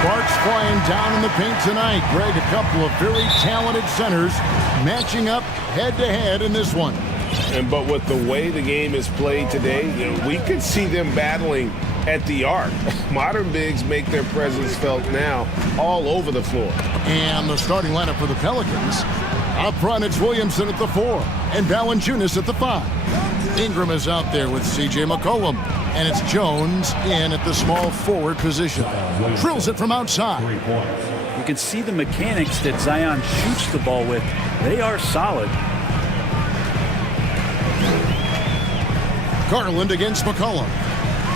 Sparks flying down in the paint tonight. Greg, a couple of very talented centers matching up head-to-head in this one. But with the way the game is played today, we could see them battling at the arc. Modern bigs make their presence felt now all over the floor. And the starting lineup for the Pelicans. Up front, it's Williamson at the 4 and Valanciunas at the 5. Ingram is out there with C.J. McCollum. And it's Jones in at the small forward position. Drills it from outside. You can see the mechanics that Zion shoots the ball with. They are solid. Garland against McCollum.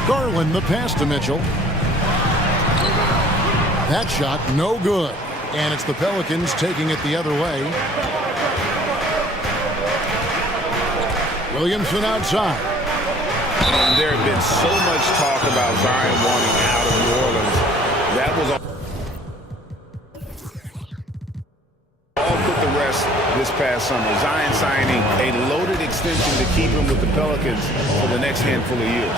Garland the pass to Mitchell. That shot no good. And it's the Pelicans taking it the other way. Williamson outside. There had been so much talk about Zion wanting out of New Orleans. That was all put the rest this past summer. Zion signing a loaded extension to keep him with the Pelicans for the next handful of years.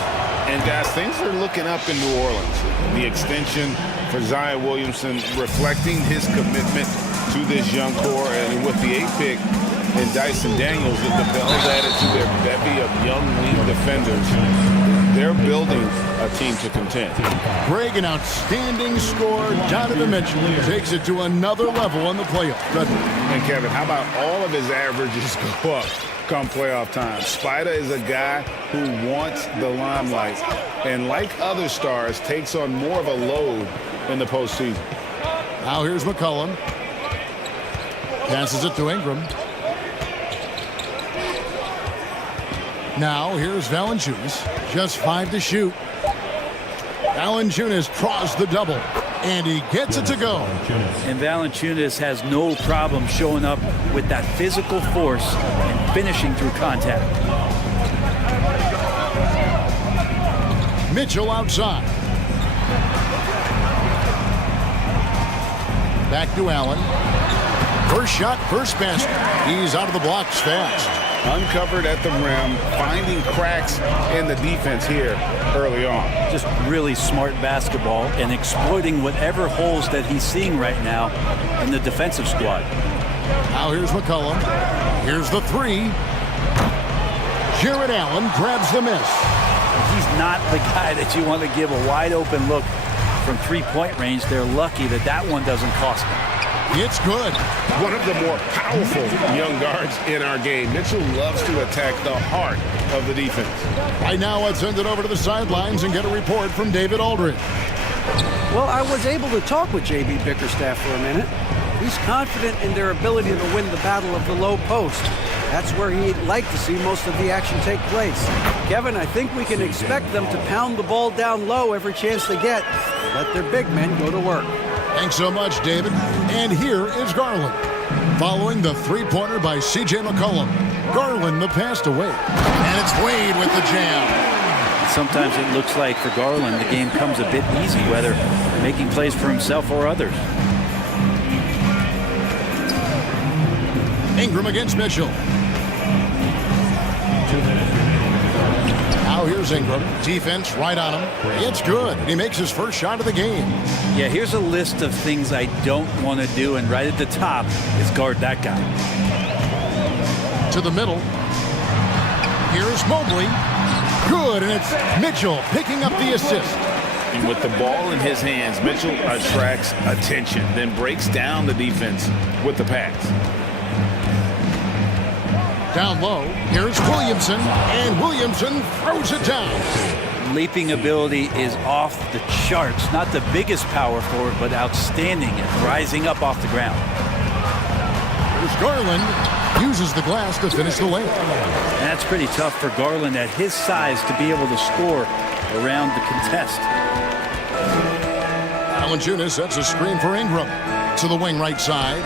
And guys, things are looking up in New Orleans. The extension for Zion Williamson reflecting his commitment to this young core, and with the 8th pick and Dyson Daniels, that the Pels added to their bevy of young wing defenders. They're building a team to contend. Greg, an outstanding scorer. Donovan Mitchell takes it to another level in the playoffs. And Kevin, how about all of his averages go up come playoff time? Spider is a guy who wants the limelight, and like other stars, takes on more of a load in the postseason. Now here's McCollum. Passes it to Ingram. Now here's Valanciunas. Just 5 to shoot. Valanciunas draws the double, and he gets it to go. And Valanciunas has no problem showing up with that physical force and finishing through contact. Mitchell outside. Back to Allen. First shot, first basket. He's out of the blocks fast. Uncovered at the rim, finding cracks in the defense here early on. Just really smart basketball and exploiting whatever holes that he's seeing right now in the defensive squad. Now here's McCollum. Here's the 3. Jared Allen grabs the miss. He's not the guy that you want to give a wide open look from three-point range. They're lucky that that one doesn't cost them. It's good. One of the more powerful young guards in our game. Mitchell loves to attack the heart of the defense. Right now, let's send it over to the sidelines and get a report from David Aldridge. Well, I was able to talk with J.B. Bickerstaff for a minute. He's confident in their ability to win the battle of the low post. That's where he'd like to see most of the action take place. Kevin, I think we can expect them to pound the ball down low every chance they get. Let their big men go to work. Thanks so much, David. And here is Garland. Following the three-pointer by C.J. McCollum. Garland the pass to Wade. And it's Wade with the jam. Sometimes it looks like for Garland the game comes a bit easy, whether making plays for himself or others. Ingram against Mitchell. Now here's Ingram. Defense right on him. It's good. He makes his first shot of the game. Yeah, here's a list of things I don't want to do, and right at the top is guard that guy. To the middle. Here's Mobley. Good, and it's Mitchell picking up the assist. And with the ball in his hands, Mitchell attracts attention, then breaks down the defense with the pass. Down low, here's Williamson, and Williamson throws it down. Leaping ability is off the charts. Not the biggest power forward, but outstanding at rising up off the ground. Here's Garland, uses the glass to finish the layup. And that's pretty tough for Garland at his size to be able to score around the contest. Valanciunas sets a screen for Ingram. To the wing right side.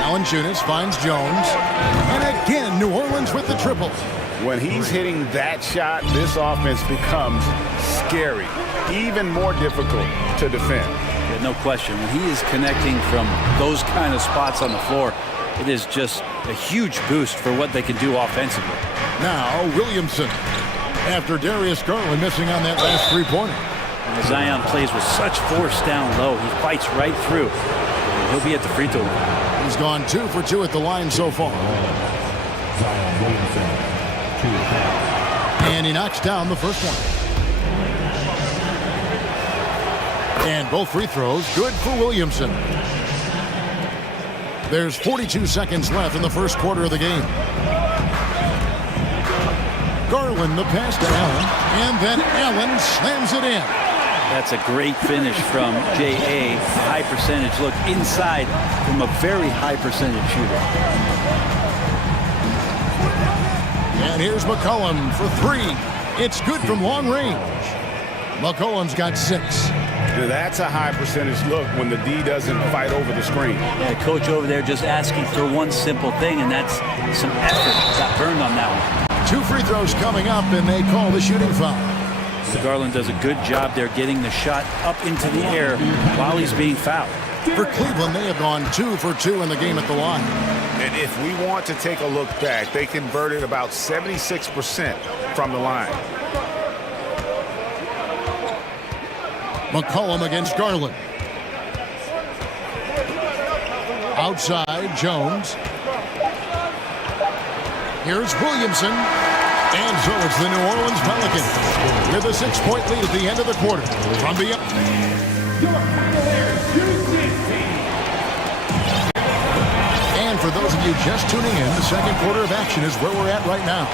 Valanciunas finds Jones. And again, New Orleans with the triple. When he's hitting that shot, this offense becomes scary, even more difficult to defend. Yeah, no question. When he is connecting from those kind of spots on the floor, it is just a huge boost for what they can do offensively. Now Williamson, after Darius Garland missing on that last three-pointer. Zion plays with such force down low. He fights right through. He'll be at the free throw line. He's gone 2 for 2 at the line so far. And he knocks down the first one. And both free throws good for Williamson. There's 42 seconds left in the first quarter of the game. Garland the pass to Allen, and then Allen slams it in. That's a great finish from J.A. High percentage look inside from a very high percentage shooter. And here's McCollum for 3. It's good from long range. McCollum's got 6. That's a high percentage look when the D doesn't fight over the screen. Yeah, coach over there just asking for one simple thing, and that's some effort. Got burned on that one. 2 free throws coming up, and they call the shooting foul. Garland does a good job there getting the shot up into the air while he's being fouled. For Cleveland, they have gone 2 for 2 in the game at the line. And if we want to take a look back, they converted about 76% from the line. McCollum against Garland. Outside, Jones. Here's Williamson. And so it's the New Orleans Pelicans with a 6-point lead at the end of the quarter. From the... And for those of you just tuning in, the second quarter of action is where we're at right now.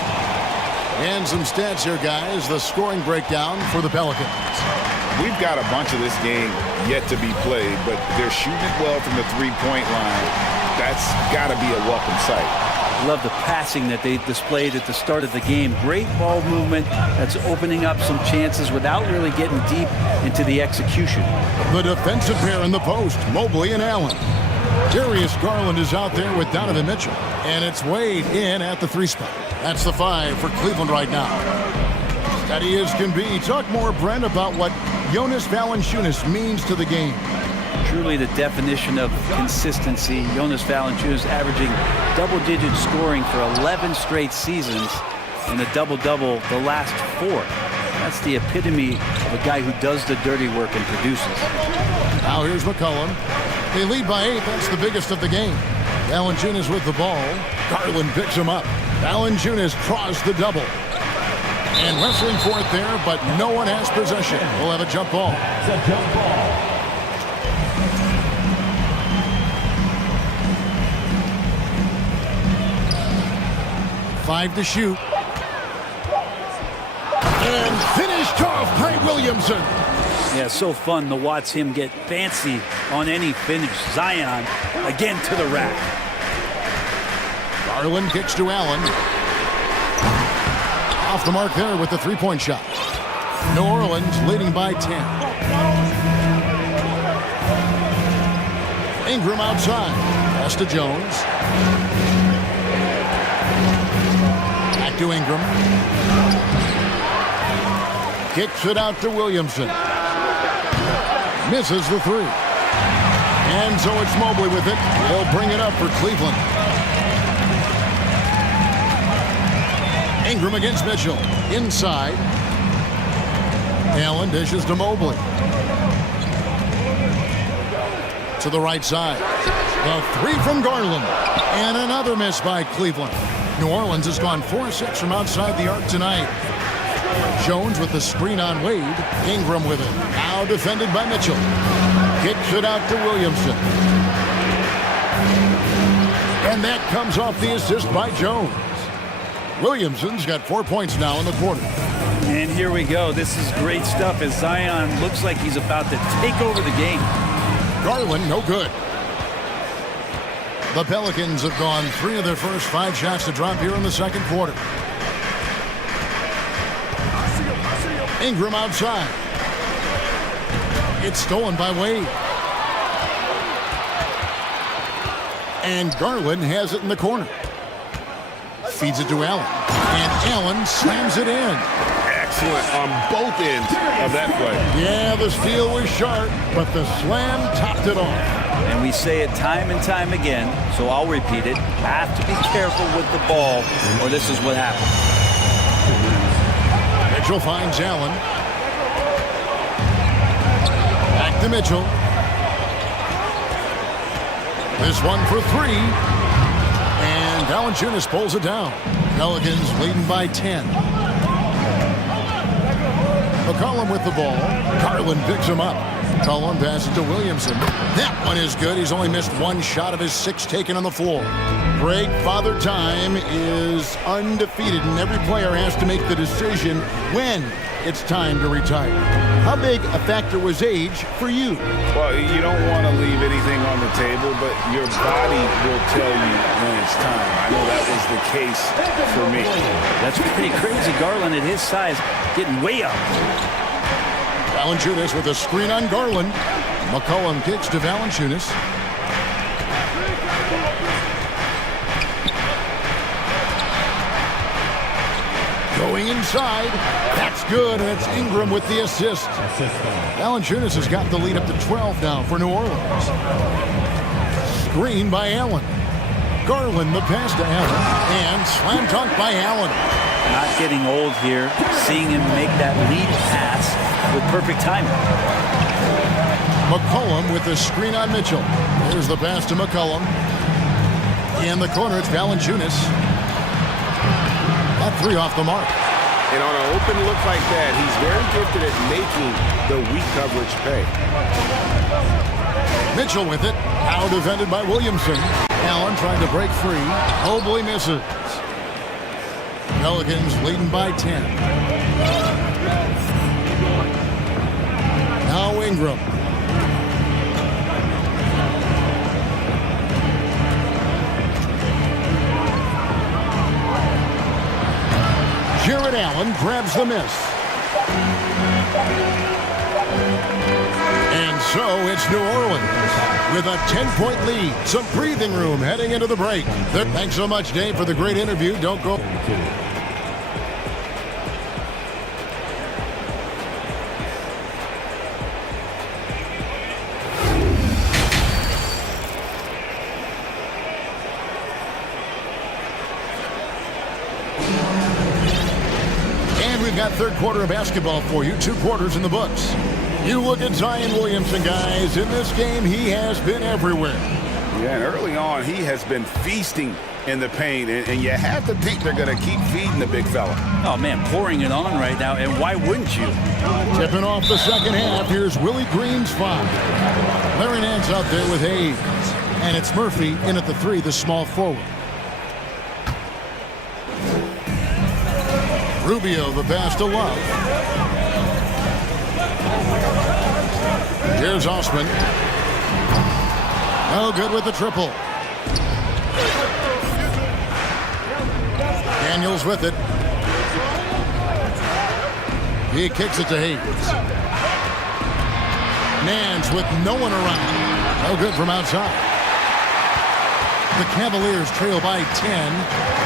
And some stats here, guys. The scoring breakdown for the Pelicans. We've got a bunch of this game yet to be played, but they're shooting it well from the three-point line. That's got to be a welcome sight. Love the passing that they displayed at the start of the game. Great ball movement that's opening up some chances without really getting deep into the execution. The defensive pair in the post, Mobley and Allen. Darius Garland is out there with Donovan Mitchell, and it's Wade in at the 3 spot. That's the 5 for Cleveland right now. Steady as can be. Talk more, Brent, about what Jonas Valanciunas means to the game. Truly the definition of consistency. Jonas Valanciunas averaging double-digit scoring for 11 straight seasons and a double-double the last 4. That's the epitome of a guy who does the dirty work and produces. Now here's McCollum. They lead by 8. That's the biggest of the game. Valanciunas with the ball. Garland picks him up. Valanciunas draws the double. And wrestling for it there, but no one has possession. We'll have a jump ball. It's a jump ball. 5 to shoot. And finished off by Williamson. Yeah, so fun to watch him get fancy on any finish. Zion again to the rack. Garland kicks to Allen. Off the mark there with the 3-point shot. New Orleans leading by 10. Ingram outside. Pass to Jones. Back to Ingram. Kicks it out to Williamson. Misses the 3. And so it's Mobley with it. He'll bring it up for Cleveland. Ingram against Mitchell. Inside. Allen dishes to Mobley. To the right side. The 3 from Garland. And another miss by Cleveland. New Orleans has gone 4-6 from outside the arc tonight. Jones with the screen on Wade. Ingram with it. Now defended by Mitchell. Kicks it out to Williamson. And that comes off the assist by Jones. Williamson's got 4 points now in the quarter. And here we go. This is great stuff as Zion looks like he's about to take over the game. Garland, no good. The Pelicans have gone 3 of their first 5 shots to drop here in the second quarter. Ingram outside. It's stolen by Wade. And Garland has it in the corner. Feeds it to Allen. And Allen slams it in. Excellent on both ends of that play. Yeah, the steal was sharp, but the slam topped it off. And we say it time and time again, so I'll repeat it. Have to be careful with the ball, or this is what happens. Mitchell finds Allen. to Mitchell. This one for three. And Valanciunas pulls it down. Pelicans leading by 10. McCollum with the ball. Garland picks him up. McCollum passes to Williamson. That one is good. He's only missed one shot of his 6 taken on the floor. Greg, Father Time is undefeated, and every player has to make the decision when it's time to retire. How big a factor was age for you? Well, you don't want to leave anything on the table, but your body will tell you when it's time. I know that was the case for me. That's pretty crazy. Garland at his size getting way up. Valanciunas with a screen on Garland. McCollum kicks to Valanciunas. Going inside. That's good, and it's Ingram with the assist. Valanciunas has got the lead up to 12 now for New Orleans. Screen by Allen. Garland the pass to Allen. And slam dunk by Allen. Not getting old here. Seeing him make that lead pass with perfect timing. McCollum with the screen on Mitchell. Here's the pass to McCollum. In the corner, it's Valanciunas. That 3 off the mark. And on an open look like that, he's very gifted at making the weak coverage pay. Mitchell with it. Now defended by Williamson. Allen trying to break free. Mobley misses. Pelicans leading by 10. Now Ingram. Jared Allen grabs the miss. And so it's New Orleans with a 10-point lead. Some breathing room heading into the break. Thanks so much, Dave, for the great interview. Don't go. We've got third quarter of basketball for you. 2 quarters in the books. You look at Zion Williamson, guys. In this game, he has been everywhere. Yeah, and early on, he has been feasting in the paint, and you have to think they're going to keep feeding the big fella. Oh, man, pouring it on right now, and why wouldn't you? Tipping off the second half, here's Willie Green's 5. Larry Nance out there with Hayes. And it's Murphy in at the 3, the small forward. Rubio, the pass to Love. Here's Osman. No good with the triple. Daniels with it. He kicks it to Hayes. Nance with no one around. No good from outside. The Cavaliers trail by 10.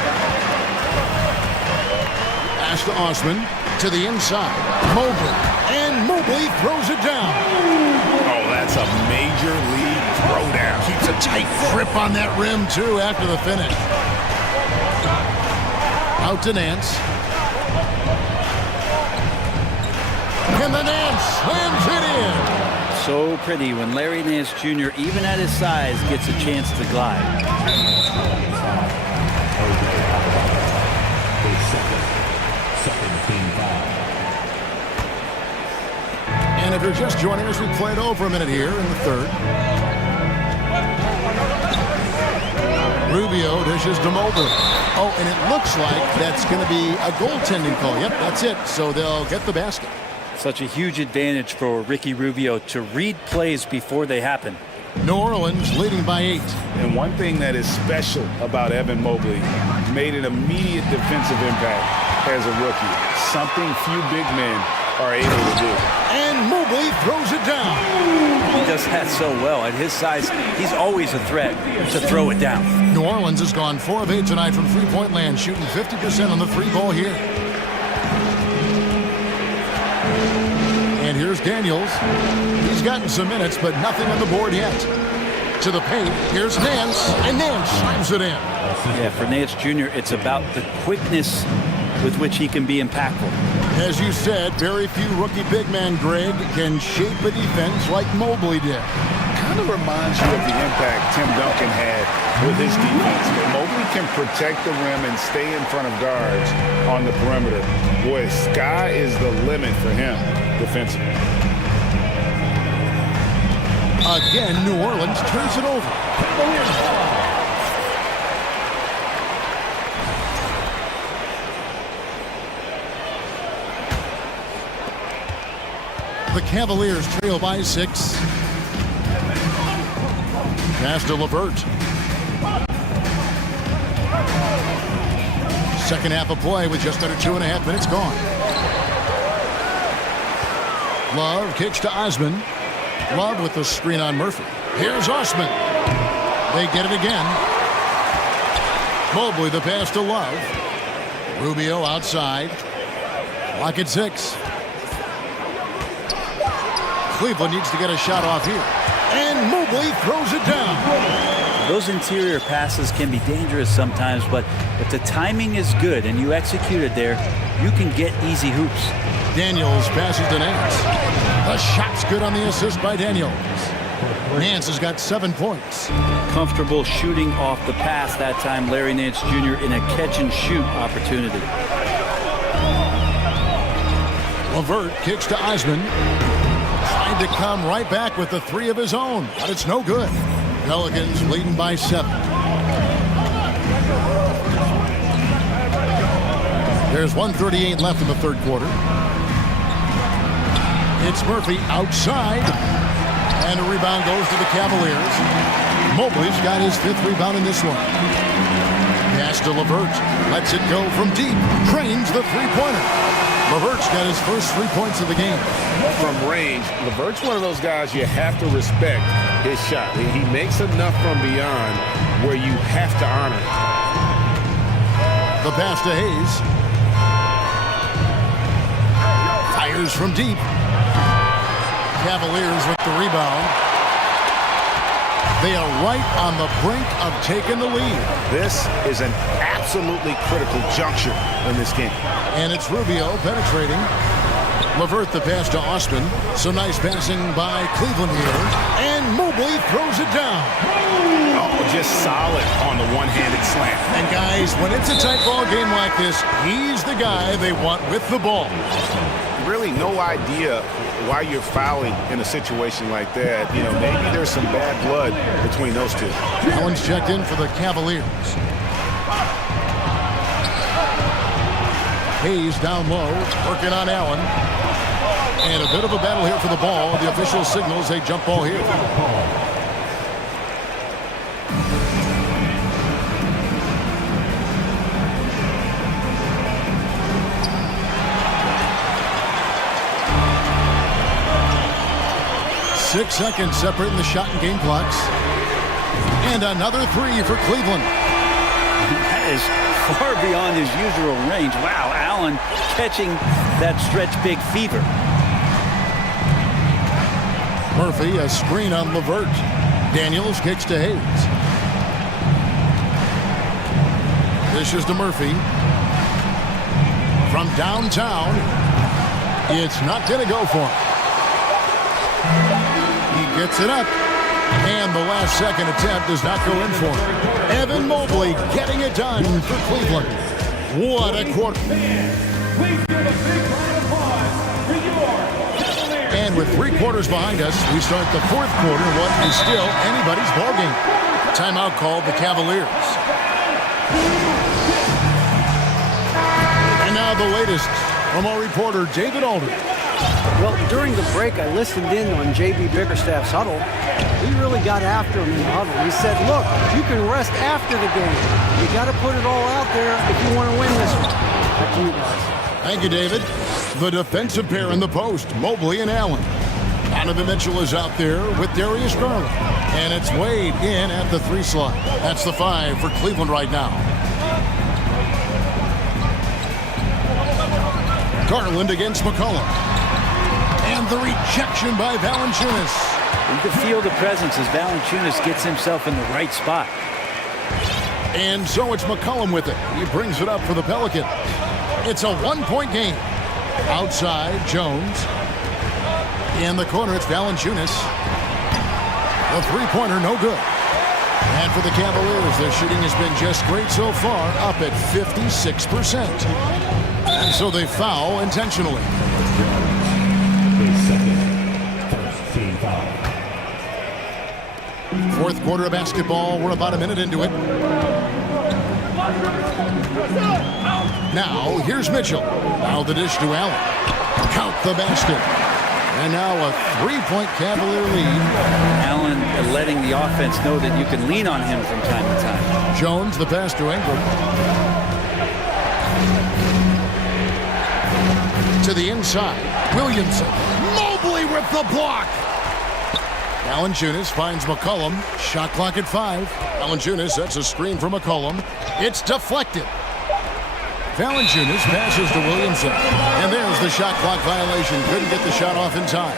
To Osman, to the inside. Mobley, and Mobley throws it down. Oh, that's a major league throwdown. Keeps a tight grip on that rim, too, after the finish. Out to Nance. And the Nance slams it in. So pretty when Larry Nance Jr., even at his size, gets a chance to glide. And if you're just joining us, we played over a minute here in the third. Rubio dishes to Mobley. Oh, and it looks like that's going to be a goaltending call. Yep, that's it. So they'll get the basket. Such a huge advantage for Ricky Rubio to read plays before they happen. New Orleans leading by 8. And one thing that is special about Evan Mobley, made an immediate defensive impact as a rookie. Something few big men are able to do. And Mobley throws it down. He does that so well. At his size, he's always a threat to throw it down. New Orleans has gone 4 of 8 tonight from three-point land, shooting 50% on the 3-ball here. And here's Daniels. He's gotten some minutes, but nothing on the board yet. To the paint, here's Nance, and Nance slams it in. Yeah, for Nance Jr., it's about the quickness with which he can be impactful. As you said, very few rookie big men, Greg, can shape a defense like Mobley did. Kind of reminds you of the impact Tim Duncan had with his defense. Mobley can protect the rim and stay in front of guards on the perimeter. Boy, sky is the limit for him defensively. Again, New Orleans turns it over. The Cavaliers trail by 6. Pass to LeVert. Second half of play with just under 2.5 minutes gone. Love kicks to Osman. Love with the screen on Murphy. Here's Osman. They get it again. Mobley the pass to Love. Rubio outside. Lock at 6. Cleveland needs to get a shot off here. And Mobley throws it down. Those interior passes can be dangerous sometimes, but if the timing is good and you execute it there, you can get easy hoops. Daniels passes to Nance. The shot's good on the assist by Daniels. Nance has got 7 points. Comfortable shooting off the pass that time, Larry Nance Jr. in a catch-and-shoot opportunity. LeVert kicks to Osman. Trying to come right back with the 3 of his own, but it's no good. Pelicans leading by 7. There's 1:38 left in the third quarter. It's Murphy outside. And a rebound goes to the Cavaliers. Mobley's got his 5th rebound in this one. Pass to LeVert. Lets it go from deep. Trains the three-pointer. LeVert's got his first 3 points of the game. From range, LeVert's one of those guys you have to respect his shot. He makes enough from beyond where you have to honor it. The pass to Hayes. Fires from deep. Cavaliers with the rebound. They are right on the brink of taking the lead. This is an absolutely critical juncture in this game. And it's Rubio penetrating. LeVert the pass to Osman. So nice passing by Cleveland here. And Mobley throws it down. Oh, just solid on the one-handed slam. And guys, when it's a tight ball game like this, he's the guy they want with the ball. Really no idea why you're fouling in a situation like that. You know, maybe there's some bad blood between those two. Allen's checked in for the Cavaliers. Hayes down low, working on Allen. And a bit of a battle here for the ball. The official signals a jump ball here. Six seconds separating the shot and game clocks. And another 3 for Cleveland. That is far beyond his usual range. Wow, Allen catching that stretch big fever. Murphy, a screen on LeVert. Daniels kicks to Hayes. Dishes to Murphy. From downtown, it's not going to go for him. He gets it up. And the last second attempt does not go in for him. Evan Mobley getting it done for Cleveland. What a quarter. And with 3 quarters behind us, we start the 4th quarter, what is still anybody's ballgame. Timeout called the Cavaliers. And now the latest from our reporter, David Alder. Well, during the break, I listened in on J.B. Bickerstaff's huddle. He really got after him in the huddle. He said, look, you can rest after the game. You got to put it all out there if you want to win this one. Back to you guys. Thank you, David. The defensive pair in the post, Mobley and Allen. Donovan Mitchell is out there with Darius Garland. And it's Wade in at the 3 slot. That's the 5 for Cleveland right now. Garland against McCollum. And the rejection by Valanciunas. You can feel the presence as Valanciunas gets himself in the right spot. And so it's McCollum with it. He brings it up for the Pelicans. It's a 1-point game. Outside, Jones. In the corner, it's Valanciunas. The three-pointer, no good. And for the Cavaliers, their shooting has been just great so far, up at 56%. And so they foul intentionally. Fourth quarter of basketball. We're about a minute into it. Now, here's Mitchell. Now the dish to Allen. Count the basket. And now a three-point Cavalier lead. Allen letting the offense know that you can lean on him from time to time. Jones, the pass to Ingram. To the inside. Williamson. Mobley with the block. Valanciunas finds McCollum. Shot clock at 5. Valanciunas, that's a screen from McCollum. It's deflected. Valanciunas passes to Williamson. And there's the shot clock violation. Couldn't get the shot off in time.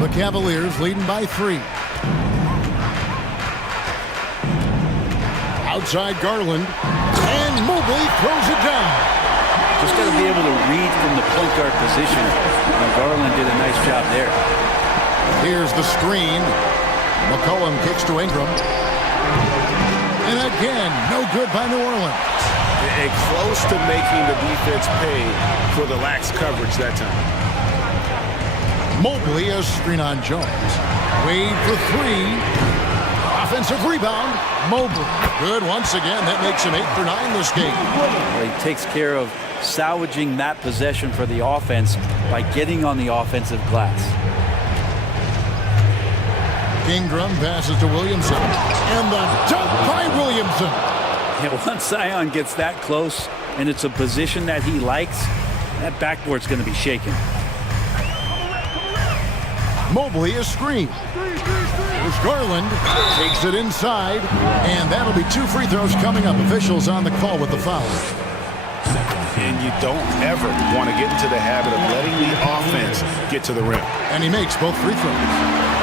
The Cavaliers leading by 3. Outside Garland. And Mobley throws it down. Just got to be able to read from the point guard position. And Garland did a nice job there. Here's the screen. McCollum kicks to Ingram. And again, no good by New Orleans. And close to making the defense pay for the lax coverage that time. Mobley, a screen on Jones. Wade for 3. Offensive rebound. Mobley. Good once again. That makes him 8 for 9 this game. Well, he takes care of salvaging that possession for the offense by getting on the offensive glass. Ingram passes to Williamson. And the dunk by Williamson. Yeah, once Zion gets that close and it's a position that he likes, that backboard's going to be shaken. Mobley is screened. Here's Garland. Takes it inside. And that'll be 2 free throws coming up. Officials on the call with the foul. And you don't ever want to get into the habit of letting the offense get to the rim. And he makes both free throws.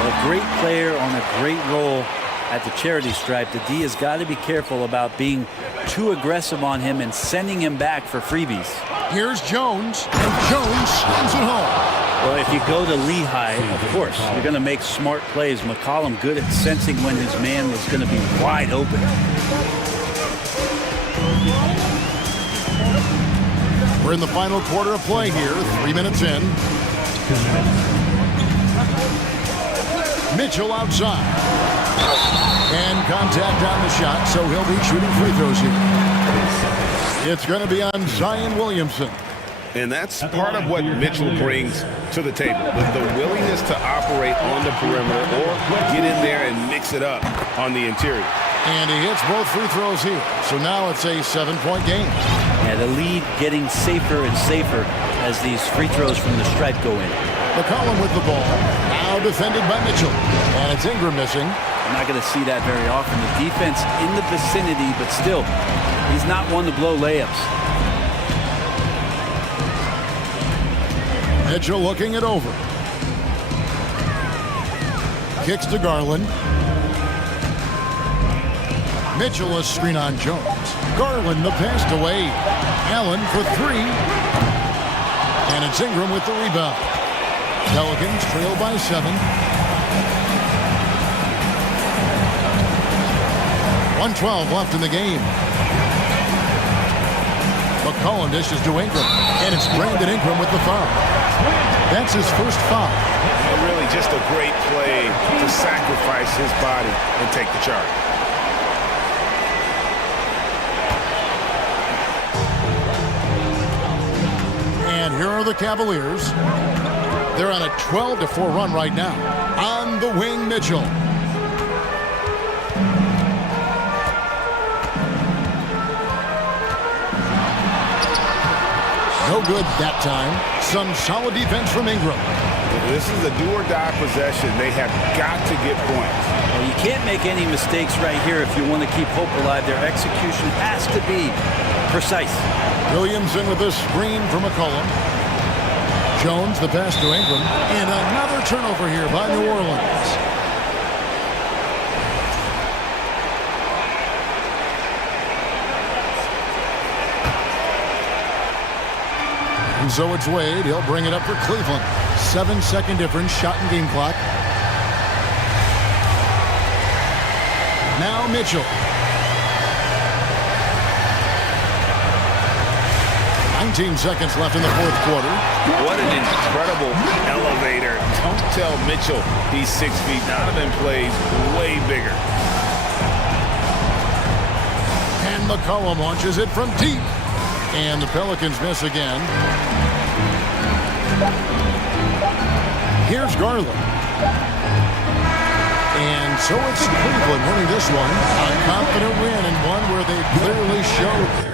A great player on a great role at the charity stripe. The D has got to be careful about being too aggressive on him and sending him back for freebies. Here's Jones. And Jones slams it home. Well, if you go to Lehigh, of course, you're going to make smart plays. McCollum good at sensing when his man is going to be wide open. We're in the final quarter of play here, 3 minutes in. Mitchell outside. And contact on the shot, so he'll be shooting free throws here. It's going to be on Zion Williamson. And that's part of what Mitchell brings to the table. The willingness to operate on the perimeter or get in there and mix it up on the interior. And he hits both free throws here. So now it's a 7-point game. Yeah, the lead getting safer and safer as these free throws from the stripe go in. McCollum with the ball. Now defended by Mitchell. And it's Ingram missing. I'm not going to see that very often. The defense in the vicinity, but still, he's not one to blow layups. Mitchell looking it over. Kicks to Garland. Mitchell a screen on Jones. Garland the pass to Wade. Allen for 3. And it's Ingram with the rebound. Pelicans trail by 7. 1:12 left in the game. McCollum dishes to Ingram. And it's Brandon Ingram with the foul. That's his first foul. And really just a great play to sacrifice his body and take the charge. And here are the Cavaliers. They're on a 12-4 run right now. On the wing, Mitchell. No good that time. Some solid defense from Ingram. This is a do-or-die possession. They have got to get points. Well, you can't make any mistakes right here if you want to keep hope alive. Their execution has to be precise. Williamson with a screen from McCollum. Jones the pass to Ingram. And another turnover here by New Orleans. And so it's Wade. He'll bring it up for Cleveland. 7-second difference, shot and game clock. Now Mitchell. 19 seconds left in the fourth quarter. What an incredible elevator. Don't tell Mitchell he's 6 feet. Donovan plays way bigger. And McCollum launches it from deep. And the Pelicans miss again. Here's Garland. And so it's Cleveland winning this one. A confident win and one where they clearly showed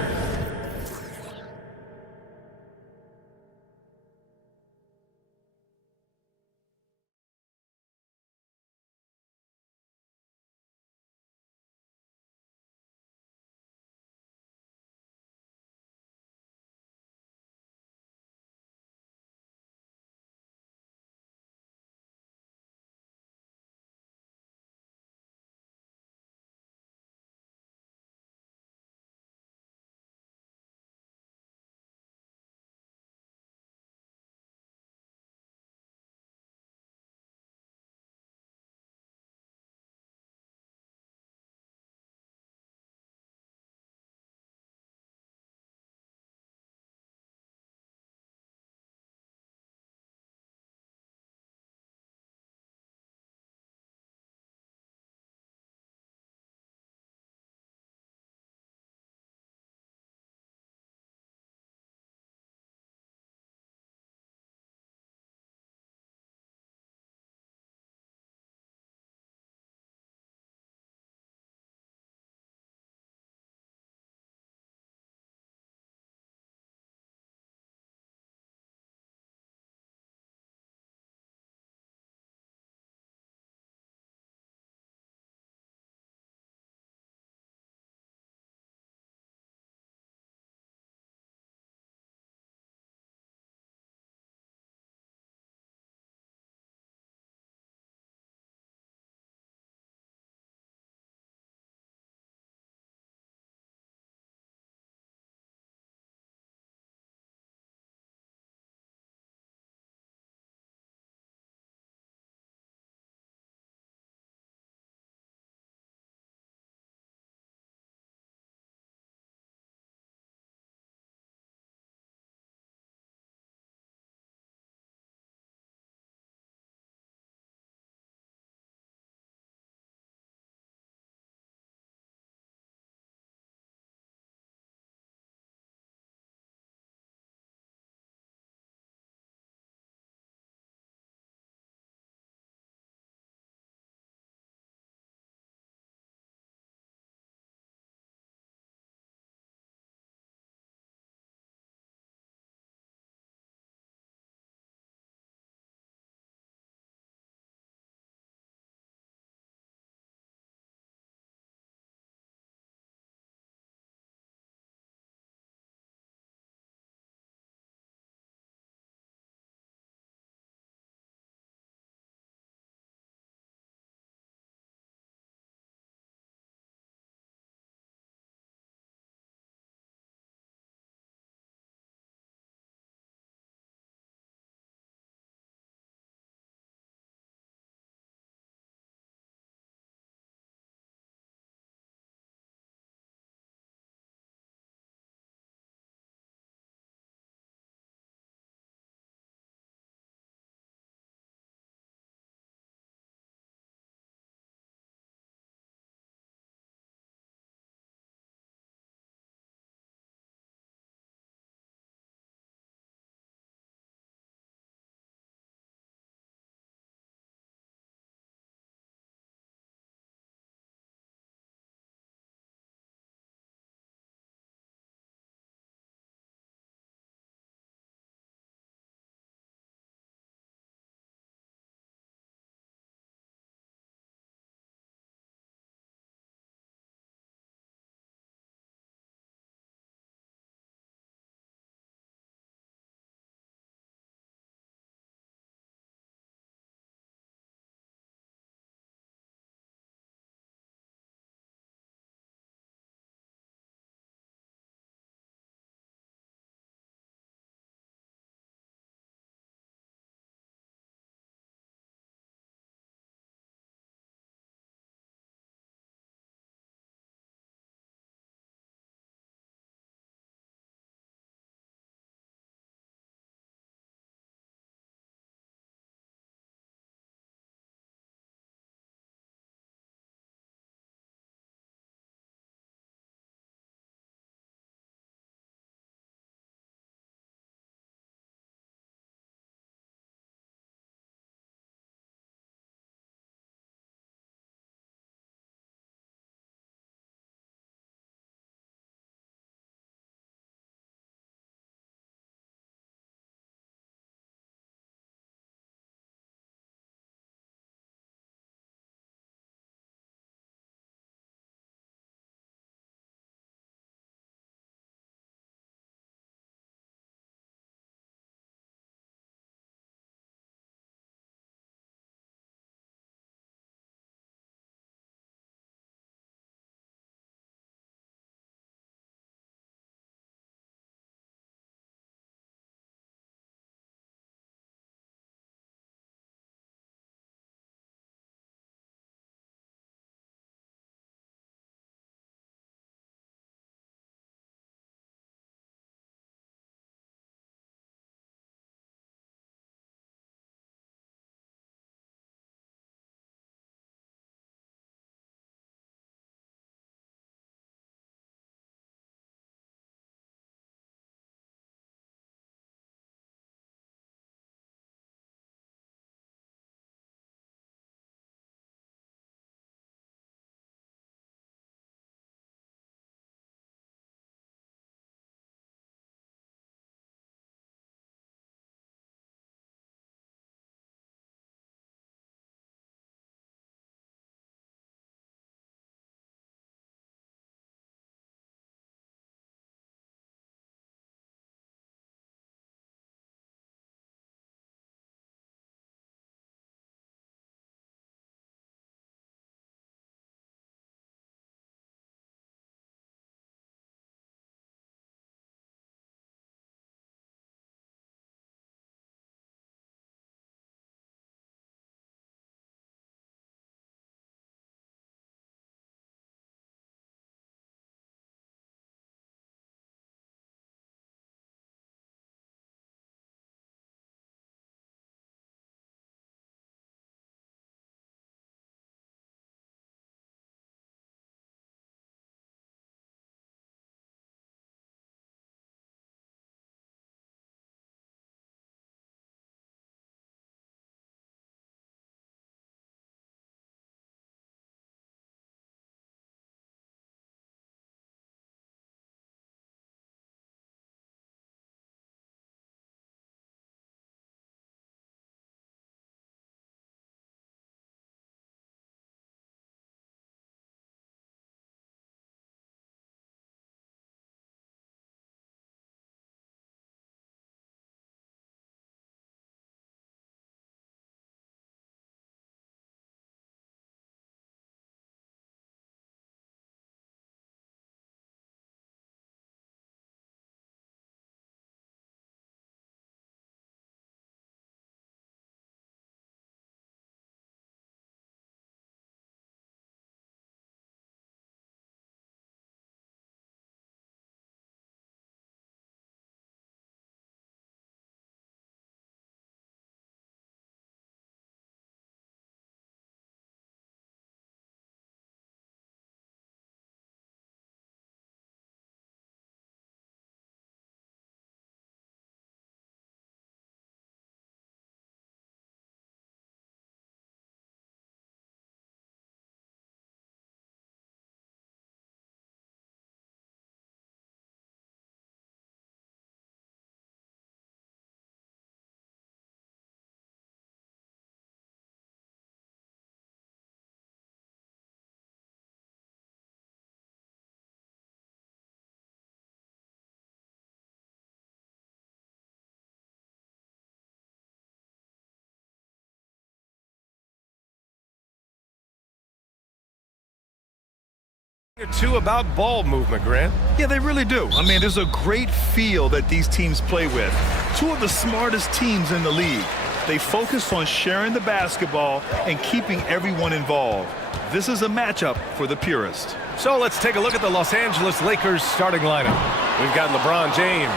Two about ball movement, Grant. Yeah, they really do. I mean, there's a great feel that these teams play with. Two of the smartest teams in the league. They focus on sharing the basketball and keeping everyone involved. This is a matchup for the purist. So let's take a look at the Los Angeles Lakers starting lineup. We've got LeBron James,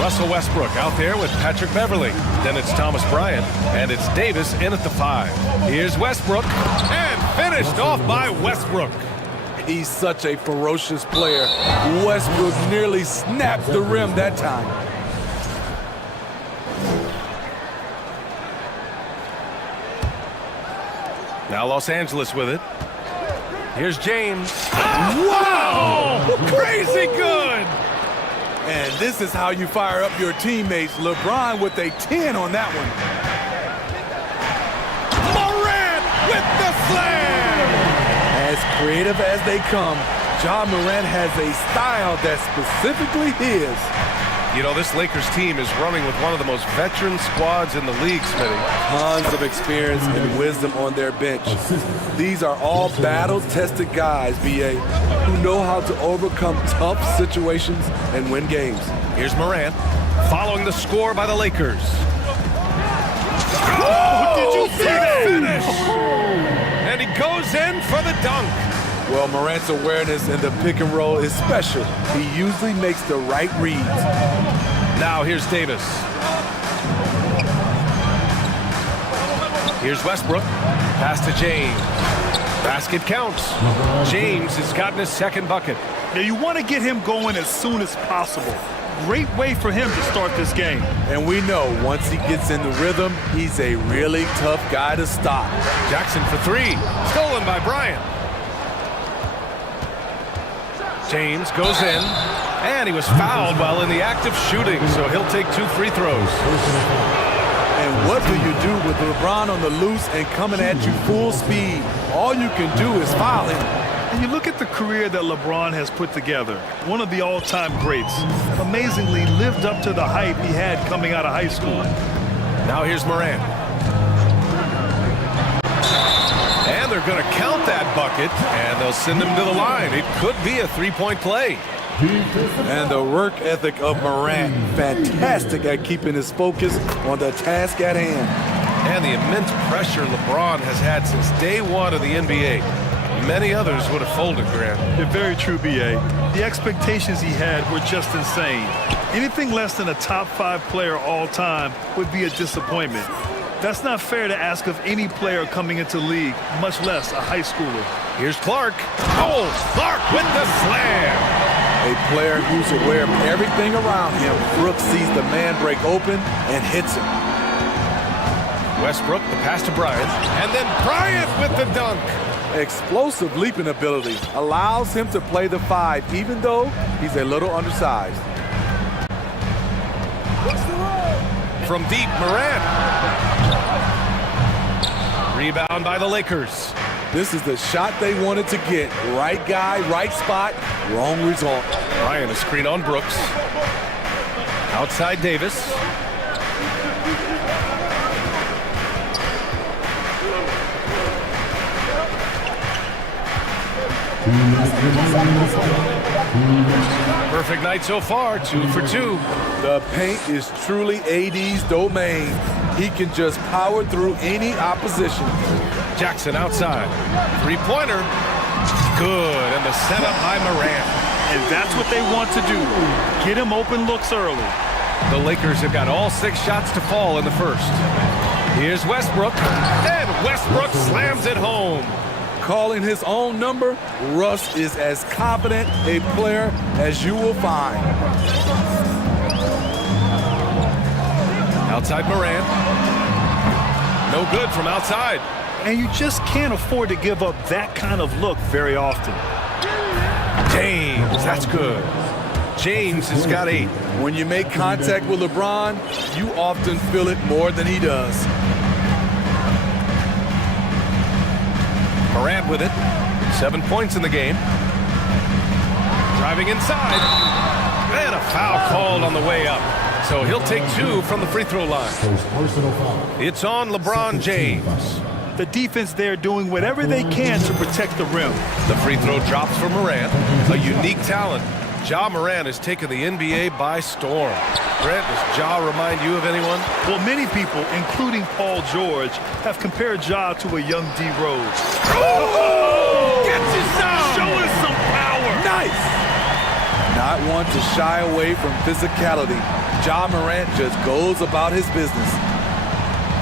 Russell Westbrook out there with Patrick Beverly. Then it's Thomas Bryant, and it's Davis in at the 5. Here's Westbrook, and finished off by Westbrook. He's such a ferocious player. Westbrook nearly snapped the rim that time. Now Los Angeles with it. Here's James. Wow! Crazy good! And this is how you fire up your teammates. LeBron with a 10 on that one. Morant with the slam! As creative as they come, Ja Morant has a style that's specifically his. You know, this Lakers team is running with one of the most veteran squads in the league, Smitty. Tons of experience and wisdom on their bench. These are all battle-tested guys, B.A., who know how to overcome tough situations and win games. Here's Morant, following the score by the Lakers. Oh, did you see that? Finish! And he goes in for the dunk. Well, Morant's awareness in the pick and roll is special. He usually makes the right reads. Now here's Davis. Here's Westbrook. Pass to James. Basket counts. James has gotten his second bucket. Now, you want to get him going as soon as possible. Great way for him to start this game. And we know once he gets in the rhythm, he's a really tough guy to stop. Jackson for 3. Stolen by Bryant. James goes in, and he was fouled while in the act of shooting, so he'll take 2 free throws. And what do you do with LeBron on the loose and coming at you full speed? All you can do is foul him. And you look at the career that LeBron has put together, one of the all-time greats. Amazingly lived up to the hype he had coming out of high school. Now here's Morant. And they're going to count that bucket, and they'll send him to the line. It could be a three-point play. And the work ethic of Morant, fantastic at keeping his focus on the task at hand. And the immense pressure LeBron has had since day one of the NBA. Many others would have folded, Grant. You're very true, B.A. The expectations he had were just insane. Anything less than a top 5 player all time would be a disappointment. That's not fair to ask of any player coming into league, much less a high schooler. Here's Clark. Oh, Clark with the slam. A player who's aware of everything around him. Brooks sees the man break open and hits him. Westbrook, the pass to Bryant, and then Bryant with the dunk. Explosive leaping ability allows him to play the 5, even though he's a little undersized. From deep, Morant. Rebound by the Lakers. This is the shot they wanted to get. Right guy, right spot, wrong result. Bryant, a screen on Brooks. Outside Davis. Perfect night so far, 2 for 2. The paint is truly AD's domain. He can just power through any opposition. Jackson outside. Three-pointer. Good, and the setup by Morant. And that's what they want to do. Get him open looks early. The Lakers have got all 6 shots to fall in the first. Here's Westbrook, and Westbrook slams it home. Calling his own number, Russ is as confident a player as you will find. Outside Morant. No good from outside. And you just can't afford to give up that kind of look very often. James, that's good. James has got 8. When you make contact with LeBron, you often feel it more than he does. Morant with it. 7 points in the game. Driving inside. And a foul called on the way up. So he'll take 2 from the free throw line. It's on LeBron James. The defense there doing whatever they can to protect the rim. The free throw drops for Morant, a unique talent. Ja Morant has taken the NBA by storm. Grant, does Ja remind you of anyone? Well, many people, including Paul George, have compared Ja to a young D. Rose. Oh! Gets his sound! Showing some power! Nice! Not one to shy away from physicality. Ja Morant just goes about his business.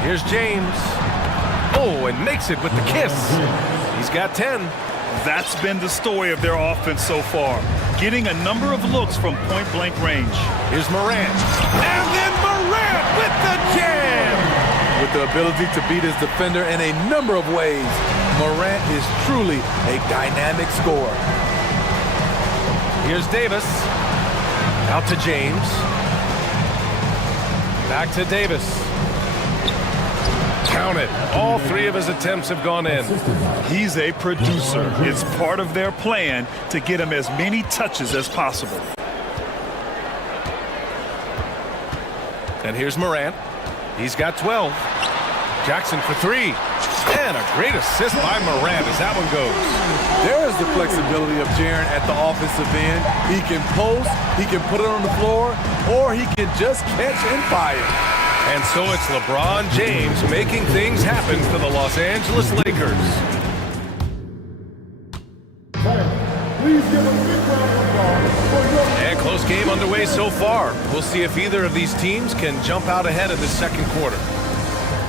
Here's James. Oh, and makes it with the kiss. He's got 10. That's been the story of their offense so far, getting a number of looks from point-blank range. Here's Morant. And then Morant with the jam! With the ability to beat his defender in a number of ways, Morant is truly a dynamic scorer. Here's Davis. Out to James. Back to Davis. Count it. All three of his attempts have gone in. He's a producer. It's part of their plan to get him as many touches as possible. And here's Morant. He's got 12. Jackson for three. And a great assist by Morant as that one goes. There is the flexibility of Jaren at the offensive end. He can post, he can put it on the floor, or he can just catch and fire. And so it's LeBron James making things happen for the Los Angeles Lakers. And close game underway so far. We'll see if either of these teams can jump out ahead in the second quarter.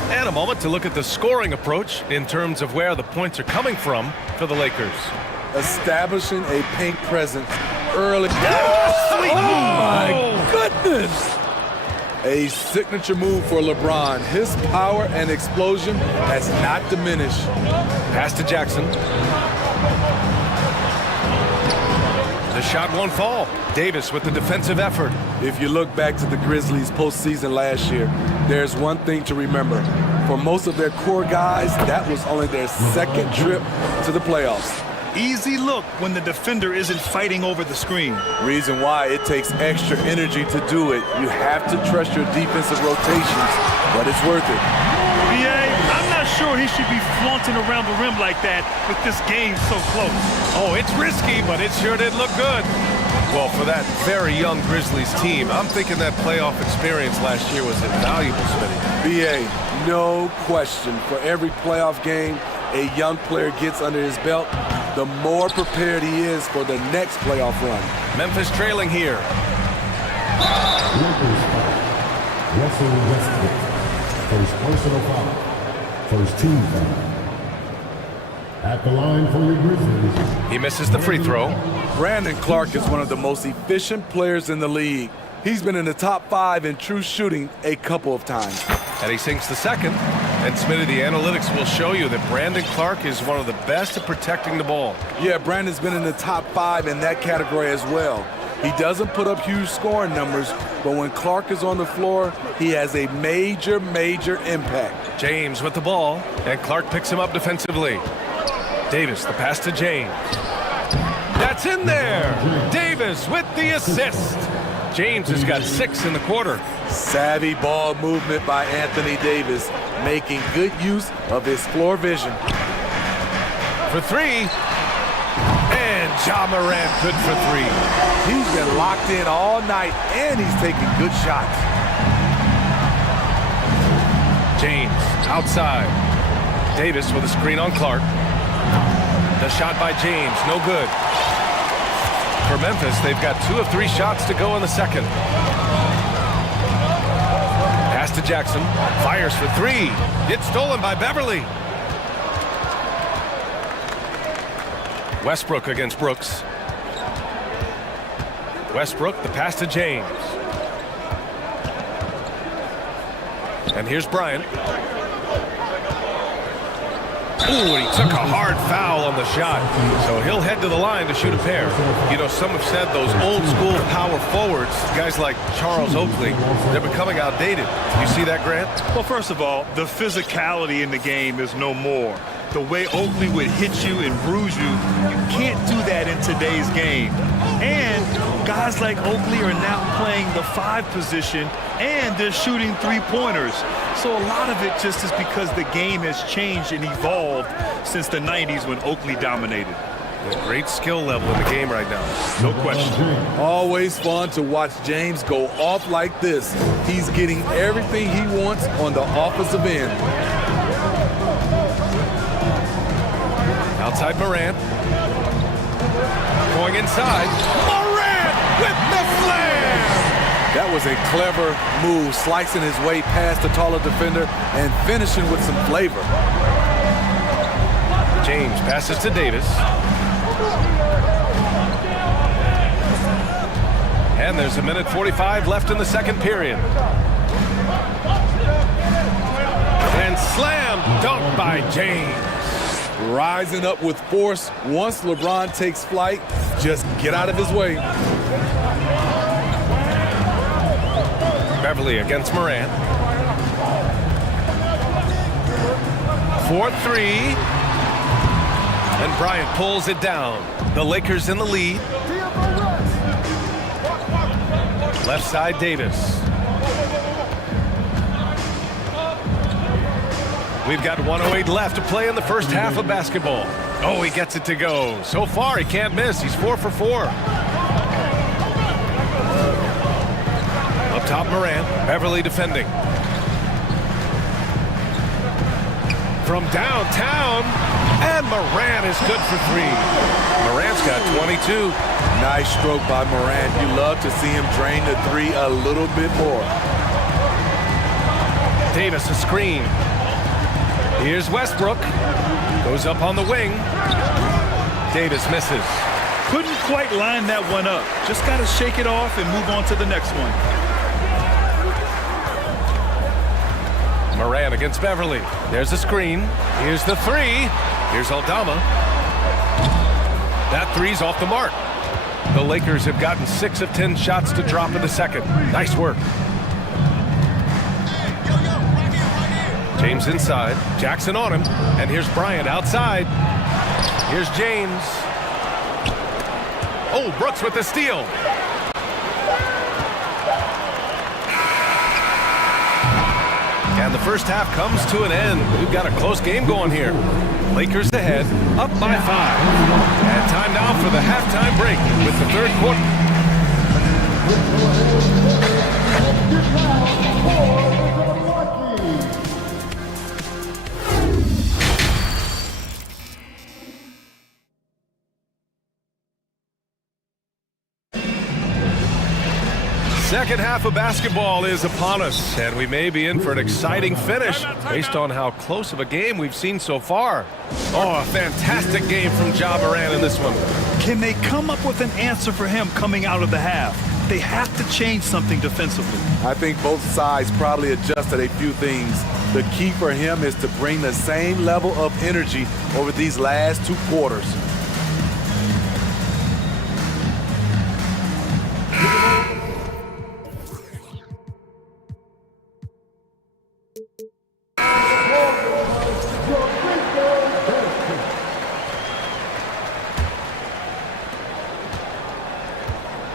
And a moment to look at the scoring approach in terms of where the points are coming from for the Lakers. Establishing a paint presence early. Oh, my goodness! A signature move for LeBron. His power and explosion has not diminished. Pass to Jackson. The shot won't fall. Davis with the defensive effort. If you look back to the Grizzlies postseason last year, there's one thing to remember. For most of their core guys, that was only their second trip to the playoffs. Easy look when the defender isn't fighting over the screen. Reason why it takes extra energy to do it. You have to trust your defensive rotations, but it's worth it. BA, I'm not sure he should be flaunting around the rim like that with this game so close. Oh, it's risky, but it sure did look good. Well, for that very young Grizzlies team, I'm thinking that playoff experience last year was invaluable, Smitty. BA, no question. For every playoff game a young player gets under his belt, the more prepared he is for the next playoff run. Memphis trailing here. Russell Westbrook. First personal foul. First team foul. At the line for your Grizzlies. He misses the free throw. Brandon Clark is one of the most efficient players in the league. He's been in the top 5 in true shooting a couple of times. And he sinks the second. And Smitty, the analytics will show you that Brandon Clark is one of the best at protecting the ball. Yeah, Brandon's been in the top 5 in that category as well. He doesn't put up huge scoring numbers, but when Clark is on the floor, he has a major, major impact. James with the ball, and Clark picks him up defensively. Davis, the pass to James. That's in there! Davis with the assist. James has got 6 in the quarter. Savvy ball movement by Anthony Davis, making good use of his floor vision. For 3. And Ja Morant good for 3. He's been locked in all night, and he's taking good shots. James outside. Davis with a screen on Clark. The shot by James, no good. For Memphis, they've got 2 of 3 shots to go in the second. Pass to Jackson. Fires for 3. It's stolen by Beverly. Westbrook against Brooks. Westbrook, the pass to James. And here's Bryant. Ooh, he took a hard foul on the shot. So he'll head to the line to shoot a pair. You know, some have said those old school power forwards, guys like Charles Oakley, they're becoming outdated. You see that, Grant? Well, first of all, the physicality in the game is no more. the way Oakley would hit you and bruise you, you can't do that in today's game. And guys like Oakley are now playing the 5 position, and they're shooting 3-pointers. So a lot of it just is because the game has changed and evolved since the 90s when Oakley dominated. A great skill level in the game right now. No question. Always fun to watch James go off like this. He's getting everything he wants on the offensive end. Outside Morant. Going inside. Morant with the slam! That was a clever move, slicing his way past the taller defender and finishing with some flavor. James passes to Davis. And there's 1:45 left in the second period. And slam dunk by James. Rising up with force. Once LeBron takes flight, just get out of his way. Beverly against Morant. 4-3. And Bryant pulls it down. The Lakers in the lead. Left side, Davis. We've got 1:08 left to play in the first half of basketball. Oh, he gets it to go. So far, he can't miss. He's 4 for 4. Up top, Morant. Beverly defending. From downtown, and Morant is good for 3. Morant's got 22. Nice stroke by Morant. You love to see him drain the 3 a little bit more. Davis a screen. Here's Westbrook. Goes up on the wing. Davis misses. Couldn't quite line that one up. Just got to shake it off and move on to the next one. Morant against Beverly. There's a screen. Here's the 3. Here's Aldama. That 3's off the mark. The Lakers have gotten 6 of 10 shots to drop in the second. Nice work. James inside. Jackson on him. And here's Bryant outside. Here's James. Oh, Brooks with the steal. And the first half comes to an end. We've got a close game going here. Lakers ahead, up by 5. And time now for the halftime break with the third quarter. Second half of basketball is upon us, and we may be in for an exciting finish based on how close of a game we've seen so far. Oh, a fantastic game from Ja Morant in this one. Can they come up with an answer for him coming out of the half? They have to change something defensively. I think both sides probably adjusted a few things. The key for him is to bring the same level of energy over these last 2 quarters.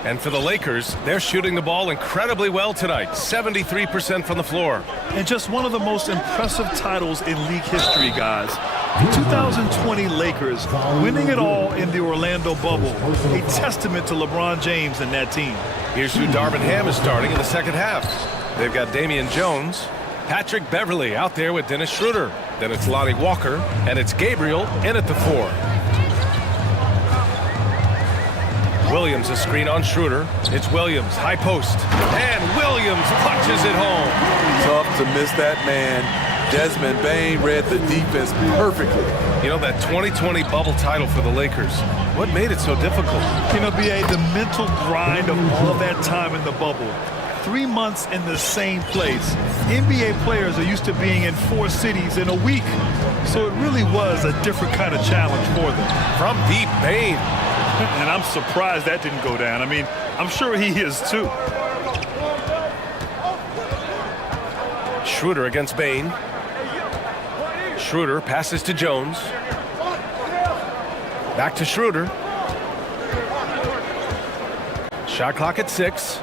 And for the Lakers, they're shooting the ball incredibly well tonight, 73% from the floor. And just one of the most impressive titles in league history, guys. The 2020 Lakers winning it all in the Orlando bubble, a testament to LeBron James and that team. Here's who Darvin Ham is starting in the second half. They've got Damian Jones, Patrick Beverly out there with Dennis Schroeder. Then it's Lonnie Walker, and it's Gabriel in at the 4. Williams a screen on Schroeder. It's Williams, high post. And Williams punches it home. Tough to miss that man. Desmond Bane read the defense perfectly. You know, that 2020 bubble title for the Lakers, what made it so difficult? You know, B.A., the mental grind of all that time in the bubble. 3 months in the same place. NBA players are used to being in 4 cities in a week. So it really was a different kind of challenge for them. From deep, Bane. And I'm surprised that didn't go down. I mean, I'm sure he is too. Schroeder against Bane. Schroeder passes to Jones. Back to Schroeder. Shot clock at 6.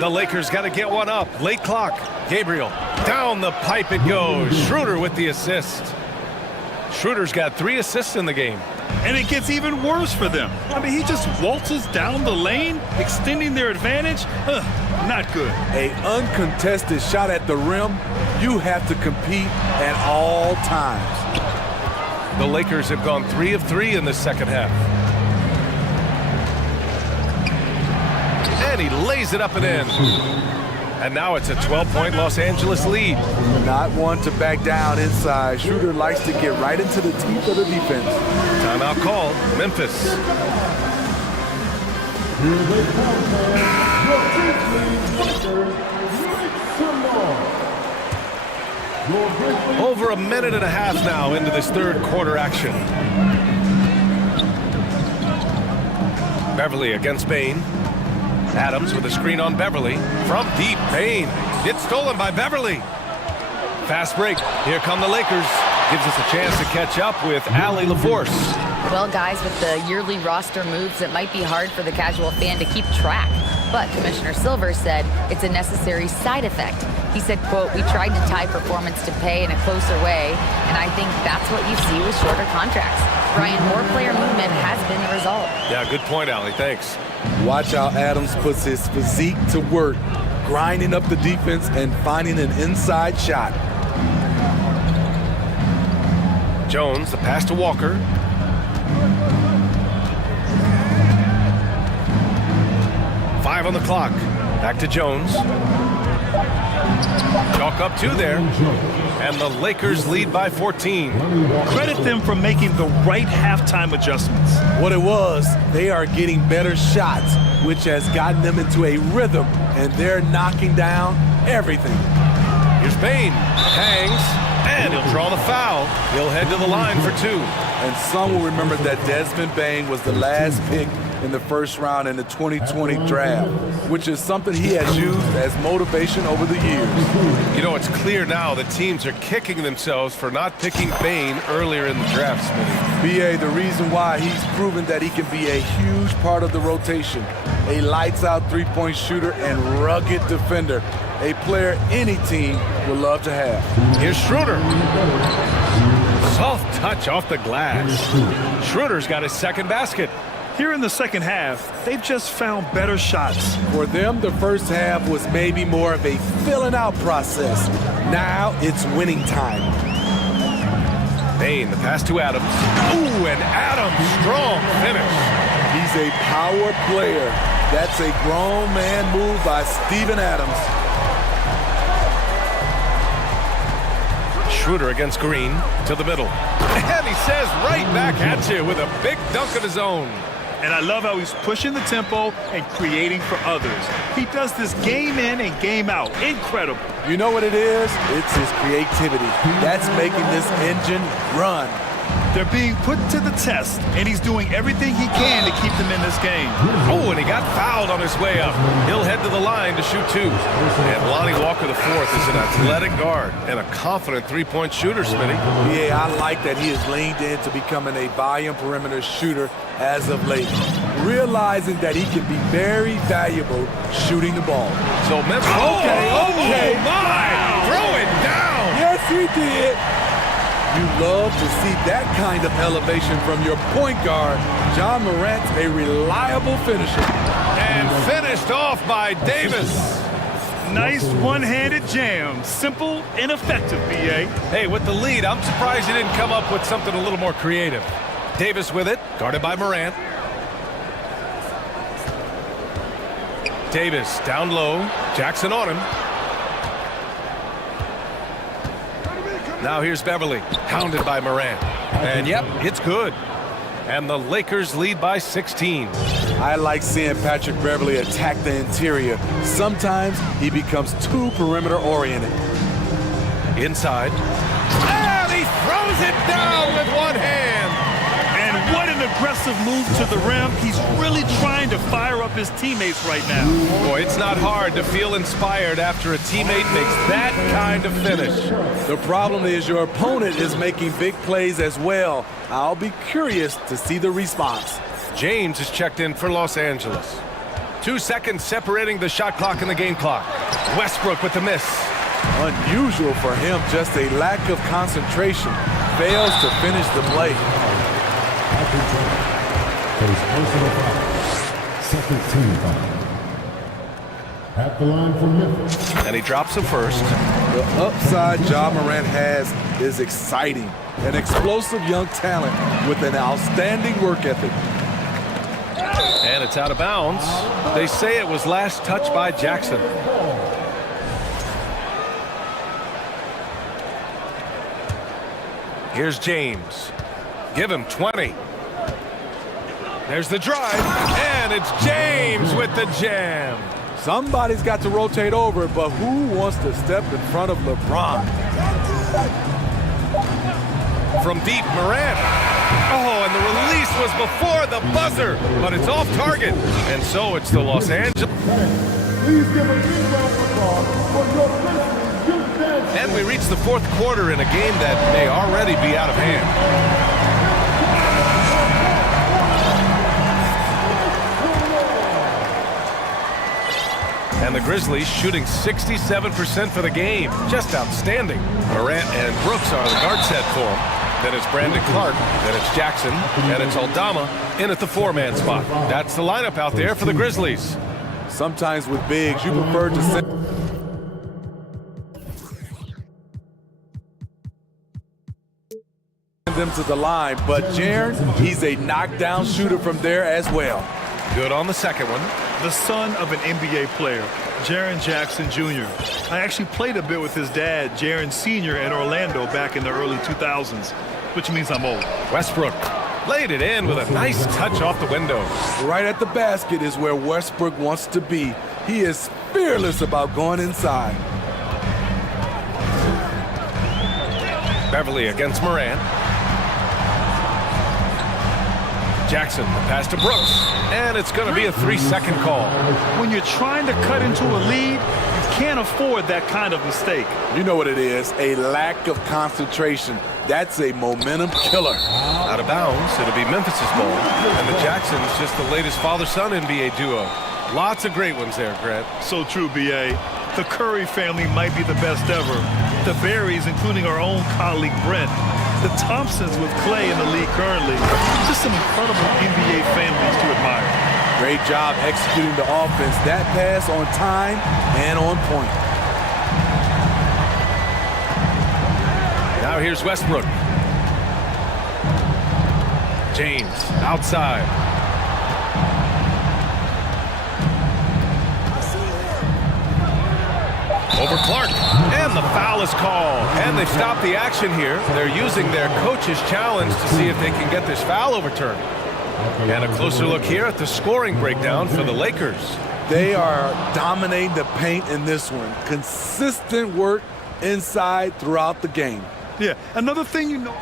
The Lakers got to get one up. Late clock. Gabriel. Down the pipe it goes. Schroeder with the assist. Schroeder's got 3 assists in the game. And it gets even worse for them. I mean, he just waltzes down the lane, extending their advantage. Not good. A uncontested shot at the rim, you have to compete at all times. The Lakers have gone 3 of 3 in the second half. And he lays it up and in. And now it's a 12-point Los Angeles lead. Not one to back down inside. Schroeder likes to get right into the teeth of the defense. Timeout call, Memphis. Over a minute and a half now into this third quarter action. Beverly against Bain. Adams with a screen on Beverly. From deep, Bain. It's stolen by Beverly. Fast break. Here come the Lakers. Gives us a chance to catch up with Allie LaForce. Well, guys, with the yearly roster moves, it might be hard for the casual fan to keep track. But Commissioner Silver said it's a necessary side effect. He said, quote, "We tried to tie performance to pay in a closer way, and I think that's what you see with shorter contracts." Brian, more player movement has been the result. Yeah, good point, Allie. Thanks. Watch how Adams puts his physique to work, grinding up the defense and finding an inside shot. Jones, the pass to Walker. Five on the clock. Back to Jones. Chalk up 2 there. And the Lakers lead by 14. Credit them for making the right halftime adjustments. What it was, they are getting better shots, which has gotten them into a rhythm, and they're knocking down everything. Here's Bain. Hangs. And he'll draw the foul. He'll head to the line for 2. And some will remember that Desmond Bain was the last pick in the first round in the 2020 draft, which is something he has used as motivation over the years. You know, it's clear now that teams are kicking themselves for not picking Bain earlier in the draft, Smitty. B.A., the reason why he's proven that he can be a huge part of the rotation, a lights-out three-point shooter and rugged defender, a player any team would love to have. Here's Schroeder. Soft touch off the glass. Schroeder's got his second basket. Here in the second half, they've just found better shots. For them, the first half was maybe more of a filling out process. Now it's winning time. Bain, the pass to Adams. Ooh, and Adams, strong finish. He's a power player. That's a grown man move by Steven Adams. Schroeder against Green to the middle. And he says right back at you with a big dunk of his own. And I love how he's pushing the tempo and creating for others. He does this game in and game out. Incredible. You know what it is? It's his creativity. That's making this engine run. They're being put to the test, and he's doing everything he can to keep them in this game. Oh, and he got fouled on his way up. He'll head to the line to shoot 2. And Lonnie Walker IV is an athletic guard and a confident three-point shooter, Smitty. Yeah, I like that he has leaned into becoming a volume perimeter shooter as of late, realizing that he can be very valuable shooting the ball. So Memphis. Okay. Oh my! Throw it down! Yes, he did. You love to see that kind of elevation from your point guard. John Morant's a reliable finisher. And finished off by Davis. Nice one-handed jam. Simple and effective, B.A. Hey, with the lead, I'm surprised he didn't come up with something a little more creative. Davis with it, guarded by Morant. Davis down low. Jackson on him. Now here's Beverly, hounded by Morant. And yep, it's good. And the Lakers lead by 16. I like seeing Patrick Beverly attack the interior. Sometimes he becomes too perimeter oriented. Inside. And he throws it down with one hand. And What an aggressive move to the rim. He's really trying to fire up his teammates right now. Boy, it's not hard to feel inspired after a teammate makes that kind of finish. The problem is your opponent is making big plays as well. I'll be curious to see the response. James is checked in for Los Angeles. 2 seconds separating the shot clock and the game clock. Westbrook with the miss. Unusual for him, just a lack of concentration. Fails to finish the play. First personal foul. Second team foul. At the line for Memphis. And he drops the first. The upside Ja Morant has is exciting. An explosive young talent with an outstanding work ethic. And it's out of bounds. They say it was last touched by Jackson. Here's James. Give him 20. There's the drive, and it's James with the jam. Somebody's got to rotate over, but who wants to step in front of LeBron? From deep, Morant. Oh, and the release was before the buzzer, but it's off target. And so it's the Los Angeles. Please give a big round of applause for your Grizzlies youth dance. And we reach the fourth quarter in a game that may already be out of hand. And the Grizzlies shooting 67% for the game. Just outstanding. Morant and Brooks are the guard set for him. Then it's Brandon Clark. Then it's Jackson. Then it's Aldama in at the four-man spot. That's the lineup out there for the Grizzlies. Sometimes with bigs, you prefer to send them to the line, but Jaren, he's a knockdown shooter from there as well. Good on the second one. The son of an NBA player, Jaren Jackson Jr. I actually played a bit with his dad, Jaren Sr. in Orlando back in the early 2000s, which means I'm old. Westbrook laid it in with a nice touch off the window. Right at the basket is where Westbrook wants to be. He is fearless about going inside. Beverly against Morant. Jackson, the pass to Brooks, and it's going to be a 3-second call. When you're trying to cut into a lead, you can't afford that kind of mistake. You know what it is, a lack of concentration. That's a momentum killer. Out of bounds, it'll be Memphis's ball, and the Jacksons just the latest father-son NBA duo. Lots of great ones there, Grant. So true, B.A. The Curry family might be the best ever. The Berries, including our own colleague Brent. The Thompsons with Clay in the league currently. Just some incredible NBA families to admire. Great job executing the offense. That pass on time and on point. Now here's Westbrook. James outside. Over Clark, and the foul is called. And they stop the action here. They're using their coach's challenge to see if they can get this foul overturned. And a closer look here at the scoring breakdown for the Lakers. They are dominating the paint in this one. Consistent work inside throughout the game. Yeah, another thing you know,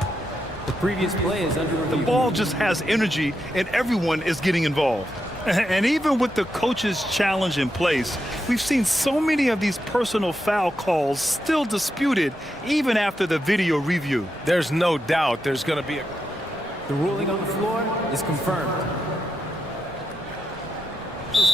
The previous play is under review. the ball just has energy and everyone is getting involved. And even with the coach's challenge in place, we've seen so many of these personal foul calls still disputed even after the video review. There's no doubt there's going to be a... The ruling on the floor is confirmed.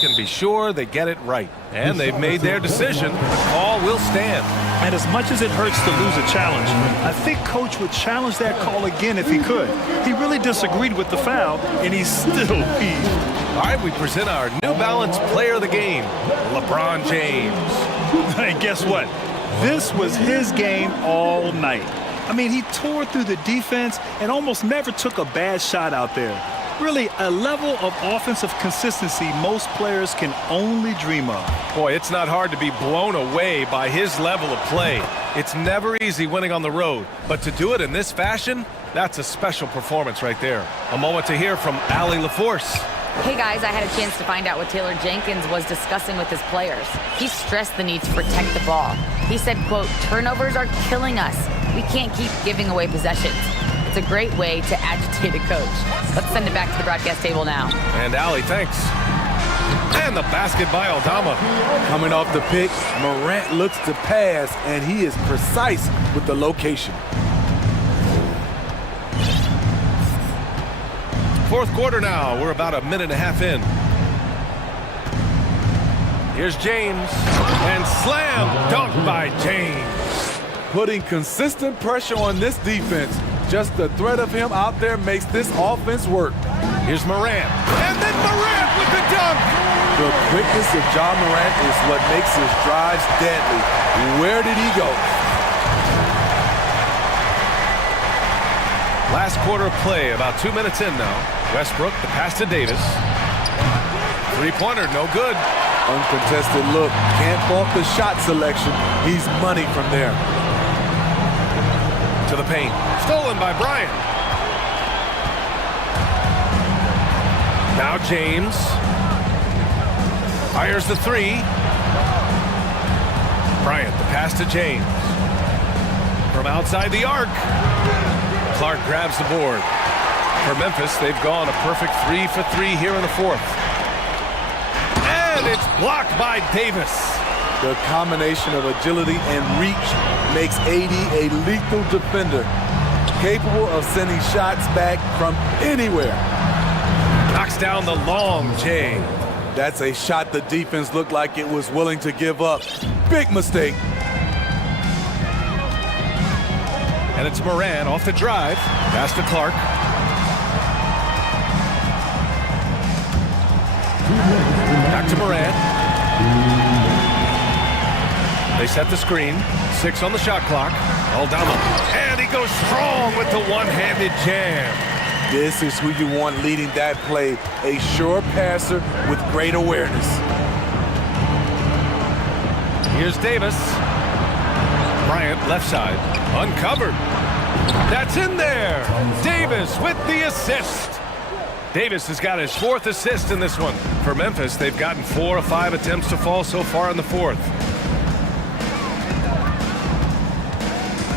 Can be sure they get it right. And they've made their decision. The call will stand. And as much as it hurts to lose a challenge, I think Coach would challenge that call again if he could. He really disagreed with the foul, and he's still peeved. All right, we present our New Balance player of the game, LeBron James. And guess what? This was his game all night. I mean, he tore through the defense and almost never took a bad shot out there. Really, a level of offensive consistency most players can only dream of. Boy, it's not hard to be blown away by his level of play. It's never easy winning on the road, but to do it in this fashion, that's a special performance right there. A moment to hear from Allie LaForce. Hey guys, I had a chance to find out what Taylor Jenkins was discussing with his players. He stressed the need to protect the ball. He said, quote, "Turnovers are killing us. We can't keep giving away possessions. It's a great way to agitate a coach. Let's send it back to the broadcast table now. And Allie, thanks. And the basket by Aldama. Coming off the pick, Morant looks to pass, and he is precise with the location. Fourth quarter now. We're about a minute and a half in. Here's James. And slam dunk by James. Putting consistent pressure on this defense. Just the threat of him out there makes this offense work. Here's Morant. And then Morant with the dunk. The quickness of Ja Morant is what makes his drives deadly. Where did he go? Last quarter of play, about 2 minutes in now. Westbrook, the pass to Davis. Three-pointer, no good. Uncontested look. Can't fault the shot selection. He's money from there. To the paint. Stolen by Bryant. Now James. Fires the three. Bryant, the pass to James. From outside the arc. Clark grabs the board. For Memphis, they've gone a perfect 3 for 3 here in the fourth. And it's blocked by Davis. The combination of agility and reach makes AD a lethal defender, capable of sending shots back from anywhere. Knocks down the long J. That's a shot the defense looked like it was willing to give up. Big mistake. And it's Moran off the drive. Pass to Clark. Back to Moran. They set the screen. 6 on the shot clock. Aldama. And he goes strong with the one-handed jam. This is who you want leading that play. A sure passer with great awareness. Here's Davis. Bryant, left side. Uncovered. That's in there. Davis with the assist. Davis has got his 4th assist in this one. For Memphis, they've gotten 4 of 5 attempts to fall so far in the fourth.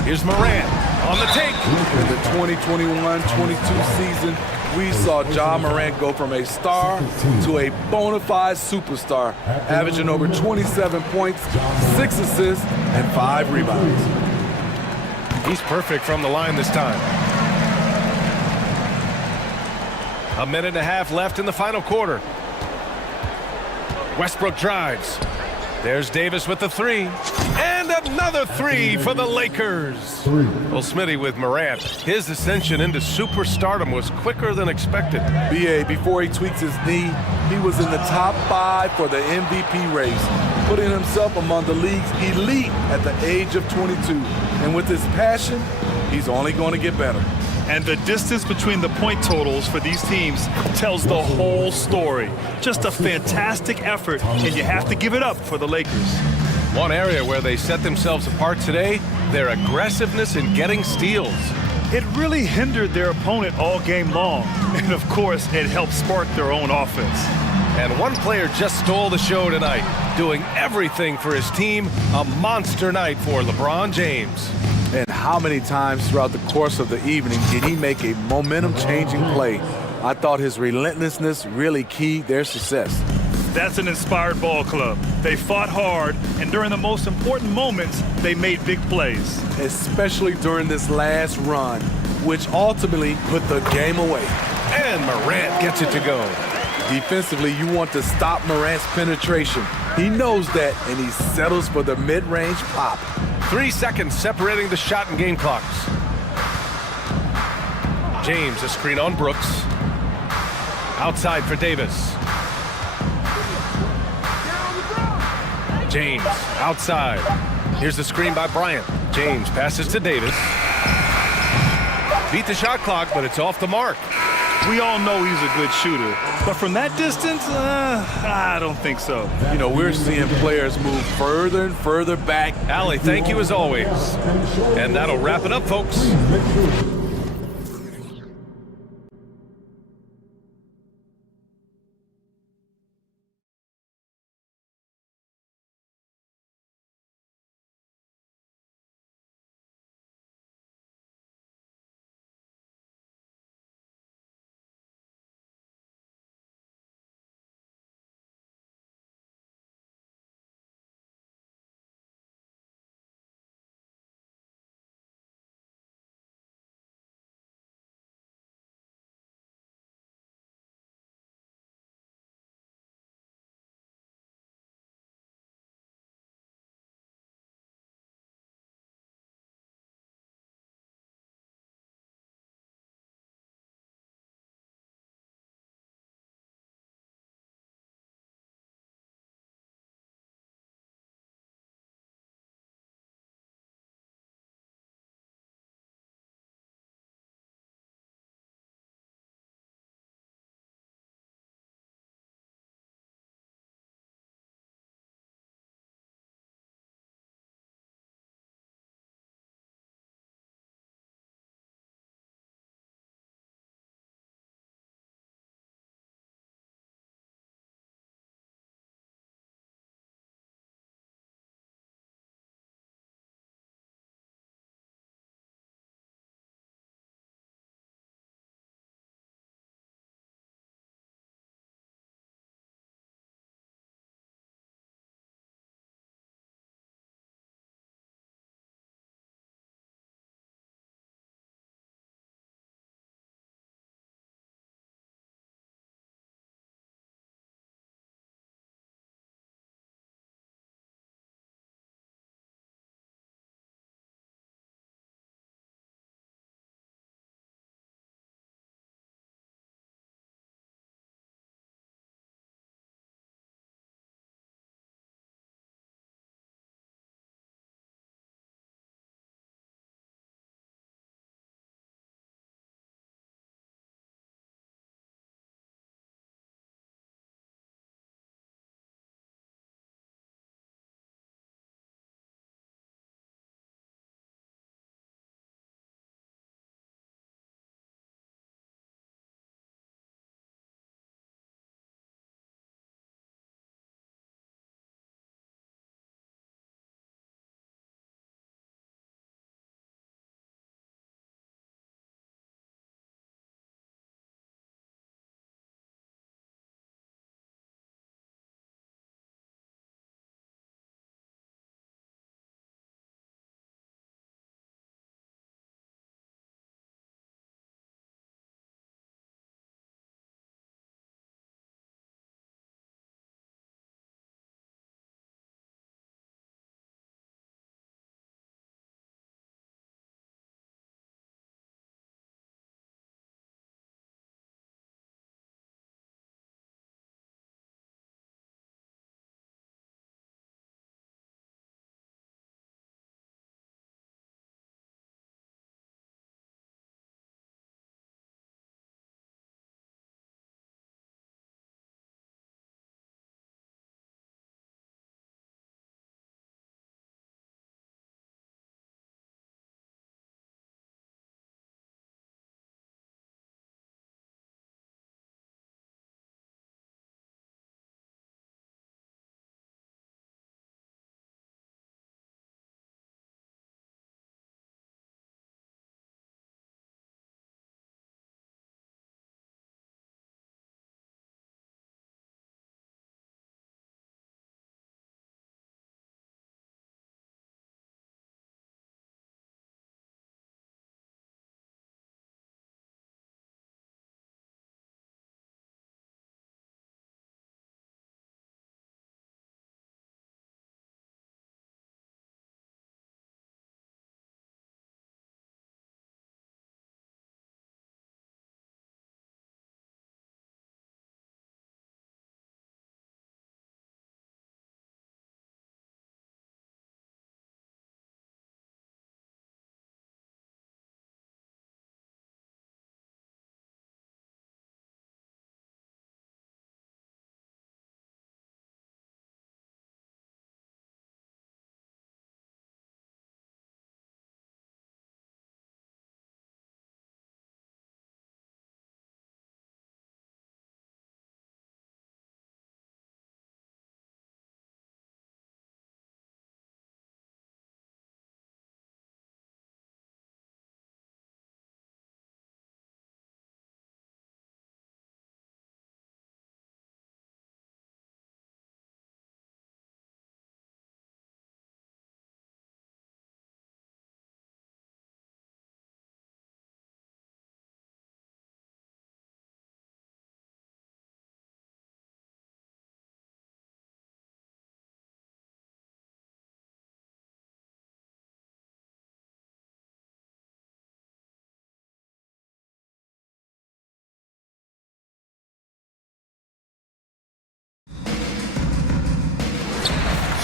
Here's Morant on the take. In the 2021-22 season, we saw Ja Morant go from a star to a bona fide superstar, averaging over 27 points, 6 assists, and 5 rebounds. He's perfect from the line this time. A minute and a half left in the final quarter. Westbrook drives. There's Davis with the 3. And another 3 for the Lakers. Well, Smitty with Morant. His ascension into superstardom was quicker than expected. BA, before he tweaks his knee, he was in the top 5 for the MVP race, putting himself among the league's elite at the age of 22. And with his passion, he's only going to get better. And the distance between the point totals for these teams tells the whole story. Just a fantastic effort, and you have to give it up for the Lakers. One area where they set themselves apart today, their aggressiveness in getting steals. It really hindered their opponent all game long. And of course, it helped spark their own offense. And one player just stole the show tonight, doing everything for his team. A monster night for LeBron James. And how many times throughout the course of the evening did he make a momentum-changing play? I thought his relentlessness really keyed their success. That's an inspired ball club. They fought hard, and during the most important moments, they made big plays. Especially during this last run, which ultimately put the game away. And Morant gets it to go. Defensively, you want to stop Morant's penetration. He knows that, and he settles for the mid-range pop. 3 seconds separating the shot and game clocks. James, a screen on Brooks. Outside for Davis. James, outside. Here's the screen by Bryant. James passes to Davis. Beat the shot clock, but it's off the mark. We all know he's a good shooter, but from that distance, I don't think so. You know, we're seeing players move further and further back. Allie, thank you as always. And that'll wrap it up, folks.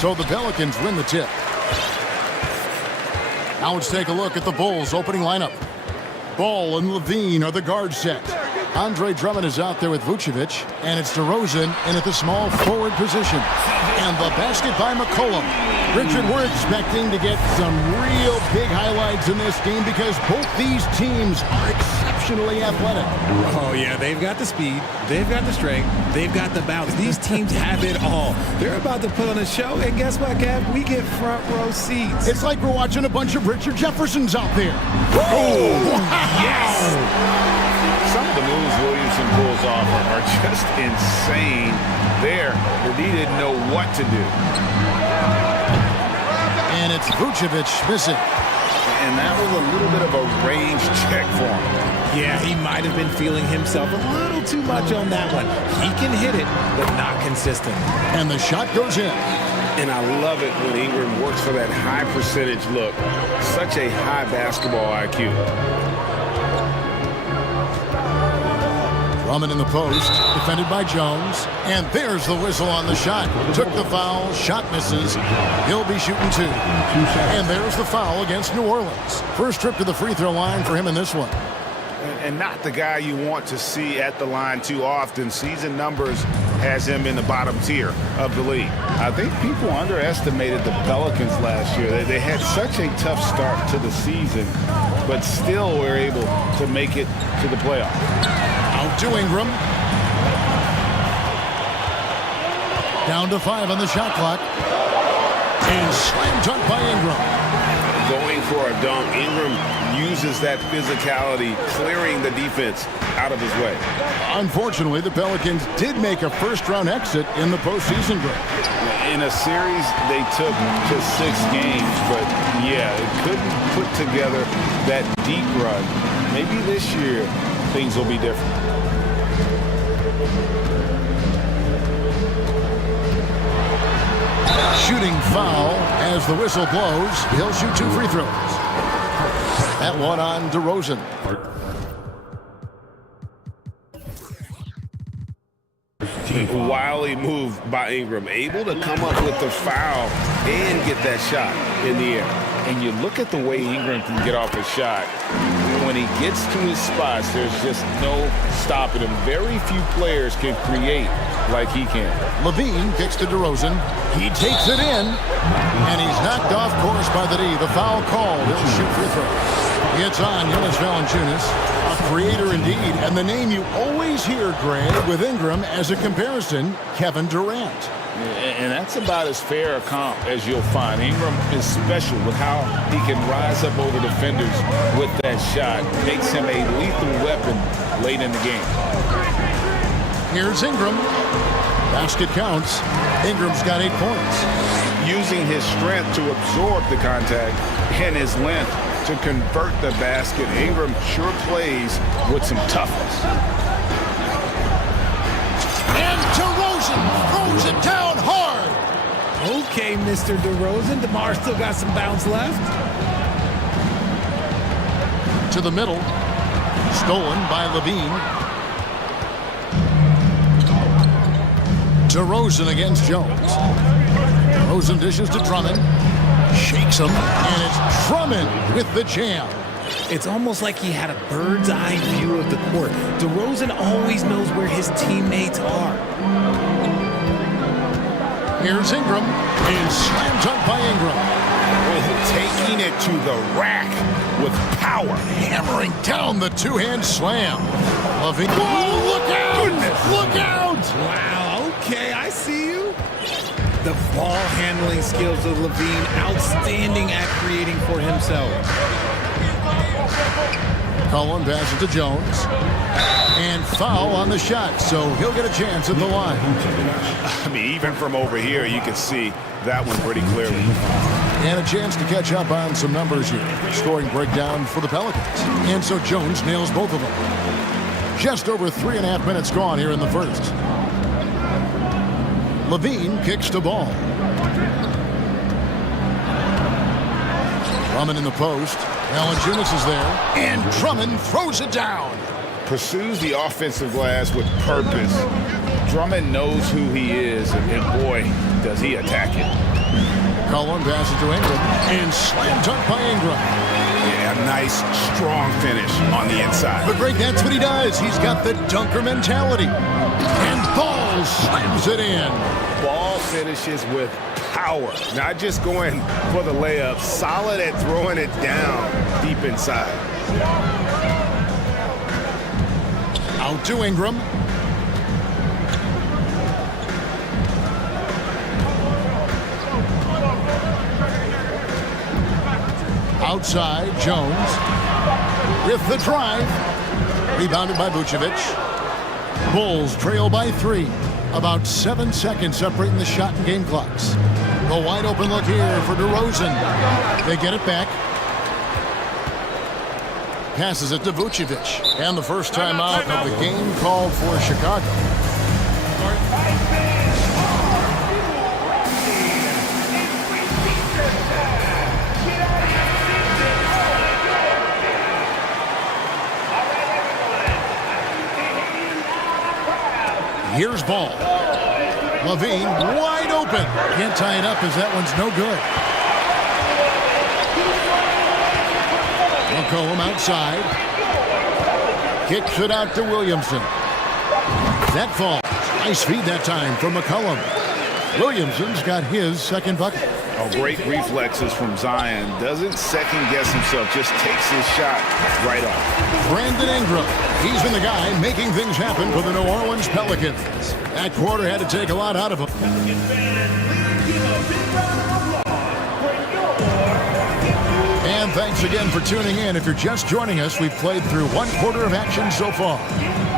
So the Pelicans win the tip. Now let's take a look at the Bulls' opening lineup. Ball and Levine are the guard set. Andre Drummond is out there with Vucevic, and it's DeRozan in at the small forward position. And the basket by McCollum. Richard, we're expecting to get some real big highlights in this game because both these teams are exceptionally athletic. Oh, yeah, they've got the speed, they've got the strength, they've got the bounce. These teams have it all. They're about to put on a show, and guess what, Kev? We get front row seats. It's like we're watching a bunch of Richard Jeffersons out there. Oh, yes! Some of the moves Williamson pulls off are just insane there, but he didn't know what to do. And it's Vucevic missing. And that was a little bit of a range check for him. Yeah, he might have been feeling himself a little too much on that one. He can hit it, but not consistent. And the shot goes in. And I love it when Ingram works for that high percentage look. Such a high basketball IQ. Drummond in the post, defended by Jones. And there's the whistle on the shot. Took the foul, shot misses. He'll be shooting two. And there's the foul against New Orleans. First trip to the free throw line for him in this one. And not the guy you want to see at the line too often. Season numbers has him in the bottom tier of the league. I think people underestimated the Pelicans last year. They had such a tough start to the season, but still were able to make it to the playoffs. Out to Ingram. Down to 5 on the shot clock. And slam dunk by Ingram. Going for a dunk, Ingram uses that physicality, clearing the defense out of his way. Unfortunately, the Pelicans did make a first-round exit in the postseason break. In a series, they took to 6 games, but yeah, it couldn't put together that deep run. Maybe this year, things will be different. Shooting foul as the whistle blows. He'll shoot 2 free throws. That one on DeRozan. Wily move by Ingram, able to come up with the foul and get that shot in the air. And you look at the way Ingram can get off a shot. When he gets to his spots, there's just no stopping him. Very few players can create like he can. Levine kicks to DeRozan. He takes it in, and he's knocked off course by the D. The foul call. He'll shoot free throws. It's on Jonas Valanciunas, a creator indeed, and the name you always hear, Greg, with Ingram as a comparison, Kevin Durant. And that's about as fair a comp as you'll find. Ingram is special with how he can rise up over defenders with that shot. Makes him a lethal weapon late in the game. Here's Ingram. Basket counts. Ingram's got 8 points. Using his strength to absorb the contact and his length to convert the basket. Ingram sure plays with some toughness. And DeRozan throws it down hard. Okay, Mr. DeRozan. DeMar still got some bounce left. To the middle. Stolen by Levine. DeRozan against Jones. DeRozan dishes to Drummond. Shakes him, and it's Drummond with the jam. It's almost like he had a bird's eye view of the court. DeRozan always knows where his teammates are. Here's Ingram, and slam dunk by Ingram. Taking it to the rack with power. Hammering down the two-hand slam. Levine. Whoa, look out! Goodness. Look out! Wow, okay, I see you. The ball handling skills of Levine, outstanding at creating for himself. Cullen passes to Jones. And foul on the shot, so he'll get a chance at the line. I mean, even from over here, you can see that one pretty clearly. And a chance to catch up on some numbers here. Scoring breakdown for the Pelicans. And so Jones nails both of them. Just over 3.5 minutes gone here in the first. Levine kicks the ball. Drummond in the post. Valanciunas is there. And Drummond throws it down. Pursues the offensive glass with purpose. Drummond knows who he is, and boy, does he attack it. McCollum passes to Ingram and slam dunk by Ingram. Yeah, a nice, strong finish on the inside. But Greg, that's what he does. He's got the dunker mentality. And Ball slams it in. Ball finishes with power. Not just going for the layup, solid at throwing it down deep inside. Out to Ingram. Outside, Jones with the drive. Rebounded by Vucevic. Bulls trail by 3. About 7 seconds separating the shot and game clocks. The wide open look here for DeRozan. They get it back. Passes it to Vucevic. And the first time out of the game called for Chicago. Here's Ball. Levine wide open. Can't tie it up as that one's no good. McCollum outside. Kicks it out to Williamson. That falls. Nice feed that time from McCollum. Williamson's got his second bucket. Oh, great reflexes from Zion. Doesn't second guess himself. Just takes his shot right off. Brandon Ingram. He's been the guy making things happen for the New Orleans Pelicans. That quarter had to take a lot out of him. And thanks again for tuning in. If you're just joining us, we've played through one quarter of action so far.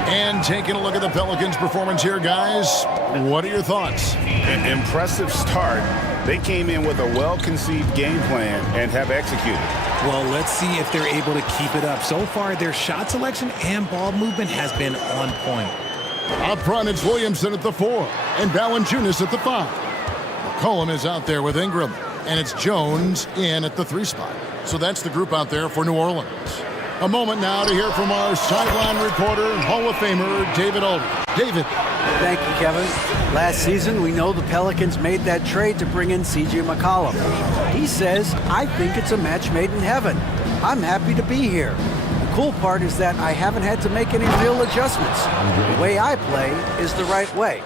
And taking a look at the Pelicans' performance here, guys, what are your thoughts? An impressive start. They came in with a well-conceived game plan and have executed. Well, let's see if they're able to keep it up. So far, their shot selection and ball movement has been on point. Up front, it's Williamson at the 4 and Valanciunas at the 5. McCollum is out there with Ingram, and it's Jones in at the 3 spot. So that's the group out there for New Orleans. A moment now to hear from our sideline reporter, Hall of Famer David Aldridge. David. Thank you, Kevin. Last season, we know the Pelicans made that trade to bring in C.J. McCollum. He says, I think it's a match made in heaven. I'm happy to be here. The cool part is that I haven't had to make any real adjustments. The way I play is the right way.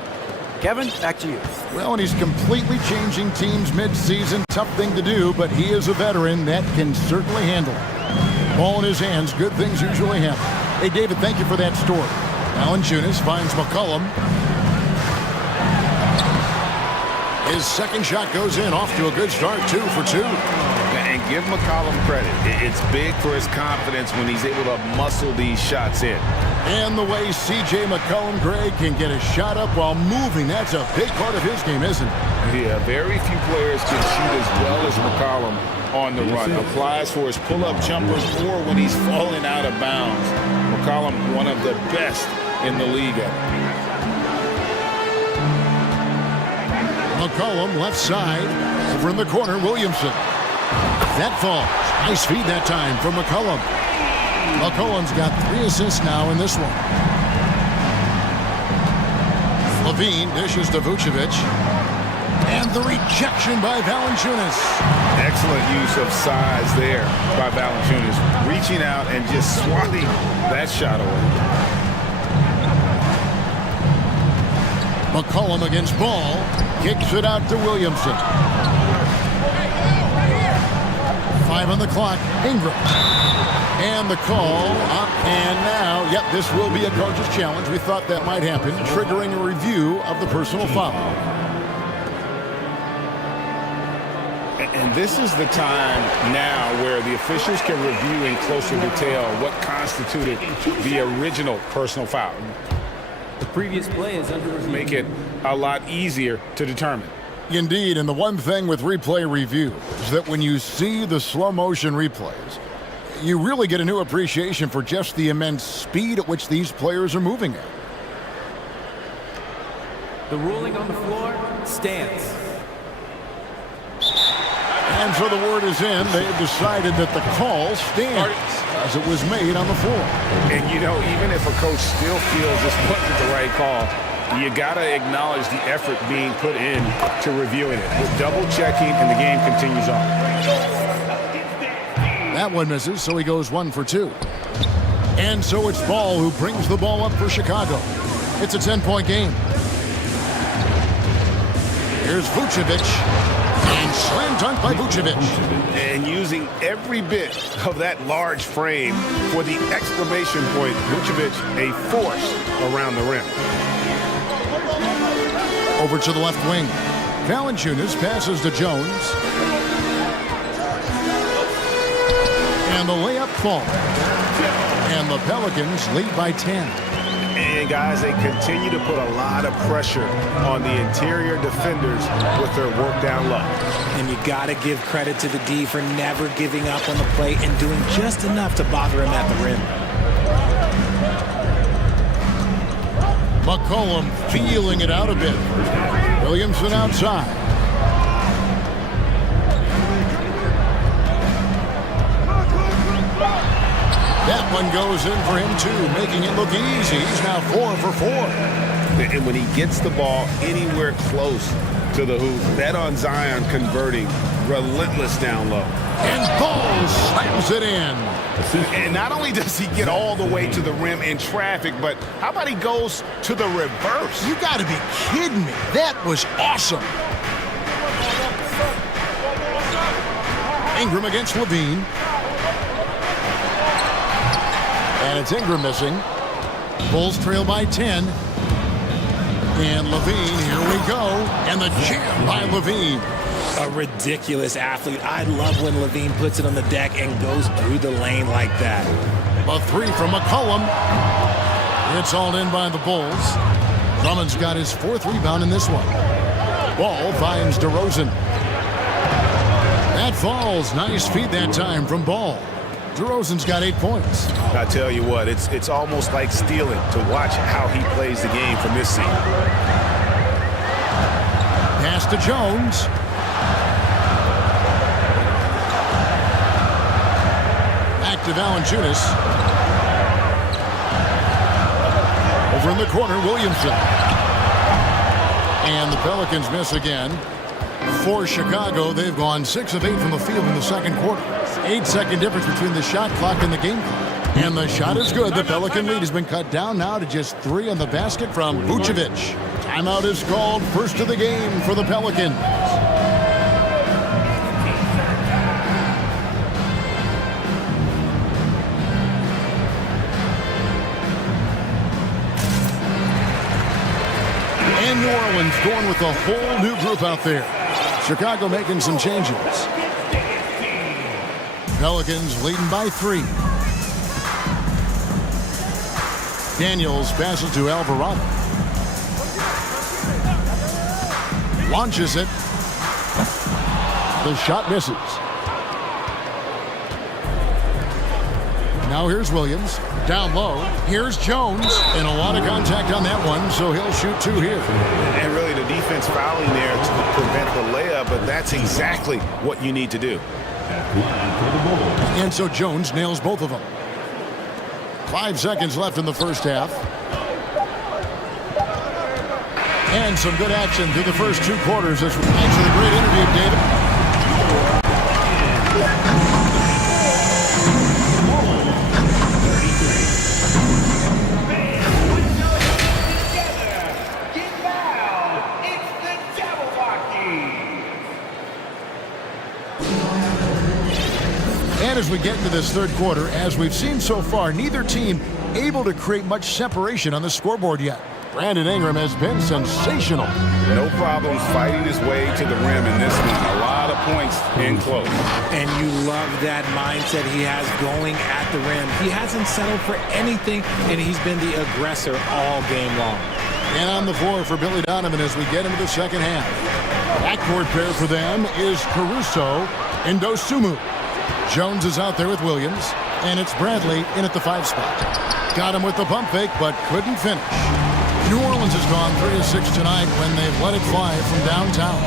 Kevin, back to you. Well, and he's completely changing teams mid-season. Tough thing to do, but he is a veteran that can certainly handle it. Ball in his hands, good things usually happen. Hey, David, thank you for that story. Valanciunas finds McCollum. His second shot goes in, off to a good start, 2 for 2. And give McCollum credit. It's big for his confidence when he's able to muscle these shots in. And the way C.J. McCollum, Greg, can get a shot up while moving, that's a big part of his game, isn't it? Yeah, very few players can shoot as well as McCollum on the run. Applies for his pull-up jumpers or when he's falling out of bounds. McCollum, one of the best in the league at it. McCollum left side. Over in the corner, Williamson. That falls. Nice feed that time from McCollum. McCollum's got 3 assists now in this one. Levine dishes to Vucevic. And the rejection by Valanciunas. Excellent use of size there by Valanciunas. Reaching out and just swatting that shot away. McCollum against Ball. Kicks it out to Williamson. 5 on the clock. Ingram. And the call up and now. Yep, this will be a coach's challenge. We thought that might happen, triggering a review of the personal foul. And this is the time now where the officials can review in closer detail what constituted the original personal foul. The previous play is under review. Make it a lot easier to determine. Indeed, and the one thing with replay review is that when you see the slow motion replays, you really get a new appreciation for just the immense speed at which these players are moving at. The ruling on the floor stands. And so the word is in. They have decided that the call stands as it was made on the floor. And, you know, even if a coach still feels this wasn't the right call, You got to acknowledge the effort being put in to reviewing it. With double checking, and the game continues on. That one misses, so he goes 1 for 2. And so it's Ball who brings the ball up for Chicago. It's a 10-point game. Here's Vucevic. And slam dunk by Vucevic. And using every bit of that large frame for the exclamation point, Vucevic, a force around the rim. Over to the left wing. Valanciunas passes to Jones. And the layup falls. And the Pelicans lead by 10. And guys, they continue to put a lot of pressure on the interior defenders with their work down low. And you got to give credit to the D for never giving up on the play and doing just enough to bother him at the rim. McCollum feeling it out a bit. Williamson outside. That one goes in for him, too, making it look easy. He's now 4 for 4. And when he gets the ball anywhere close to the hoop, bet on Zion converting, relentless down low. And Ball slams it in. And not only does he get all the way to the rim in traffic, but how about he goes to the reverse? You got to be kidding me. That was awesome. Ingram against Levine. And it's Ingram missing. Bulls trail by 10. And Levine, here we go. And the jam by Levine. A ridiculous athlete. I love when Levine puts it on the deck and goes through the lane like that. A 3 from McCollum. It's all in by the Bulls. Drummond's got his 4th rebound in this one. Ball finds DeRozan. That falls. Nice feed that time from Ball. DeRozan's got 8 points. I tell you what, it's almost like stealing to watch how he plays the game from this seat. Pass to Jones. Back to Valanciunas. Over in the corner, Williamson. And the Pelicans miss again. For Chicago, they've gone 6 of 8 from the field in the second quarter. 8-second difference between the shot clock and the game clock. And the shot is good. The Pelican lead has been cut down now to just 3 on the basket from Vucevic. Timeout is called, first of the game for the Pelicans. And New Orleans going with a whole new group out there. Chicago making some changes. Pelicans leading by 3. Daniels passes to Alvarado. Launches it. The shot misses. Now here's Williams. Down low. Here's Jones. And a lot of contact on that one, so he'll shoot 2 here. And really the defense fouling there to prevent the layup, but that's exactly what you need to do. And so Jones nails both of them. 5 seconds left in the first half. And some good action through the first 2 quarters. Thanks for the great interview, David. And as we get into this third quarter, as we've seen so far, neither team able to create much separation on the scoreboard yet. Brandon Ingram has been sensational. No problems fighting his way to the rim in this one. A lot of points in close. And you love that mindset he has going at the rim. He hasn't settled for anything, and he's been the aggressor all game long. And on the floor for Billy Donovan as we get into the second half. Backcourt pair for them is Caruso and Dosunmu. Jones is out there with Williams, and it's Bradley in at the 5 spot. Got him with the pump fake, but couldn't finish. New Orleans has gone 3 of 6 tonight when they've let it fly from downtown.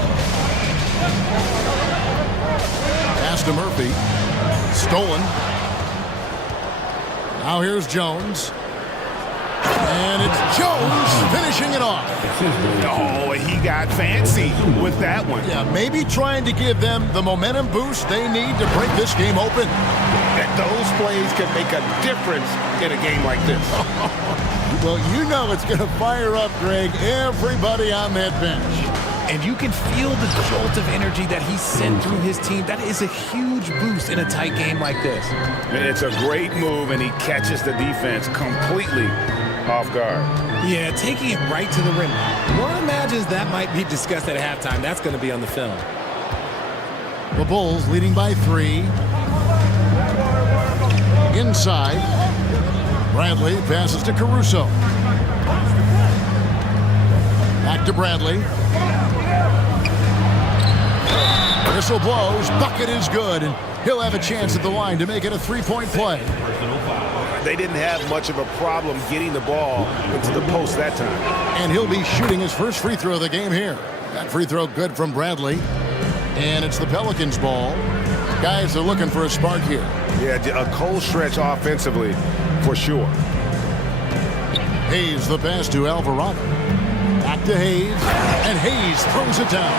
Pass to Murphy. Stolen. Now here's Jones. And it's Jones finishing it off. Oh, he got fancy with that one. Yeah, maybe trying to give them the momentum boost they need to break this game open. And those plays can make a difference in a game like this. Well, you know it's going to fire up, Greg, everybody on that bench. And you can feel the jolt of energy that he sent through his team. That is a huge boost in a tight game like this. It's a great move, and he catches the defense completely off guard. Yeah, taking it right to the rim. One imagines that might be discussed at halftime. That's going to be on the film. The Bulls leading by 3. Inside. Bradley passes to Caruso. Back to Bradley. Whistle blows. Bucket is good, and he'll have a chance at the line to make it a 3-point play. They didn't have much of a problem getting the ball into the post that time. And he'll be shooting his first free throw of the game here. That free throw good from Bradley. And it's the Pelicans' ball. Guys are looking for a spark here. Yeah, a cold stretch offensively, for sure. Hayes the pass to Alvarado. Back to Hayes. And Hayes throws it down.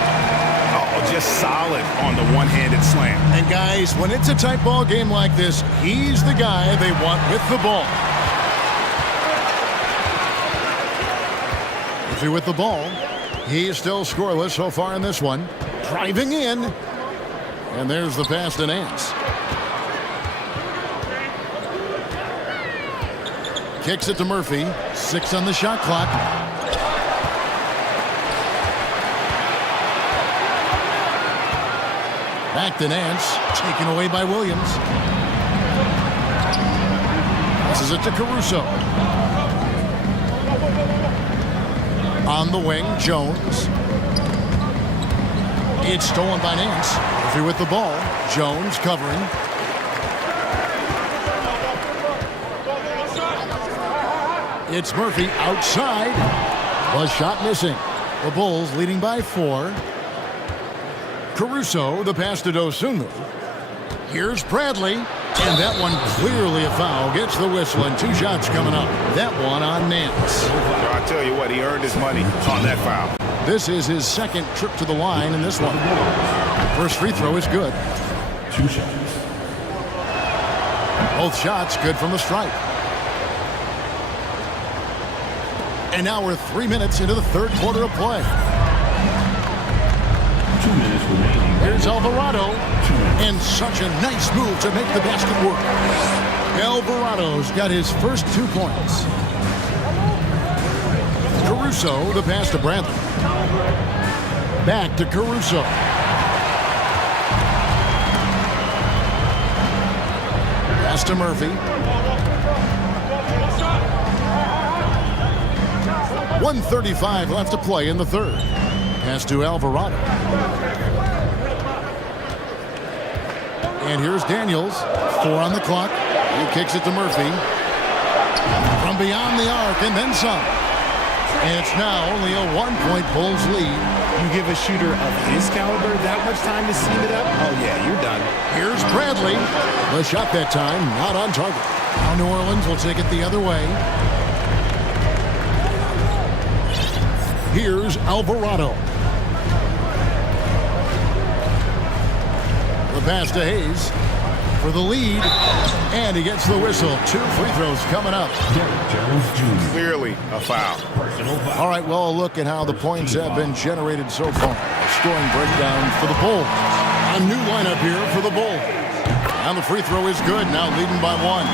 Oh, just solid on the one-handed slam. And guys, when it's a tight ball game like this, he's the guy they want with the ball. If he with the ball, he's still scoreless so far in this one. Driving in. And there's the pass to Nance. Kicks it to Murphy. 6 on the shot clock. Back to Nance. Taken away by Williams. Passes it to Caruso. On the wing, Jones. It's stolen by Nance. Murphy with the ball. Jones covering. It's Murphy outside. The shot missing. The Bulls leading by 4. Caruso, the pass to Dosunmu. Here's Bradley. And that one clearly a foul. Gets the whistle, and 2 shots coming up. That one on Nance. I'll tell you what, he earned his money on that foul. This is his second trip to the line in this one. First free throw is good. 2 shots. Both shots good from the stripe. And now we're 3 minutes into the third quarter of play. 2 minutes remaining. Here's Alvarado. And such a nice move to make the basket work. Alvarado's got his first 2 points. Caruso, the pass to Bradley. Back to Caruso. Pass to Murphy. 1:35 left to play in the third. Pass to Alvarado. And here's Daniels. 4 on the clock. He kicks it to Murphy. From beyond the arc and then some. And it's now only a 1-point Bulls lead. You give a shooter of his caliber that much time to seam it up? Oh, yeah, you're done. Here's Bradley. The shot that time, not on target. Now New Orleans will take it the other way. Here's Alvarado. The pass to Hayes for the lead. And he gets the whistle. 2 free throws coming up. Clearly a foul. All right, well, a look at how the points have been generated so far. A scoring breakdown for the Bulls. A new lineup here for the Bulls. And the free throw is good, now leading by 1.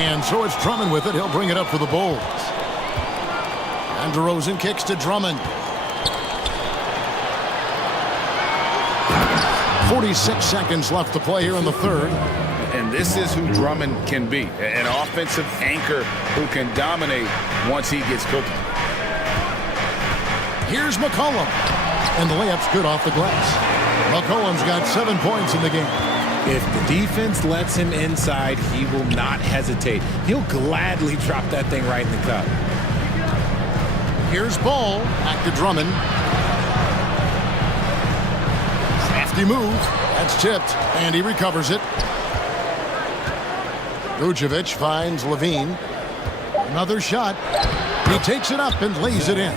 And so it's Drummond with it. He'll bring it up for the Bulls. And DeRozan kicks to Drummond. 46 seconds left to play here in the third. And this is who Drummond can be. An offensive anchor who can dominate once he gets cooking. Here's McCollum. And the layup's good off the glass. McCollum's got 7 points in the game. If the defense lets him inside, he will not hesitate. He'll gladly drop that thing right in the cup. Here's Ball. Back to Drummond. Crafty move. That's tipped. And he recovers it. Vucevic finds Levine. Another shot. He takes it up and lays it in.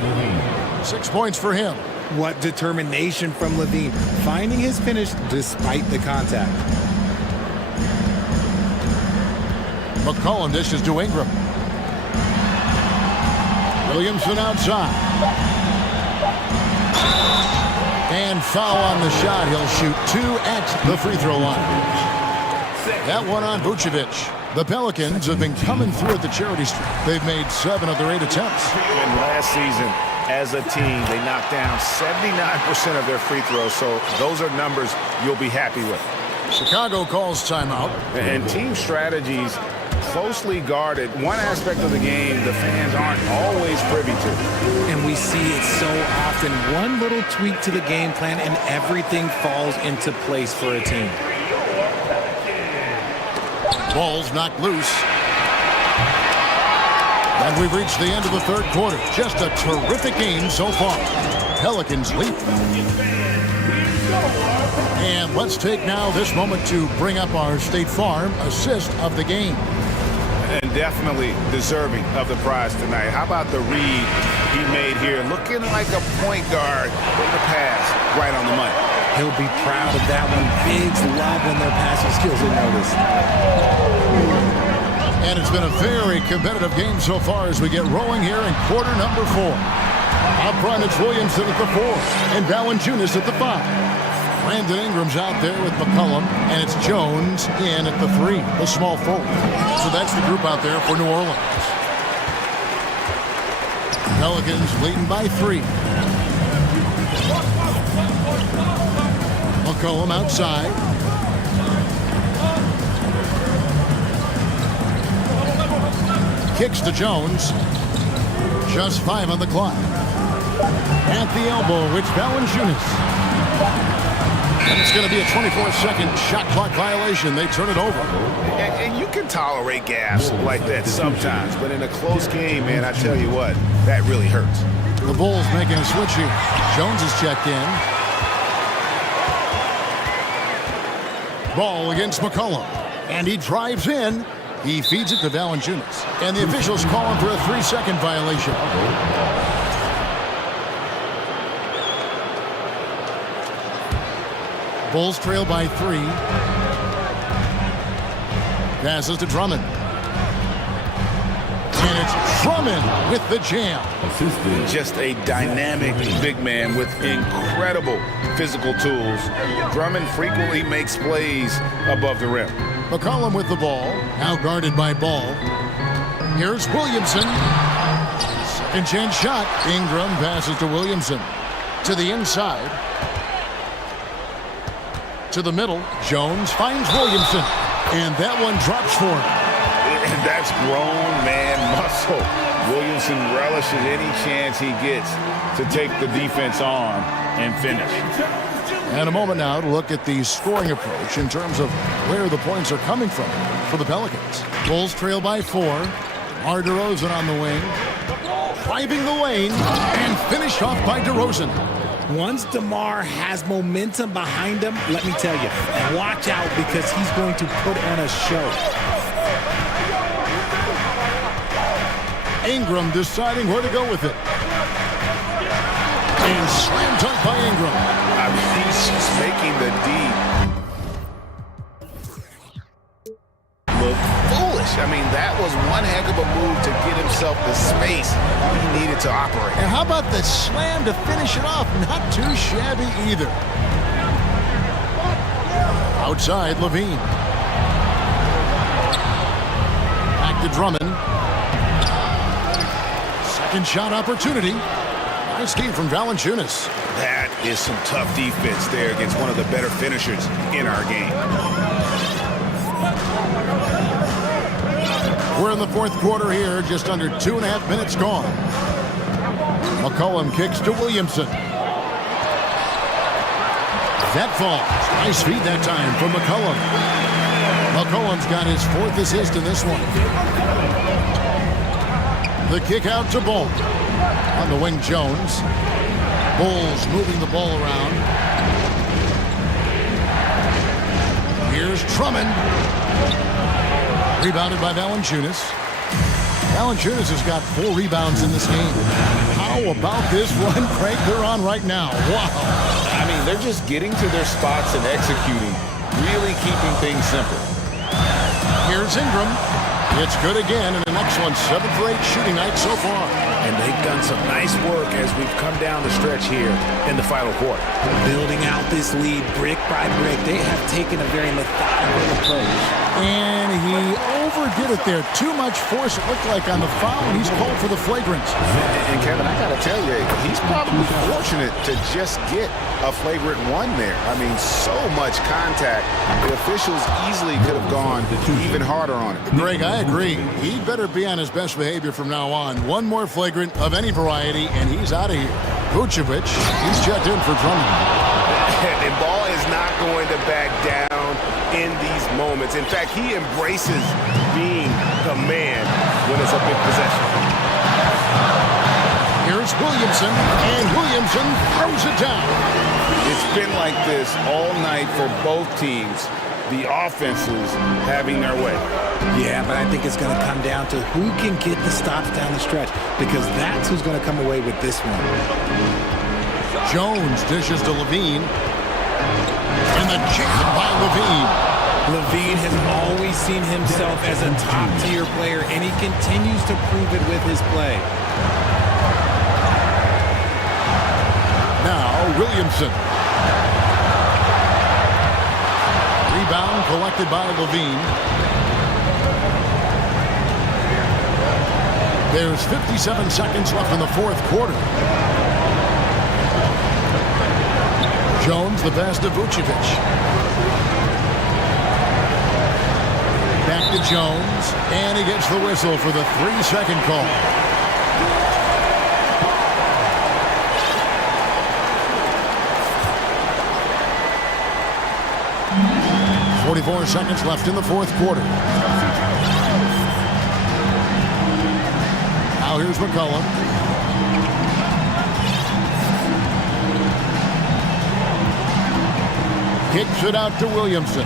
6 points for him. What determination from Levine, finding his finish despite the contact. McCollum dishes to Ingram. Williamson outside. And foul on the shot. He'll shoot 2 at the free throw line. That one on Vucevic. The Pelicans have been coming through at the charity streak. They've made 7 of their 8 attempts. And last season, as a team, they knocked down 79% of their free throws, so those are numbers you'll be happy with. Chicago calls timeout. And team strategies closely guarded. One aspect of the game the fans aren't always privy to. And we see it so often. One little tweak to the game plan and everything falls into place for a team. Ball's knocked loose. And we've reached the end of the third quarter. Just a terrific game so far. Pelicans lead. And let's take now this moment to bring up our State Farm assist of the game. And definitely deserving of the prize tonight. How about the read he made here? Looking like a point guard with the pass right on the money. He'll be proud of that one. Bigs love when their passing skills are noticed. And it's been a very competitive game so far as we get rolling here in quarter number 4. Up front, it's Williamson at the 4 and Valanciunas at the 5. Brandon Ingram's out there with McCollum, and it's Jones in at the 3, the small forward. So that's the group out there for New Orleans. Pelicans leading by 3. McCollum outside. Kicks to Jones. Just 5 on the clock. At the elbow, it's Valanciunas. And it's going to be a 24-second shot clock violation. They turn it over. And you can tolerate gaffes like that sometimes, but in a close game, man, I tell you what, that really hurts. The Bulls making a switch here. Jones is checked in. Ball against McCollum. And he drives in. He feeds it to Valanciunas. And the officials call him for a 3-second violation. Bulls trail by 3. Passes to Drummond. And it's Drummond with the jam. Just a dynamic big man with incredible physical tools. Drummond frequently makes plays above the rim. McCollum with the ball. Now guarded by Ball. Here's Williamson. Second chance shot. Ingram passes to Williamson. To the inside. To the middle. Jones finds Williamson. And that one drops for him. And that's grown man muscle. Williamson relishes any chance he gets to take the defense on and finish. And a moment now to look at the scoring approach in terms of where the points are coming from for the Pelicans. Bulls trail by 4. Mar DeRozan on the wing. Driving the lane and finished off by DeRozan. Once DeMar has momentum behind him, let me tell you, watch out because he's going to put on a show. Ingram deciding where to go with it. And slam dunk by Ingram. I mean, he's just making the D look foolish. I mean, that was one heck of a move to get himself the space he needed to operate. And how about the slam to finish it off? Not too shabby either. Outside, Levine. Back to Drummond. Second shot opportunity. Nice game from Valanciunas. That is some tough defense there against one of the better finishers in our game. We're in the fourth quarter here, just under 2.5 minutes gone. McCollum kicks to Williamson. That falls. Nice feed that time from McCollum. McCollum's got his 4th assist in this one. The kick out to Ball. On the wing, Jones. Bulls moving the ball around. Here's Drummond. Rebounded by Valanciunas. Valanciunas has got 4 rebounds in this game. How about this run, Craig, they're on right now? Wow. I mean, they're just getting to their spots and executing, really keeping things simple. Here's Ingram. It's good again, and an excellent 7 for 8 shooting night so far. And they've done some nice work as we've come down the stretch here in the final quarter. Building out this lead brick by brick. They have taken a very methodical approach. And he overdid it there. Too much force, it looked like, on the foul, and he's called for the flagrant. And Kevin, I got to tell you, he's probably fortunate to just get a flagrant 1 there. I mean, so much contact. The officials easily could have gone even harder on it. Greg, I agree. He better be on his best behavior from now on. 1 more flagrant of any variety, and he's out of here. Vucevic, he's checked in for Drummond. And Ball is not going to back down in these moments. In fact, he embraces being the man when it's a big possession. Here's Williamson, and Williamson throws it down. It's been like this all night for both teams. The offenses having their way. Yeah, but I think it's going to come down to who can get the stops down the stretch, because that's who's going to come away with this one. Jones dishes to Levine. And the jam by Levine. Levine has always seen himself as a top-tier player, and he continues to prove it with his play. Now, Williamson. Rebound collected by Levine. There's 57 seconds left in the 4th quarter. Jones, the pass to Vucevic. Back to Jones, and he gets the whistle for the 3-second call. .44 seconds left in the 4th quarter. Now here's McCollum. Kicks it out to Williamson.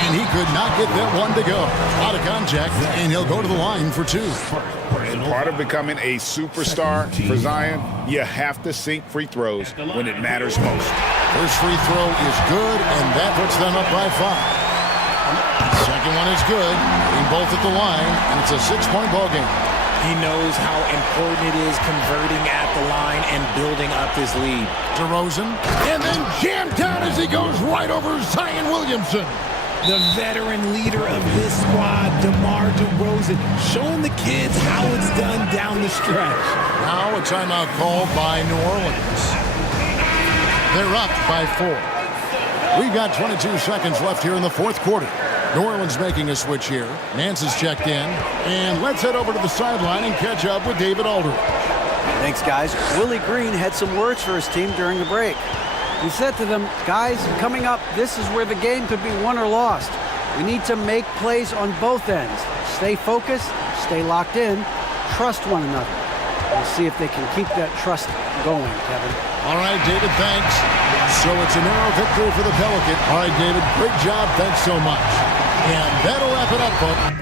And he could not get that one to go. Out of contact, and he'll go to the line for 2. And part of becoming a superstar for Zion, you have to sink free throws when it matters most. First free throw is good, and that puts them up by 5. Second one is good. Getting both at the line, and it's a 6-point ball game. He knows how important it is converting at the line and building up this lead. DeRozan, and then jammed down as he goes right over Zion Williamson. The veteran leader of this squad, DeMar DeRozan, showing the kids how it's done down the stretch. Now a timeout called by New Orleans. They're up by 4. We've got 22 seconds left here in the 4th quarter. New Orleans making a switch here. Nance is checked in. And let's head over to the sideline and catch up with David Aldridge. Thanks, guys. Willie Green had some words for his team during the break. He said to them, guys, coming up, this is where the game could be won or lost. We need to make plays on both ends. Stay focused, stay locked in, trust one another. We'll see if they can keep that trust going, Kevin. All right, David, thanks. So it's a narrow victory for the Pelicans. All right, David, great job. Thanks so much. And that'll wrap it up, folks.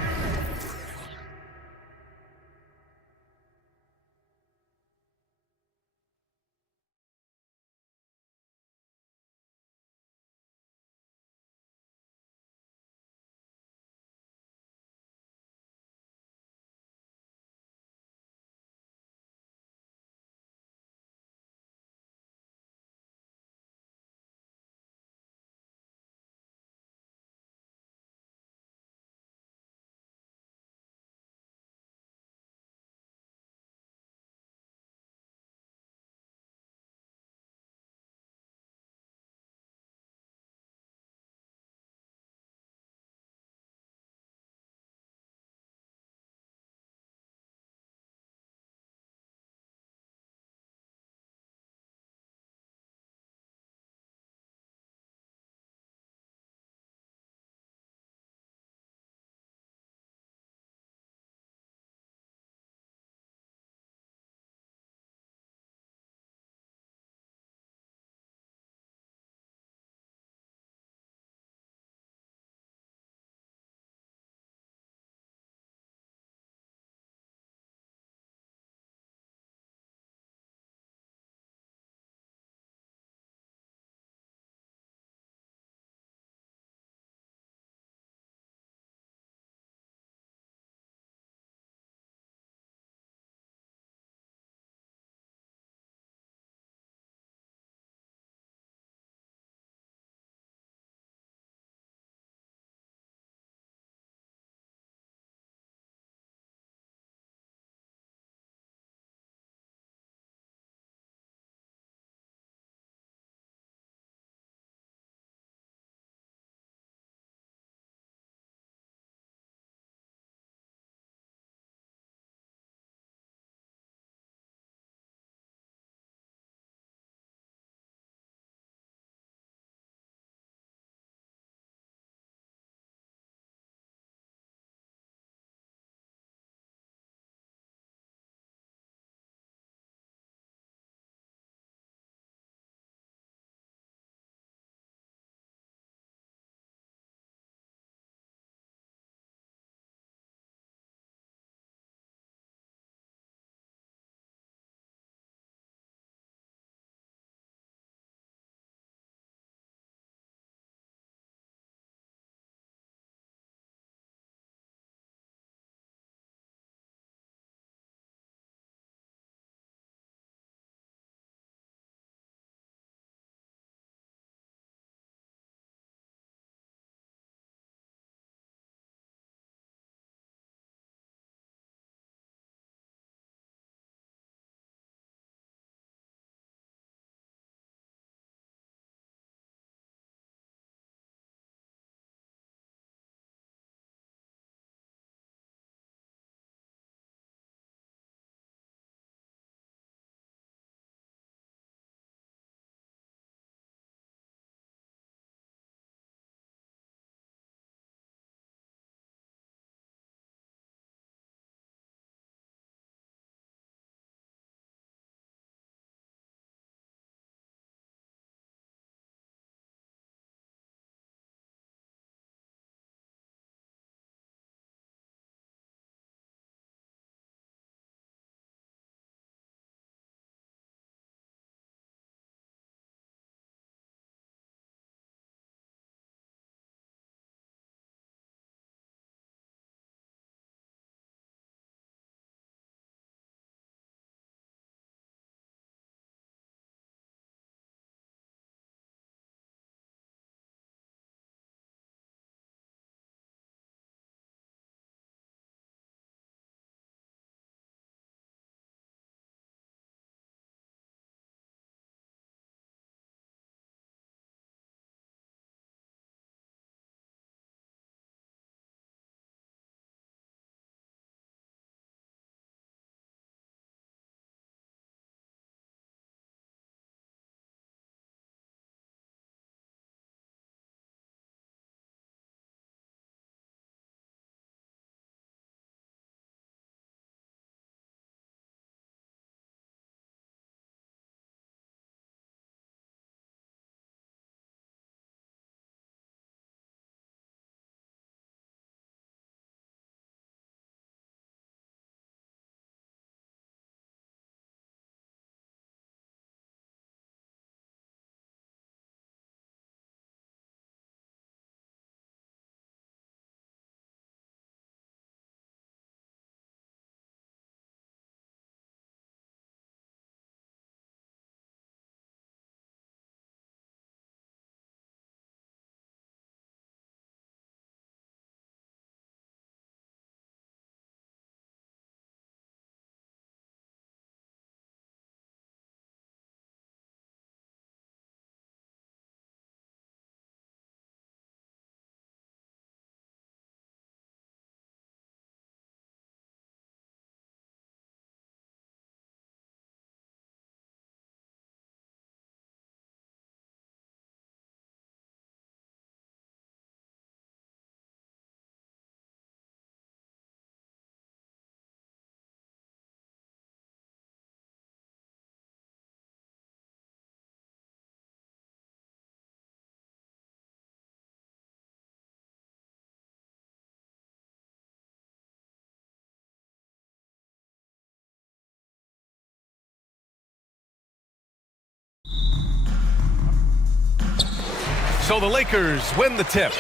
So the Lakers win the tip.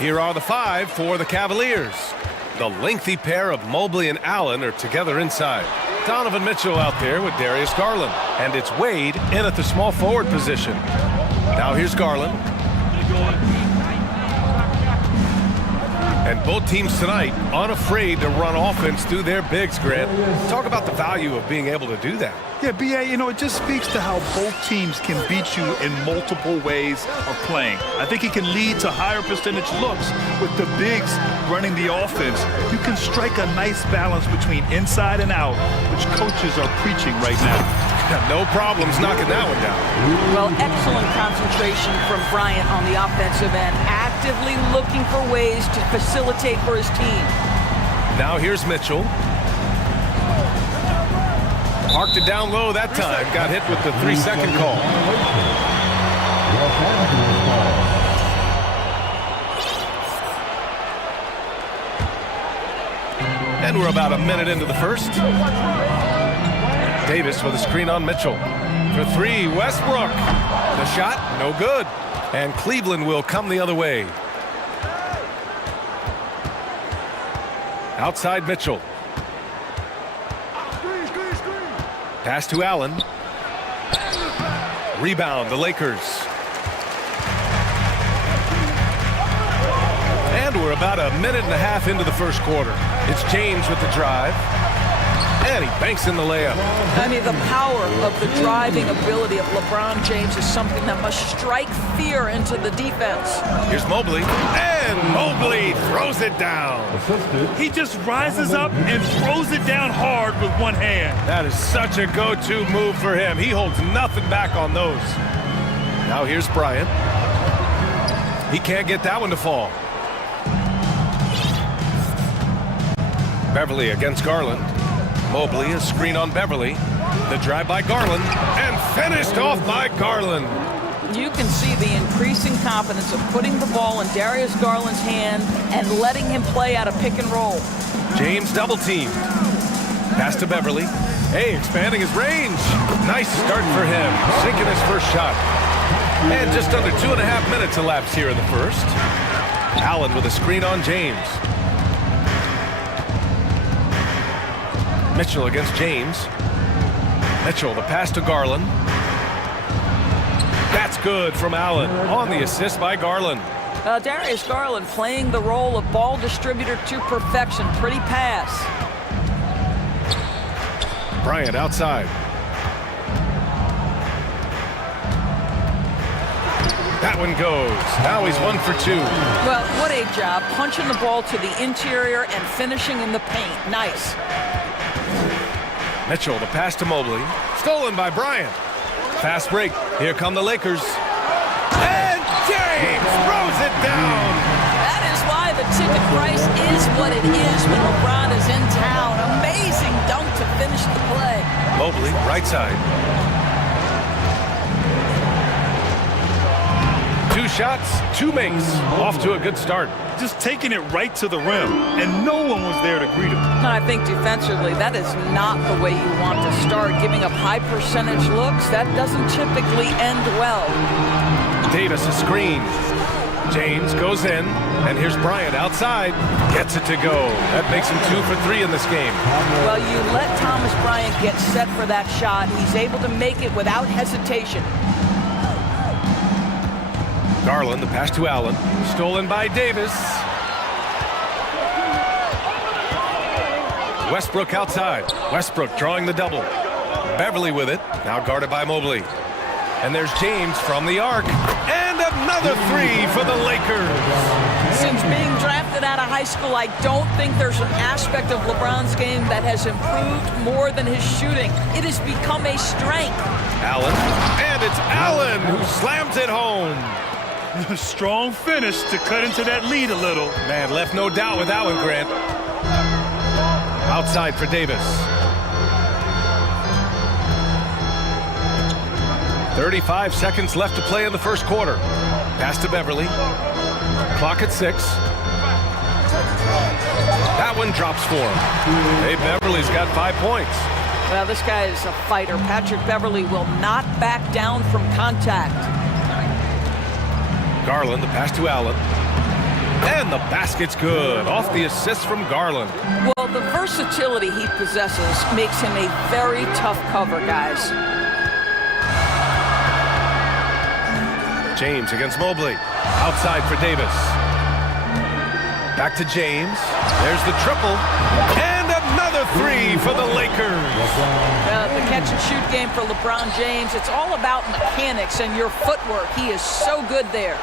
Here are the 5 for the Cavaliers. The lengthy pair of Mobley and Allen are together inside. Donovan Mitchell out there with Darius Garland. And it's Wade in at the small forward position. Now here's Garland. And both teams tonight unafraid to run offense through their bigs, Grant. Talk about the value of being able to do that. Yeah, B.A., you know, it just speaks to how both teams can beat you in multiple ways of playing. I think it can lead to higher percentage looks with the bigs running the offense. You can strike a nice balance between inside and out, which coaches are preaching right now. No problems knocking that one down. Well, excellent concentration from Bryant on the offensive end, actively looking for ways to facilitate for his team. Now here's Mitchell. Parked it down low that time. Got hit with the 3-second call. And we're about a minute into the first. Davis with a screen on Mitchell. For 3, Westbrook. The shot, no good. And Cleveland will come the other way. Outside Mitchell. Pass to Allen. Rebound, the Lakers. And we're about a minute and a half into the first quarter. It's James with the drive. And he banks in the layup. I mean, the power of the driving ability of LeBron James is something that must strike fear into the defense. Here's Mobley. And Mobley throws it down. He just rises up and throws it down hard with one hand. That is such a go-to move for him. He holds nothing back on those. Now here's Bryant. He can't get that one to fall. Beverly against Garland. Mobley, a screen on Beverly. The drive by Garland, and finished off by Garland. You can see the increasing confidence of putting the ball in Darius Garland's hand and letting him play out of pick and roll. James double teamed. Pass to Beverly. Hey, expanding his range. Nice start for him, sinking his first shot. And just under 2.5 minutes elapsed here in the first. Allen with a screen on James. Mitchell against James. Mitchell, the pass to Garland. That's good from Allen on the assist by Garland. Darius Garland playing the role of ball distributor to perfection. Pretty pass. Bryant outside. That one goes. Now he's 1 for 2. Well, what a job. Punching the ball to the interior and finishing in the paint. Nice. Mitchell, the pass to Mobley. Stolen by Bryant. Fast break. Here come the Lakers. And James throws it down. That is why the ticket price is what it is when LeBron is in town. Amazing dunk to finish the play. Mobley, right side. 2 shots, 2 makes. Off to a good start. Just taking it right to the rim, and no one was there to greet him. And I think defensively, that is not the way you want to start. Giving up high percentage looks, that doesn't typically end well. Davis a screen. James goes in, and here's Bryant outside. Gets it to go. That makes him 2 for 3 in this game. Well, you let Thomas Bryant get set for that shot. He's able to make it without hesitation. Garland, the pass to Allen. Stolen by Davis. Westbrook outside. Westbrook drawing the double. Beverly with it. Now guarded by Mobley. And there's James from the arc. And another 3 for the Lakers. Since being drafted out of high school, I don't think there's an aspect of LeBron's game that has improved more than his shooting. It has become a strength. Allen. And it's Allen who slams it home. Strong finish to cut into that lead a little. Man, left no doubt with that one, Grant. Outside for Davis. 35 seconds left to play in the first quarter. Pass to Beverly. Clock at 6. That one drops for him. Hey, Beverly's got 5 points. Well, this guy is a fighter. Patrick Beverly will not back down from contact. Garland, the pass to Allen. And the basket's good. Off the assist from Garland. Well, the versatility he possesses makes him a very tough cover, guys. James against Mobley. Outside for Davis. Back to James. There's the triple. And another three for the Lakers. The catch-and-shoot game for LeBron James, it's all about mechanics and your footwork. He is so good there.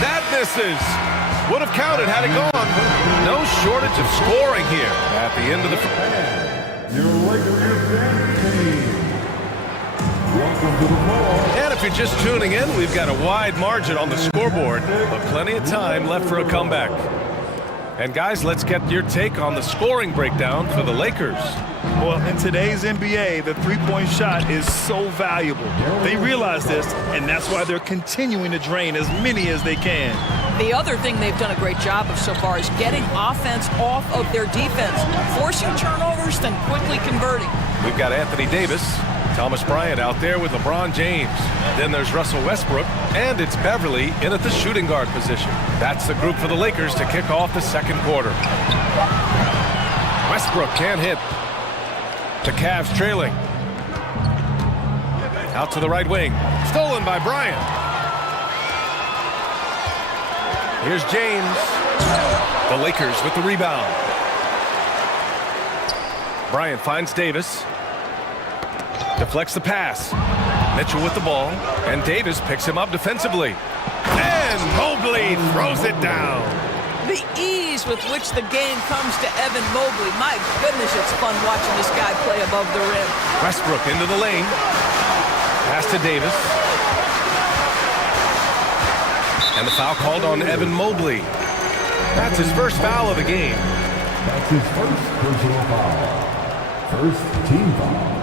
That misses. Would have counted had it gone. No shortage of scoring here at the end of the... And if you're just tuning in, we've got a wide margin on the scoreboard, but plenty of time left for a comeback. And guys, let's get your take on the scoring breakdown for the Lakers. Well, in today's NBA, the three-point shot is so valuable. They realize this, and that's why they're continuing to drain as many as they can. The other thing they've done a great job of so far is getting offense off of their defense, forcing turnovers, then quickly converting. We've got Anthony Davis, Thomas Bryant out there with LeBron James. Then there's Russell Westbrook, and it's Beverly in at the shooting guard position. That's the group for the Lakers to kick off the second quarter. Westbrook can't hit. The Cavs trailing. Out to the right wing. Stolen by Bryant. Here's James. The Lakers with the rebound. Bryant finds Davis. Deflects the pass. Mitchell with the ball. And Davis picks him up defensively. And Mobley throws it down. The ease with which the game comes to Evan Mobley. My goodness, it's fun watching this guy play above the rim. Westbrook into the lane. Pass to Davis. And the foul called on Evan Mobley. That's his first foul of the game. That's his first personal foul. First team foul.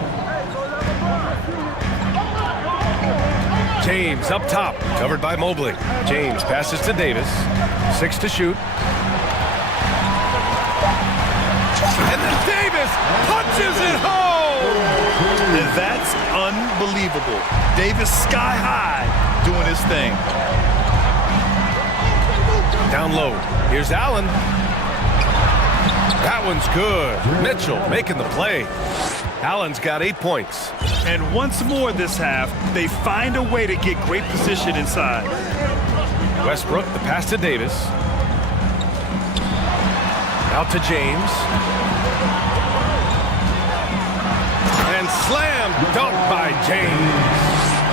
James up top, covered by Mobley. James passes to Davis. 6 to shoot. And then Davis punches it home! And that's unbelievable. Davis sky high doing his thing. Down low. Here's Allen. That one's good. Mitchell making the play. Allen's got 8 points. And once more this half, they find a way to get great position inside. Westbrook, the pass to Davis. Out to James. And slam dunk by James.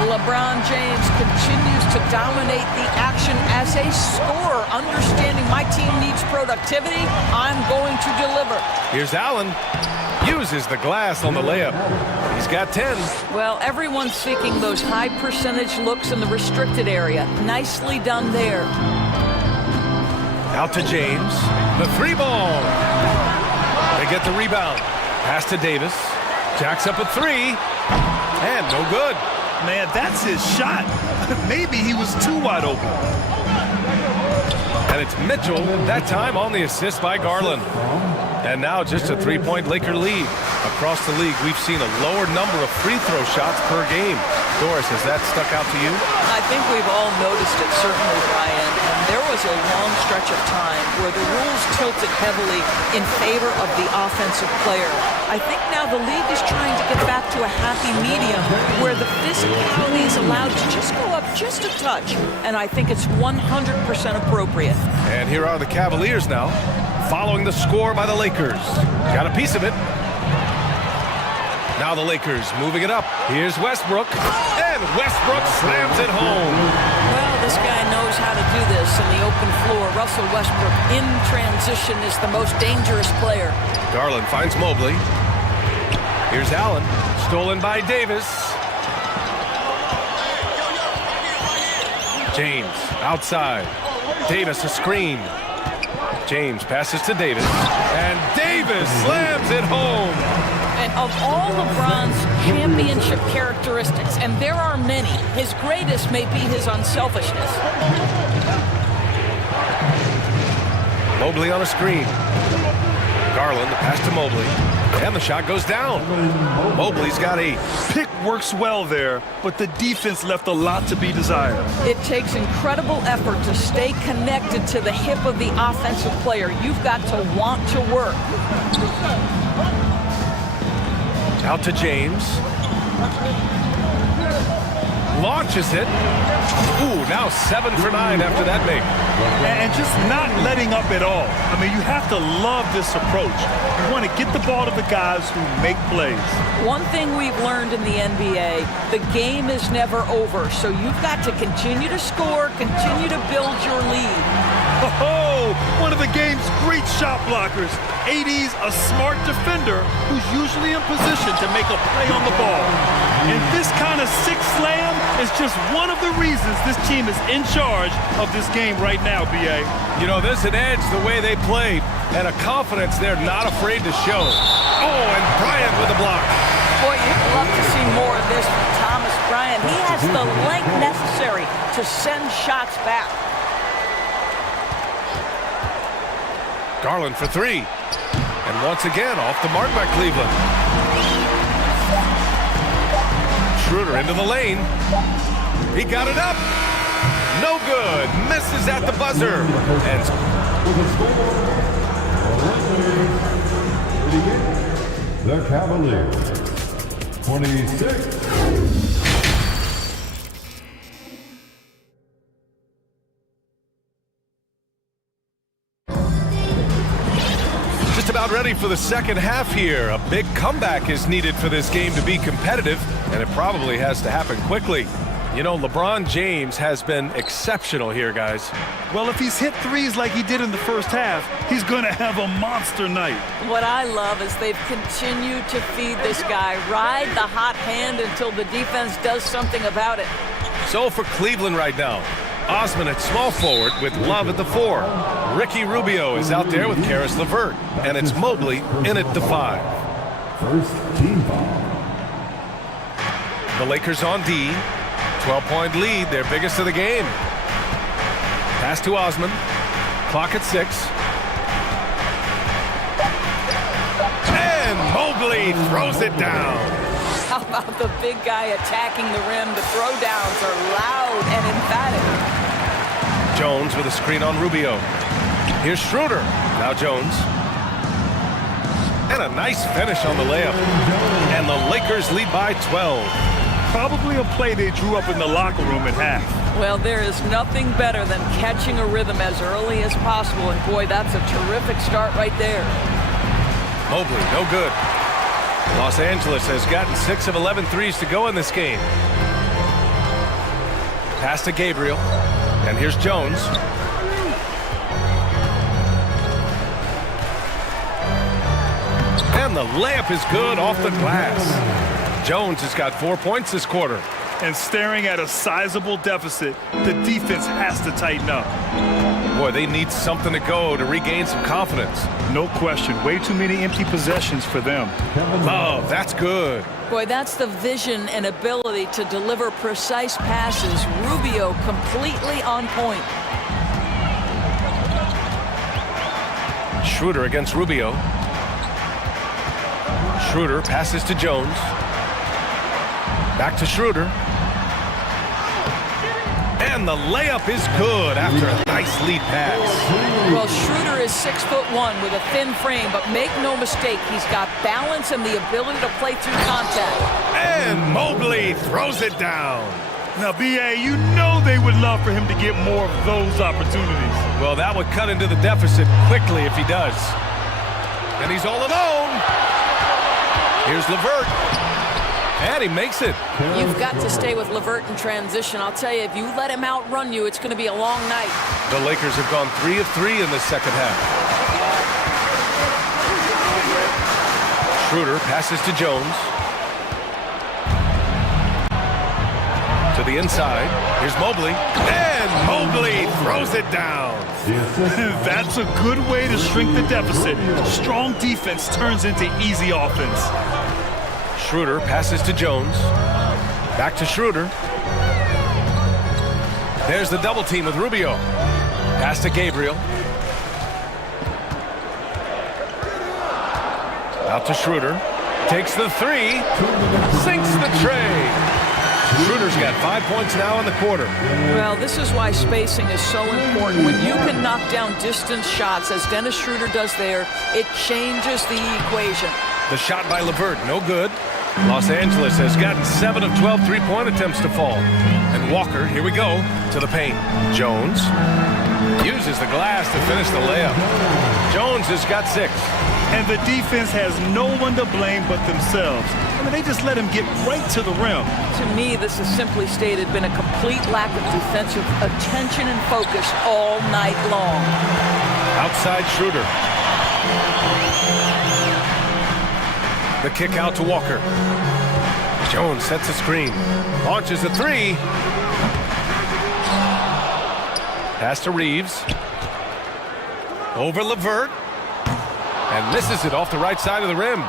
LeBron James continues to dominate the action as a scorer, understanding my team needs productivity. I'm going to deliver. Here's Allen. Uses the glass on the layup. He's got 10. Well, everyone's seeking those high percentage looks in the restricted area. Nicely done there. Out to James. The 3-ball. They get the rebound. Pass to Davis. Jacks up a 3. And no good. Man, that's his shot. Maybe he was too wide open. And it's Mitchell, that time on the assist by Garland. And now just a 3-point Laker lead. Across the league, we've seen a lower number of free throw shots per game. Doris, has that stuck out to you? I think we've all noticed it, certainly, Brian. And there was a long stretch of time where the rules tilted heavily in favor of the offensive player. I think now the league is trying to get back to a happy medium where the physicality is allowed to just go up just a touch. And I think it's 100% appropriate. And here are the Cavaliers now, following the score by the Lakers. Got a piece of it. Now the Lakers moving it up. Here's Westbrook. And Westbrook slams it home. Well, this guy knows how to do this in the open floor. Russell Westbrook in transition is the most dangerous player. Garland finds Mobley. Here's Allen. Stolen by Davis. James outside. Davis a screen. James passes to Davis. And Davis slams it home. And of all LeBron's championship characteristics, and there are many, his greatest may be his unselfishness. Mobley on a screen. Garland, the pass to Mobley. And the shot goes down. Mobley's got a Pick works well there, but the defense left a lot to be desired. It takes incredible effort to stay connected to the hip of the offensive player. You've got to want to work. out to James. Launches it. Ooh, now 7 for 9 after that make. And just not letting up at all. I mean, you have to love this approach. You want to get the ball to the guys who make plays. One thing we've learned in the NBA, the game is never over. So you've got to continue to score, continue to build your lead. Oh, one of the game's great shot blockers. AD's a smart defender who's usually in position to make a play on the ball. And this kind of six slam is just one of the reasons this team is in charge of this game right now, B.A. You know, there's an edge the way they play and a confidence they're not afraid to show. Oh, and Bryant with a block. Boy, you'd love to see more of this from Thomas Bryant. He has the length necessary to send shots back. Garland for 3. And once again, off the mark by Cleveland. Schroeder into the lane. He got it up. No good. Misses at the buzzer. And the Cavaliers, 26. just about ready for the second half here. A big comeback is needed for this game to be competitive, and it probably has to happen quickly. You know, LeBron James has been exceptional here, guys. Well, if he's hit threes like he did in the first half, he's going to have a monster night. What I love is they've continued to feed this guy, ride the hot hand until the defense does something about it. So for Cleveland right now, Osman at small forward with Love at the 4. Ricky Rubio is out there with Karis LeVert, and it's Mobley in at the 5. First team foul. The Lakers on D. 12-point lead, their biggest of the game. Pass to Osman. Clock at 6. And Mobley throws it down. How about the big guy attacking the rim? The throwdowns are loud and emphatic. Jones with a screen on Rubio. Here's Schroeder. Now Jones. And a nice finish on the layup. And the Lakers lead by 12. Probably a play they drew up in the locker room at half. Well, there is nothing better than catching a rhythm as early as possible. And boy, that's a terrific start right there. Mobley, no good. Los Angeles has gotten 6 of 11 threes to go in this game. Pass to Gabriel. And here's Jones. And the layup is good off the glass. Jones has got 4 points this quarter. And staring at a sizable deficit, the defense has to tighten up. Boy, they need something to go to regain some confidence. No question. Way too many empty possessions for them. Love, that's good. Boy, that's the vision and ability to deliver precise passes. Rubio completely on point. Schroeder against Rubio. Schroeder passes to Jones. Back to Schroeder. And the layup is good after a nice lead pass. Well, Schroeder is 6'1" with a thin frame, but make no mistake, he's got balance and the ability to play through contact. And Mobley throws it down. Now, B.A., you know they would love for him to get more of those opportunities. Well, that would cut into the deficit quickly if he does. And he's all alone. Here's LeVert. And he makes it. You've got to stay with LeVert in transition. I'll tell you, if you let him outrun you, it's going to be a long night. The Lakers have gone 3 of 3 in the second half. Schroeder passes to Jones. To the inside. Here's Mobley. And Mobley throws it down. That's a good way to shrink the deficit. Strong defense turns into easy offense. Schroeder passes to Jones. Back to Schroeder. There's the double team with Rubio. Pass to Gabriel. Out to Schroeder. Takes the three. Sinks the tray. Schroeder's got 5 points now in the quarter. Well, this is why spacing is so important. When you can knock down distance shots, as Dennis Schroeder does there, it changes the equation. The shot by LeVert, no good. Los Angeles has gotten 7 of 12 three-point attempts to fall. And Walker, here we go, to the paint. Jones uses the glass to finish the layup. Jones has got 6. And the defense has no one to blame but themselves. I mean, they just let him get right to the rim. To me, this has simply stated been a complete lack of defensive attention and focus all night long. Outside Schroeder. The kick out to Walker. Jones sets a screen. Launches a three. Pass to Reeves. Over LeVert. And misses it off the right side of the rim.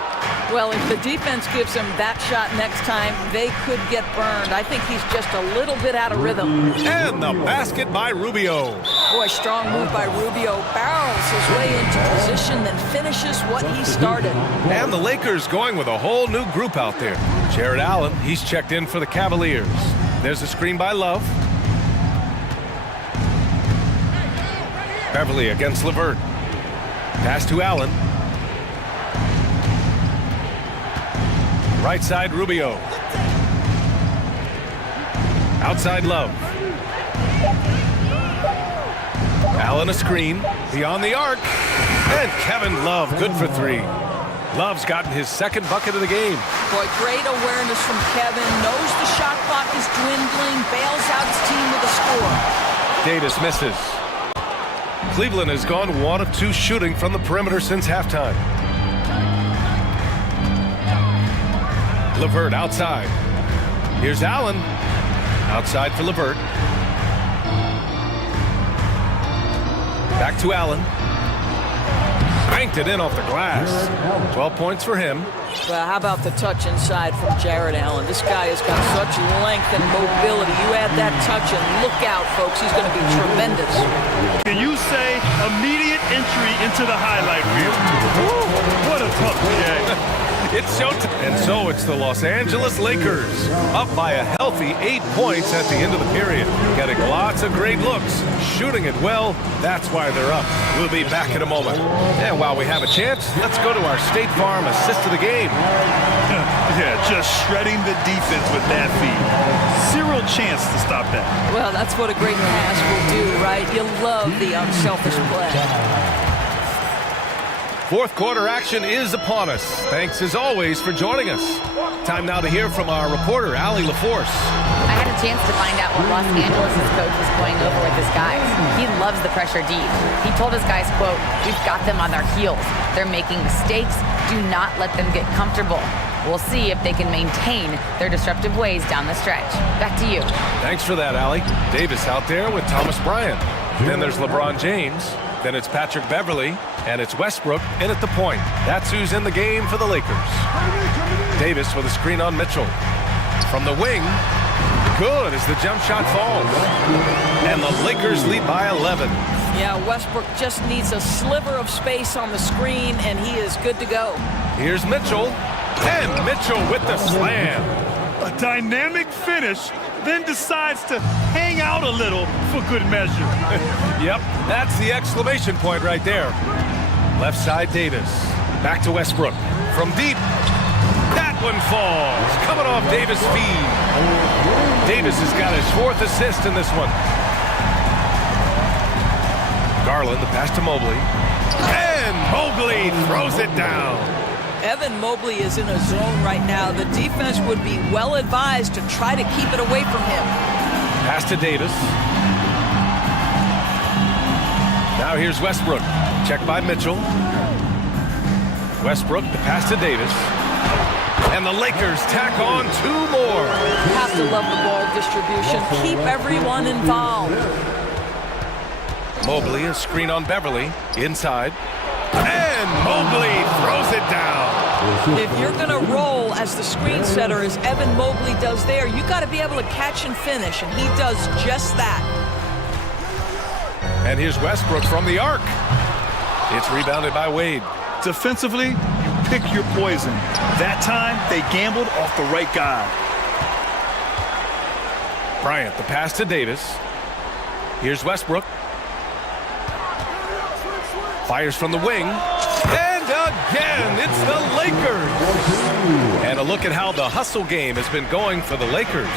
Well, if the defense gives him that shot next time, they could get burned. I think he's just a little bit out of rhythm. And the basket by Rubio. Boy, strong move by Rubio. Barrels his way into position, then finishes what he started. And the Lakers going with a whole new group out there. Jared Allen, he's checked in for the Cavaliers. There's a screen by Love. Beverly against LeVert. Pass to Allen. Right side, Rubio. Outside, Love. Allen a screen. Beyond the arc. And Kevin Love, good for 3. Love's gotten his 2nd bucket of the game. Boy, great awareness from Kevin. Knows the shot clock is dwindling. Bails out his team with a score. Davis misses. Cleveland has gone 1 of 2 shooting from the perimeter since halftime. LeVert outside. Here's Allen. Outside for LeVert. Back to Allen. Banked it in off the glass. 12 points for him. Well, how about the touch inside from Jared Allen? This guy has got such length and mobility. You add that touch and look out, folks. He's going to be tremendous. Can you say immediate entry into the highlight reel? Woo, what a tough game. It's showtime. And so it's the Los Angeles Lakers up by a healthy 8 points at the end of the period. Getting lots of great looks, shooting it well. That's why they're up. We'll be back in a moment. And while we have a chance, let's go to our State Farm assist of the game. Yeah, just shredding the defense with that feed. Zero chance to stop that. Well, that's what a great pass will do, right? You love the unselfish play. 4th quarter action is upon us. Thanks as always for joining us. Time now to hear from our reporter, Allie LaForce. I had a chance to find out what Los Angeles' coach was going over with his guys. He loves the pressure deep. He told his guys, quote, "We've got them on their heels. They're making mistakes. Do not let them get comfortable." We'll see if they can maintain their disruptive ways down the stretch. Back to you. Thanks for that, Allie. Davis out there with Thomas Bryant. Then there's LeBron James. Then it's Patrick Beverly. And it's Westbrook in at the point. That's who's in the game for the Lakers. Davis with a screen on Mitchell. From the wing. Good as the jump shot falls. And the Lakers lead by 11. Yeah, Westbrook just needs a sliver of space on the screen, and he is good to go. Here's Mitchell. And Mitchell with the slam. A dynamic finish, then decides to hang out a little for good measure. Yep, that's the exclamation point right there. Left side, Davis. Back to Westbrook. From deep. That one falls. Coming off Davis' feed. Davis has got his 4th assist in this one. Garland, the pass to Mobley. And Mobley throws it down. Evan Mobley is in a zone right now. The defense would be well advised to try to keep it away from him. Pass to Davis. Now here's Westbrook. Checked by Mitchell. Westbrook, the pass to Davis. And the Lakers tack on 2 more. You have to love the ball distribution. Keep everyone involved. Mobley, a screen on Beverly. Inside. And Mobley throws it down. If you're going to roll as the screen setter as Evan Mobley does there, you got to be able to catch and finish, and he does just that. And here's Westbrook from the arc. It's rebounded by Wade. Defensively, you pick your poison. That time, they gambled off the right guy. Bryant, the pass to Davis. Here's Westbrook. Fires from the wing. And again, it's the Lakers. And a look at how the hustle game has been going for the Lakers.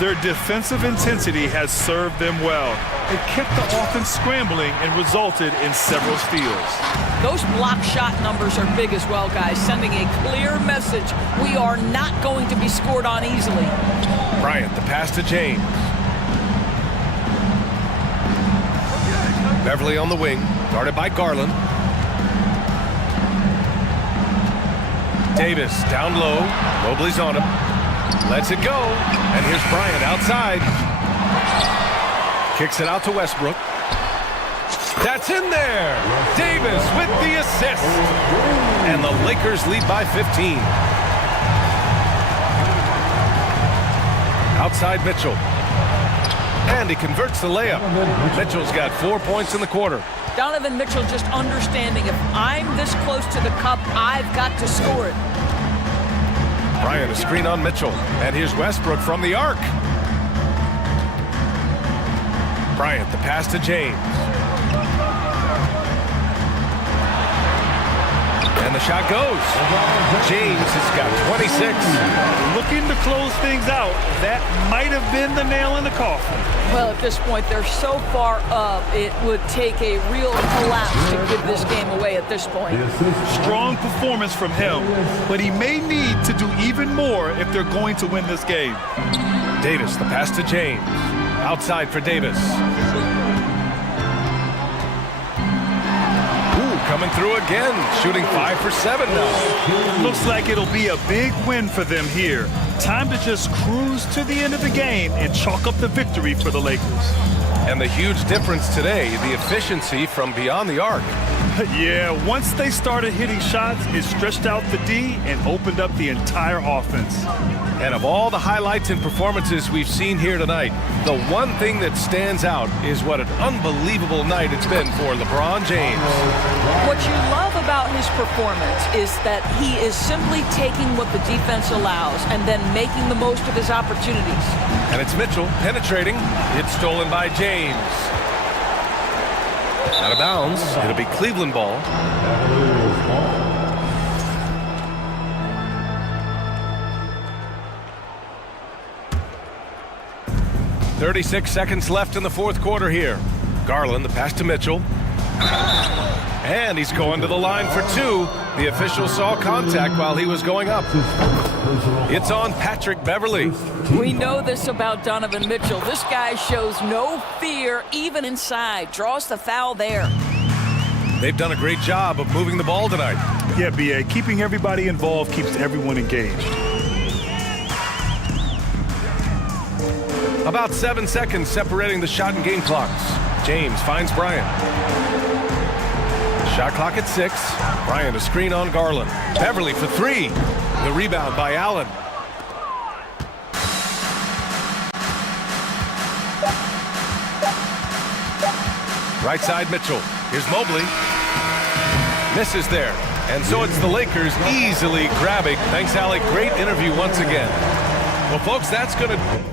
Their defensive intensity has served them well. It kept the offense scrambling and resulted in several steals. Those block shot numbers are big as well, guys, sending a clear message. We are not going to be scored on easily. Bryant, the pass to James. Beverly on the wing, guarded by Garland. Davis down low. Mobley's on him. Lets it go. And here's Bryant outside. Kicks it out to Westbrook. That's in there. Davis with the assist. And the Lakers lead by 15. Outside Mitchell. And he converts the layup. Mitchell's got 4 points in the quarter. Donovan Mitchell just understanding if I'm this close to the cup, I've got to score it. Bryant, a screen on Mitchell. And here's Westbrook from the arc. Bryant, the pass to James. And the shot goes. James has got 26. Looking to close things out, that might have been the nail in the coffin. Well, at this point, they're so far up, it would take a real collapse to give this game away at this point. Strong performance from him, but he may need to do even more if they're going to win this game. Davis, the pass to James. Outside for Davis. Coming through again, shooting 5 for 7 now. Looks like it'll be a big win for them here. Time to just cruise to the end of the game and chalk up the victory for the Lakers. And the huge difference today, the efficiency from beyond the arc. Yeah, once they started hitting shots, it stretched out the D and opened up the entire offense. And of all the highlights and performances we've seen here tonight, the one thing that stands out is what an unbelievable night it's been for LeBron James. What you love about his performance is that he is simply taking what the defense allows and then making the most of his opportunities. And it's Mitchell penetrating. It's stolen by James. Out of bounds. It'll be Cleveland ball. 36 seconds left in the fourth quarter here. Garland, the pass to Mitchell. And he's going to the line for two. The official saw contact while he was going up. It's on Patrick Beverly. We know this about Donovan Mitchell. This guy shows no fear, even inside. Draws the foul there. They've done a great job of moving the ball tonight. Yeah, B.A., keeping everybody involved keeps everyone engaged. About 7 seconds separating the shot and game clocks. James finds Bryant. Shot clock at 6. Bryant a screen on Garland. Beverly for 3. The rebound by Allen. Right side Mitchell. Here's Mobley. Misses there. And so it's the Lakers easily grabbing. Thanks, Alec. Great interview once again. Well, folks, that's going to...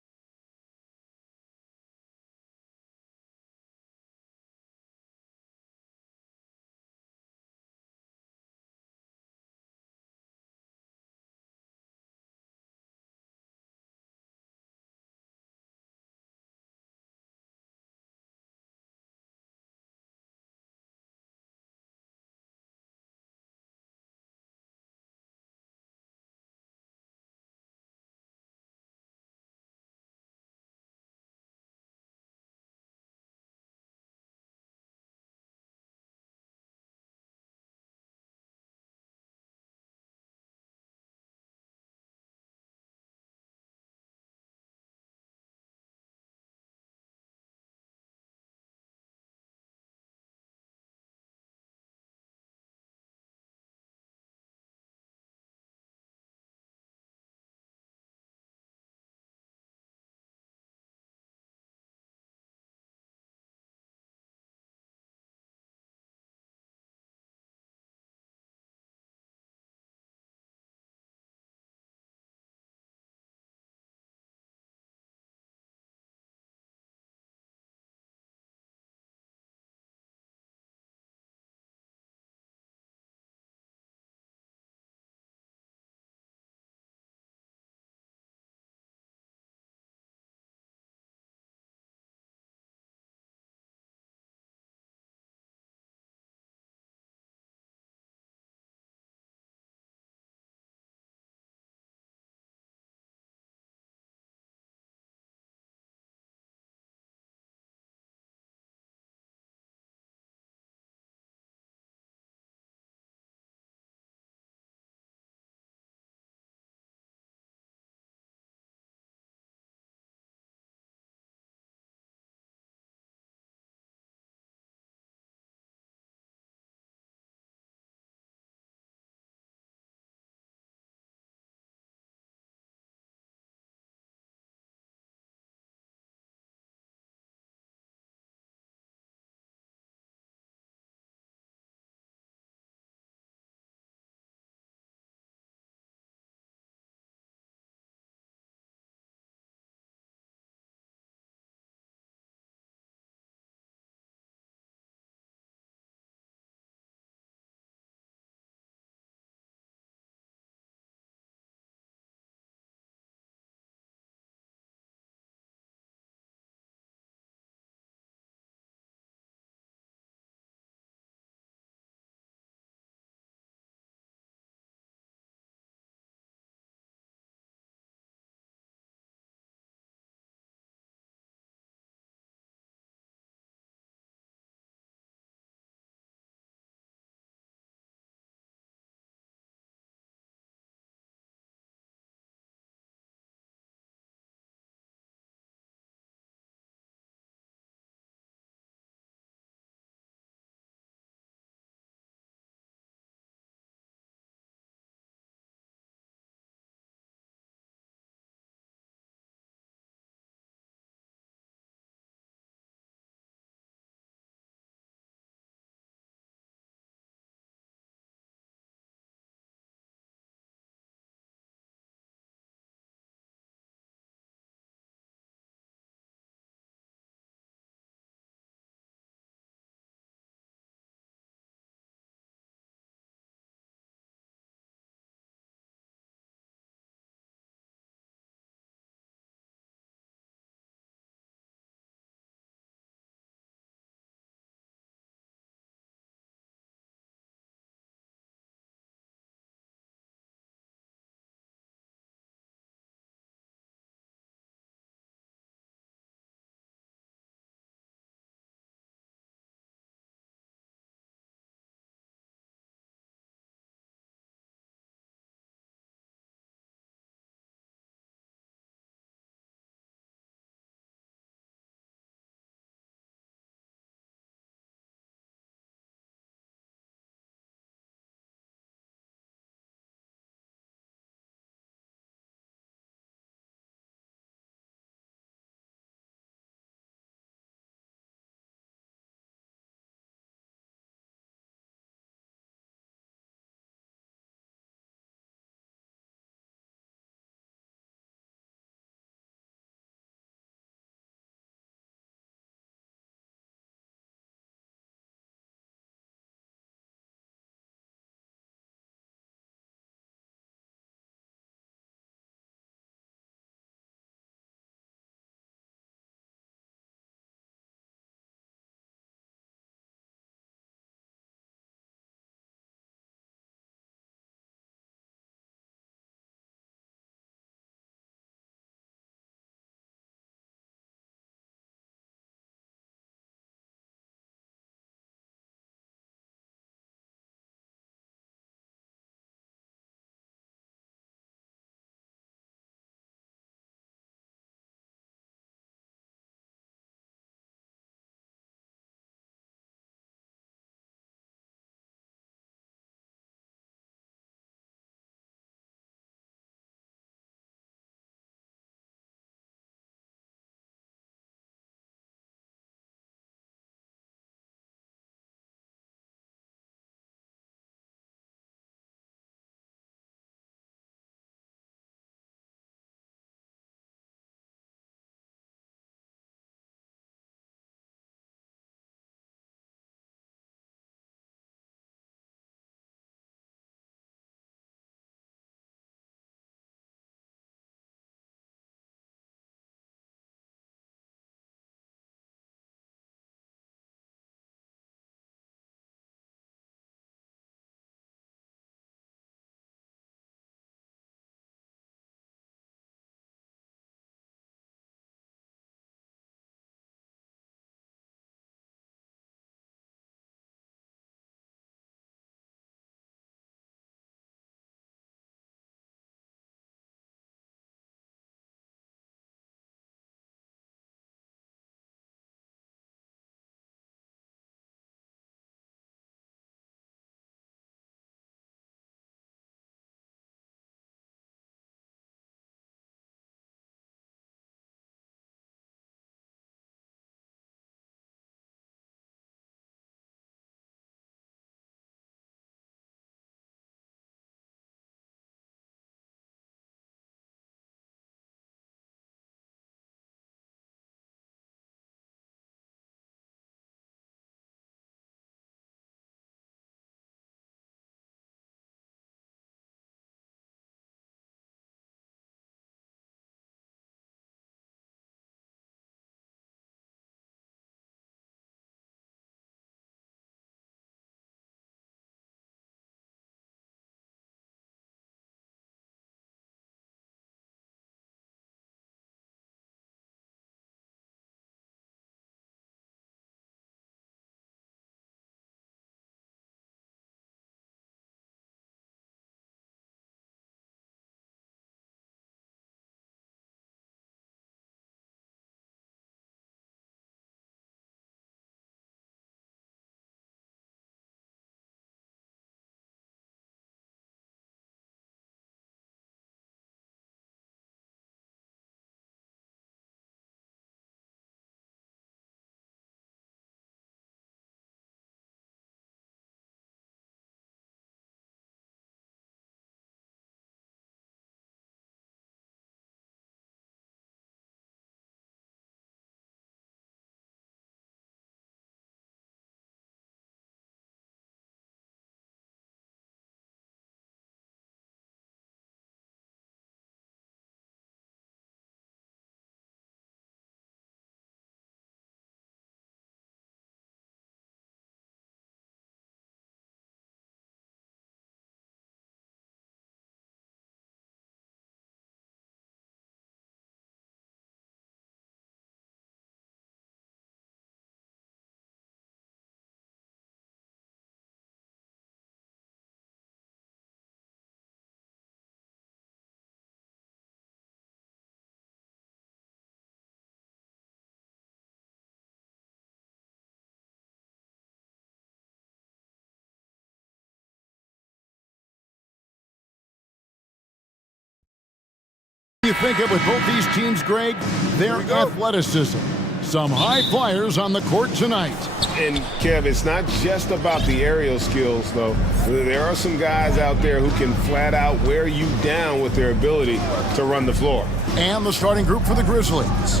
think of with both these teams, Greg? Their athleticism. Some high flyers on the court tonight. And, Kev, it's not just about the aerial skills, though. There are some guys out there who can flat out wear you down with their ability to run the floor. And the starting group for the Grizzlies.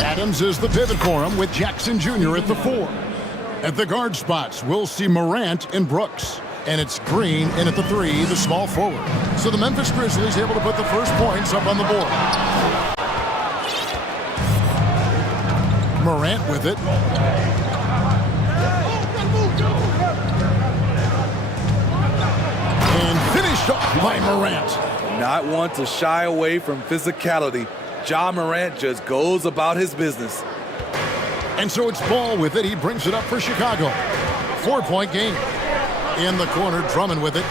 Adams is the pivot for him with Jackson Jr. at the 4. At the guard spots, we'll see Morant and Brooks. And it's Green in at the 3, the small forward. So the Memphis Grizzlies able to put the first points up on the board. Morant with it. And finished off by Morant. Not want to shy away from physicality. Ja Morant just goes about his business. And so it's Ball with it. He brings it up for Chicago. 4-point game. In the corner, Drummond with it.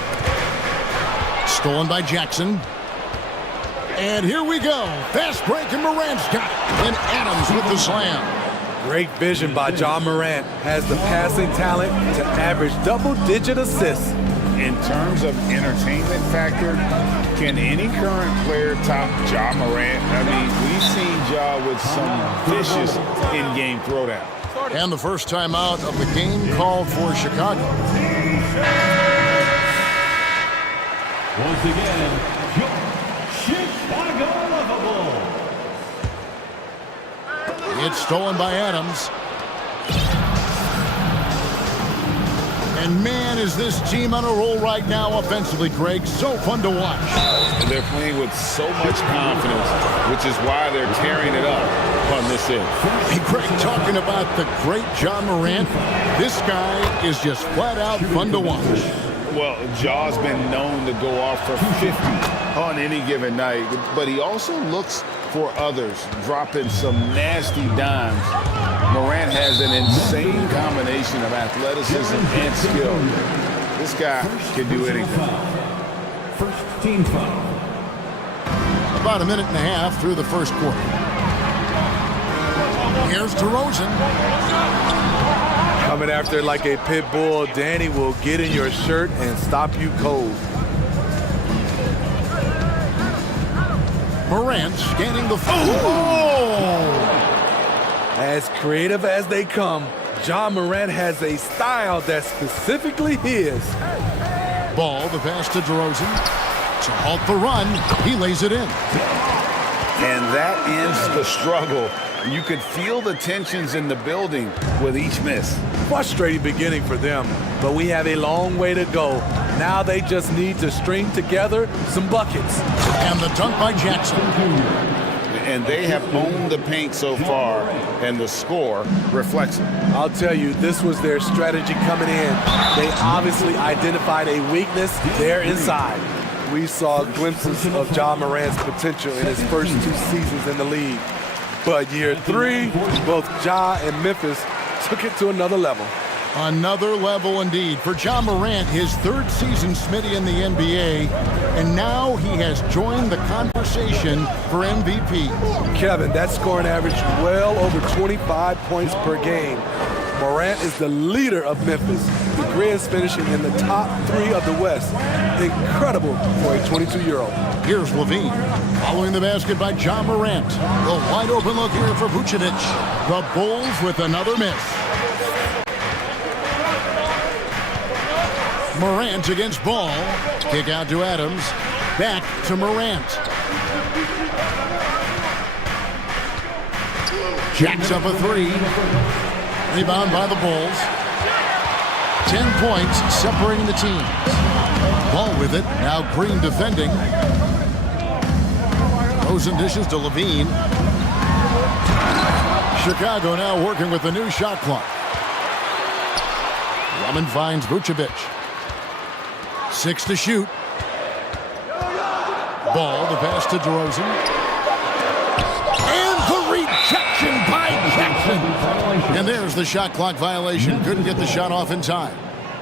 Stolen by Jackson. And here we go. Fast break, and Morant's got it. And Adams with the slam. Great vision by Ja Morant. Has the passing talent to average double-digit assists. In terms of entertainment factor, can any current player top Ja Morant? I mean, we've seen Ja with some vicious in-game throwdown. And the first time out of the game called for Chicago. Once again, Chicago lovable. It's stolen by Adams. And man, is this team on a roll right now offensively, Greg. So fun to watch. And they're playing with so much confidence, which is why they're tearing it up on this end. Hey, Greg, talking about the great Ja Morant, this guy is just flat out fun to watch. Well, Ja's been known to go off for 50 on any given night, but he also looks for others, dropping some nasty dimes. Morant has an insane combination of athleticism and skill. This guy can do anything. First team foul. About a minute and a half through the first quarter. Here's DeRozan. Coming after like a pit bull, Danny will get in your shirt and stop you cold. Morant scanning the floor. Oh! As creative as they come, Ja Morant has a style that's specifically his. Ball, the pass to DeRozan. To halt the run, he lays it in. And that ends the struggle. You could feel the tensions in the building with each miss. Frustrating beginning for them, but we have a long way to go. Now they just need to string together some buckets. And the dunk by Jackson. And they have owned the paint so far, and the score reflects it. I'll tell you, this was their strategy coming in. They obviously identified a weakness there inside. We saw glimpses of Ja Morant's potential in his first 2 seasons in the league. But year 3, both Ja and Memphis took it to another level. Another level indeed. For Ja Morant, his 3rd season, Smitty, in the NBA, and now he has joined the conversation for MVP. Kevin, that scoring average well over 25 points per game. Morant is the leader of Memphis. The Grizz finishing in the top 3 of the West. Incredible for a 22-year-old. Here's Levine, following the basket by Ja Morant. The wide open look here for Vucevic. The Bulls with another miss. Morant against Ball. Kick out to Adams. Back to Morant. Jacks up a 3. Rebound by the Bulls. 10 points separating the teams. Ball with it. Now Green defending. Rosen dishes to Levine. Chicago now working with the new shot clock. Drummond finds Vucevic. 6 to shoot. Ball, the pass to DeRozan. And the rejection by Jackson. And there's the shot clock violation. Couldn't get the shot off in time.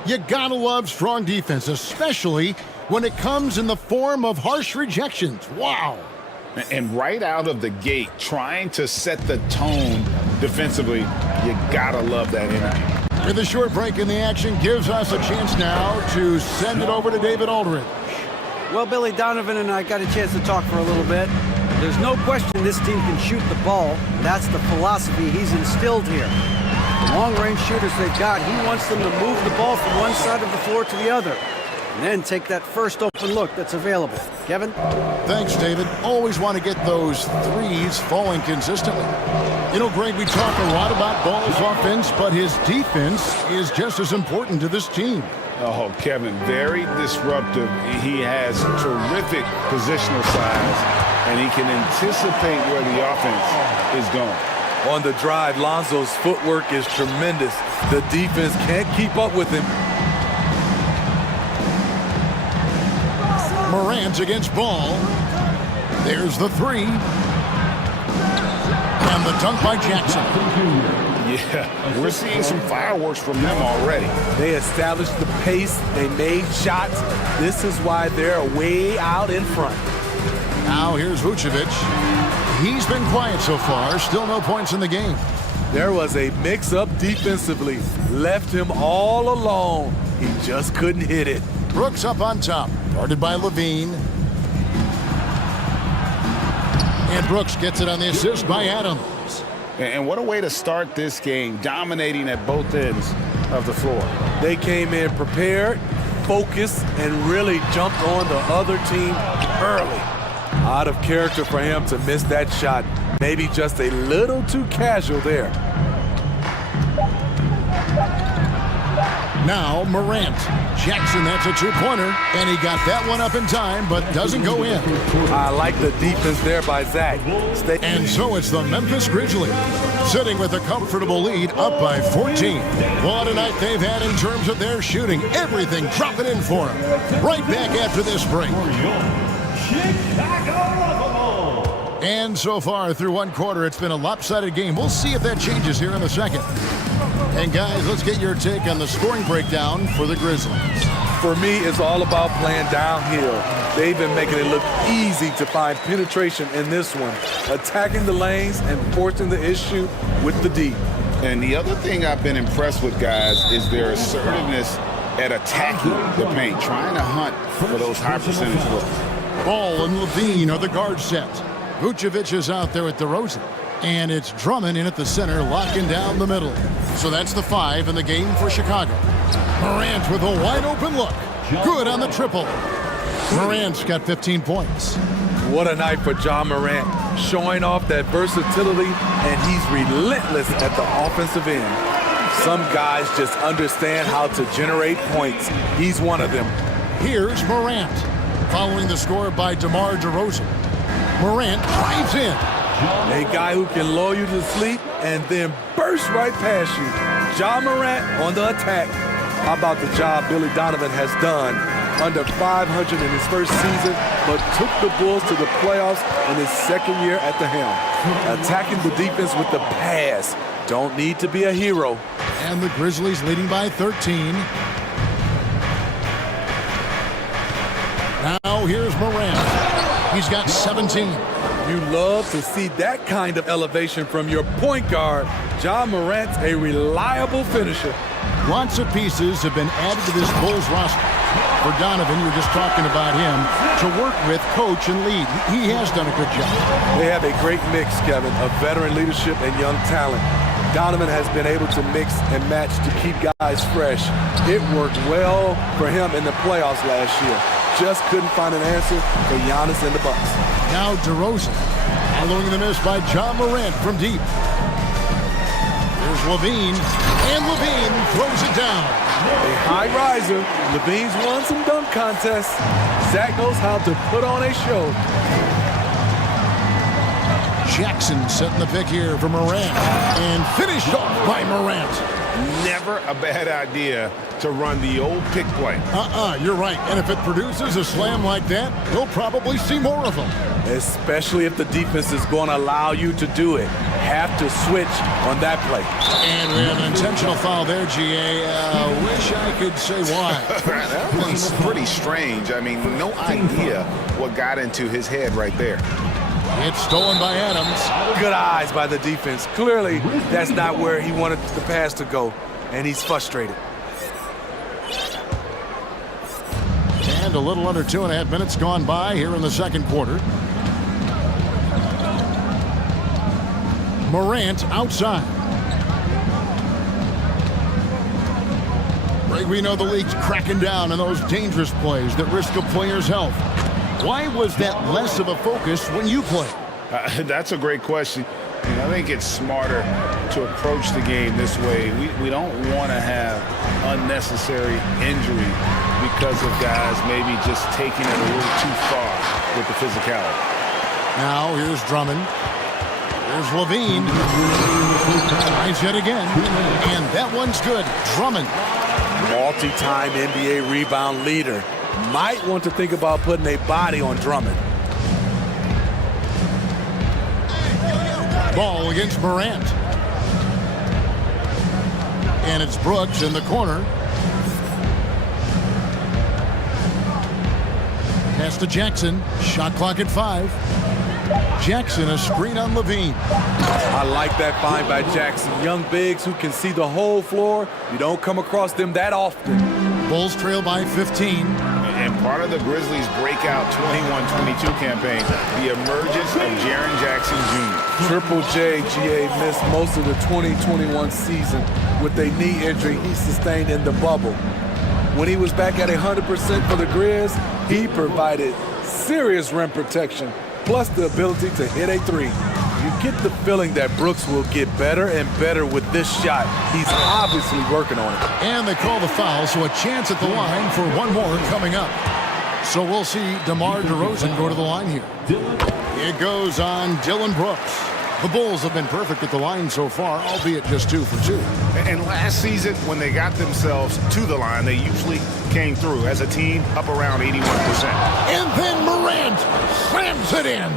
You gotta love strong defense, especially when it comes in the form of harsh rejections. Wow. And right out of the gate, trying to set the tone defensively, you gotta love that energy. With a short break in the action, gives us a chance now to send it over to David Aldridge. Well, Billy, Donovan and I got a chance to talk for a little bit. There's no question this team can shoot the ball, and that's the philosophy he's instilled here. The long-range shooters they've got, he wants them to move the ball from one side of the floor to the other, and then take that first open look that's available. Kevin? Thanks, David. Always want to get those threes falling consistently. You know, Greg, we talk a lot about Ball's offense, but his defense is just as important to this team. Oh, Kevin, very disruptive. He has terrific positional size, and he can anticipate where the offense is going. On the drive, Lonzo's footwork is tremendous. The defense can't keep up with him. Morant against Ball. There's the three. And the dunk by Jackson. Yeah, we're seeing some fireworks from them already. They established the pace. They made shots. This is why they're way out in front. Now here's Vucevic. He's been quiet so far. Still no points in the game. There was a mix-up defensively. Left him all alone. He just couldn't hit it. Brooks up on top. Guarded by Levine. And Brooks gets it on the assist by Adams. And what a way to start this game, dominating at both ends of the floor. They came in prepared, focused, and really jumped on the other team early. Out of character for him to miss that shot. Maybe just a little too casual there. Now Morant. Jackson, that's a two-pointer, and he got that one up in time, but doesn't go in. I like the defense there by Zach. And so it's the Memphis Grizzlies, sitting with a comfortable lead, up by 14. What a night they've had in terms of their shooting. Everything dropping in for them. Right back after this break. And so far, through one quarter, it's been a lopsided game. We'll see if that changes here in the second. And guys, let's get your take on the scoring breakdown for the Grizzlies. For me, it's all about playing downhill. They've been making it look easy to find penetration in this one, attacking the lanes and forcing the issue with the D. And the other thing I've been impressed with, guys, is their assertiveness at attacking the paint, trying to hunt for those high percentage looks. Ball and Levine are the guard set. Vucevic is out there at DeRozan. And it's Drummond in at the center, locking down the middle. So that's the 5 in the game for Chicago. Morant with a wide-open look. Good on the triple. Morant's got 15 points. What a night for Ja Morant, showing off that versatility, and he's relentless at the offensive end. Some guys just understand how to generate points. He's one of them. Here's Morant, following the score by DeMar DeRozan. Morant drives in. A guy who can lull you to sleep and then burst right past you. Ja Morant on the attack. How about the job Billy Donovan has done? Under 500 in his first season, but took the Bulls to the playoffs in his second year at the helm. Attacking the defense with the pass. Don't need to be a hero. And the Grizzlies leading by 13. Now here's Morant. He's got 17. You love to see that kind of elevation from your point guard. Ja Morant's a reliable finisher. Lots of pieces have been added to this Bulls roster. For Donovan, you're just talking about him, to work with, coach, and lead. He has done a good job. They have a great mix, Kevin, of veteran leadership and young talent. Donovan has been able to mix and match to keep guys fresh. It worked well for him in the playoffs last year. Just couldn't find an answer for Giannis and the Bucks. Now DeRozan, following the miss by Ja Morant from deep. There's Levine, and Levine throws it down. A high riser. Levine's won some dunk contests. Zach knows how to put on a show. Jackson setting the pick here for Morant, and finished off by Morant. Never a bad idea to run the old pick play. You're right. And if it produces a slam like that, you'll probably see more of them. Especially if the defense is going to allow you to do it. Have to switch on that play. And we have an intentional foul there, GA. Wish I could say why. That one's pretty strange. I mean, no idea what got into his head right there. It's stolen by Adams. Good eyes by the defense. Clearly, that's not where he wanted the pass to go, and he's frustrated. And a little under 2.5 minutes gone by here in the second quarter. Morant outside. Right, we know the league's cracking down on those dangerous plays that risk a player's health. Why was that less of a focus when you play? That's a great question. I think it's smarter to approach the game this way. We don't want to have unnecessary injury because of guys maybe just taking it a little too far with the physicality. Now here's Drummond. Here's Levine. Tries yet again. And that one's good. Drummond. Multi-time NBA rebound leader. Might want to think about putting a body on Drummond. Ball against Morant. And it's Brooks in the corner. Pass to Jackson. Shot clock at 5. Jackson, a screen on Levine. I like that find by Jackson. Young bigs who can see the whole floor. You don't come across them that often. Bulls trail by 15. And part of the Grizzlies' breakout 21-22 campaign, the emergence of Jaren Jackson Jr. Triple J, GA, missed most of the 2021 season with a knee injury he sustained in the bubble. When he was back at 100% for the Grizz, he provided serious rim protection, plus the ability to hit a three. You get the feeling that Brooks will get better and better with this shot. He's obviously working on it. And they call the foul, so a chance at the line for one more coming up. So we'll see DeMar DeRozan go to the line here. It goes on Dylan Brooks. The Bulls have been perfect at the line so far, albeit just 2 for 2. And last season, when they got themselves to the line, they usually came through as a team up around 81%. And then Morant slams it in.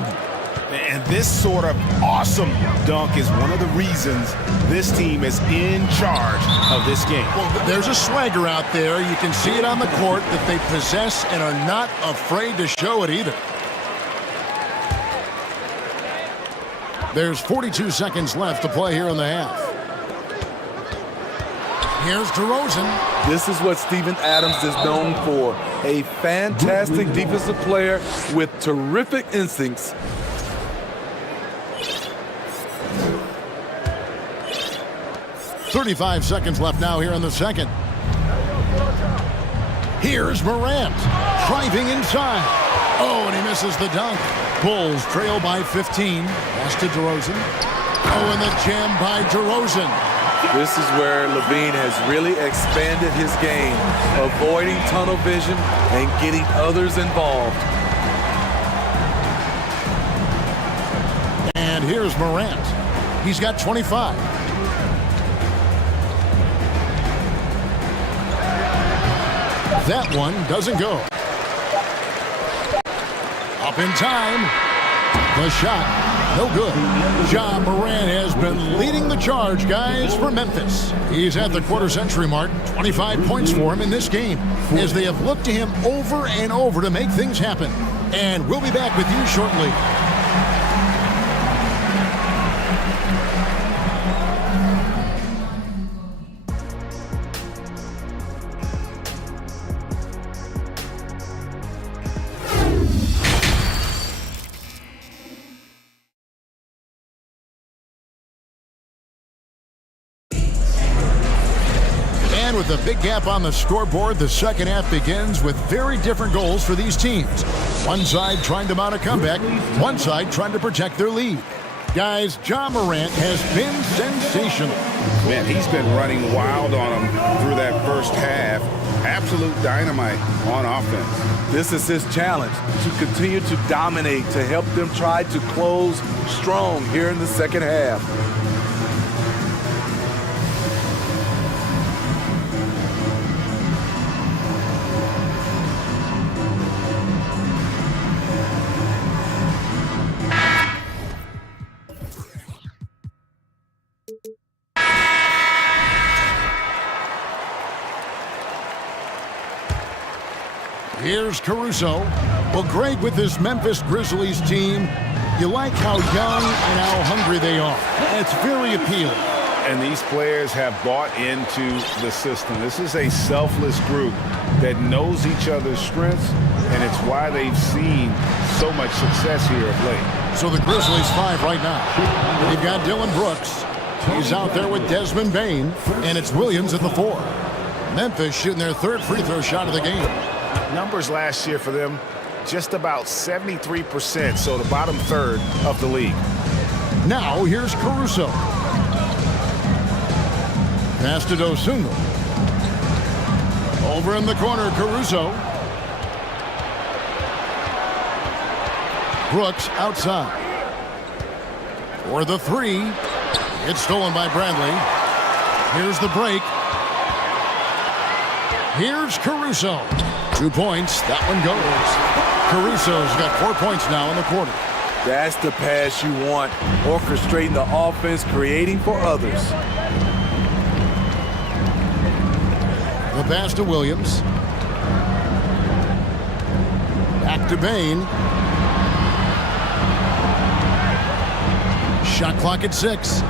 And this sort of awesome dunk is one of the reasons this team is in charge of this game. Well, there's a swagger out there. You can see it on the court that they possess and are not afraid to show it either. There's 42 seconds left to play here in the half. Here's DeRozan. This is what Steven Adams is known for. A fantastic defensive player with terrific instincts. .35 seconds left now here in the second. Here's Morant, driving inside. Oh, and he misses the dunk. Bulls trail by 15. Pass to DeRozan. Oh, and the jam by DeRozan. This is where Levine has really expanded his game, avoiding tunnel vision and getting others involved. And here's Morant. He's got 25. That one doesn't go. Up in time. The shot, no good. Ja Morant has been leading the charge, guys, for Memphis. He's at the quarter-century mark. 25 points for him in this game, as they have looked to him over and over to make things happen. And we'll be back with you shortly. With a big gap on the scoreboard, the second half begins with very different goals for these teams. One side trying to mount a comeback, one side trying to protect their lead. Guys, Ja Morant has been sensational. Man, he's been running wild on them through that first half. Absolute dynamite on offense. This is his challenge, to continue to dominate, to help them try to close strong here in the second half. Here's Caruso. Well, Greg, with this Memphis Grizzlies team, you like how young and how hungry they are. It's very appealing. And these players have bought into the system. This is a selfless group that knows each other's strengths, and it's why they've seen so much success here of late. So the Grizzlies 5 right now. They've got Dylan Brooks. He's out there with Desmond Bain, and it's Williams at the 4. Memphis shooting their third free throw shot of the game. Numbers last year for them, just about 73%, so the bottom third of the league. Now here's Caruso. Pass to Dosunmu. Over in the corner, Caruso. Brooks outside. For the 3. It's stolen by Bradley. Here's the break. Here's Caruso. 2 points. That one goes. Caruso's got 4 points now in the quarter. That's the pass you want. Orchestrating the offense, creating for others. The pass to Williams. Back to Bain. Shot clock at 6.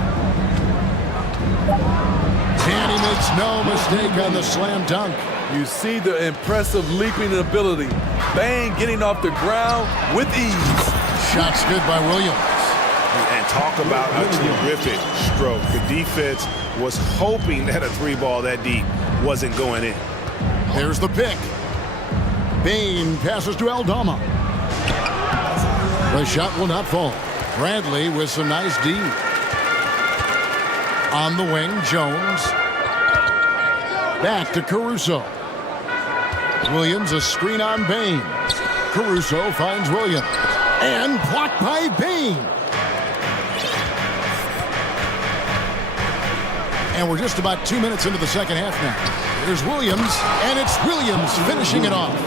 And he makes no mistake on the slam dunk. You see the impressive leaping ability. Bain getting off the ground with ease. Shot's good by Williams. And talk about a terrific stroke. The defense was hoping that a 3-ball that deep wasn't going in. There's the pick. Bain passes to Aldama. The shot will not fall. Bradley with some nice D. On the wing, Jones. Back to Caruso. Williams, a screen on Bain. Caruso finds Williams. And blocked by Bain. And we're just about 2 minutes into the second half now. Here's Williams, and it's Williams finishing it off.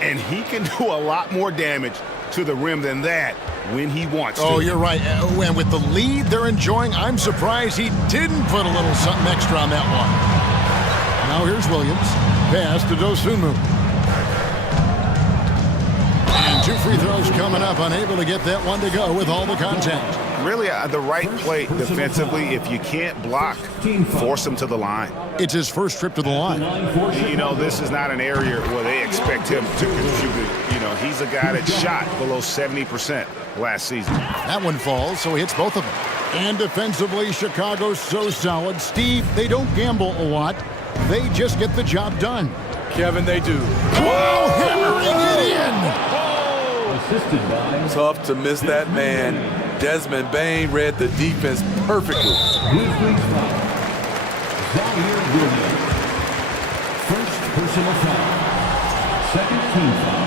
And he can do a lot more damage to the rim than that when he wants to. Oh, you're right. And with the lead they're enjoying, I'm surprised he didn't put a little something extra on that one. Now here's Williams. Pass to Dosunmu. And 2 free throws coming up, unable to get that one to go with all the contact. Really the right play defensively. If you can't block, force him to the line. It's his first trip to the line. You know, this is not an area where they expect him to contribute. You know, he's a guy that shot below 70% last season. That one falls, so he hits both of them. And defensively, Chicago's so solid. Steve, they don't gamble a lot. They just get the job done. Kevin, they do. Whoa, hammering it in! Tough to miss that man. Desmond Bain read the defense perfectly. First personal foul. Second team foul.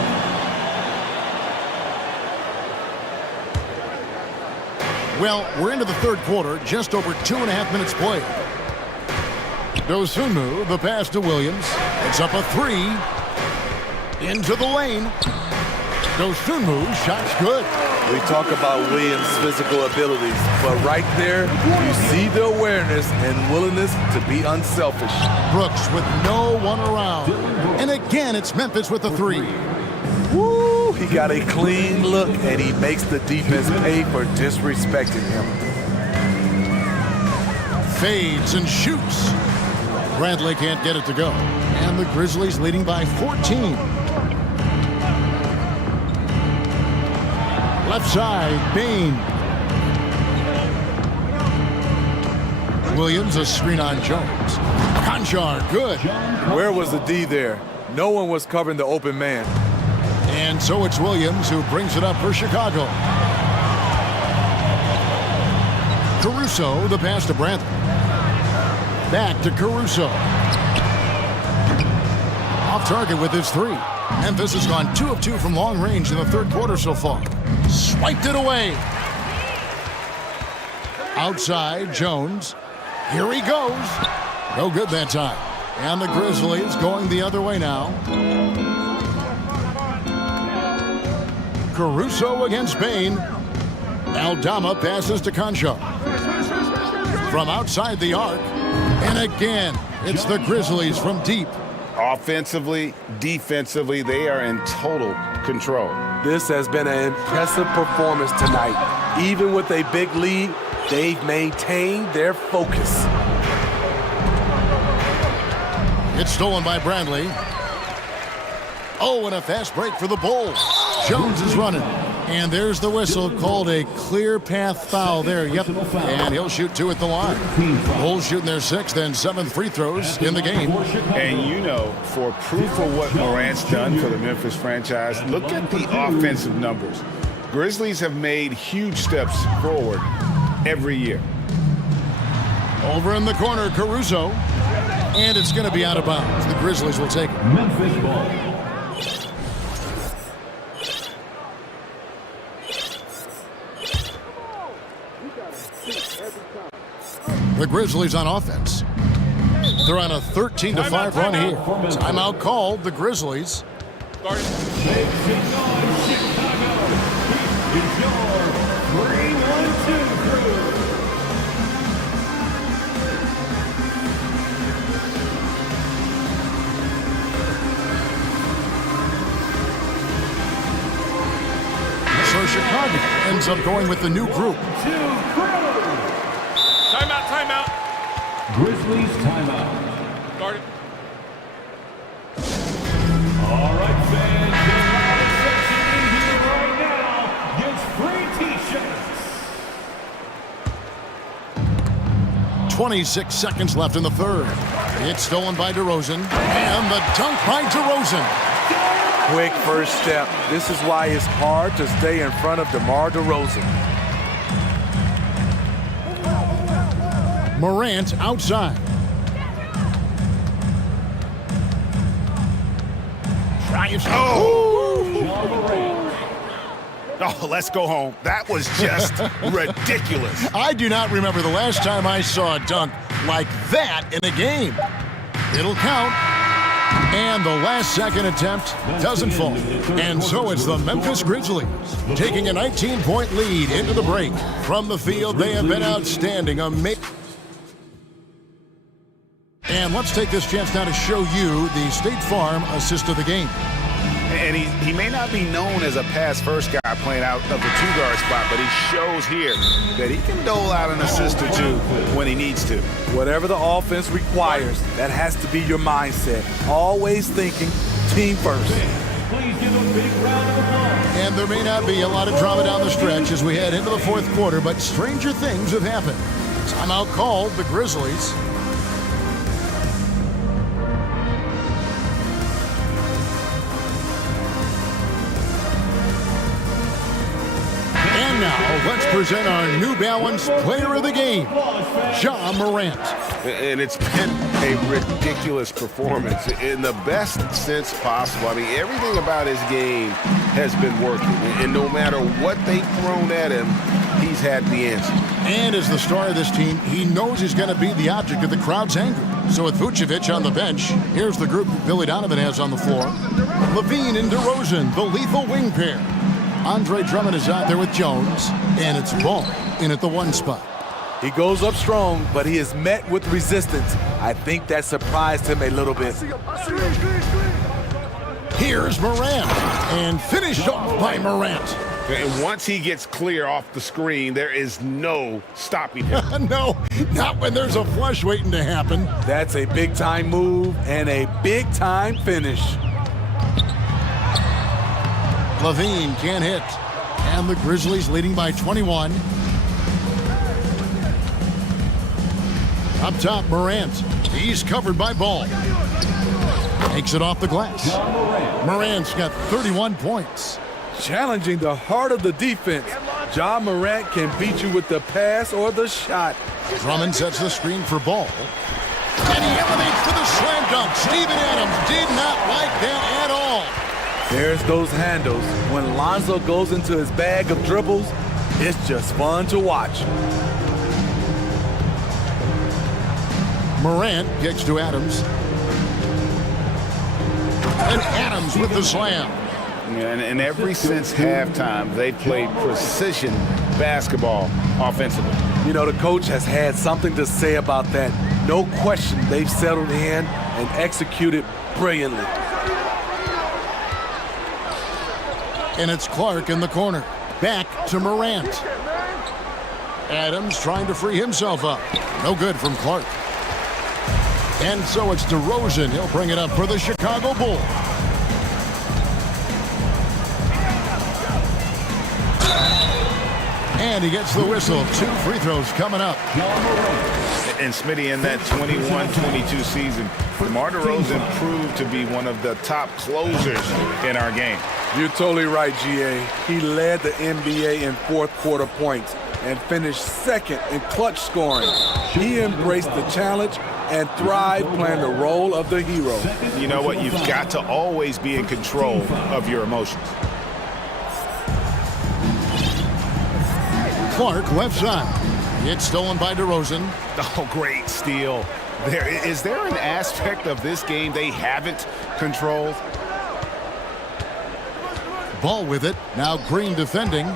Well, we're into the third quarter, just over 2.5 minutes played. Dosunmu, the pass to Williams. It's up a 3. Into the lane. Dosunmu, shot's good. We talk about Williams' physical abilities, but right there, you see the awareness and willingness to be unselfish. Brooks with no one around. And again, it's Memphis with the 3. Woo! He got a clean look, and he makes the defense pay for disrespecting him. Fades and shoots. Bradley can't get it to go. And the Grizzlies leading by 14. Left side, Bain. Williams, a screen on Jones. Conchar, good. Where was the D there? No one was covering the open man. And so it's Williams who brings it up for Chicago. Caruso, the pass to Bradley. Back to Caruso. Off target with his 3. Memphis has gone 2 of 2 from long range in the third quarter so far. Swiped it away. Outside, Jones. Here he goes. No good that time. And the Grizzlies going the other way now. Caruso against Bain. Aldama passes to Conchar. From outside the arc. And again, it's the Grizzlies from deep. Offensively, defensively, they are in total control. This has been an impressive performance tonight. Even with a big lead, they've maintained their focus. It's stolen by Bradley. Oh, and a fast break for the Bulls. Jones is running. And there's the whistle, called a clear path foul there. Yep, and he'll shoot 2 at the line. Bulls shooting their 6th and 7th free throws in the game. And you know, for proof of what Morant's done for the Memphis franchise, look at the offensive numbers. Grizzlies have made huge steps forward every year. Over in the corner, Caruso. And it's going to be out of bounds. The Grizzlies will take it. Memphis ball. The Grizzlies on offense. They're on a 13-5 run here. Timeout called. The Grizzlies. So Chicago ends up going with the new group. Timeout. Grizzlies timeout. Guard it. All right, fans, get loud and sexy in here right now. Gets free T-shirts. 26 seconds left in the third. It's stolen by DeRozan. And the dunk by DeRozan. Quick first step. This is why it's hard to stay in front of DeMar DeRozan. Morant outside. Oh, let's go home. That was just ridiculous. I do not remember the last time I saw a dunk like that in a game. It'll count. And the last second attempt doesn't fall. And so it's the Memphis Grizzlies taking a 19-point lead into the break. From the field, they have been outstanding. And let's take this chance now to show you the State Farm assist of the game. And he may not be known as a pass-first guy playing out of the two-guard spot, but he shows here that he can dole out an assist or two when he needs to. Whatever the offense requires, that has to be your mindset. Always thinking team first. Please give a big round of applause. And there may not be a lot of drama down the stretch as we head into the fourth quarter, but stranger things have happened. Timeout called. The Grizzlies. And now, let's present our New Balance Player of the Game, Ja Morant. And it's been a ridiculous performance in the best sense possible. I mean, everything about his game has been working. And no matter what they've thrown at him, he's had the answer. And as the star of this team, he knows he's going to be the object of the crowd's anger. So with Vucevic on the bench, here's the group Billy Donovan has on the floor. Levine and DeRozan, the lethal wing pair. Andre Drummond is out there with Jones, and it's Ball in at the 1 spot. He goes up strong, but he is met with resistance. I think that surprised him a little bit. Here's Morant, and finished off by Morant. And once he gets clear off the screen, there is no stopping him. No, not when there's a flush waiting to happen. That's a big-time move and a big-time finish. Levine can't hit. And the Grizzlies leading by 21. Up top, Morant. He's covered by Ball. Takes it off the glass. Morant's got 31 points. Challenging the heart of the defense. Ja Morant can beat you with the pass or the shot. Drummond sets the screen for Ball. And he elevates for the slam dunk. Steven Adams did not like that at all. There's those handles. When Lonzo goes into his bag of dribbles, it's just fun to watch. Morant kicks to Adams. And Adams with the slam. And ever since halftime, they played precision basketball offensively. You know, the coach has had something to say about that. No question, they've settled in and executed brilliantly. And it's Clark in the corner. Back to Morant. Adams trying to free himself up. No good from Clark. And so it's DeRozan. He'll bring it up for the Chicago Bulls. And he gets the whistle. 2 free throws coming up. And Smitty, in that 21-22 season, DeMar DeRozan proved to be one of the top closers in our game. You're totally right, GA. He led the NBA in fourth quarter points and finished second in clutch scoring. He embraced the challenge and thrived playing the role of the hero. You know what? You've got to always be in control of your emotions. Clark, left side. It's stolen by DeRozan. Oh, great steal. Is there an aspect of this game they haven't controlled? Ball with it. Now Green defending.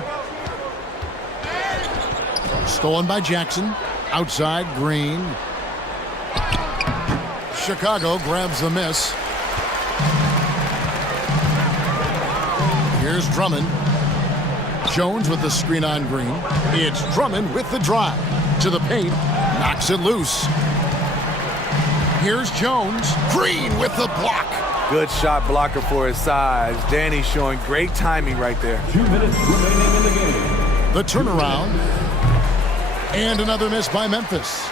Stolen by Jackson. Outside, Green. Chicago grabs the miss. Here's Drummond. Jones with the screen on Green. It's Drummond with the drive. To the paint. Knocks it loose. Here's Jones. Green with the block. Good shot blocker for his size. Danny showing great timing right there. 2 minutes remaining in the game. The turnaround. And another miss by Memphis.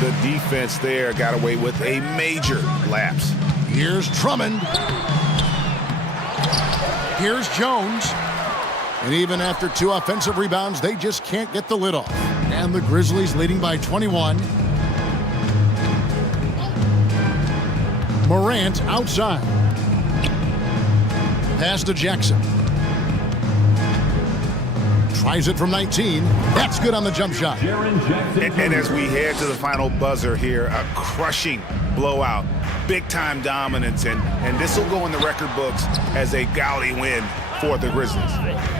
The defense there got away with a major lapse. Here's Drummond. Here's Jones. And even after 2 offensive rebounds, they just can't get the lid off. And the Grizzlies leading by 21. Morant outside. Pass to Jackson. Tries it from 19. That's good on the jump shot. And as we head to the final buzzer here, a crushing blowout. Big-time dominance, and this will go in the record books as a gaudy win for the Grizzlies.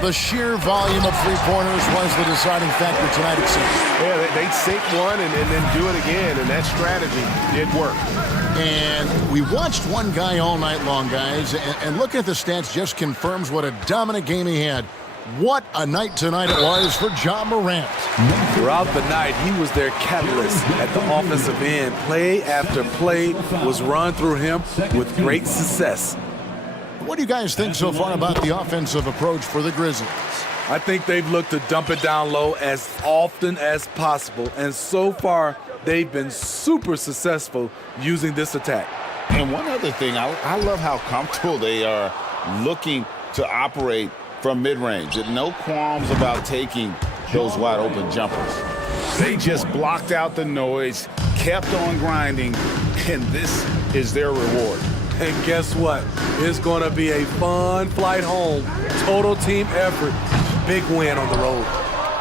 The sheer volume of three-pointers was the deciding factor tonight, it seems. Yeah, they'd sink one and then do it again, and that strategy did work. And we watched one guy all night long, guys, and looking at the stats just confirms what a dominant game he had. What a night tonight it was for Ja Morant. Throughout the night, he was their catalyst at the offensive end. Play after play was run through him with great success. What do you guys think so far about the offensive approach for the Grizzlies? I think they've looked to dump it down low as often as possible, and so far, they've been super successful using this attack. And one other thing, I love how comfortable they are looking to operate from mid-range. No qualms about taking those wide-open jumpers. They just blocked out the noise, kept on grinding, and this is their reward. And guess what? It's going to be a fun flight home. Total team effort. Big win on the road.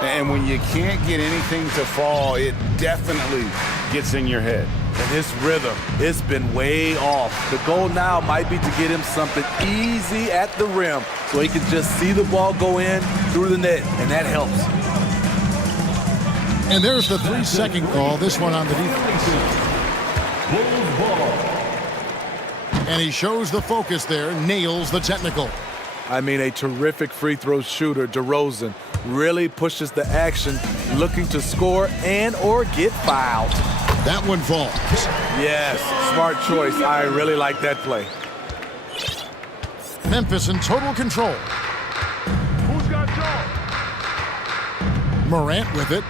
And when you can't get anything to fall, it definitely gets in your head. And his rhythm, it's been way off. The goal now might be to get him something easy at the rim so he can just see the ball go in through the net, and that helps. And there's the 3-second call, this one on the defense. And he shows the focus there, nails the technical. I mean, a terrific free throw shooter, DeRozan, really pushes the action, looking to score and or get fouled. That one falls. Yes, smart choice. I really like that play. Memphis in total control. Who's got Joe? Morant with it.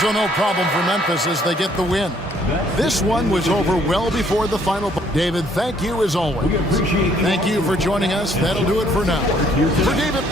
So no problem for Memphis as they get the win. This one was over well before the final. David, thank you as always. Thank you for joining us. That'll do it for now. For David.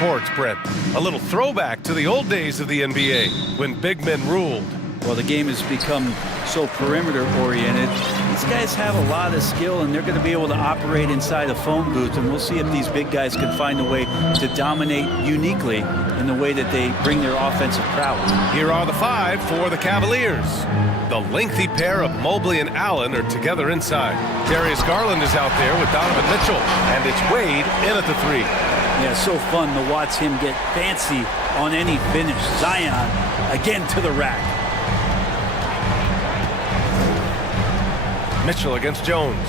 courts, Brent. A little throwback to the old days of the NBA when big men ruled. Well, the game has become so perimeter-oriented. These guys have a lot of skill, and they're going to be able to operate inside a phone booth, and we'll see if these big guys can find a way to dominate uniquely in the way that they bring their offensive prowess. Here are the five for the Cavaliers. The lengthy pair of Mobley and Allen are together inside. Darius Garland is out there with Donovan Mitchell, and it's Wade in at the three. Yeah, so fun to watch him get fancy on any finish. Zion again to the rack. Mitchell against Jones.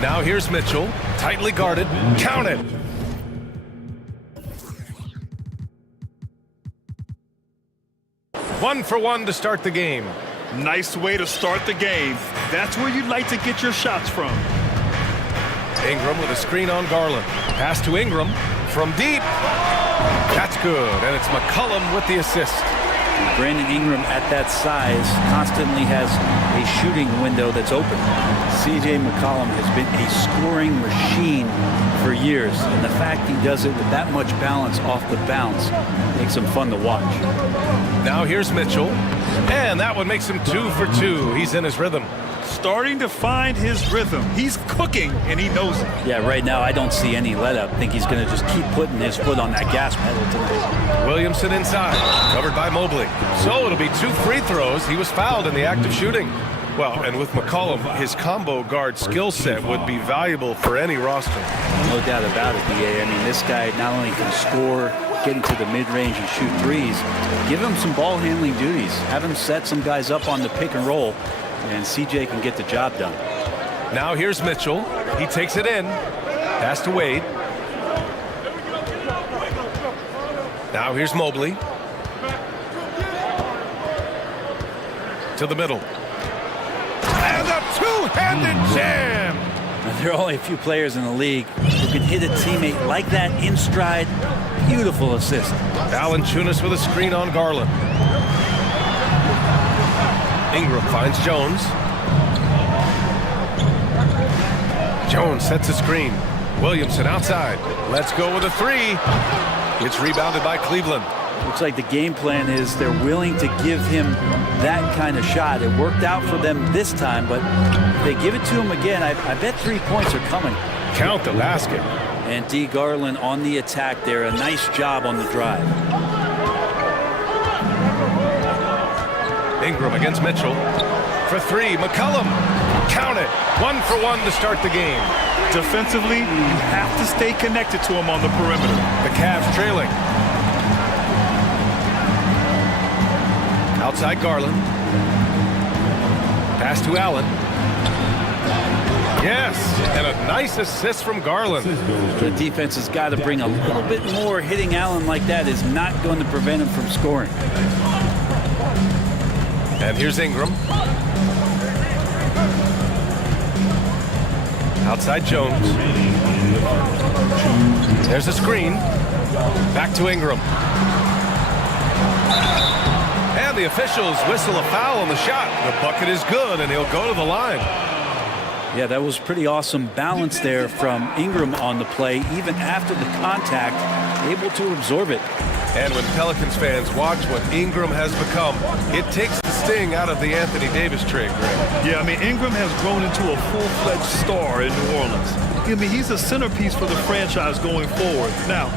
Now here's Mitchell, tightly guarded, count it. One for one to start the game. Nice way to start the game. That's where you'd like to get your shots from. Ingram with a screen on Garland. Pass to Ingram from deep. That's good, and it's McCollum with the assist. Brandon Ingram at that size constantly has a shooting window that's open. C.J. McCollum has been a scoring machine for years, and the fact he does it with that much balance off the bounce makes him fun to watch. Now here's Mitchell, and that one makes him 2 for 2. He's in his rhythm. Starting to find his rhythm. He's cooking, and he knows it. Yeah, right now I don't see any let-up. I think he's going to just keep putting his foot on that gas pedal tonight. Williamson inside, covered by Mobley. So it'll be 2 free throws. He was fouled in the act of shooting. Well, and with McCollum, his combo guard skill set would be valuable for any roster. No doubt about it, B.A. I mean, this guy not only can score, get into the mid-range and shoot threes, give him some ball handling duties. Have him set some guys up on the pick and roll, and CJ can get the job done. Now here's Mitchell. He takes it in. Pass to Wade. Now here's Mobley. To the middle. And a two-handed jam! There are only a few players in the league who can hit a teammate like that in stride. Beautiful assist. Valanciunas with a screen on Garland. Ingram finds Jones. Jones sets a screen. Williamson outside. Let's go with a three. It's rebounded by Cleveland. Looks like the game plan is they're willing to give him that kind of shot. It worked out for them this time, but if they give it to him again, I bet 3 points are coming. Count the basket. And D. Garland on the attack there. A nice job on the drive. Ingram against Mitchell. For three, McCollum. Count it. 1 for 1 to start the game. Defensively, you have to stay connected to him on the perimeter. The Cavs trailing. Outside Garland. Pass to Allen. Yes, and a nice assist from Garland. The defense has got to bring a little bit more. Hitting Allen like that is not going to prevent him from scoring. And here's Ingram. Outside Jones. There's a screen. Back to Ingram. And the officials whistle a foul on the shot. The bucket is good, and he'll go to the line. Yeah, that was pretty awesome balance there from Ingram on the play, even after the contact, able to absorb it. And when Pelicans fans watch what Ingram has become, it takes the sting out of the Anthony Davis trade, Greg. Yeah, I mean, Ingram has grown into a full-fledged star in New Orleans. I mean, he's a centerpiece for the franchise going forward. Now,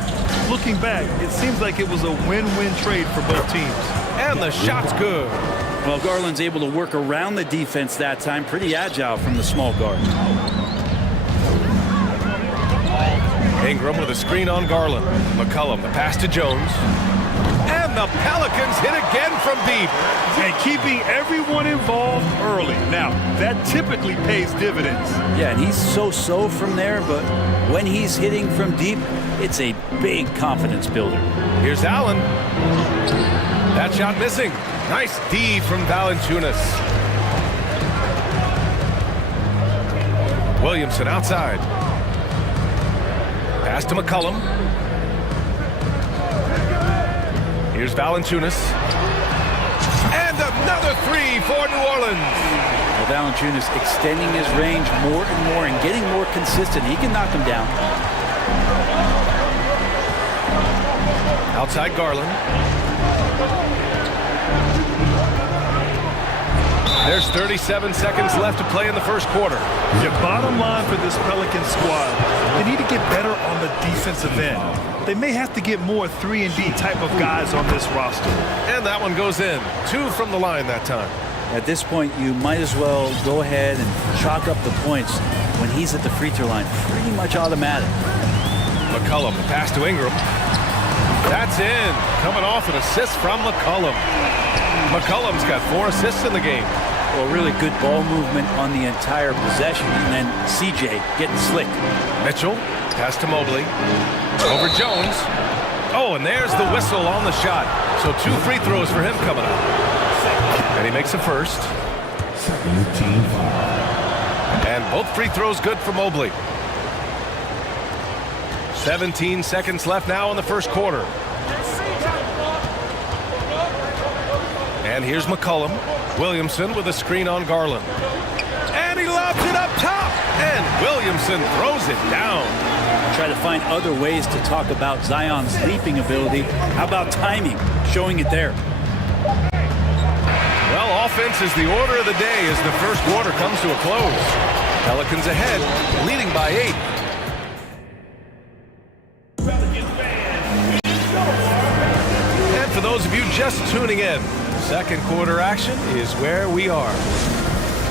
looking back, it seems like it was a win-win trade for both teams. And the shot's good. Well, Garland's able to work around the defense that time. Pretty agile from the small guard. Ingram with a screen on Garland. McCollum, the pass to Jones. And the Pelicans hit again from deep. And keeping everyone involved early. Now, that typically pays dividends. Yeah, and he's so-so from there, but when he's hitting from deep, it's a big confidence builder. Here's Allen. That shot missing. Nice D from Valanciunas. Williamson outside. Pass to McCollum. Here's Valanciunas. And another three for New Orleans. Well, Valanciunas extending his range more and more and getting more consistent. He can knock him down. Outside Garland. There's 37 seconds left to play in the first quarter. Your bottom line for this Pelican squad, they need to get better on the defensive end. They may have to get more 3-and-D type of guys on this roster. And that one goes in. 2 from the line that time. At this point, you might as well go ahead and chalk up the points when he's at the free throw line. Pretty much automatic. McCollum, the pass to Ingram. That's in. Coming off an assist from McCollum. McCollum's got 4 assists in the game. Well, really good ball movement on the entire possession. And then CJ getting slick. Mitchell, pass to Mobley. Over Jones. Oh, and there's the whistle on the shot. So 2 free throws for him coming up. And he makes the first. 17 foul. And both free throws good for Mobley. 17 seconds left now in the first quarter. And here's McCollum. Williamson with a screen on Garland. And he lobs it up top. And Williamson throws it down. Try to find other ways to talk about Zion's leaping ability. How about timing? Showing it there. Well, offense is the order of the day as the first quarter comes to a close. Pelicans ahead, leading by 8. And for those of you just tuning in, second quarter action is where we are.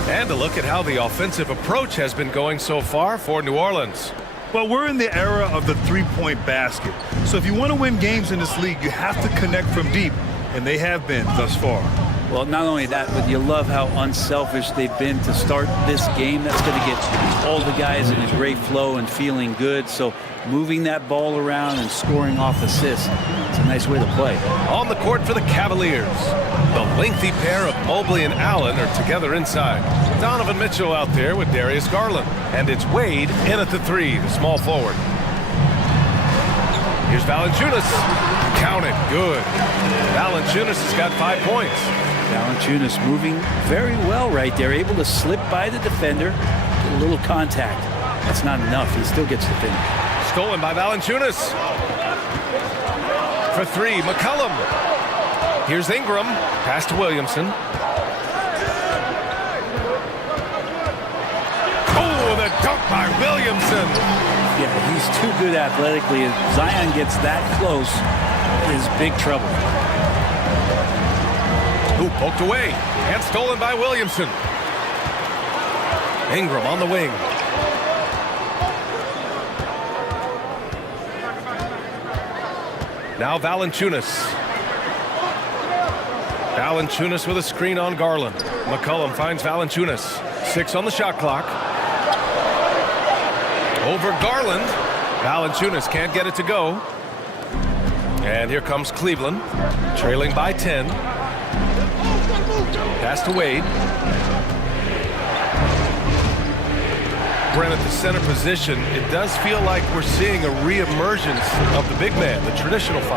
And a look at how the offensive approach has been going so far for New Orleans. Well, we're in the era of the three-point basket. So if you want to win games in this league, you have to connect from deep, and they have been thus far. Well, not only that, but you love how unselfish they've been to start this game. That's going to get all the guys in a great flow and feeling good. So moving that ball around and scoring off assists, it's a nice way to play. On the court for the Cavaliers, the lengthy pair of Mobley and Allen are together inside. Donovan Mitchell out there with Darius Garland. And it's Wade in at the 3, the small forward. Here's Valanciunas. Count it. Good. Valanciunas has got 5 points. Valanciunas moving very well right there, able to slip by the defender, get a little contact. That's not enough. He still gets the finish. Stolen by Valanciunas. For 3, McCollum. Here's Ingram. Pass to Williamson. Oh, the dunk by Williamson. Yeah, he's too good athletically. If Zion gets that close, is big trouble. Ooh, poked away and stolen by Williamson. Ingram on the wing. Now Valanciunas. Valanciunas with a screen on Garland. McCollum finds Valanciunas. 6 on the shot clock. Over Garland. Valanciunas can't get it to go. And here comes Cleveland, trailing by 10. Pass to Wade. Brent, at the center position, it does feel like we're seeing a reemergence of the big man, the traditional 5.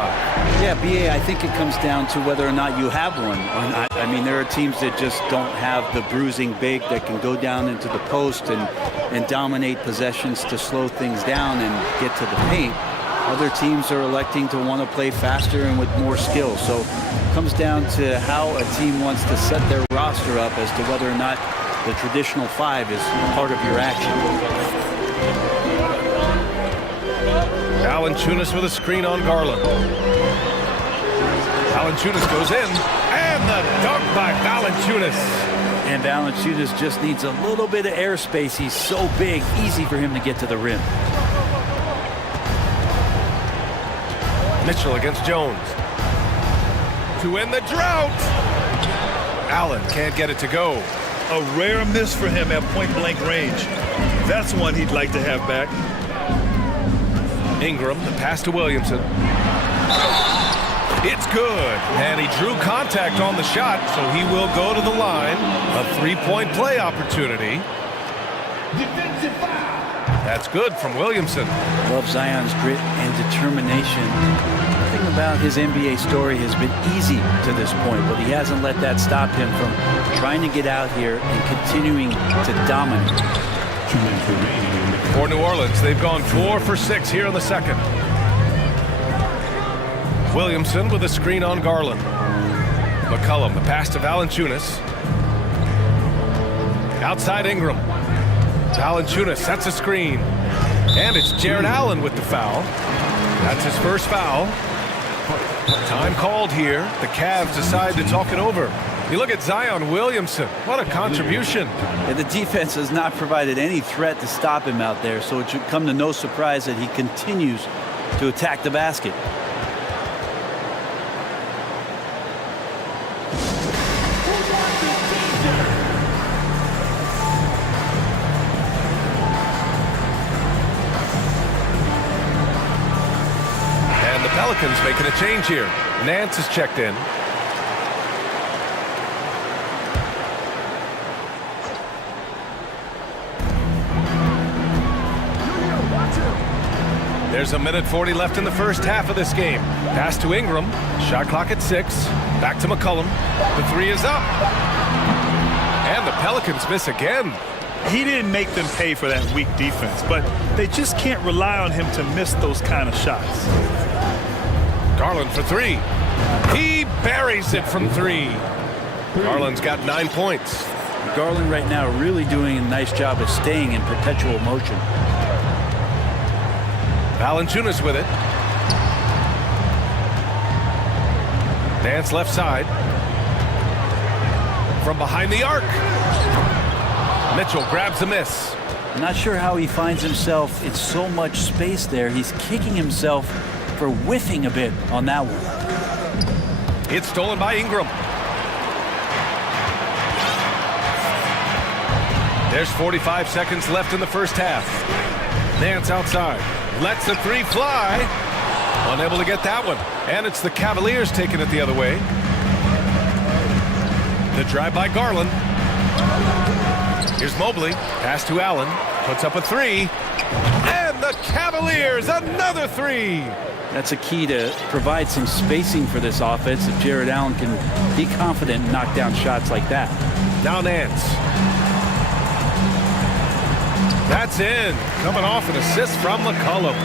Yeah, BA, I think it comes down to whether or not you have one or not. I mean, there are teams that just don't have the bruising big that can go down into the post and dominate possessions to slow things down and get to the paint. Other teams are electing to want to play faster and with more skill. So it comes down to how a team wants to set their roster up as to whether or not the traditional 5 is part of your action. Valanciunas with a screen on Garland. Valanciunas goes in, and the dunk by Valanciunas. And Valanciunas just needs a little bit of airspace. He's so big, easy for him to get to the rim. Mitchell against Jones. To end the drought. Allen can't get it to go. A rare miss for him at point-blank range. That's one he'd like to have back. Ingram, the pass to Williamson. It's good. And he drew contact on the shot, so he will go to the line. A 3-point play opportunity. That's good from Williamson. Love Zion's grit and determination. Nothing about his NBA story has been easy to this point, but he hasn't let that stop him from trying to get out here and continuing to dominate. For New Orleans, they've gone 4 for 6 here in the second. Williamson with a screen on Garland. McCollum, the pass to Valanciunas. Outside Ingram. Valanciunas sets a screen. And it's Jared Allen with the foul. That's his first foul. Time called here. The Cavs decide to talk it over. You look at Zion Williamson. What a contribution. And the defense has not provided any threat to stop him out there, so it should come to no surprise that he continues to attack the basket. And the Pelicans making a change here. Nance is checked in. There's a minute 40 left in the first half of this game. Pass to Ingram. Shot clock at 6. Back to McCollum. The 3 is up. And the Pelicans miss again. He didn't make them pay for that weak defense, but they just can't rely on him to miss those kind of shots. Garland for 3. He buries it from 3. Garland's got 9 points. Garland right now really doing a nice job of staying in perpetual motion. Valanciunas with it. Nance left side. From behind the arc. Mitchell grabs a miss. I'm not sure how he finds himself in so much space there. He's kicking himself for whiffing a bit on that one. It's stolen by Ingram. There's 45 seconds left in the first half. Nance outside. Lets the 3 fly. Unable to get that one. And it's the Cavaliers taking it the other way. The drive by Garland. Here's Mobley. Pass to Allen. Puts up a 3. And the Cavaliers, another 3. That's a key to provide some spacing for this offense if Jared Allen can be confident and knock down shots like that. Now Nance. That's in. Coming off an assist from McCollum.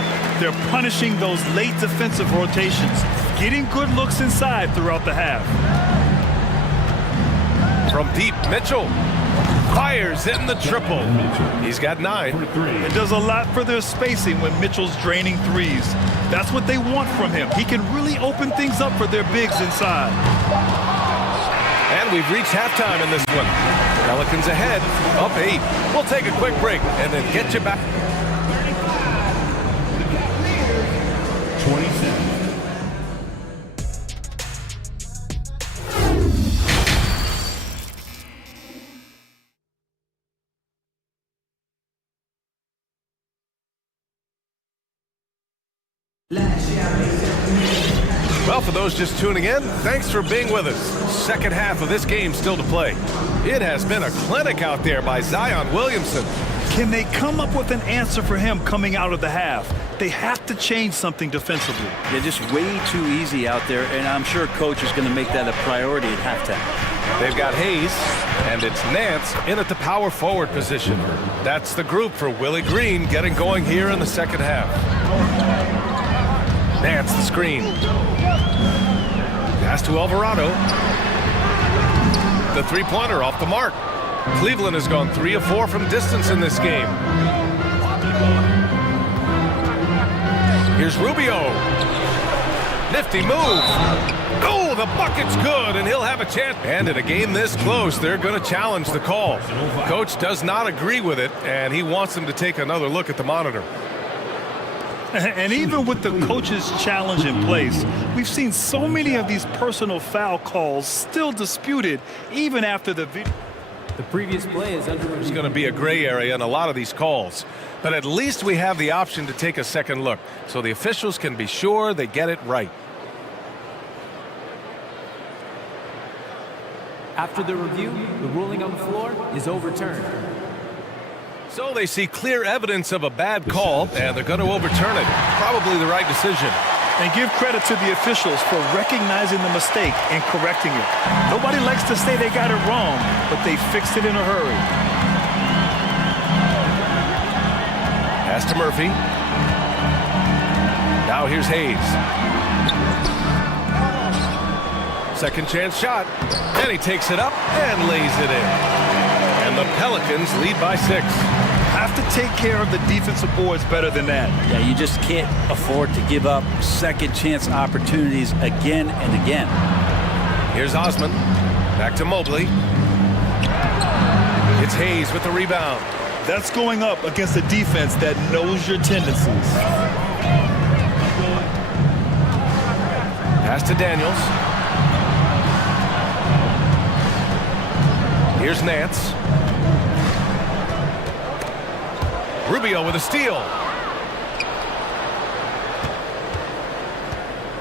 They're punishing those late defensive rotations, getting good looks inside throughout the half. From deep, Mitchell fires in the triple. He's got 9. It does a lot for their spacing when Mitchell's draining threes. That's what they want from him. He can really open things up for their bigs inside. And we've reached halftime in this one. Pelicans ahead, up 8. We'll take a quick break and then get you back. 27. Well, for those just tuning in, thanks for being with us. Second half of this game still to play. It has been a clinic out there by Zion Williamson. Can they come up with an answer for him coming out of the half? They have to change something defensively. They're just way too easy out there, and I'm sure coach is going to make that a priority at halftime. They've got Hayes, and it's Nance in at the power forward position. That's the group for Willie Green getting going here in the second half. Nance the screen. Pass to Alvarado. The three-pointer off the mark. Cleveland has gone 3 of 4 from distance in this game. Here's Rubio. Nifty move. Oh, the bucket's good, and he'll have a chance. And in a game this close, they're going to challenge the call. Coach does not agree with it, and he wants them to take another look at the monitor. And even with the coach's challenge in place, we've seen so many of these personal foul calls still disputed even after the video. The previous play is under review. There's going to be a gray area in a lot of these calls. But at least we have the option to take a second look, so the officials can be sure they get it right. After the review, the ruling on the floor is overturned. So they see clear evidence of a bad call, and they're going to overturn it. Probably the right decision. And give credit to the officials for recognizing the mistake and correcting it. Nobody likes to say they got it wrong, but they fixed it in a hurry. Pass to Murphy. Now here's Hayes. Second chance shot. And he takes it up and lays it in. And the Pelicans lead by 6. Have to take care of the defensive boards better than that. Yeah, you just can't afford to give up second chance opportunities again and again. Here's Osman. Back to Mobley. It's Hayes with the rebound. That's going up against a defense that knows your tendencies. Pass to Daniels. Here's Nance. Rubio with a steal.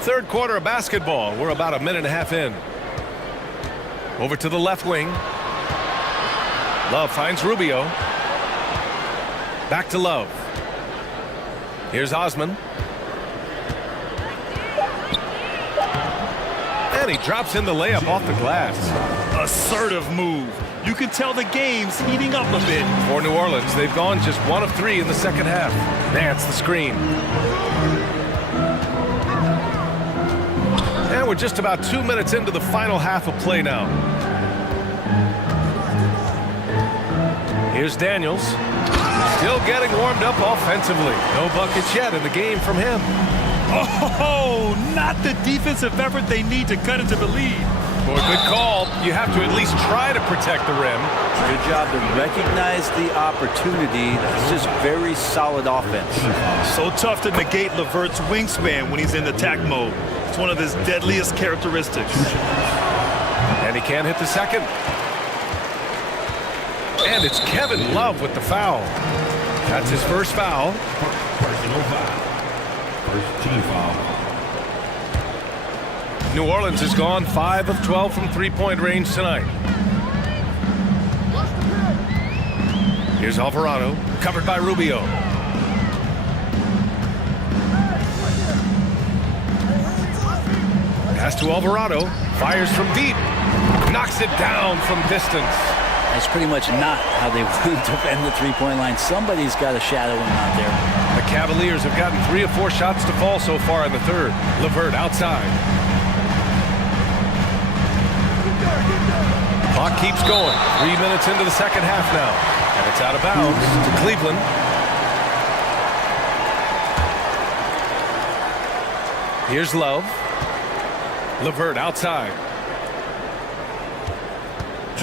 Third quarter of basketball. We're about a minute and a half in. Over to the left wing. Love finds Rubio. Back to Love. Here's Osman. And he drops in the layup off the glass. Assertive move. You can tell the game's heating up a bit. For New Orleans, they've gone just 1 of 3 in the second half. Nance the screen. And we're just about 2 minutes into the final half of play now. Here's Daniels. Still getting warmed up offensively. No buckets yet in the game from him. Oh, not the defensive effort they need to cut into the lead. Boy, good call. You have to at least try to protect the rim. Good job to recognize the opportunity. That's just very solid offense. So tough to negate LeVert's wingspan when he's in attack mode. It's one of his deadliest characteristics. And he can't hit the second. And it's Kevin Love with the foul. That's his first foul. Personal foul. First team foul. New Orleans has gone 5 of 12 from three-point range tonight. Here's Alvarado, covered by Rubio. Pass to Alvarado, fires from deep, knocks it down from distance. That's pretty much not how they want to defend the three-point line. Somebody's got to shadow him out there. The Cavaliers have gotten 3 or 4 shots to fall so far in the third. LeVert outside. Clock keeps going. 3 minutes into the second half now. And it's out of bounds to Cleveland. Here's Love. LeVert outside.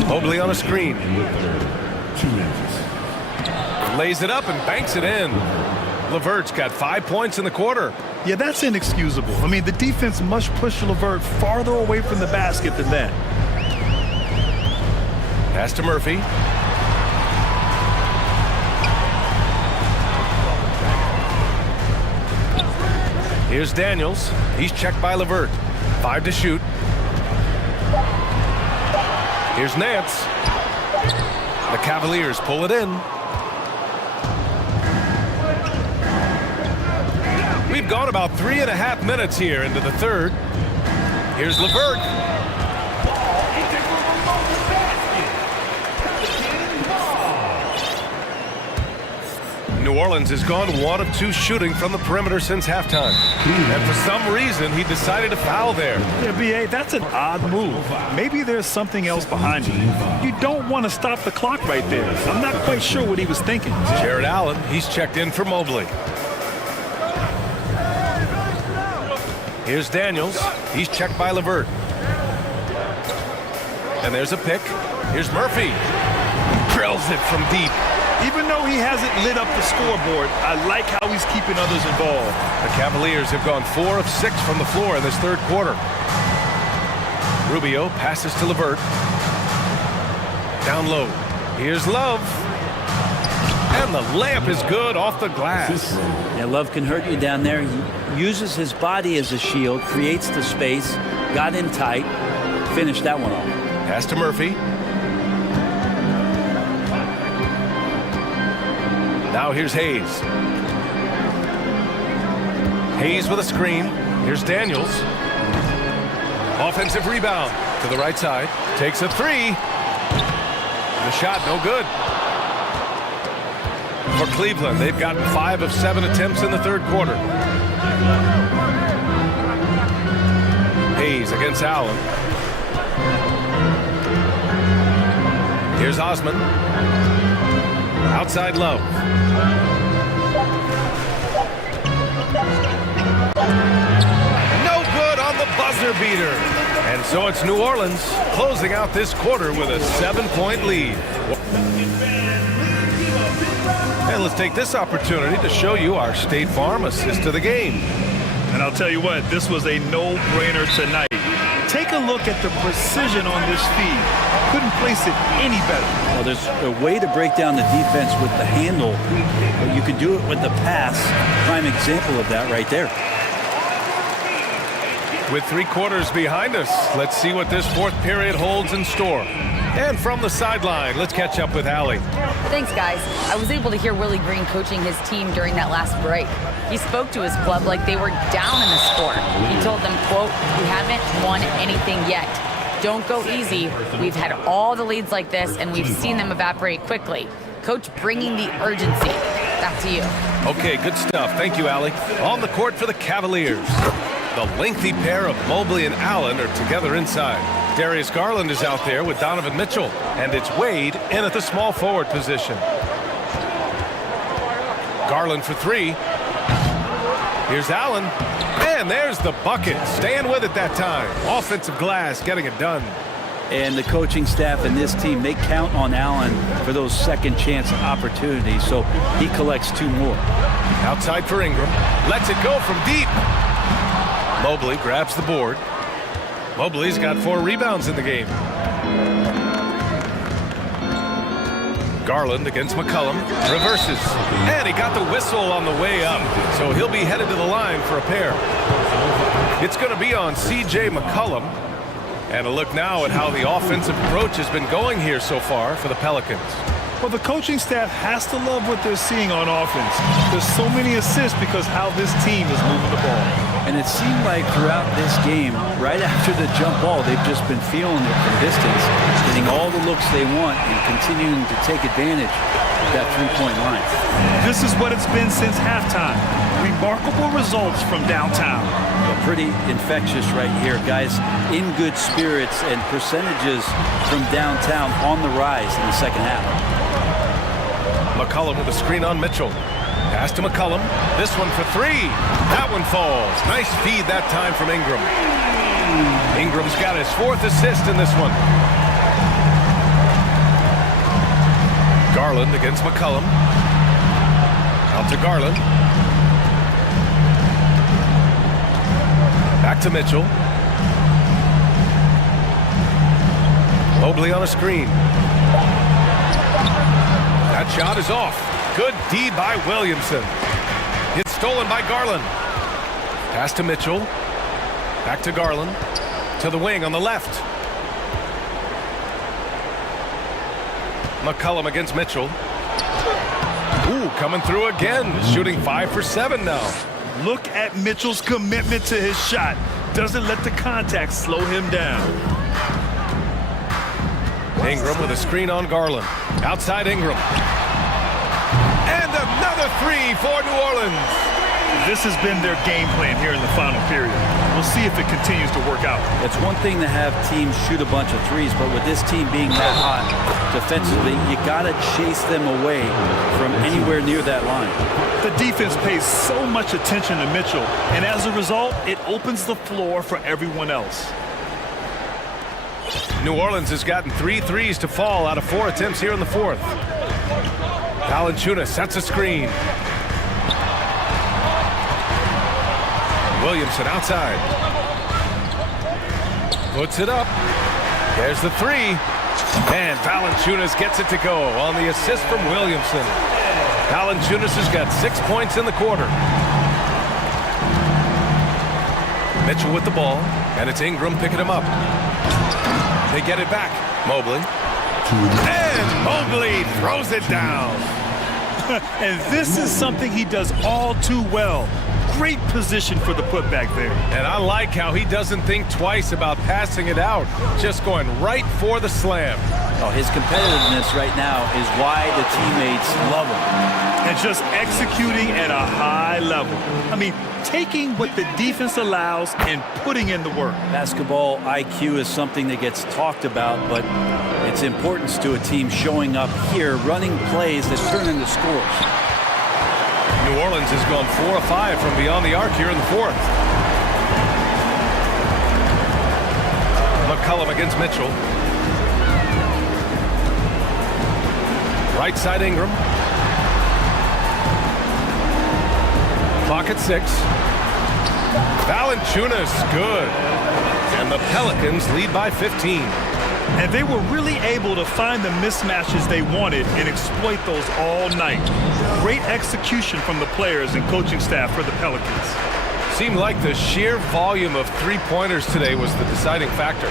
Mobley on a screen. 2 minutes. Lays it up and banks it in. LeVert's got 5 points in the quarter. Yeah, that's inexcusable. I mean, the defense must push LeVert farther away from the basket than that. Pass to Murphy. Here's Daniels. He's checked by LeVert. 5 to shoot. Here's Nance. The Cavaliers pull it in. We've gone about 3.5 minutes here into the third. Here's LeVert. New Orleans has gone 1 of 2 shooting from the perimeter since halftime. And for some reason, he decided to foul there. Yeah, B.A., that's an odd move. Maybe there's something else behind it. You don't want to stop the clock right there. I'm not quite sure what he was thinking. Jared Allen, he's checked in for Mobley. Here's Daniels. He's checked by LeVert. And there's a pick. Here's Murphy. Drills it from deep. Even though he hasn't lit up the scoreboard, I like how he's keeping others involved. The Cavaliers have gone 4 of 6 from the floor in this third quarter. Rubio passes to LeVert. Down low. Here's Love. And the layup is good off the glass. Yeah, Love can hurt you down there. He uses his body as a shield, creates the space, got in tight, finished that one off. Pass to Murphy. Now here's Hayes. Hayes with a screen. Here's Daniels. Offensive rebound to the right side. Takes a three. The shot no good. For Cleveland, they've gotten 5 of 7 attempts in the third quarter. Hayes against Allen. Here's Osman. Outside Love. No good on the buzzer beater. And so it's New Orleans closing out this quarter with a 7-point lead. And let's take this opportunity to show you our State Farm assist of the game. And I'll tell you what, this was a no-brainer tonight. Take a look at the precision on this feed. Couldn't place it any better. Well, there's a way to break down the defense with the handle, but you can do it with the pass. Prime example of that right there. With 3 quarters behind us, let's see what this fourth period holds in store. And from the sideline, let's catch up with Allie. Thanks, guys. I was able to hear Willie Green coaching his team during that last break. He spoke to his club like they were down in the sport. He told them, quote, "We haven't won anything yet. Don't go easy. We've had all the leads like this, and we've seen them evaporate quickly." Coach bringing the urgency. Back to you. Okay, good stuff. Thank you, Allie. On the court for the Cavaliers. The lengthy pair of Mobley and Allen are together inside. Darius Garland is out there with Donovan Mitchell, and it's Wade in at the small forward position. Garland for 3. Here's Allen, and there's the bucket. Staying with it that time. Offensive glass, getting it done. And the coaching staff and this team, they count on Allen for those second chance opportunities, so he collects 2 more. Outside for Ingram. Lets it go from deep. Mobley grabs the board. Mobley's got 4 rebounds in the game. Garland against McCollum. Reverses. And he got the whistle on the way up. So he'll be headed to the line for a pair. It's going to be on C.J. McCollum. And a look now at how the offensive approach has been going here so far for the Pelicans. Well, the coaching staff has to love what they're seeing on offense. There's so many assists because how this team is moving the ball. And it seemed like throughout this game, right after the jump ball, they've just been feeling it from distance, getting all the looks they want and continuing to take advantage of that 3-point line. This is what it's been since halftime. Remarkable results from downtown. Well, pretty infectious right here, guys. In good spirits and percentages from downtown on the rise in the second half. McCollum with a screen on Mitchell. Pass to McCollum. This one for 3. That one falls. Nice feed that time from Ingram. Ingram's got his 4th assist in this one. Garland against McCollum. Out to Garland. Back to Mitchell. Mobley on a screen. That shot is off. Good D by Williamson. It's stolen by Garland. Pass to Mitchell. Back to Garland. To the wing on the left. McCollum against Mitchell. Ooh, coming through again. Shooting 5 for 7 now. Look at Mitchell's commitment to his shot. Doesn't let the contact slow him down. Ingram with a screen on Garland. Outside Ingram. And another 3 for New Orleans. This has been their game plan here in the final period. We'll see if it continues to work out. It's one thing to have teams shoot a bunch of threes, but with this team being that hot defensively, you got to chase them away from anywhere near that line. The defense pays so much attention to Mitchell, and as a result, it opens the floor for everyone else. New Orleans has gotten 3 threes to fall out of 4 attempts here in the 4th. Valanciunas sets a screen. Williamson outside. Puts it up. There's the 3. And Valanciunas gets it to go on the assist from Williamson. Valanciunas has got 6 points in the quarter. Mitchell with the ball, and it's Ingram picking him up. They get it back. Mobley. And Mobley throws it down. And this is something he does all too well. Great position for the putback there. And I like how he doesn't think twice about passing it out, just going right for the slam. Oh, his competitiveness right now is why the teammates love him. And just executing at a high level. I mean, taking what the defense allows and putting in the work. Basketball IQ is something that gets talked about, but its importance to a team showing up here, running plays that turn into scores. New Orleans has gone 4 of 5 from beyond the arc here in the fourth. McCollum against Mitchell. Right side Ingram. Clock at 6. Valanciunas, good. And the Pelicans lead by 15. And they were really able to find the mismatches they wanted and exploit those all night. Great execution from the players and coaching staff for the Pelicans. Seemed like the sheer volume of three-pointers today was the deciding factor.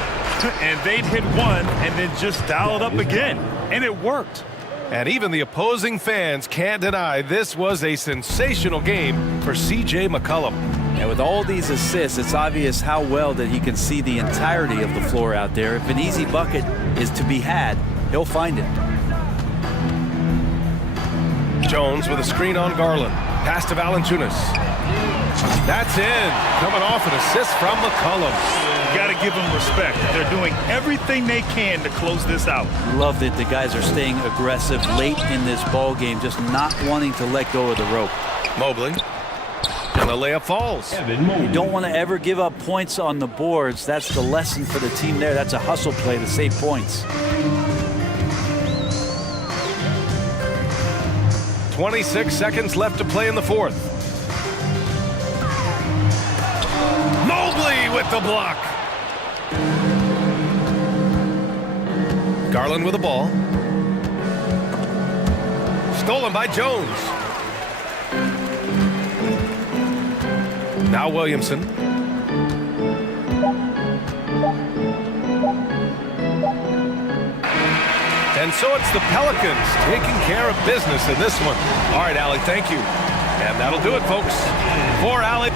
And they'd hit one and then just dial it up again. And it worked. And even the opposing fans can't deny this was a sensational game for C.J. McCollum. And with all these assists, it's obvious how well that he can see the entirety of the floor out there. If an easy bucket is to be had, he'll find it. Jones with a screen on Garland. Pass to Valanciunas. That's in. Coming off an assist from McCollum. You got to give them respect. They're doing everything they can to close this out. Love that the guys are staying aggressive late in this ball game, just not wanting to let go of the rope. Mobley. And the layup falls. You don't want to ever give up points on the boards. That's the lesson for the team there. That's a hustle play to save points. 26 seconds left to play in the fourth. Mobley with the block. Garland with the ball. Stolen by Jones. Now Williamson. And so it's the Pelicans taking care of business in this one. All right, Allie, thank you. And that'll do it, folks. For Allie.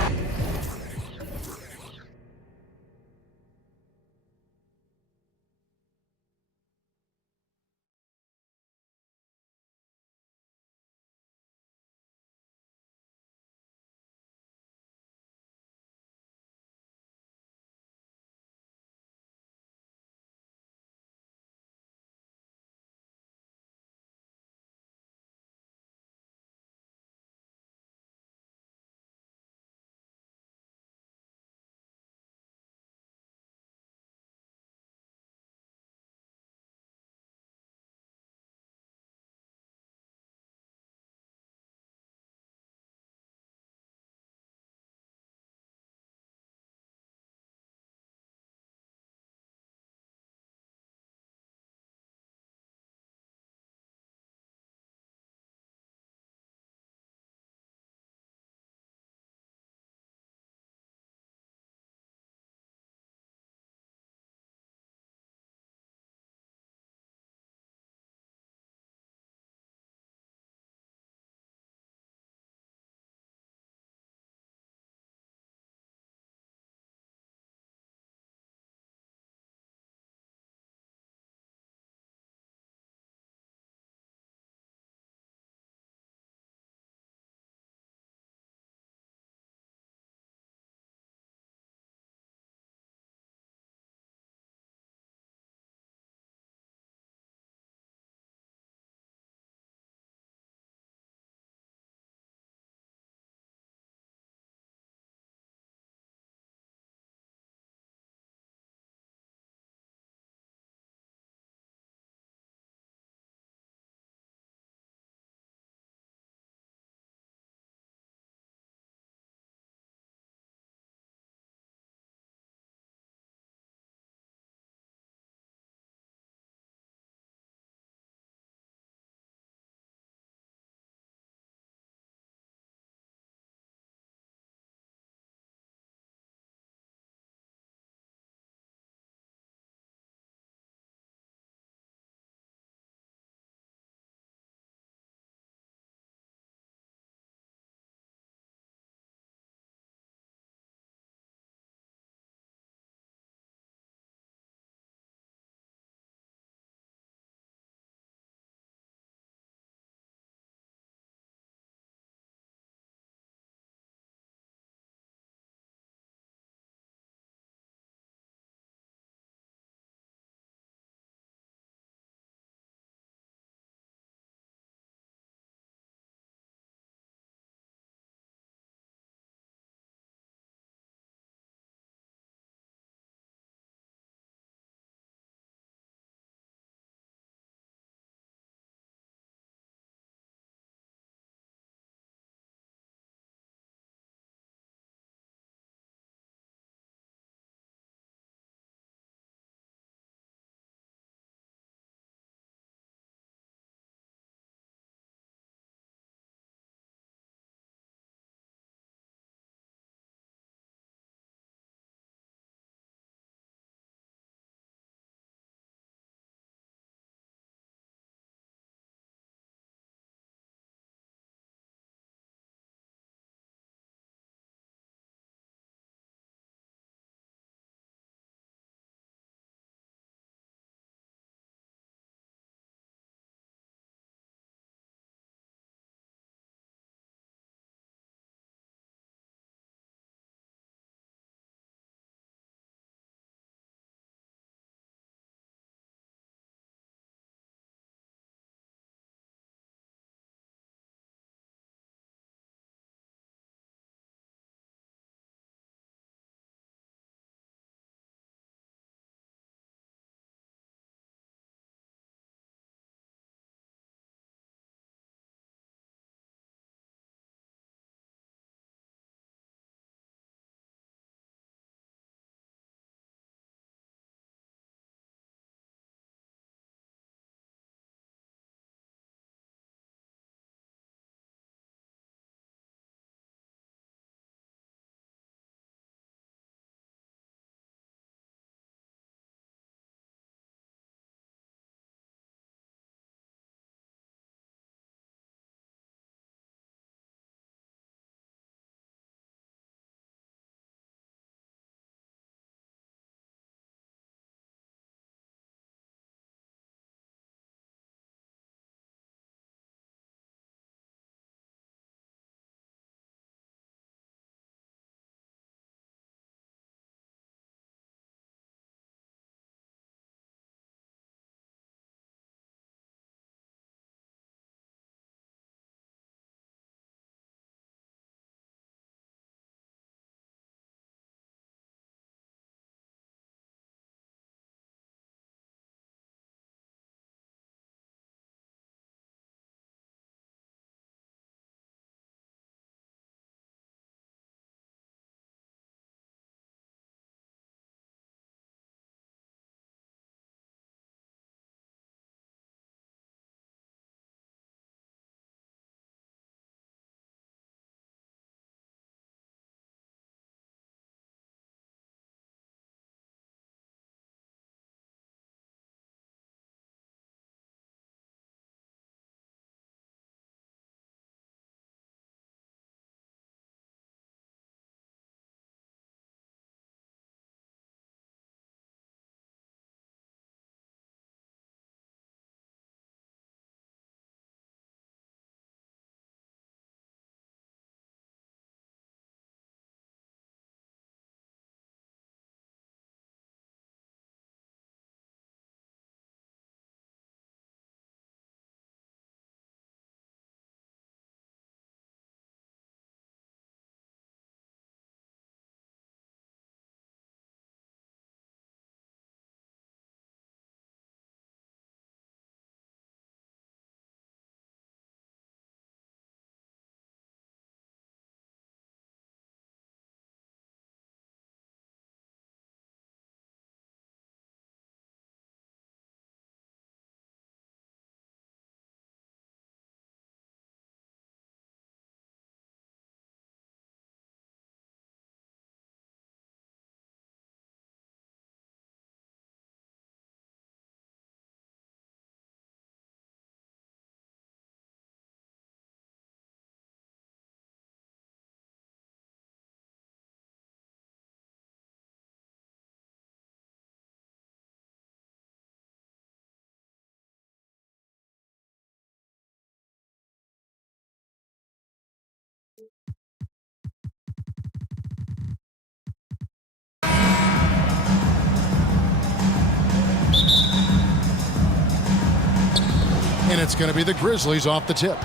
And it's going to be the Grizzlies off the tip.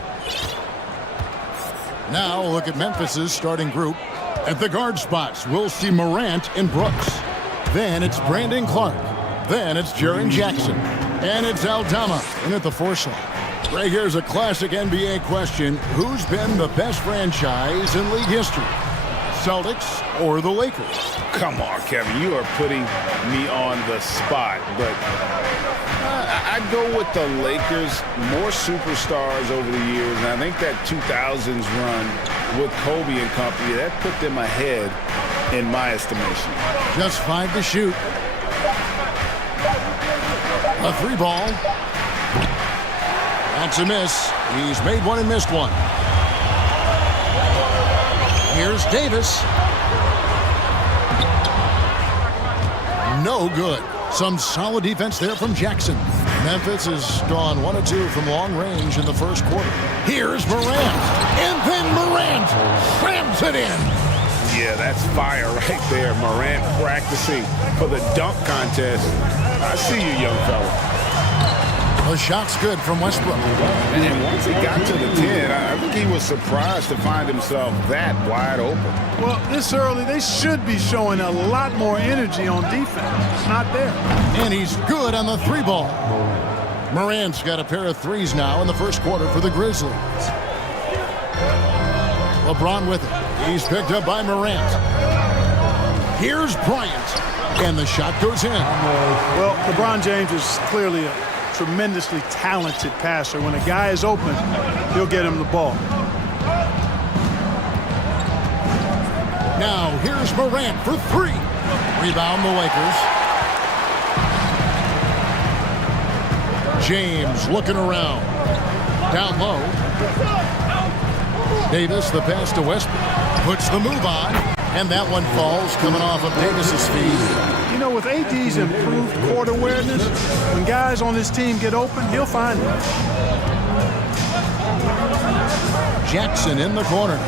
Now look at Memphis's starting group. At the guard spots, we'll see Morant and Brooks. Then it's Brandon Clark. Then it's Jaren Jackson. And it's Aldama in at the 4 slot. Right here's a classic NBA question. Who's been the best franchise in league history? Celtics or the Lakers? Come on, Kevin. You are putting me on the spot. But I'd go with the Lakers. More superstars over the years. And I think that 2000s run with Kobe and company, that put them ahead in my estimation. Just 5 to shoot. A 3 ball. That's a miss. He's made one and missed one. Here's Davis. No good. Some solid defense there from Jackson. Memphis has gone 1 of 2 from long range in the first quarter. Here's Morant. And then Morant slams it in. Yeah, that's fire right there. Morant practicing for the dunk contest. I see you, young fella. The shot's good from Westbrook. And once he got to the 10, I think he was surprised to find himself that wide open. Well, this early, they should be showing a lot more energy on defense. It's not there. And he's good on the 3 ball. Morant's got a pair of 3s now in the first quarter for the Grizzlies. LeBron with it. He's picked up by Morant. Here's Bryant. And the shot goes in. Well, LeBron James is clearly a tremendously talented passer. When a guy is open, he'll get him the ball. Now here's Morant for 3. Rebound the Lakers. James looking around. Down low. Davis, the pass to Westbrook. Puts the move on. And that one falls coming off of Davis's feet. You know, with AD's improved court awareness, when guys on this team get open, he'll find them. Jackson in the corner.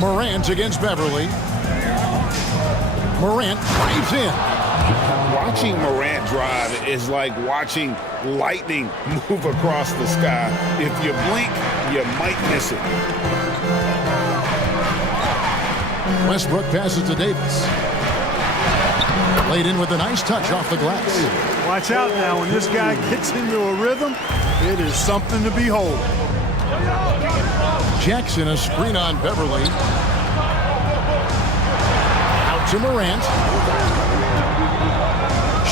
Morant against Beverly. Morant drives in. Watching Morant drive is like watching lightning move across the sky. If you blink, you might miss it. Westbrook passes to Davis. Laid in with a nice touch off the glass. Watch out now. When this guy gets into a rhythm, it is something to behold. Jackson, a screen on Beverly. Out to Morant.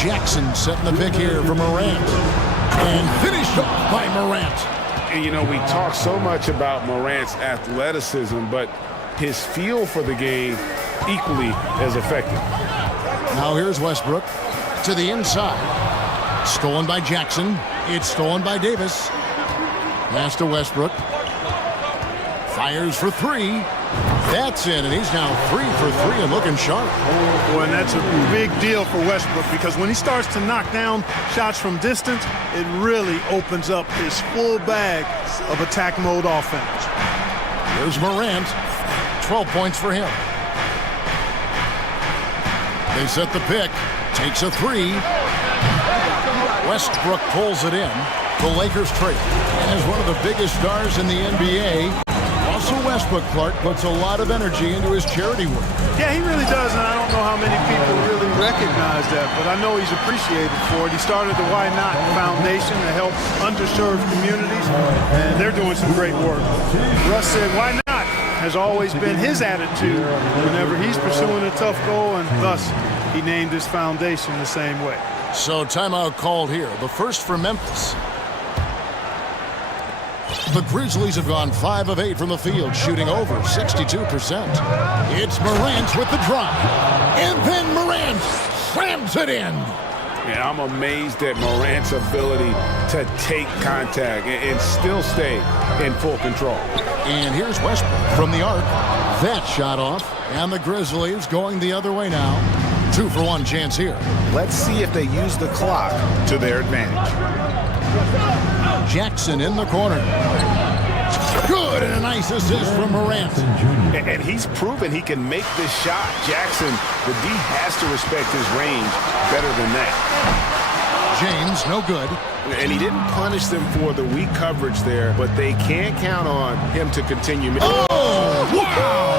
Jackson setting the pick here for Morant. And finished off by Morant. And, you know, we talk so much about Morant's athleticism, but his feel for the game equally as effective. Now here's Westbrook to the inside. Stolen by Jackson. It's stolen by Davis. Pass to Westbrook. Fires for 3. That's in, and he's now 3 for 3 and looking sharp. Well, and that's a big deal for Westbrook because when he starts to knock down shots from distance, it really opens up his full bag of attack mode offense. Here's Morant. 12 points for him. They set the pick. Takes a 3. Westbrook pulls it in. The Lakers trade. And as one of the biggest stars in the NBA, Russell Westbrook, Clark, puts a lot of energy into his charity work. Yeah, he really does, and I don't know how many people really recognize that, but I know he's appreciated for it. He started the Why Not Foundation to help underserved communities, and they're doing some great work. Russ said, why not? Has always been his attitude whenever he's pursuing a tough goal, and thus he named his foundation the same way. So timeout called here. The first for Memphis. The Grizzlies have gone 5 of 8 from the field, shooting over 62%. It's Morant with the drive. And then Morant slams it in. Yeah, I'm amazed at Morant's ability to take contact and still stay in full control. And here's Westbrook from the arc. That shot off. And the Grizzlies going the other way now. 2 for 1 chance here. Let's see if they use the clock to their advantage. Jackson in the corner. Good, and a nice assist from Morant. And he's proven he can make this shot. Jackson, the D has to respect his range better than that. James, no good. And he didn't punish them for the weak coverage there, but they can't count on him to continue. Oh, wow!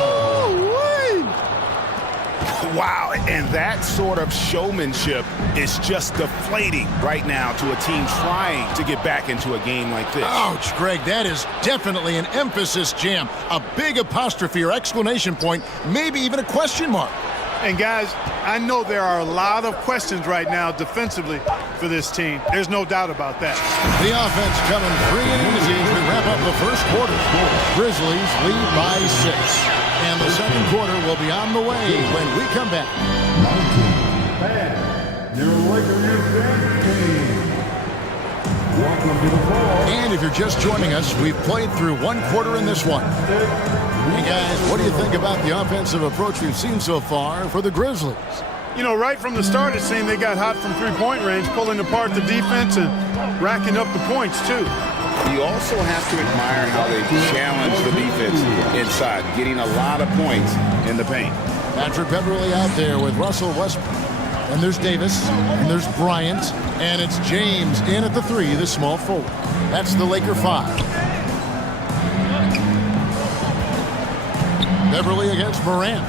Wow, and that sort of showmanship is just deflating right now to a team trying to get back into a game like this. Ouch, Greg, that is definitely an emphasis jam. A big apostrophe or exclamation point, maybe even a question mark. And guys, I know there are a lot of questions right now defensively for this team. There's no doubt about that. The offense coming free and easy as we wrap up the first quarter. Grizzlies lead by 6. And the second quarter will be on the way when we come back. And if you're just joining us, we've played through one quarter in this one. Hey guys, what do you think about the offensive approach we've seen so far for the Grizzlies? You know, right from the start, it seemed they got hot from three-point range, pulling apart the defense and racking up the points, too. You also have to admire how they challenge the defense inside, getting a lot of points in the paint. Patrick Beverly out there with Russell Westbrook. And there's Davis, and there's Bryant, and it's James in at the 3, the small forward. That's the Laker 5. Beverly against Morant.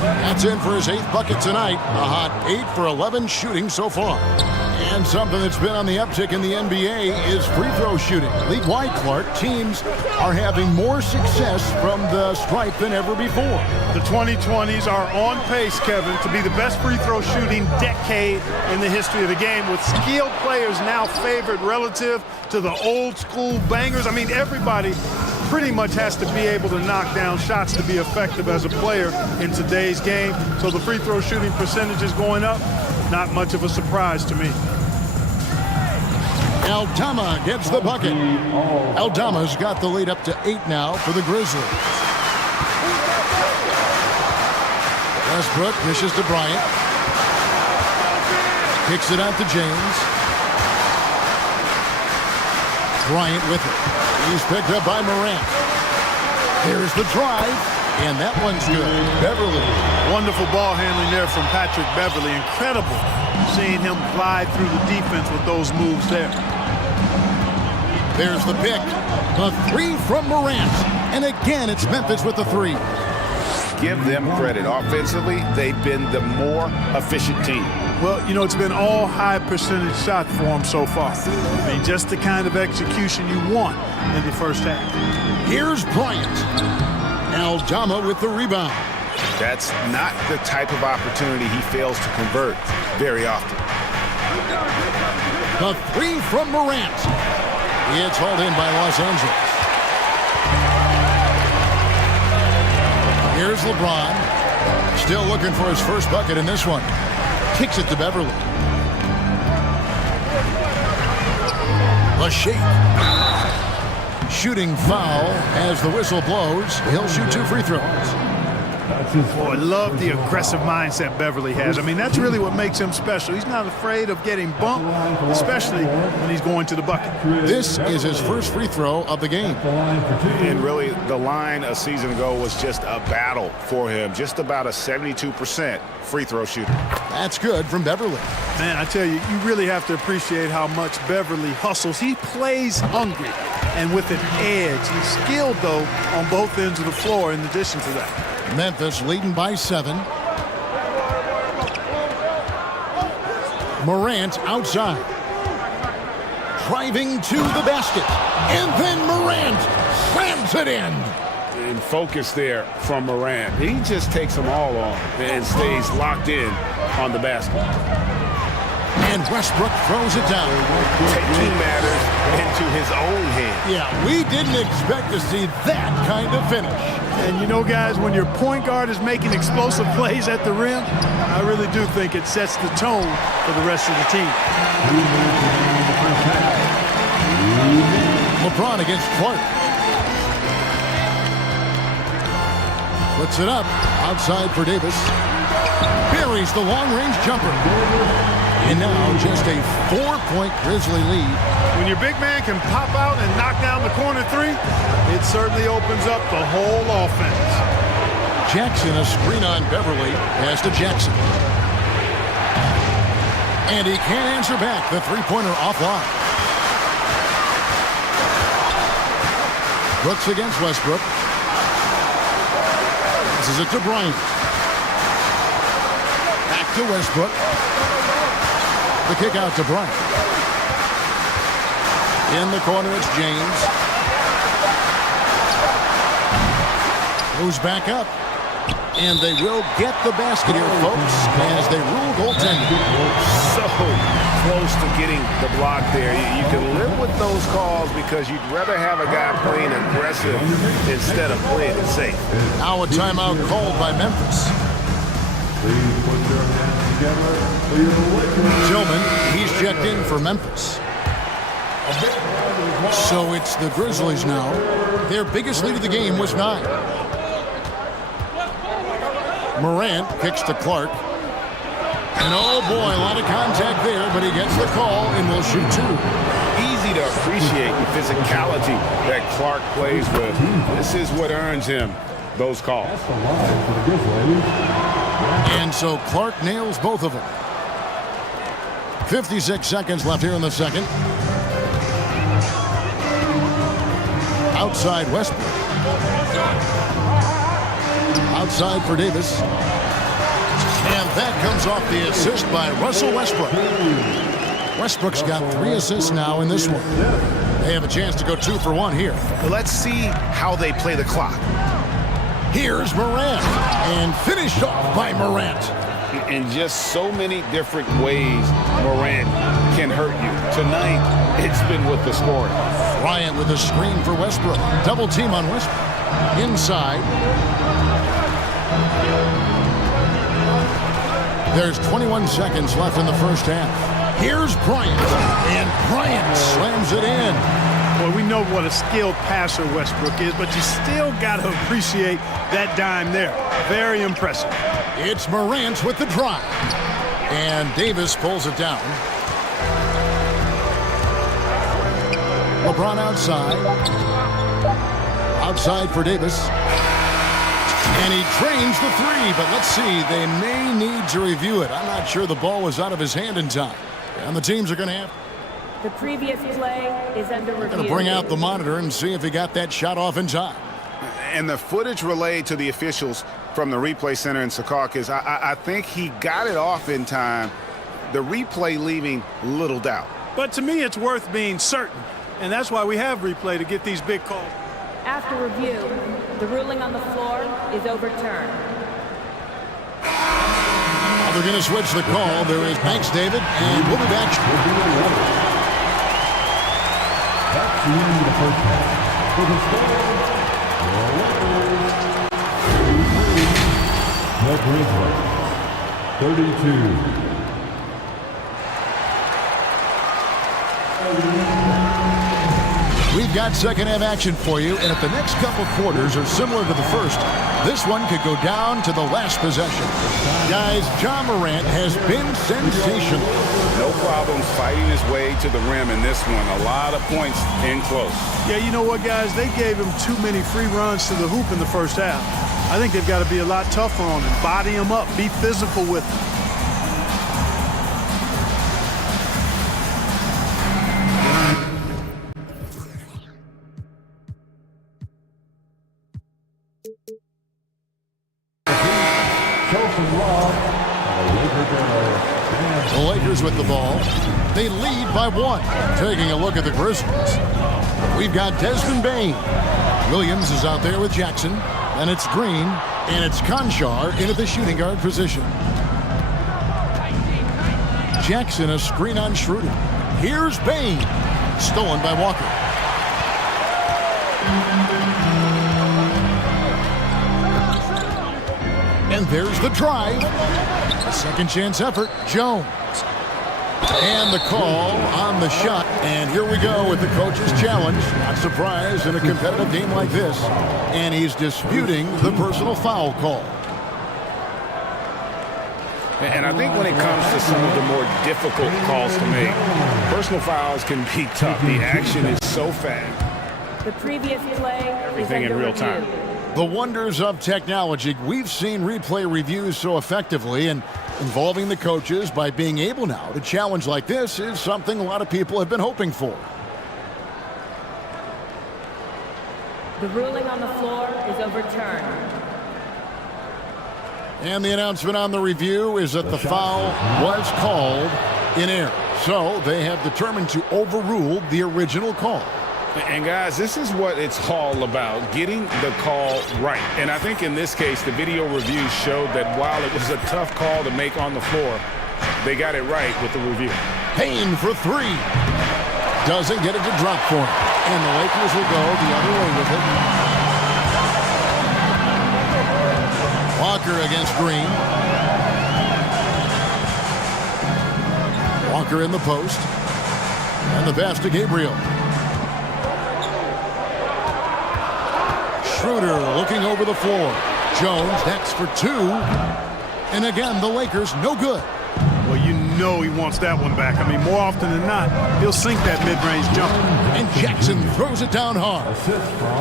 That's in for his 8th bucket tonight. A hot 8 for 11 shooting so far. And something that's been on the uptick in the NBA is free throw shooting. League-wide, Clark, teams are having more success from the stripe than ever before. The 2020s are on pace, Kevin, to be the best free throw shooting decade in the history of the game, with skilled players now favored relative to the old school bangers. I mean, everybody pretty much has to be able to knock down shots to be effective as a player in today's game. So the free throw shooting percentage is going up. Not much of a surprise to me. Aldama gets the bucket. Aldama's got the lead up to 8 now for the Grizzlies. Westbrook dishes to Bryant. Kicks it out to James. Bryant with it. He's picked up by Morant. Here's the drive, and that one's good. Beverly. Wonderful ball handling there from Patrick Beverly. Incredible seeing him glide through the defense with those moves there. There's the pick. The 3 from Morant. And again, it's Memphis with the 3. Give them credit. Offensively, they've been the more efficient team. Well, you know, it's been all high percentage shots for them so far. I mean, just the kind of execution you want in the first half. Here's Bryant. Aldama with the rebound. That's not the type of opportunity he fails to convert very often. The 3 from Morant. It's hauled in by Los Angeles. Here's LeBron. Still looking for his first bucket in this one. Kicks it to Beverly. Lachey. Shooting foul as the whistle blows. He'll shoot 2 free throws. Oh, I love the aggressive mindset Beverly has. I mean, that's really what makes him special. He's not afraid of getting bumped, especially when he's going to the bucket. This is his first free throw of the game. And really, the line a season ago was just a battle for him. Just about a 72% free throw shooter. That's good from Beverly. Man, I tell you, you really have to appreciate how much Beverly hustles. He plays hungry and with an edge. He's skilled, though, on both ends of the floor in addition to that. Memphis leading by 7. Morant outside. Driving to the basket. And then Morant slams it in. And focus there from Morant. He just takes them all on and stays locked in on the basket. And Westbrook throws it down. Taking matters into his own hand. Yeah, we didn't expect to see that kind of finish. And you know, guys, when your point guard is making explosive plays at the rim, I really do think it sets the tone for the rest of the team. LeBron against Clark. Puts it up. Outside for Davis. Buries the long-range jumper. And now just a 4-point Grizzly lead. When your big man can pop out and knock down the corner 3, it certainly opens up the whole offense. Jackson, a screen on Beverly. Pass to Jackson. And he can't answer back. The three-pointer offline. Brooks against Westbrook. This is it to Bryant. Back to Westbrook. The kick out to Bryant. In the corner, it's James. Goes back up. And they will get the basket here, folks, as they rule goaltending. So close to getting the block there. You can live with those calls because you'd rather have a guy playing aggressive instead of playing it safe. Now a timeout called by Memphis. Please put your hands together for your Lakers. Tillman, he's checked in for Memphis. So it's the Grizzlies now. Their biggest lead of the game was 9. Morant kicks to Clark. And oh boy, a lot of contact there, but he gets the call and will shoot 2. Easy to appreciate the physicality that Clark plays with. This is what earns him those calls. And so Clark nails both of them. 56 seconds left here in the second. Outside Westbrook. Outside for Davis. And that comes off the assist by Russell Westbrook. Westbrook's got 3 assists now in this one. They have a chance to go 2 for 1 here. Let's see how they play the clock. Here's Morant. And finished off by Morant. In just so many different ways, Morant can hurt you. Tonight, it's been with the scoring. Bryant with a screen for Westbrook. Double team on Westbrook. Inside. There's 21 seconds left in the first half. Here's Bryant. And Bryant slams it in. Well, we know what a skilled passer Westbrook is, but you still got to appreciate that dime there. Very impressive. It's Morant with the drive. And Davis pulls it down. LeBron outside. Outside for Davis. And he drains the 3, but let's see. They may need to review it. I'm not sure the ball was out of his hand in time. And the teams are going to have... The previous play is under review. Going to bring out the monitor and see if he got that shot off in time. And the footage relayed to the officials from the replay center in Secaucus, I think he got it off in time. The replay leaving little doubt. But to me, it's worth being certain. And that's why we have replay to get these big calls. After review, the ruling on the floor is overturned. Now they're going to switch the call. There is Banks David, and we'll be back. That's the end of the first half. For the score, the Grizzlies, 32. We've got second half action for you, and if the next couple quarters are similar to the first, this one could go down to the last possession. Guys, Ja Morant has been sensational. No problems fighting his way to the rim in this one. A lot of points in close. Yeah, you know what, guys? They gave him too many free runs to the hoop in the first half. I think they've got to be a lot tougher on him. Body him up. Be physical with him. The Lakers with the ball. They lead by 1. Taking a look at the Grizzlies. We've got Desmond Bain. Williams is out there with Jackson. And it's Green. And it's Conchar into the shooting guard position. Jackson a screen on Schroeder. Here's Bain. Stolen by Walker. And there's the drive. A second chance effort. Jones. And the call on the shot. And here we go with the coach's challenge. Not surprised in a competitive game like this. And he's disputing the personal foul call. And I think when it comes to some of the more difficult calls to make, personal fouls can be tough. The action is so fast. The previous play Everything is in under real review. time. The wonders of technology. We've seen replay reviews so effectively, and Involving the coaches by being able now to challenge like this is something a lot of people have been hoping for. The ruling on the floor is overturned. And the announcement on the review is that the foul was called in error. So they have determined to overrule the original call. And guys, this is what it's all about, getting the call right. And I think in this case, the video review showed that while it was a tough call to make on the floor, they got it right with the review. Payne for three. Doesn't get it to drop for him. And the Lakers will go the other way with it. Walker against Green. Walker in the post. And the pass to Gabriel. Schroeder looking over the floor. Jones next for two. And again, the Lakers no good. Well, you know he wants that one back. I mean, more often than not, he'll sink that mid-range jumper. And Jackson throws it down hard.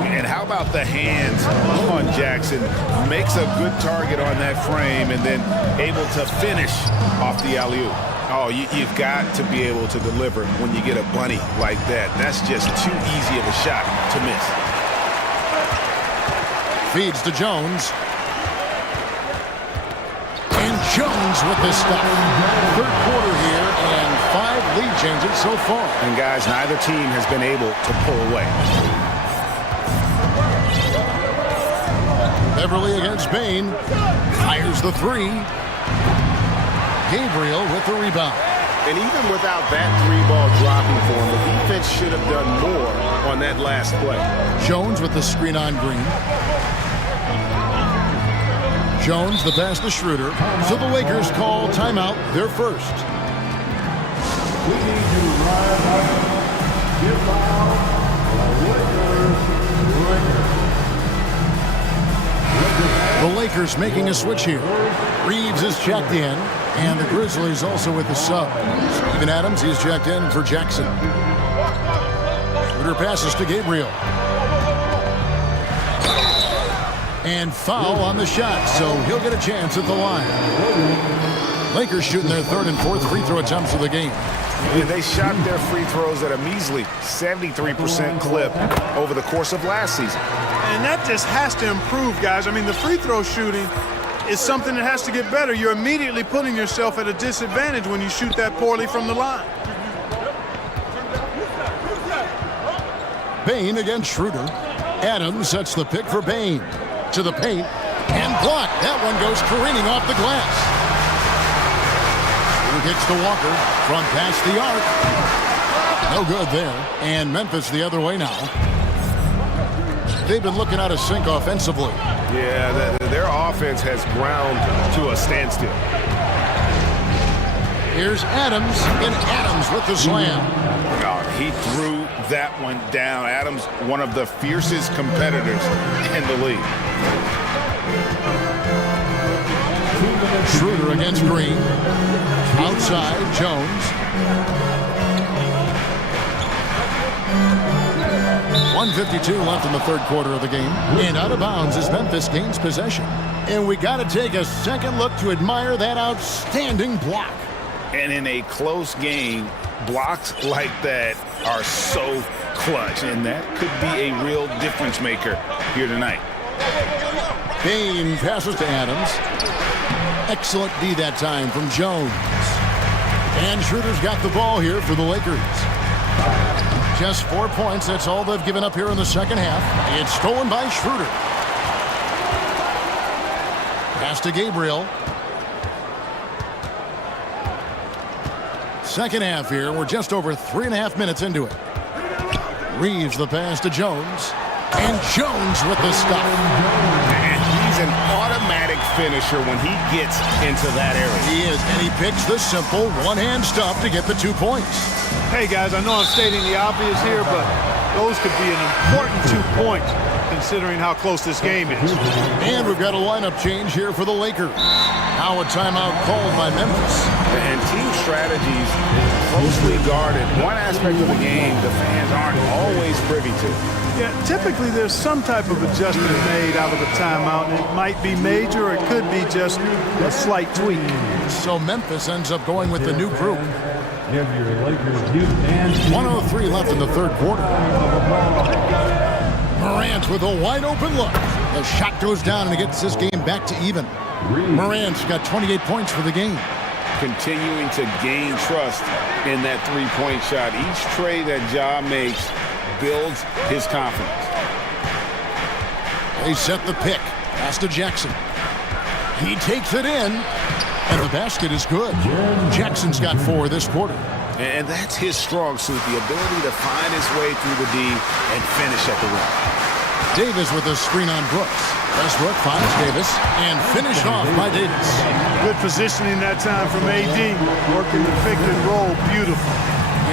And how about the hands on Jackson? Makes a good target on that frame and then able to finish off the alley-oop. Oh, you've got to be able to deliver when you get a bunny like that. That's just too easy of a shot to miss. Feeds to Jones. And Jones with the stop. Third quarter here and 5 lead changes so far. And guys, neither team has been able to pull away. Beverly against Payne. Fires the three. Gabriel with the rebound. And even without that three-ball dropping for him, the defense should have done more on that last play. Jones with the screen on Green. Jones, the pass to Schroeder. So the Lakers call timeout, their first. We need to rise up, give out, the Lakers making a switch here. Reeves is checked in, and the Grizzlies also with the sub. Steven Adams, he's checked in for Jackson. Schroeder passes to Gabriel. And foul on the shot, so he'll get a chance at the line. Lakers shooting their third and fourth free throw attempts of the game. Yeah, they shot their free throws at a measly 73% clip over the course of last season. And that just has to improve, guys. I mean, the free throw shooting is something that has to get better. You're immediately putting yourself at a disadvantage when you shoot that poorly from the line. Payne against Schroeder. Adams sets the pick for Payne. To the paint, and blocked. That one goes careening off the glass. Schroeder kicks to Walker, front past the arc. No good there. And Memphis the other way now. They've been looking out of sync offensively. Yeah, their offense has ground to a standstill. Here's Adams, and Adams with the slam. Oh, he threw that one down. Adams, one of the fiercest competitors in the league. Schroeder against Green. Outside, Jones. 1:52 left in the third quarter of the game. And out of bounds as Memphis gains possession. And we got to take a second look to admire that outstanding block. And in a close game, blocks like that are so clutch. And that could be a real difference maker here tonight. Payne passes to Adams. Excellent D that time from Jones. And Schroeder's got the ball here for the Lakers. Just 4 points. That's all they've given up here in the second half. It's stolen by Schroeder. Pass to Gabriel. Second half here. We're just over 3.5 minutes into it. Reeves the pass to Jones. And Jones with the stop. And he's an automatic finisher when he gets into that area. He is, and he picks the simple one-hand stop to get the 2 points. Hey, guys, I know I'm stating the obvious here, but those could be an important 2 points. considering how close this game is. And we've got a lineup change here for the Lakers. Now a timeout called by Memphis. And team strategies closely guarded. One aspect of the game the fans aren't always privy to. Yeah, typically there's some type of adjustment made out of a timeout. It might be major or it could be just a slight tweak. So Memphis ends up going with the new group. 1:03 left in the third quarter. Morant with a wide open look. The shot goes down and it gets this game back to even. Morant's got 28 points for the game. Continuing to gain trust in that three-point shot. Each trade that Ja makes builds his confidence. They set the pick. Pass to Jackson. He takes it in, and the basket is good. Jackson's got 4 this quarter. And that's his strong suit, the ability to find his way through the D and finish at the rim. Davis with a screen on Brooks. Westbrook finds Davis and finished off by Davis. Good positioning that time from AD. Working the pick and roll beautiful.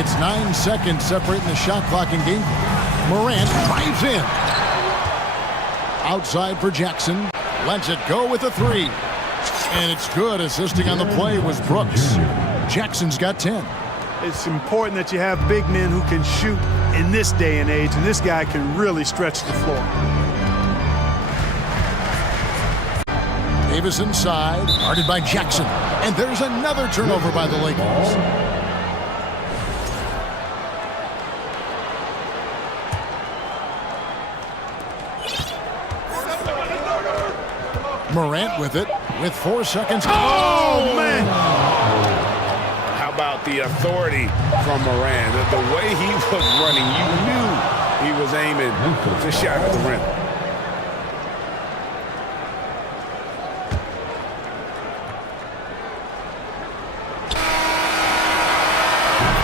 It's 9 seconds separating the shot clock and game. Morant drives in. Outside for Jackson. Lets it go with a 3. And it's good. Assisting on the play was Brooks. Jackson's got 10. It's important that you have big men who can shoot in this day and age, and this guy can really stretch the floor. Davis inside, guarded by Jackson. And there's another turnover by the Lakers. Morant with it, with 4 seconds. Oh, man! How about the authority from Morant? The way he was running, you knew he was aiming to shot at the rim.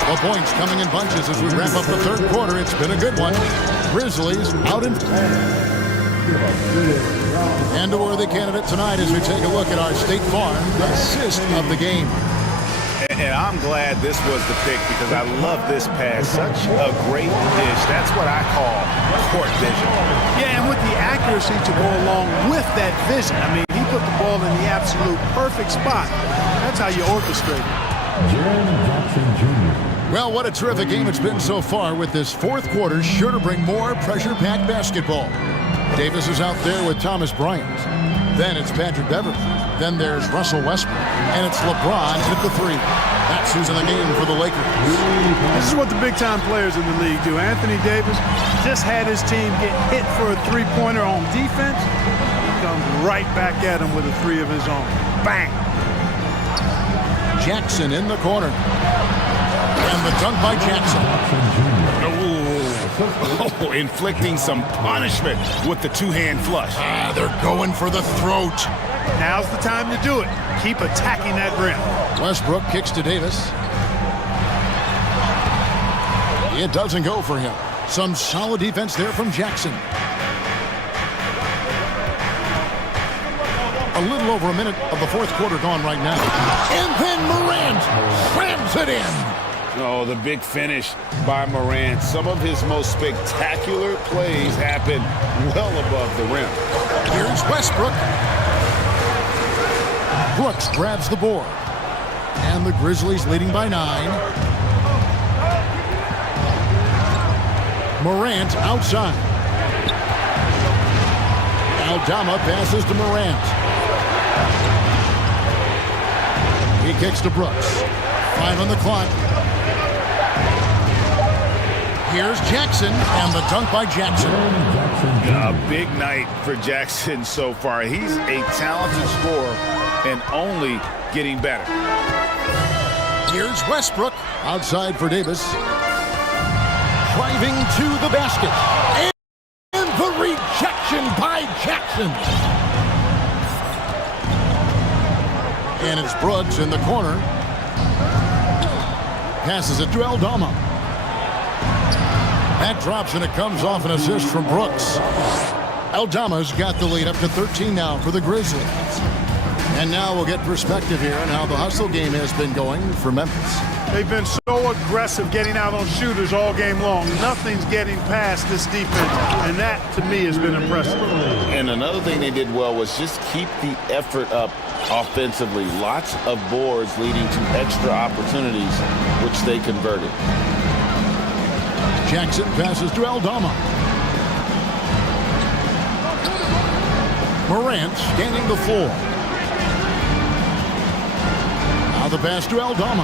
The points coming in bunches as we wrap up the third quarter. It's been a good one. Grizzlies out in... And a worthy candidate tonight as we take a look at our State Farm assist of the game. And I'm glad this was the pick because I love this pass. Such a great dish. That's what I call court vision. Yeah, and with the accuracy to go along with that vision. I mean, he put the ball in the absolute perfect spot. That's how you orchestrate it. Well, what a terrific game it's been so far, with this fourth quarter sure to bring more pressure-packed basketball. Davis is out there with Thomas Bryant. Then it's Patrick Beverley. Then there's Russell Westbrook. And it's LeBron at the 3. That's who's in the game for the Lakers. This is what the big-time players in the league do. Anthony Davis just had his team get hit for a three-pointer on defense. He comes right back at him with a 3 of his own. Bang! Jackson in the corner. And the dunk by Jackson. Oh, inflicting some punishment with the two-hand flush. They're going for the throat. Now's the time to do it. Keep attacking that rim. Westbrook kicks to Davis. It doesn't go for him. Some solid defense there from Jackson. A little over a minute of the fourth quarter gone right now. And then Morant slams it in. Oh, the big finish by Morant. Some of his most spectacular plays happen well above the rim. Here's Westbrook. Brooks grabs the board. And the Grizzlies leading by 9. Morant outside. Aldama passes to Morant. He kicks to Brooks. 5 on the clock. Here's Jackson, and the dunk by Jackson. A big night for Jackson so far. He's a talented scorer and only getting better. Here's Westbrook, outside for Davis. Driving to the basket. And the rejection by Jackson. And it's Brooks in the corner. Passes it to Aldama. That drops and it comes off an assist from Brooks. Aldama's got the lead up to 13 now for the Grizzlies. And now we'll get perspective here on how the hustle game has been going for Memphis. They've been so aggressive getting out on shooters all game long. Nothing's getting past this defense, and that, to me, has been impressive. And another thing they did well was just keep the effort up offensively. Lots of boards leading to extra opportunities, which they converted. Jackson passes to Aldama. Morant scanning the floor. Now the pass to Aldama.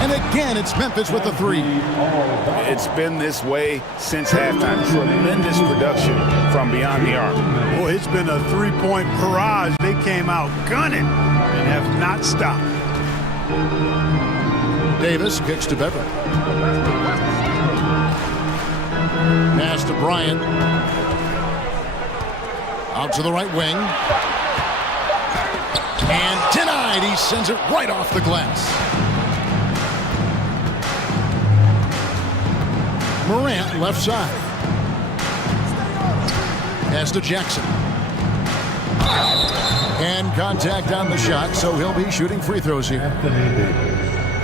And again, it's Memphis with the three. It's been this way since halftime. Tremendous production from beyond the arc. Boy, it's been a three-point barrage. They came out gunning and have not stopped. Davis kicks to Beverly. Pass to Bryant. Out to the right wing. And denied. He sends it right off the glass. Morant left side. Pass to Jackson. And contact on the shot, so he'll be shooting free throws here.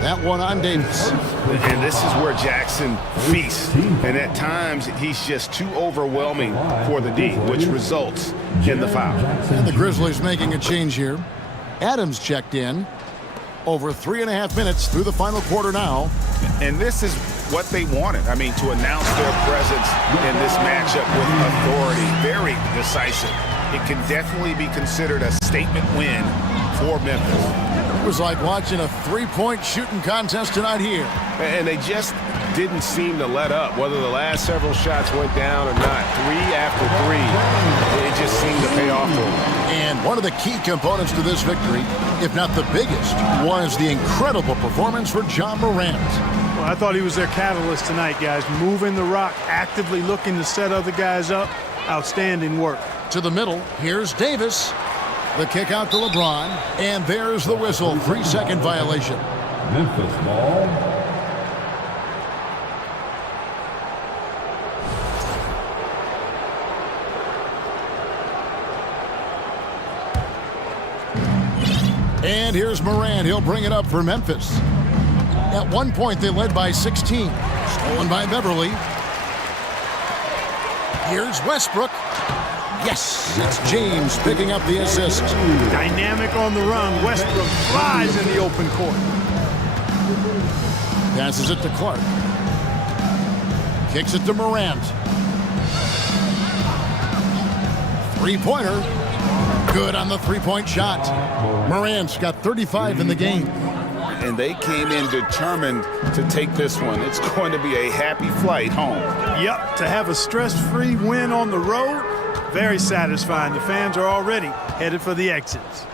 That one on Davis. And this is where Jackson feasts. And at times, he's just too overwhelming for the D, which results in the foul. And the Grizzlies making a change here. Adams checked in. Over 3.5 minutes through the final quarter now. And this is what they wanted. I mean, to announce their presence in this matchup with authority. Very decisive. It can definitely be considered a statement win for Memphis. It was like watching a three-point shooting contest tonight here. And they just didn't seem to let up, whether the last several shots went down or not. 3 after 3, it just seemed to pay off for them. And one of the key components to this victory, if not the biggest, was the incredible performance for John Morant. Well, I thought he was their catalyst tonight, guys. Moving the rock, actively looking to set other guys up. Outstanding work. To the middle, here's Davis. The kick out to LeBron, and there's the whistle. 3-second violation. Memphis ball. And here's Morant. He'll bring it up for Memphis. At one point, they led by 16. Stolen by Beverly. Here's Westbrook. Yes, it's James picking up the assist. Dynamic on the run. Westbrook flies in the open court. Passes it to Clark. Kicks it to Morant. Three-pointer. Good on the three-point shot. Morant's got 35 in the game. And they came in determined to take this one. It's going to be a happy flight home. Yep, to have a stress-free win on the road, very satisfying. The fans are already headed for the exits.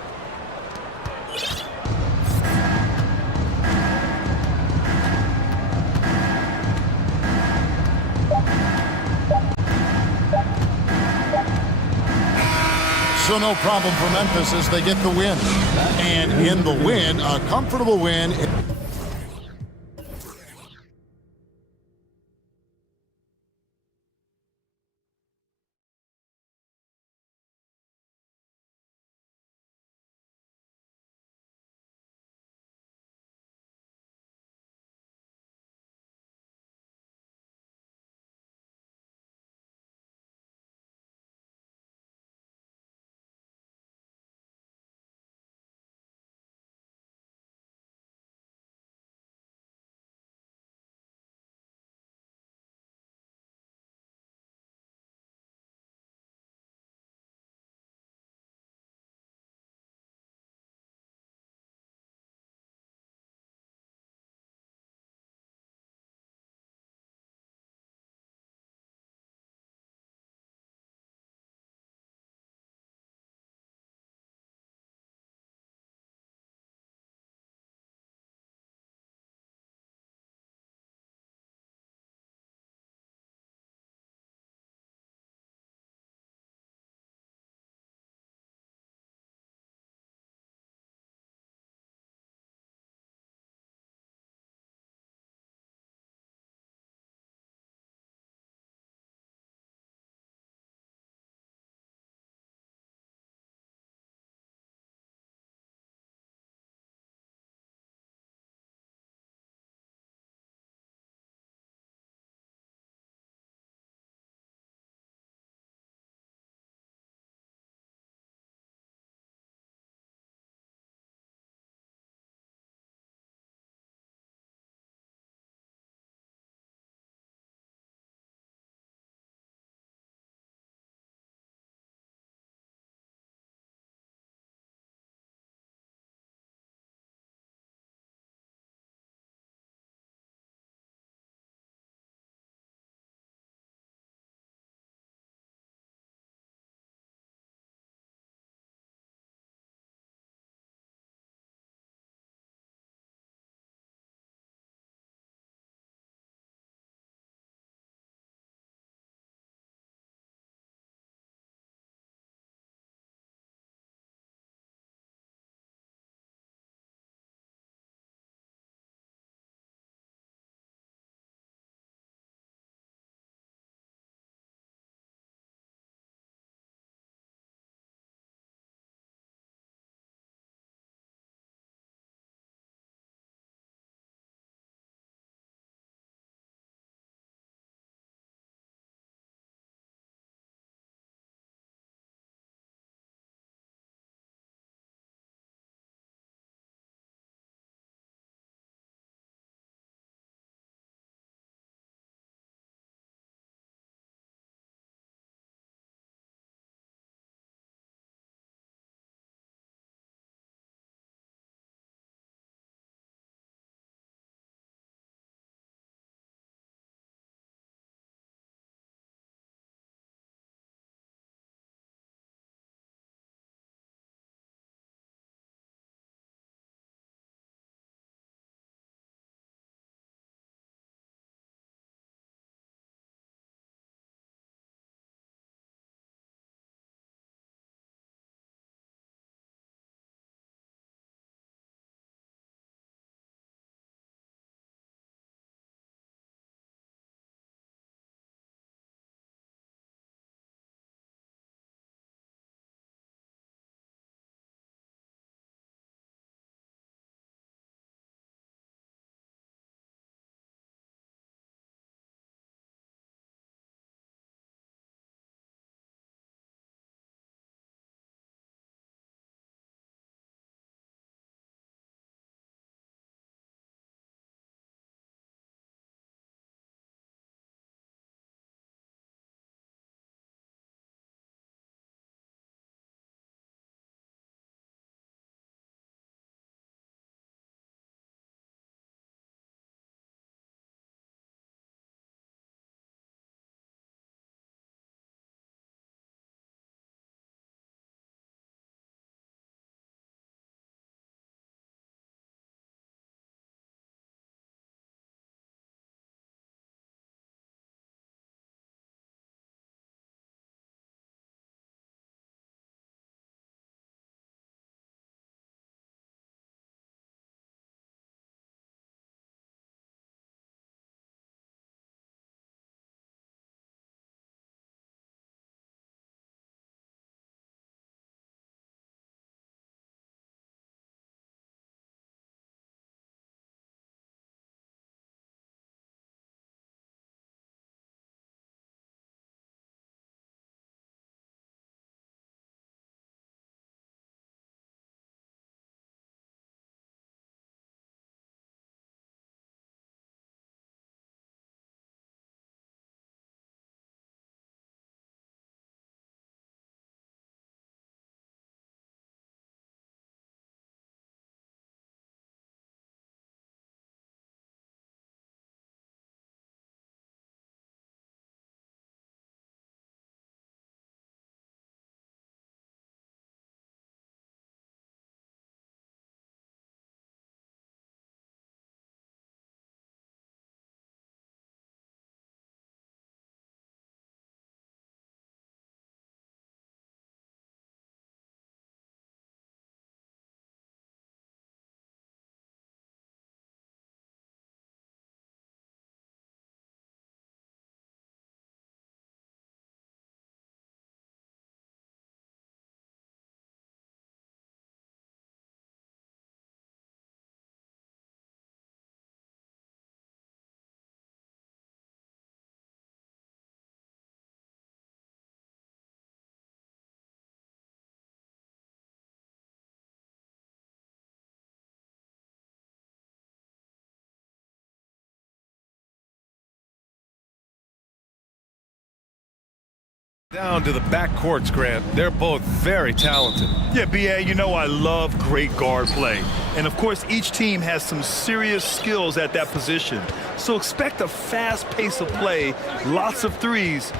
So no problem for Memphis as they get the win. And in the win, a comfortable win. Down to the backcourts, Grant. They're both very talented. Yeah, B.A., you know I love great guard play. And, of course, each team has some serious skills at that position. So expect a fast pace of play, lots of threes.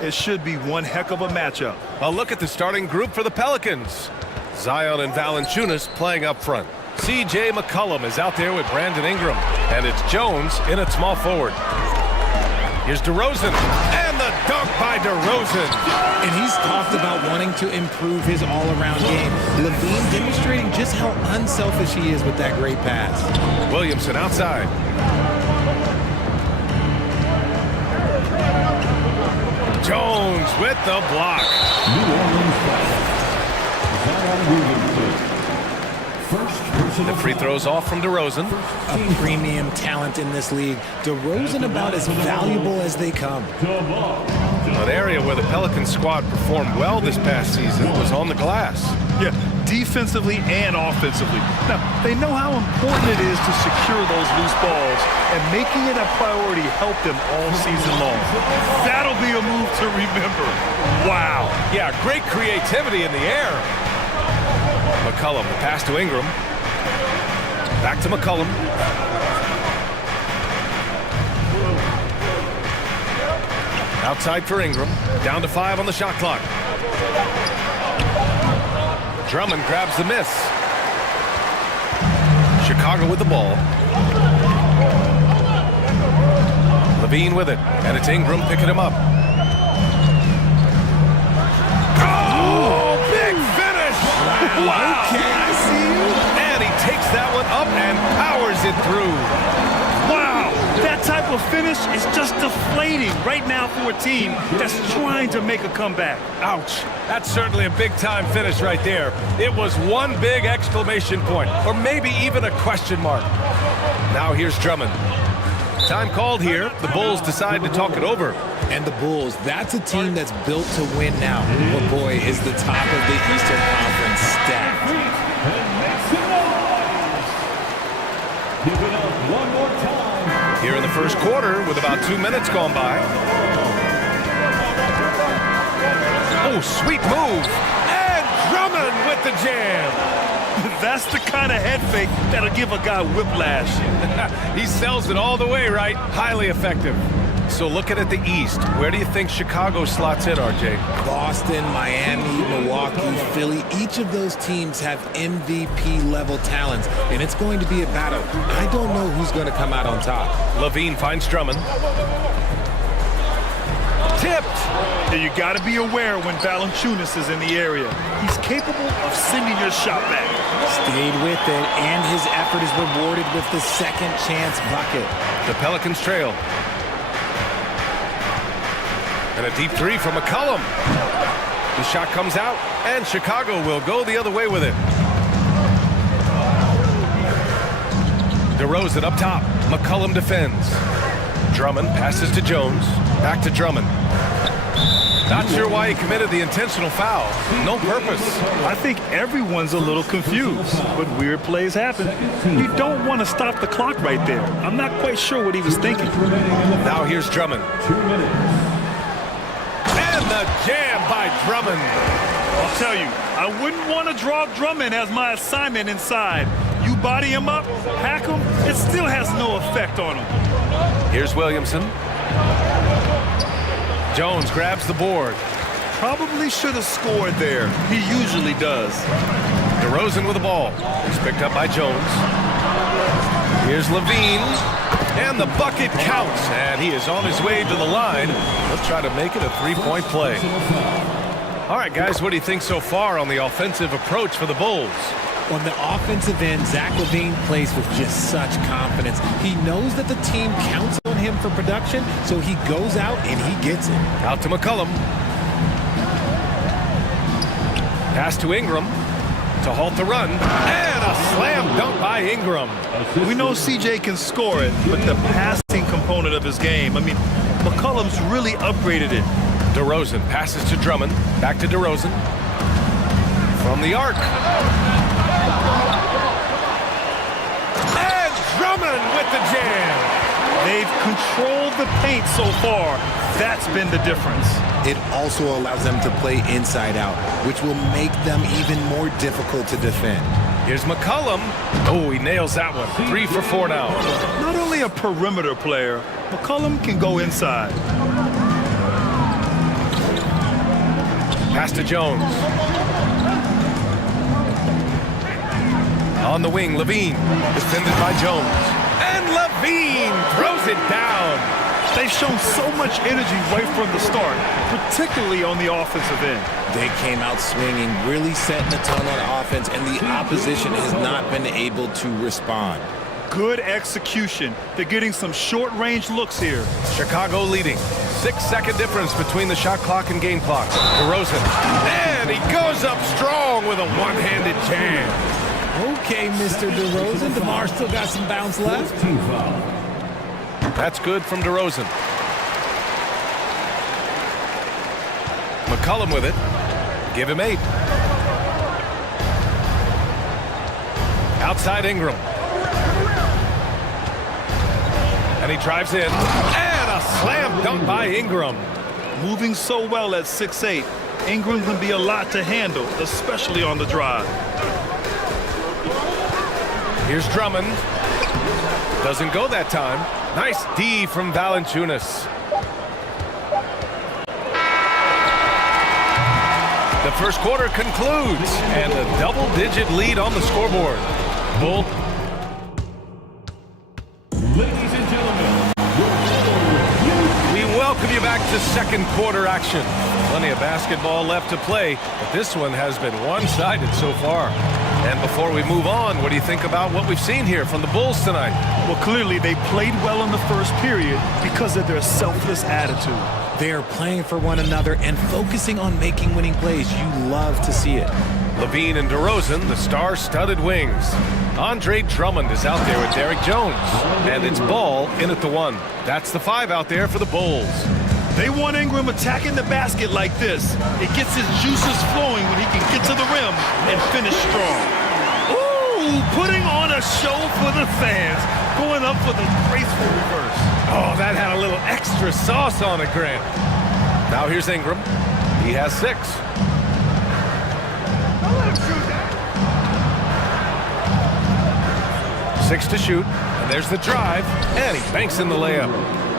It should be one heck of a matchup. A look at the starting group for the Pelicans. Zion and Valanciunas playing up front. C.J. McCollum is out there with Brandon Ingram. And it's Jones in at small forward. Here's DeRozan, and the dunk by DeRozan. And he's talked about wanting to improve his all-around game. Levine demonstrating just how unselfish he is with that great pass. Williamson outside. Jones with the block. The free throws off from DeRozan. A premium talent in this league. DeRozan about as valuable as they come. An area where the Pelicans squad performed well this past season was on the glass. Yeah, defensively and offensively. Now, they know how important it is to secure those loose balls, and making it a priority helped them all season long. That'll be a move to remember. Wow. Yeah, great creativity in the air. McCollum, the pass to Ingram. Back to McCollum. Outside for Ingram. Down to 5 on the shot clock. Drummond grabs the miss. Chicago with the ball. Levine with it. And it's Ingram picking him up. Wow. Okay, I see you. And he takes that one up and powers it through. Wow, that type of finish is just deflating right now for a team that's trying to make a comeback. Ouch. That's certainly a big-time finish right there. It was one big exclamation point, or maybe even a question mark. Now here's Drummond. Time called here. The Bulls decide to talk it over. And the Bulls, that's a team that's built to win now. But boy, is the top of the Eastern Conference stacked. Here in the first quarter with about 2 minutes gone by. Oh, sweet move. And Drummond with the jam. That's the kind of head fake that'll give a guy whiplash. He sells it all the way, right? Highly effective. So looking at the East, where do you think Chicago slots in, RJ? Boston, Miami, Milwaukee, Philly, each of those teams have MVP-level talents, and it's going to be a battle. I don't know who's going to come out on top. Levine finds Drummond. Tipped! Yeah, you got to be aware when Valanciunas is in the area. He's capable of sending your shot back. Stayed with it, and his effort is rewarded with the second chance bucket. The Pelicans trail. And a deep three from McCollum. The shot comes out, and Chicago will go the other way with it. DeRozan up top. McCollum defends. Drummond passes to Jones. Back to Drummond. Not sure why he committed the intentional foul. No purpose. I think everyone's a little confused, but weird plays happen. You don't want to stop the clock right there. I'm not quite sure what he was thinking. Now here's Drummond. And the jam by Drummond. I'll tell you, I wouldn't want to draw Drummond as my assignment inside. You body him up, hack him, it still has no effect on him. Here's Williamson. Jones grabs the board. Probably should have scored there. He usually does. DeRozan with the ball. It's picked up by Jones. Here's Levine. And the bucket counts. And he is on his way to the line. He'll try to make it a three-point play. All right, guys, what do you think so far on the offensive approach for the Bulls? On the offensive end, Zach LaVine plays with just such confidence. He knows that the team counts on him for production, so he goes out and he gets it. Out to McCollum. Pass to Ingram to halt the run. And a slam dunk by Ingram. We know CJ can score it, but the passing component of his game, I mean, McCollum's really upgraded it. DeRozan passes to Drummond. Back to DeRozan. From the arc. And Drummond with the jam. They've controlled the paint so far. That's been the difference. it also allows them to play inside out, which will make them even more difficult to defend. Here's McCollum. Oh, he nails that one. 3 for 4 now. Not only a perimeter player, McCollum can go inside. Pass to Jones. On the wing, Levine. Defended by Jones. And Levine throws it down. They've shown so much energy right from the start, particularly on the offensive end. They came out swinging, really setting the tone on offense, and the opposition has not been able to respond. Good execution. They're getting some short-range looks here. Chicago leading. 6-second difference between the shot clock and game clock. DeRozan. And he goes up strong with a one-handed jam. Okay, Mr. DeRozan. DeMar still got some bounce left. That's good from DeRozan. McCollum with it. Give him 8. Outside Ingram. And he drives in. And a slam dunk by Ingram. Moving so well at 6'8", Ingram can be a lot to handle, especially on the drive. Here's Drummond. Doesn't go that time. Nice D from Valanciunas. The first quarter concludes, and a double-digit lead on the scoreboard. Bull. Ladies and gentlemen, We welcome you back to second quarter action. Plenty of basketball left to play, but this one has been one-sided so far. And before we move on, what do you think about what we've seen here from the Bulls tonight? Well, clearly they played well in the first period because of their selfless attitude. They are playing for one another and focusing on making winning plays. You love to see it. Levine and DeRozan, the star-studded wings. Andre Drummond is out there with Derrick Jones. And it's Ball in at the 1. That's the 5 out there for the Bulls. They want Ingram attacking the basket like this. It gets his juices flowing when he can get to the rim and finish strong. Ooh, putting on a show for the fans, going up for the graceful reverse. Oh, that had a little extra sauce on it, Grant. Now here's Ingram. He has 6. 6 to shoot, and there's the drive, and he banks in the layup.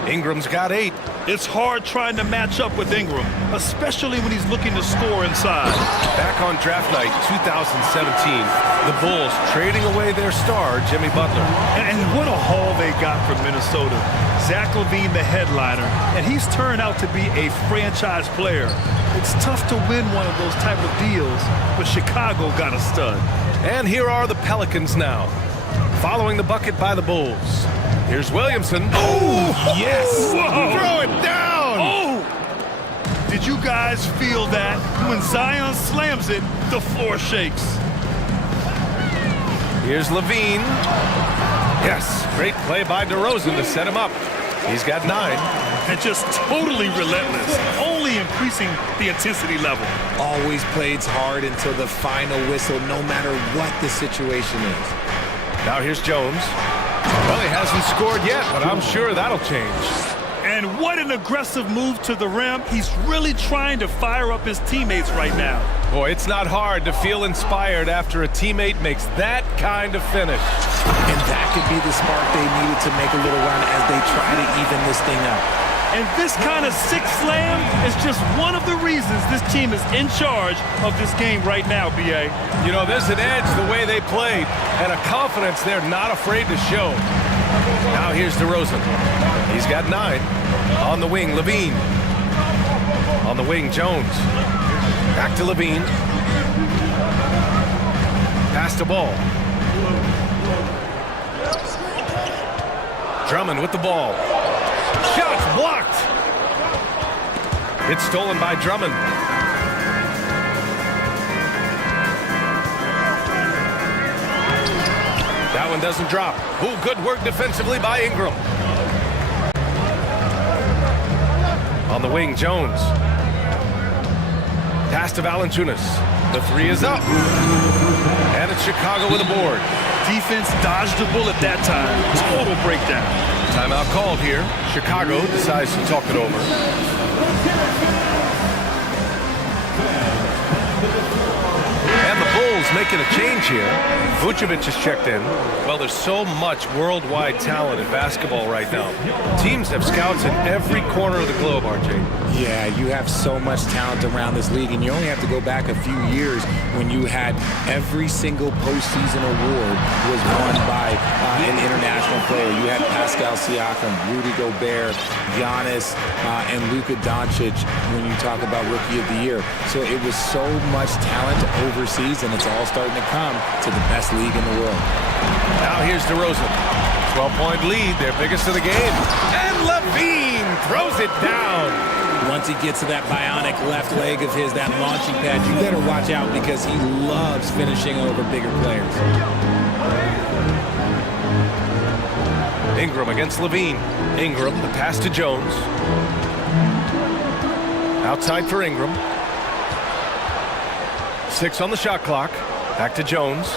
Ingram's got 8. It's hard trying to match up with Ingram, especially when he's looking to score inside. Back on draft night 2017, the Bulls trading away their star, Jimmy Butler. And what a haul they got from Minnesota. Zach LaVine, the headliner, and he's turned out to be a franchise player. It's tough to win one of those type of deals, but Chicago got a stud. And here are the Pelicans now, following the bucket by the Bulls. Here's Williamson. Oh, yes! Whoa. Throw it down! Oh! Did you guys feel that? When Zion slams it, the floor shakes. Here's Levine. Yes, great play by DeRozan to set him up. He's got 9. And just totally relentless, only increasing the intensity level. Always plays hard until the final whistle, no matter what the situation is. Now here's Jones. Well, he hasn't scored yet, but I'm sure that'll change. And what an aggressive move to the rim. He's really trying to fire up his teammates right now. Boy, it's not hard to feel inspired after a teammate makes that kind of finish. And that could be the spark they needed to make a little run as they try to even this thing up. And this kind of sick slam is just one of the reasons this team is in charge of this game right now, B.A. You know, there's an edge the way they played and a confidence they're not afraid to show. Now here's DeRozan. He's got 9. On the wing, Levine. On the wing, Jones. Back to Levine. Pass the ball. Drummond with the ball. Shots blocked. It's stolen by Drummond. That one doesn't drop. Ooh, good work defensively by Ingram. On the wing, Jones. Pass to Valanciunas. The 3 is up. And it's Chicago with a board. Defense dodged the bullet that time. Total breakdown. Timeout called here. Chicago decides to talk it over. Bulls making a change here. Vucevic is checked in. Well, there's so much worldwide talent in basketball right now. Teams have scouts in every corner of the globe, RJ. Yeah, you have so much talent around this league, and you only have to go back a few years when you had every single postseason award was won by an international player. You had Pascal Siakam, Rudy Gobert, Giannis, and Luka Doncic when you talk about Rookie of the Year. So it was so much talent overseas, and it's all starting to come to the best league in the world. Now here's DeRozan. 12-point lead, their biggest of the game. And Levine throws it down. Once he gets to that bionic left leg of his, that launching pad, you better watch out because he loves finishing over bigger players. Ingram against Levine. Ingram, the pass to Jones. Outside for Ingram. 6 on the shot clock. Back to Jones.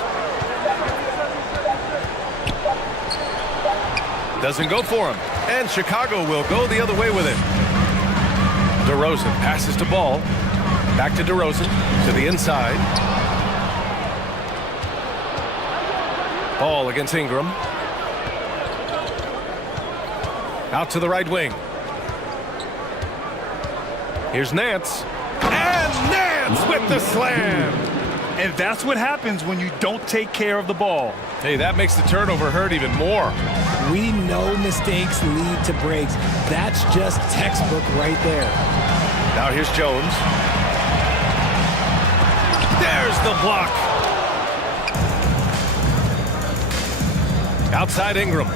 Doesn't go for him. And Chicago will go the other way with it. DeRozan passes to Ball. Back to DeRozan. To the inside. Ball against Ingram. Out to the right wing. Here's Nance. And Nance with the slam. And that's what happens when you don't take care of the ball. Hey, that makes the turnover hurt even more. We know mistakes lead to breaks. That's just textbook right there. Now here's Jones. There's the block. Outside Ingram.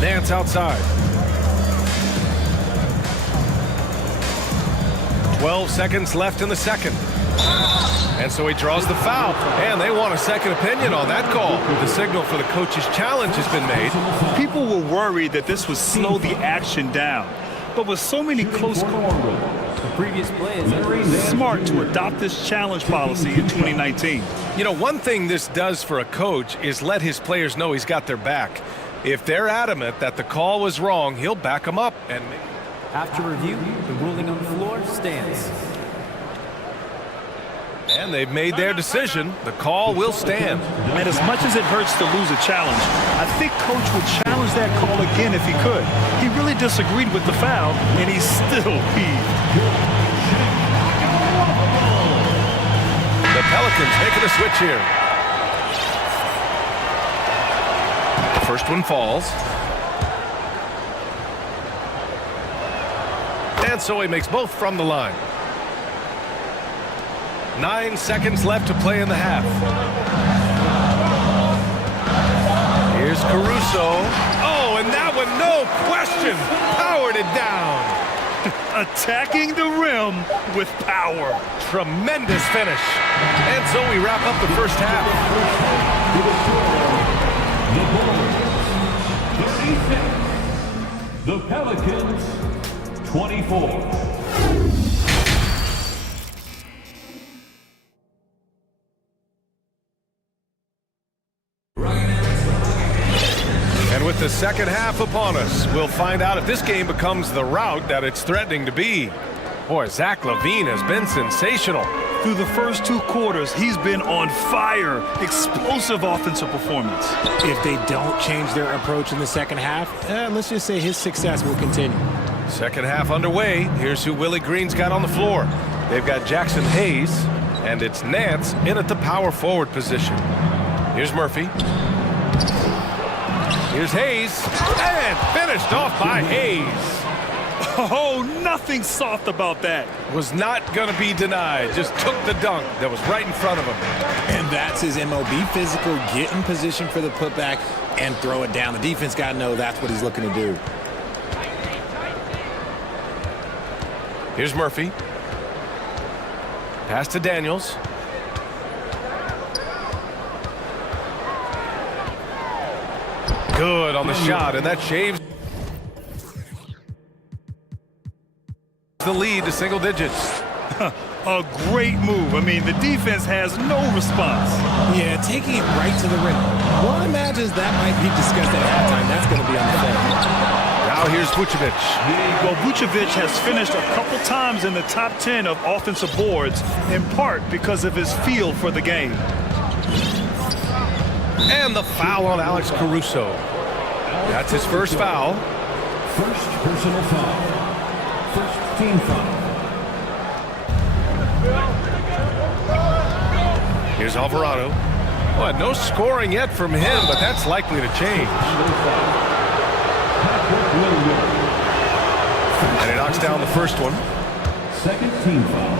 Nance outside. 12 seconds left in the second. And so he draws the foul. And they want a second opinion on that call. The signal for the coach's challenge has been made. People were worried that this would slow the action down. But with so many close calls, The previous play is smart to adopt this challenge policy in 2019. You know, one thing this does for a coach is let his players know he's got their back. If they're adamant that the call was wrong, he'll back them up. And After review, the ruling on the floor stands. And they've made their decision. The call will stand. And as much as it hurts to lose a challenge, I think Coach would challenge that call again if he could. He really disagreed with the foul, and he's still peeved. The Pelicans making a switch here. The first one falls. And so he makes both from the line. 9 seconds left to play in the half. Here's Caruso. Oh, and that one, no question, powered it down. Attacking the rim with power. Tremendous finish. And so we wrap up the first half. The Pelicans, 24. And with the second half upon us, we'll find out if this game becomes the rout that it's threatening to be. Boy, Zach LaVine has been sensational. Through the first 2 quarters, he's been on fire. Explosive offensive performance. If they don't change their approach in the second half, let's just say his success will continue. Second half underway. Here's who Willie Green's got on the floor. They've got Jackson Hayes, and it's Nance in at the power forward position. Here's Murphy. Here's Hayes, and finished off by Hayes. Oh, nothing soft about that. Was not going to be denied. Just took the dunk that was right in front of him. And that's his MO. Be physical, get in position for the putback, and throw it down. The defense got to know that's what he's looking to do. Here's Murphy. Pass to Daniels. Good on the shot, and that shaves the lead to single digits. A great move. I mean, the defense has no response. Yeah, taking it right to the rim. One imagines that might be discussed at halftime. That's going to be on the floor. Now Now here's Vucevic. Well, Vucevic has finished a couple times in the top 10 of offensive boards, in part because of his feel for the game. And the foul on Alex Caruso. That's his first foul. First personal foul. First team foul. Here's Alvarado. Well, no scoring yet from him, but that's likely to change. And he knocks down the first one. Second team foul.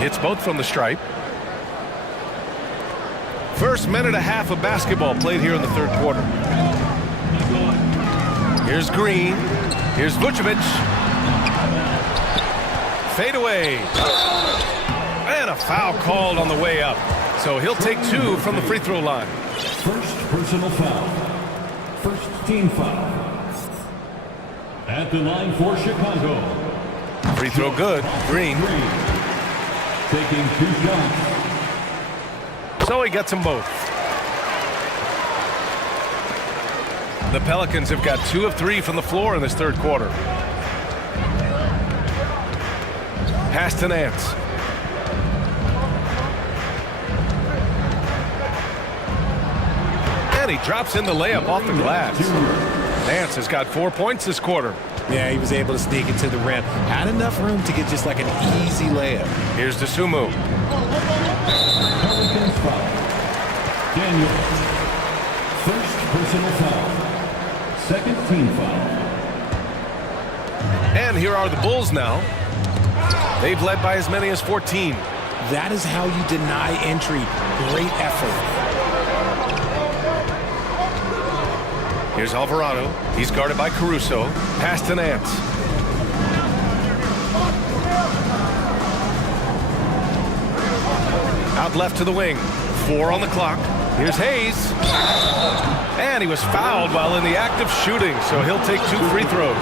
Hits both from the stripe. First minute and a half of basketball played here in the third quarter. Here's Green. Here's Vucevic. Fade away. And a foul called on the way up. So he'll take two from the free throw line. First personal foul. First team foul. At the line for Chicago. Free throw good. Green. Taking 2 shots. So he gets them both. The Pelicans have got 2 of 3 from the floor in this third quarter. Pass to Nance. And he drops in the layup off the glass. Nance has got 4 points this quarter. Yeah, he was able to sneak it to the rim. Had enough room to get just like an easy layup. Here's DeSumo. Pelicans foul. Daniel. First personal foul. Second team foul. And here are the Bulls now. They've led by as many as 14. That is how you deny entry. Great effort. Here's Alvarado. He's guarded by Caruso. Pass to Nance. Out left to the wing. 4 on the clock. Here's Hayes. And he was fouled while in the act of shooting, so he'll take 2 free throws.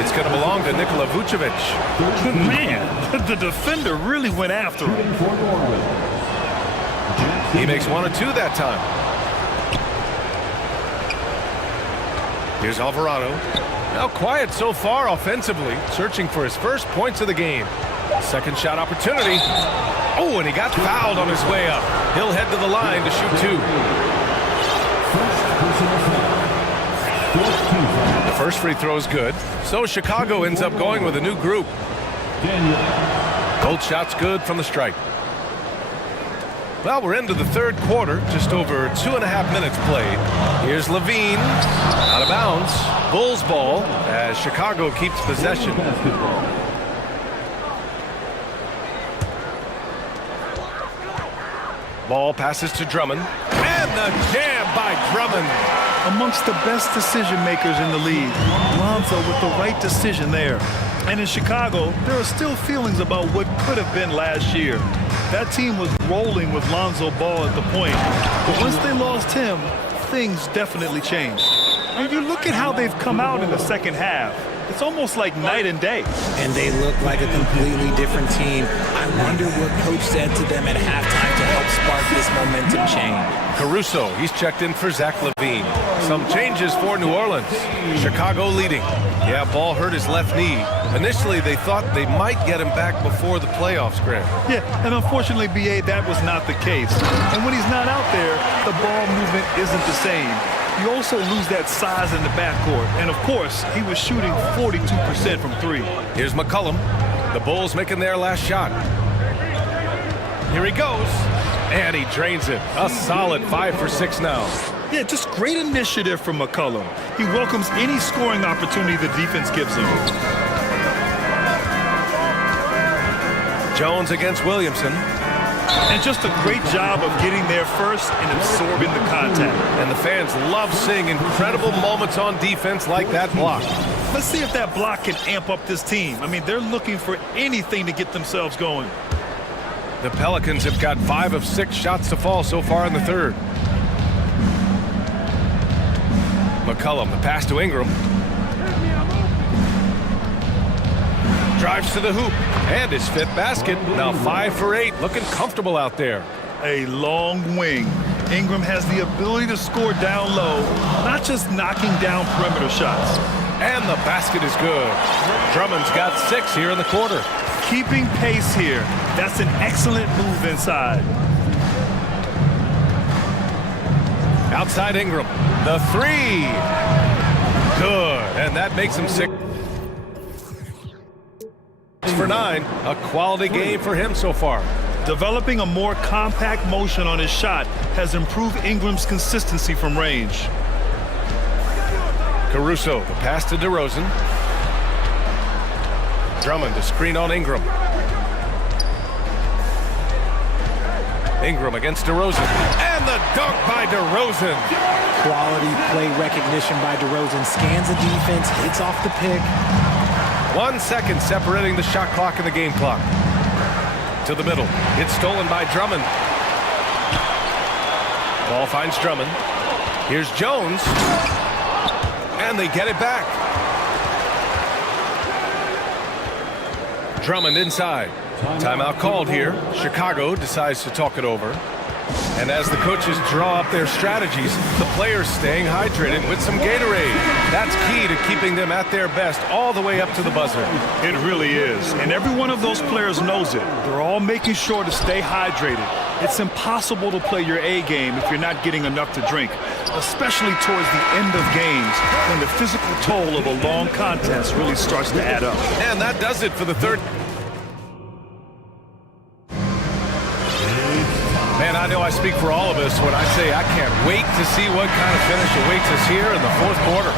It's going to belong to Nikola Vucevic. Man, the defender really went after him. He makes 1 of 2 that time. Here's Alvarado. Now quiet so far offensively, searching for his first points of the game. Second shot opportunity. Oh, and he got fouled on his way up. He'll head to the line to shoot 2. The first free throw is good. So Chicago ends up going with a new group. Both shots good from the stripe. Well, we're into the third quarter, just over 2.5 minutes played. Here's Levine, out of bounds. Bulls ball as Chicago keeps possession. Ball passes to Drummond. And the jam by Drummond. Amongst the best decision makers in the league, Lonzo with the right decision there. And in Chicago, there are still feelings about what could have been last year. That team was rolling with Lonzo Ball at the point. But once they lost him, things definitely changed. And you look at how they've come out in the second half. It's almost like night and day. And they look like a completely different team. I wonder what coach said to them at halftime to help spark this momentum change. Caruso, he's checked in for Zach LaVine. Some changes for New Orleans. Chicago leading. Yeah, Ball hurt his left knee. Initially, they thought they might get him back before the playoffs, Grant. Yeah, and unfortunately, B.A., that was not the case. And when he's not out there, the ball movement isn't the same. You also lose that size in the backcourt. And, of course, he was shooting 42% from 3. Here's McCollum. The Bulls making their last shot. Here he goes. And he drains it. A solid 5 for 6 now. Yeah, just great initiative from McCollum. He welcomes any scoring opportunity the defense gives him. Jones against Williamson. And just a great job of getting there first and absorbing the contact. And the fans love seeing incredible moments on defense like that block. Let's see if that block can amp up this team. I mean, they're looking for anything to get themselves going. The Pelicans have got 5 of 6 shots to fall so far in the third. McCollum, the pass to Ingram. Drives to the hoop. And his 5th basket. Now 5 for 8. Looking comfortable out there. A long wing. Ingram has the ability to score down low, not just knocking down perimeter shots. And the basket is good. Drummond's got 6 here in the quarter. Keeping pace here. That's an excellent move inside. Outside Ingram, the 3. Good, and that makes him 6 for 9. A quality game for him so far. Developing a more compact motion on his shot has improved Ingram's consistency from range. Caruso, the pass to DeRozan. Drummond, a screen on Ingram. Ingram against DeRozan. And the dunk by DeRozan. Quality play recognition by DeRozan. Scans the defense, hits off the pick. 1 second separating the shot clock and the game clock. To the middle. It's stolen by Drummond. Ball finds Drummond. Here's Jones. And they get it back. Drummond inside. Timeout called here. Chicago decides to talk it over. And as the coaches draw up their strategies, the players staying hydrated with some Gatorade. That's key to keeping them at their best all the way up to the buzzer. It really is. And every one of those players knows it. They're all making sure to stay hydrated. It's impossible to play your A game if you're not getting enough to drink, especially towards the end of games when the physical toll of a long contest really starts to add up. And that does it for the third. Man, I know I speak for all of us when I say I can't wait to see what kind of finish awaits us here in the fourth quarter.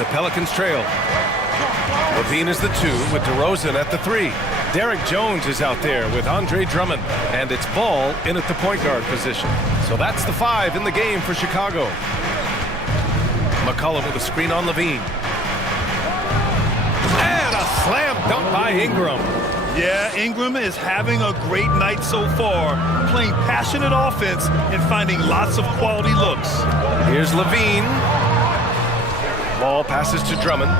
The Pelicans trail. Levine is the 2 with DeRozan at the 3. Derek Jones is out there with Andre Drummond, and it's Ball in at the point guard position. So that's the 5 in the game for Chicago. McCollum with a screen on Levine. And a slam dunk by Ingram. Yeah, Ingram is having a great night so far, playing passionate offense and finding lots of quality looks. Here's Levine. Ball passes to Drummond.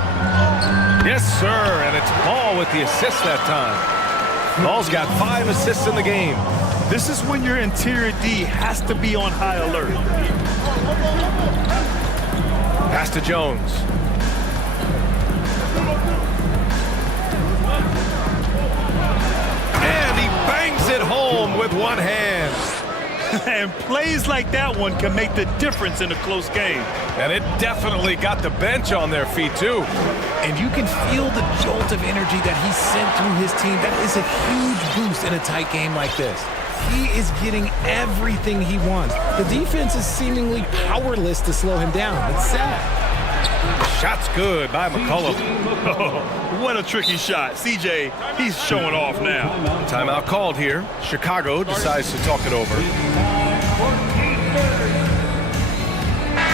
Yes, sir, and it's Ball with the assist that time. Ball's got 5 assists in the game. This is when your interior D has to be on high alert. Pass to Jones. And he bangs it home with one hand. And plays like that one can make the difference in a close game. And it definitely got the bench on their feet, too. And you can feel the jolt of energy that he sent through his team. That is a huge boost in a tight game like this. He is getting everything he wants. The defense is seemingly powerless to slow him down. It's sad. Shot's good by McCollum. Oh, what a tricky shot. CJ, he's showing off now. Timeout called here. Chicago decides to talk it over.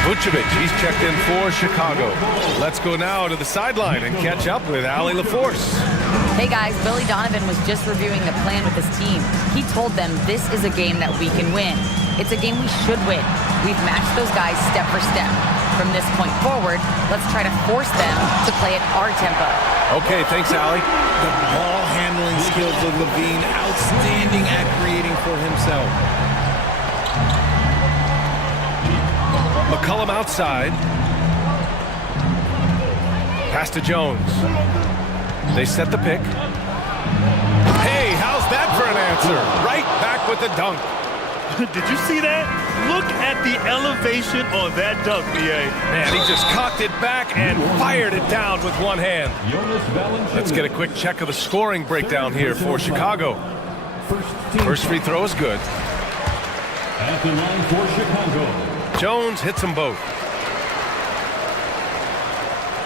Vucevic, he's checked in for Chicago. Let's go now to the sideline and catch up with Allie LaForce. Hey guys, Billy Donovan was just reviewing the plan with his team. He told them this is a game that we can win. It's a game we should win. We've matched those guys step for step. From this point forward, let's try to force them to play at our tempo. Okay, thanks, Allie. The ball handling skills of Levine, outstanding at creating for himself. McCollum outside. Pass to Jones. They set the pick. Hey, how's that for an answer? Right back with the dunk. Did you see that? Look at the elevation on that dunk, B.A. Man, he just cocked it back and fired it down with one hand. Let's get a quick check of the scoring breakdown here for Chicago. First free throw is good. At the line for Chicago. Jones hits them both.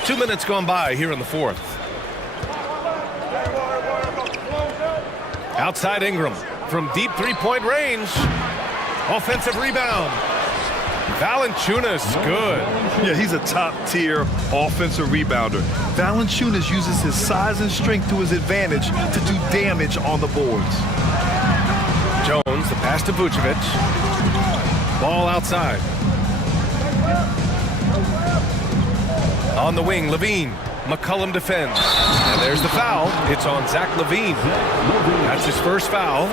2 minutes gone by here in the fourth. Outside Ingram from deep three-point range. Offensive rebound. Valanciunas, good. Yeah, he's a top-tier offensive rebounder. Valanciunas uses his size and strength to his advantage to do damage on the boards. Jones, the pass to Vucevic. Ball outside. On the wing, Levine. McCollum defends. And there's the foul. It's on Zach LaVine. That's his first foul.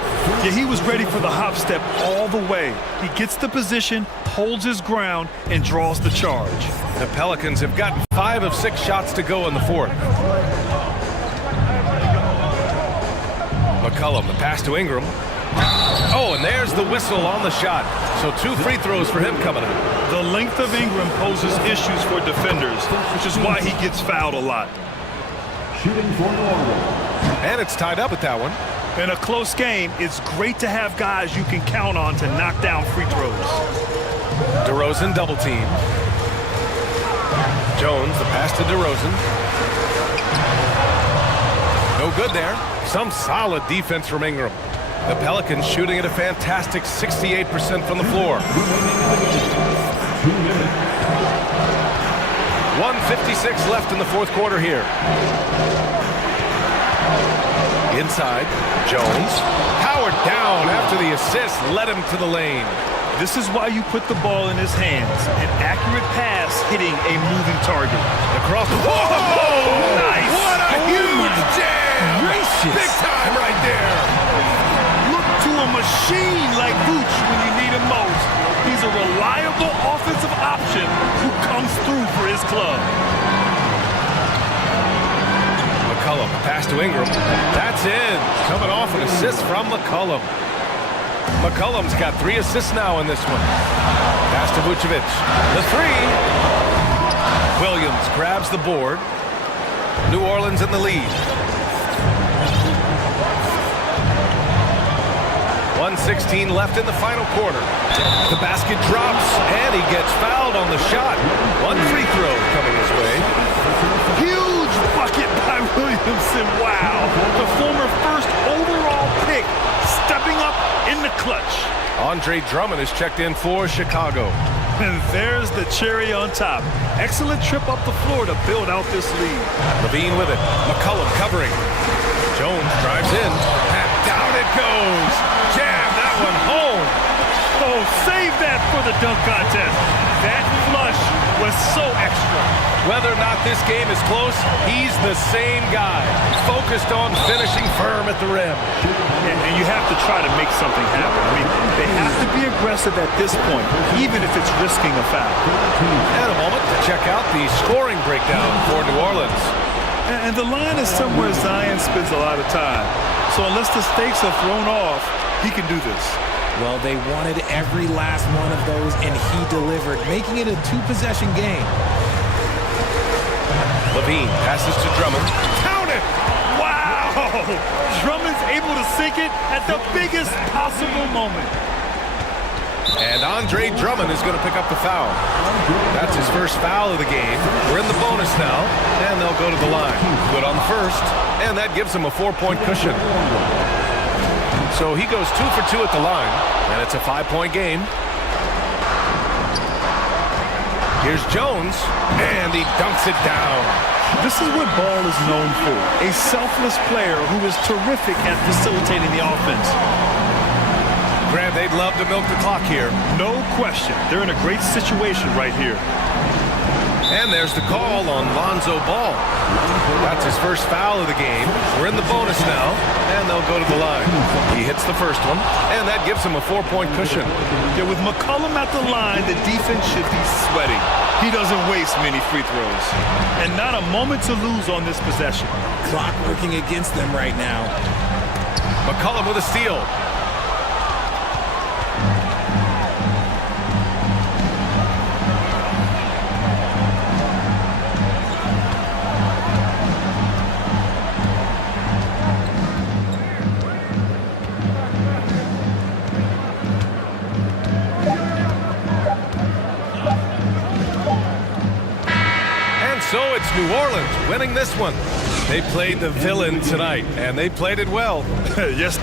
Yeah, he was ready for the hop step all the way. He gets the position, holds his ground, and draws the charge. The Pelicans have gotten 5 of 6 shots to go in the fourth. McCollum, the pass to Ingram. Oh, and there's the whistle on the shot. So 2 free throws for him coming up. The length of Ingram poses issues for defenders, which is why he gets fouled a lot. Shooting for Norway. And it's tied up at that one. In a close game, it's great to have guys you can count on to knock down free throws. DeRozan double team. Jones, the pass to DeRozan. No good there. Some solid defense from Ingram. The Pelicans shooting at a fantastic 68% from the floor. 1:56 left in the fourth quarter here. Inside, Jones. Powered down after the assist led him to the lane. This is why you put the ball in his hands. An accurate pass hitting a moving target. Across the... Whoa! Nice! What a huge jam! Gracious. Big time right there! Look to a machine like Vooch when you need him most. He's a reliable offensive option who comes through for his club. McCollum, pass to Ingram. That's in. Coming off an assist from McCollum. McCollum's got 3 assists now in this one. Pass to Vucevic. The 3. Williams grabs the board. New Orleans in the lead. 1:16 left in the final quarter. The basket drops, and he gets fouled on the shot. 1 free throw coming his way. Huge bucket by Williamson. Wow. The former first overall pick stepping up in the clutch. Andre Drummond is checked in for Chicago. And there's the cherry on top. Excellent trip up the floor to build out this lead. LaVine with it. McCollum covering. Jones drives in. And down it goes. Jam that one home. Oh, save that for the dunk contest. That flush was so extra. Whether or not this game is close, he's the same guy. Focused on finishing firm at the rim. And you have to try to make something happen. I mean, they have to be aggressive at this point, even if it's risking a foul. And a moment to check out the scoring breakdown for New Orleans. And the line is somewhere Zion spends a lot of time. So unless the stakes are thrown off, he can do this. Well, they wanted every last one of those, and he delivered, making it a 2-possession game. LaVine passes to Drummond. Count it! Wow! Drummond's able to sink it at the biggest possible moment. And Andre Drummond is going to pick up the foul. That's his first foul of the game. We're in the bonus now, and they'll go to the line. Good on the first, and that gives him a 4-point cushion. So he goes 2 for 2 at the line, and it's a 5-point game. Here's Jones, and he dunks it down. This is what Ball is known for, a selfless player who is terrific at facilitating the offense. Grant, they'd love to milk the clock here. No question. They're in a great situation right here. And there's the call on Lonzo Ball. That's his first foul of the game. We're in the bonus now, and they'll go to the line. He hits the first one, and that gives him a 4-point cushion. Yeah, with McCollum at the line, the defense should be sweating. He doesn't waste many free throws. And not a moment to lose on this possession. Clock working against them right now. McCollum with a steal. So it's New Orleans winning this one. They played the villain tonight, and they played it well. Yes.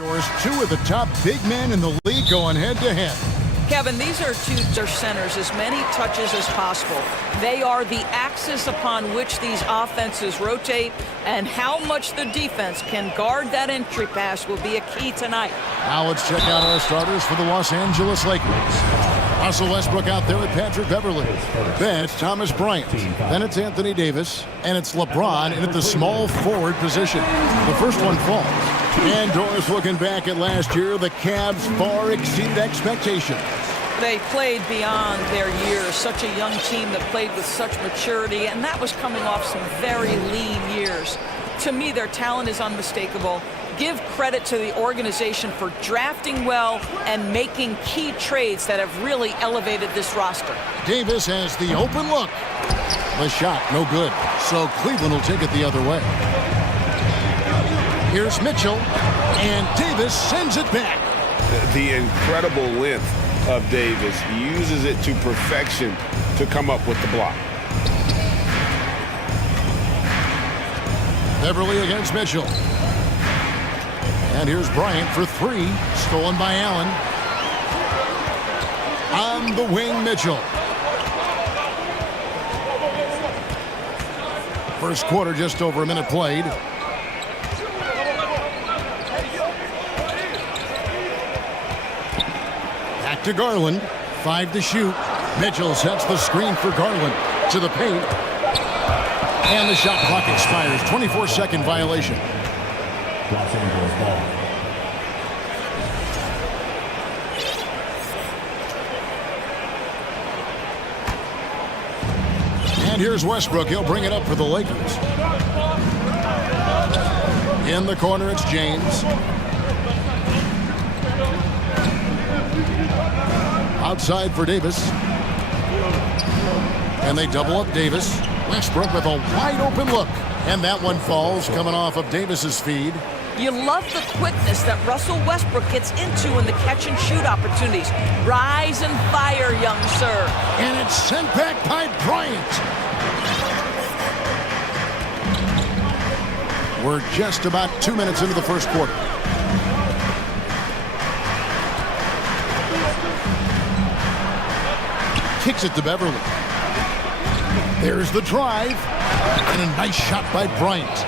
Doors, two of the top big men in the league going head-to-head. Kevin, these are two centers, as many touches as possible. They are the axis upon which these offenses rotate, and how much the defense can guard that entry pass will be a key tonight. Now let's check out our starters for the Los Angeles Lakers. Russell Westbrook out there with Patrick Beverly. Then it's Thomas Bryant. Then it's Anthony Davis. And it's LeBron in at the small forward position. The first one falls. And Doris, looking back at last year, the Cavs far exceeded expectations. They played beyond their years. Such a young team that played with such maturity, and that was coming off some very lean years. To me, their talent is unmistakable. Give credit to the organization for drafting well and making key trades that have really elevated this roster. Davis has the open look. The shot, no good. So Cleveland will take it the other way. Here's Mitchell, and Davis sends it back. The incredible length of Davis, uses it to perfection to come up with the block. Beverly against Mitchell. And here's Bryant for three, stolen by Allen. On the wing, Mitchell. First quarter, just over a minute played. Back to Garland, 5 to shoot. Mitchell sets the screen for Garland to the paint. And the shot clock expires, 24-second violation. Los Angeles ball. And here's Westbrook. He'll bring it up for the Lakers. In the corner, it's James. Outside for Davis. And they double up Davis. Westbrook with a wide open look. And that one falls, coming off of Davis's feed. You love the quickness that Russell Westbrook gets into in the catch-and-shoot opportunities. Rise and fire, young sir. And it's sent back by Bryant. We're just about 2 minutes into the first quarter. Kicks it to Beverly. There's the drive. And a nice shot by Bryant.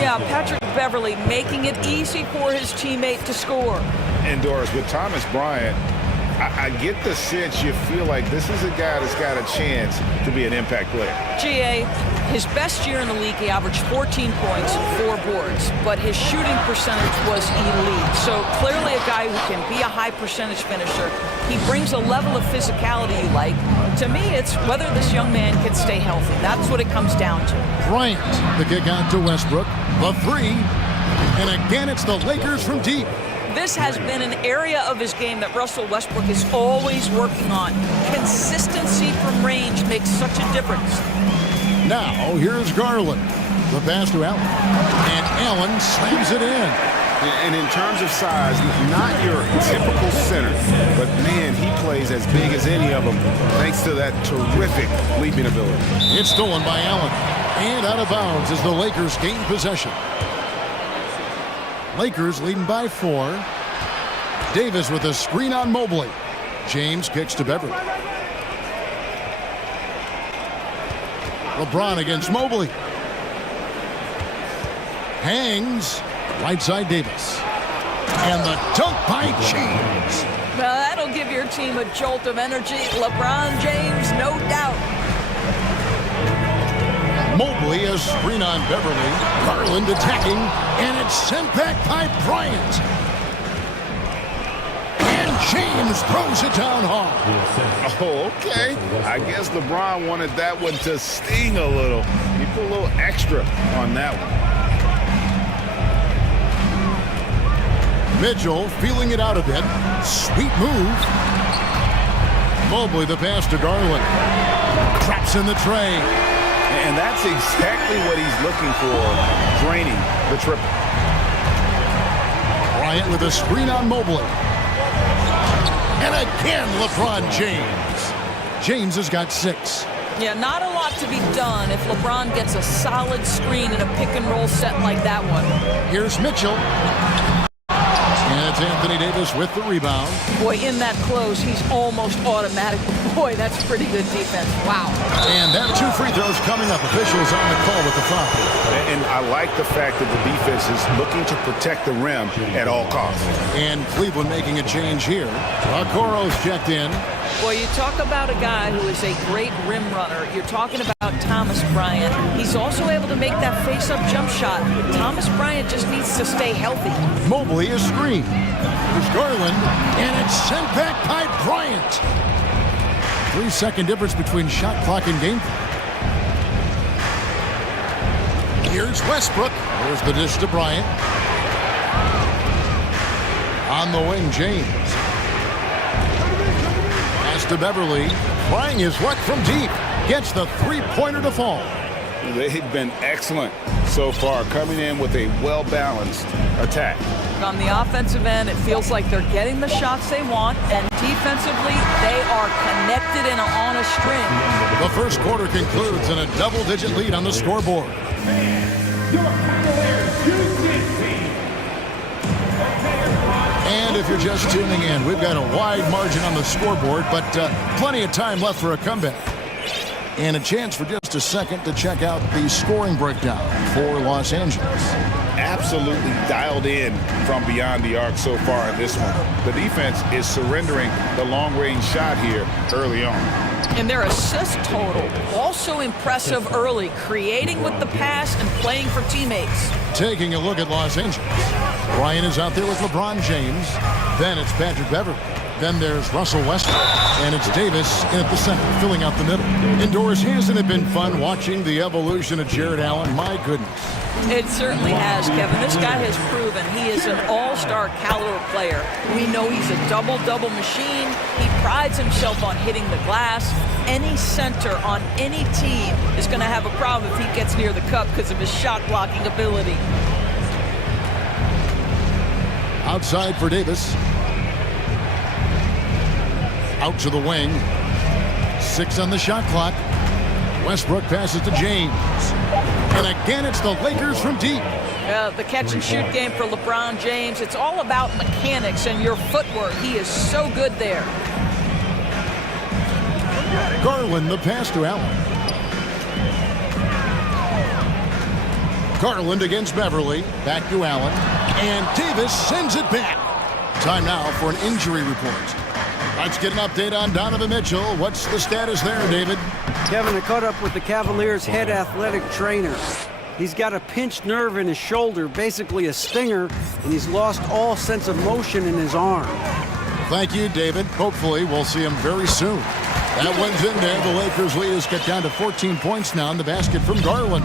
Yeah, Patrick Beverly making it easy for his teammate to score. And Doris, with Thomas Bryant, I get the sense you feel like this is a guy that's got a chance to be an impact player. GA, his best year in the league, he averaged 14 points and 4 boards, but his shooting percentage was elite. So clearly a guy who can be a high percentage finisher. He brings a level of physicality you like. To me, it's whether this young man can stay healthy. That's what it comes down to. Bryant, the kick out to Westbrook. The three. And again, it's the Lakers from deep. This has been an area of his game that Russell Westbrook is always working on. Consistency from range makes such a difference. Now, here's Garland. The pass to Allen. And Allen slams it in. And in terms of size, not your typical center, but man, he plays as big as any of them, thanks to that terrific leaping ability. It's stolen by Allen. And out of bounds as the Lakers gain possession. Lakers leading by 4. Davis with a screen on Mobley. James kicks to Beverly. LeBron against Mobley. Hangs. Right side Davis. And the dunk by James. Now that'll give your team a jolt of energy. LeBron James, no doubt. Mobley a screen on Beverly. Garland attacking. And it's sent back by Bryant. And James throws it down hard. Oh, okay. I guess LeBron wanted that one to sting a little. He put a little extra on that one. Mitchell feeling it out a bit. Sweet move. Mobley the pass to Garland. Traps in the tray. And that's exactly what he's looking for, draining the triple. Bryant with a screen on Mobley. And again, LeBron James. James has got 6. Yeah, not a lot to be done if LeBron gets a solid screen in a pick-and-roll set like that one. Here's Mitchell. And it's Anthony Davis with the rebound. Boy, in that close, he's almost automatic. Boy, that's pretty good defense. Wow. And that 2 free throws coming up. Officials on the call with the foul. And I like the fact that the defense is looking to protect the rim at all costs. And Cleveland making a change here. Okoro's checked in. Boy, you talk about a guy who is a great rim runner. You're talking about Thomas Bryant. He's also able to make that face-up jump shot. Thomas Bryant just needs to stay healthy. Mobley is screened. Here's Garland, and it's sent back by Bryant. 3-second difference between shot clock and game clock. Here's Westbrook. There's the dish to Bryant. On the wing, James. Pass to Beverly. Trying his luck from deep. Gets the three-pointer to fall. They've been excellent so far, coming in with a well-balanced attack. On the offensive end, it feels like they're getting the shots they want, and defensively, they are connected and on a string. The first quarter concludes in a double-digit lead on the scoreboard. And if you're just tuning in, we've got a wide margin on the scoreboard, but plenty of time left for a comeback. And a chance for just a second to check out the scoring breakdown for Los Angeles. Absolutely dialed in from beyond the arc so far in this one. The defense is surrendering the long-range shot here early on. And their assist total, also impressive early, creating with the pass and playing for teammates. Taking a look at Los Angeles. Ryan is out there with LeBron James. Then it's Patrick Beverly. Then there's Russell Westbrook, and it's Davis in at the center, filling out the middle. Indoors, hasn't it been fun watching the evolution of Jared Allen? My goodness. It certainly has, Kevin. This guy has proven he is an all-star caliber player. We know he's a double-double machine. He prides himself on hitting the glass. Any center on any team is going to have a problem if he gets near the cup because of his shot-blocking ability. Outside for Davis. Out to the wing. 6 on the shot clock. Westbrook passes to James. And again, it's the Lakers from deep. The catch-and-shoot game for LeBron James. It's all about mechanics and your footwork. He is so good there. Garland, the pass to Allen. Garland against Beverly. Back to Allen. And Davis sends it back. Time now for an injury report. Let's get an update on Donovan Mitchell. What's the status there, David? Kevin, I caught up with the Cavaliers' head athletic trainer. He's got a pinched nerve in his shoulder, basically a stinger, and he's lost all sense of motion in his arm. Thank you, David. Hopefully, we'll see him very soon. That one's in there. The Lakers lead has got down to 14 points now in the basket from Garland.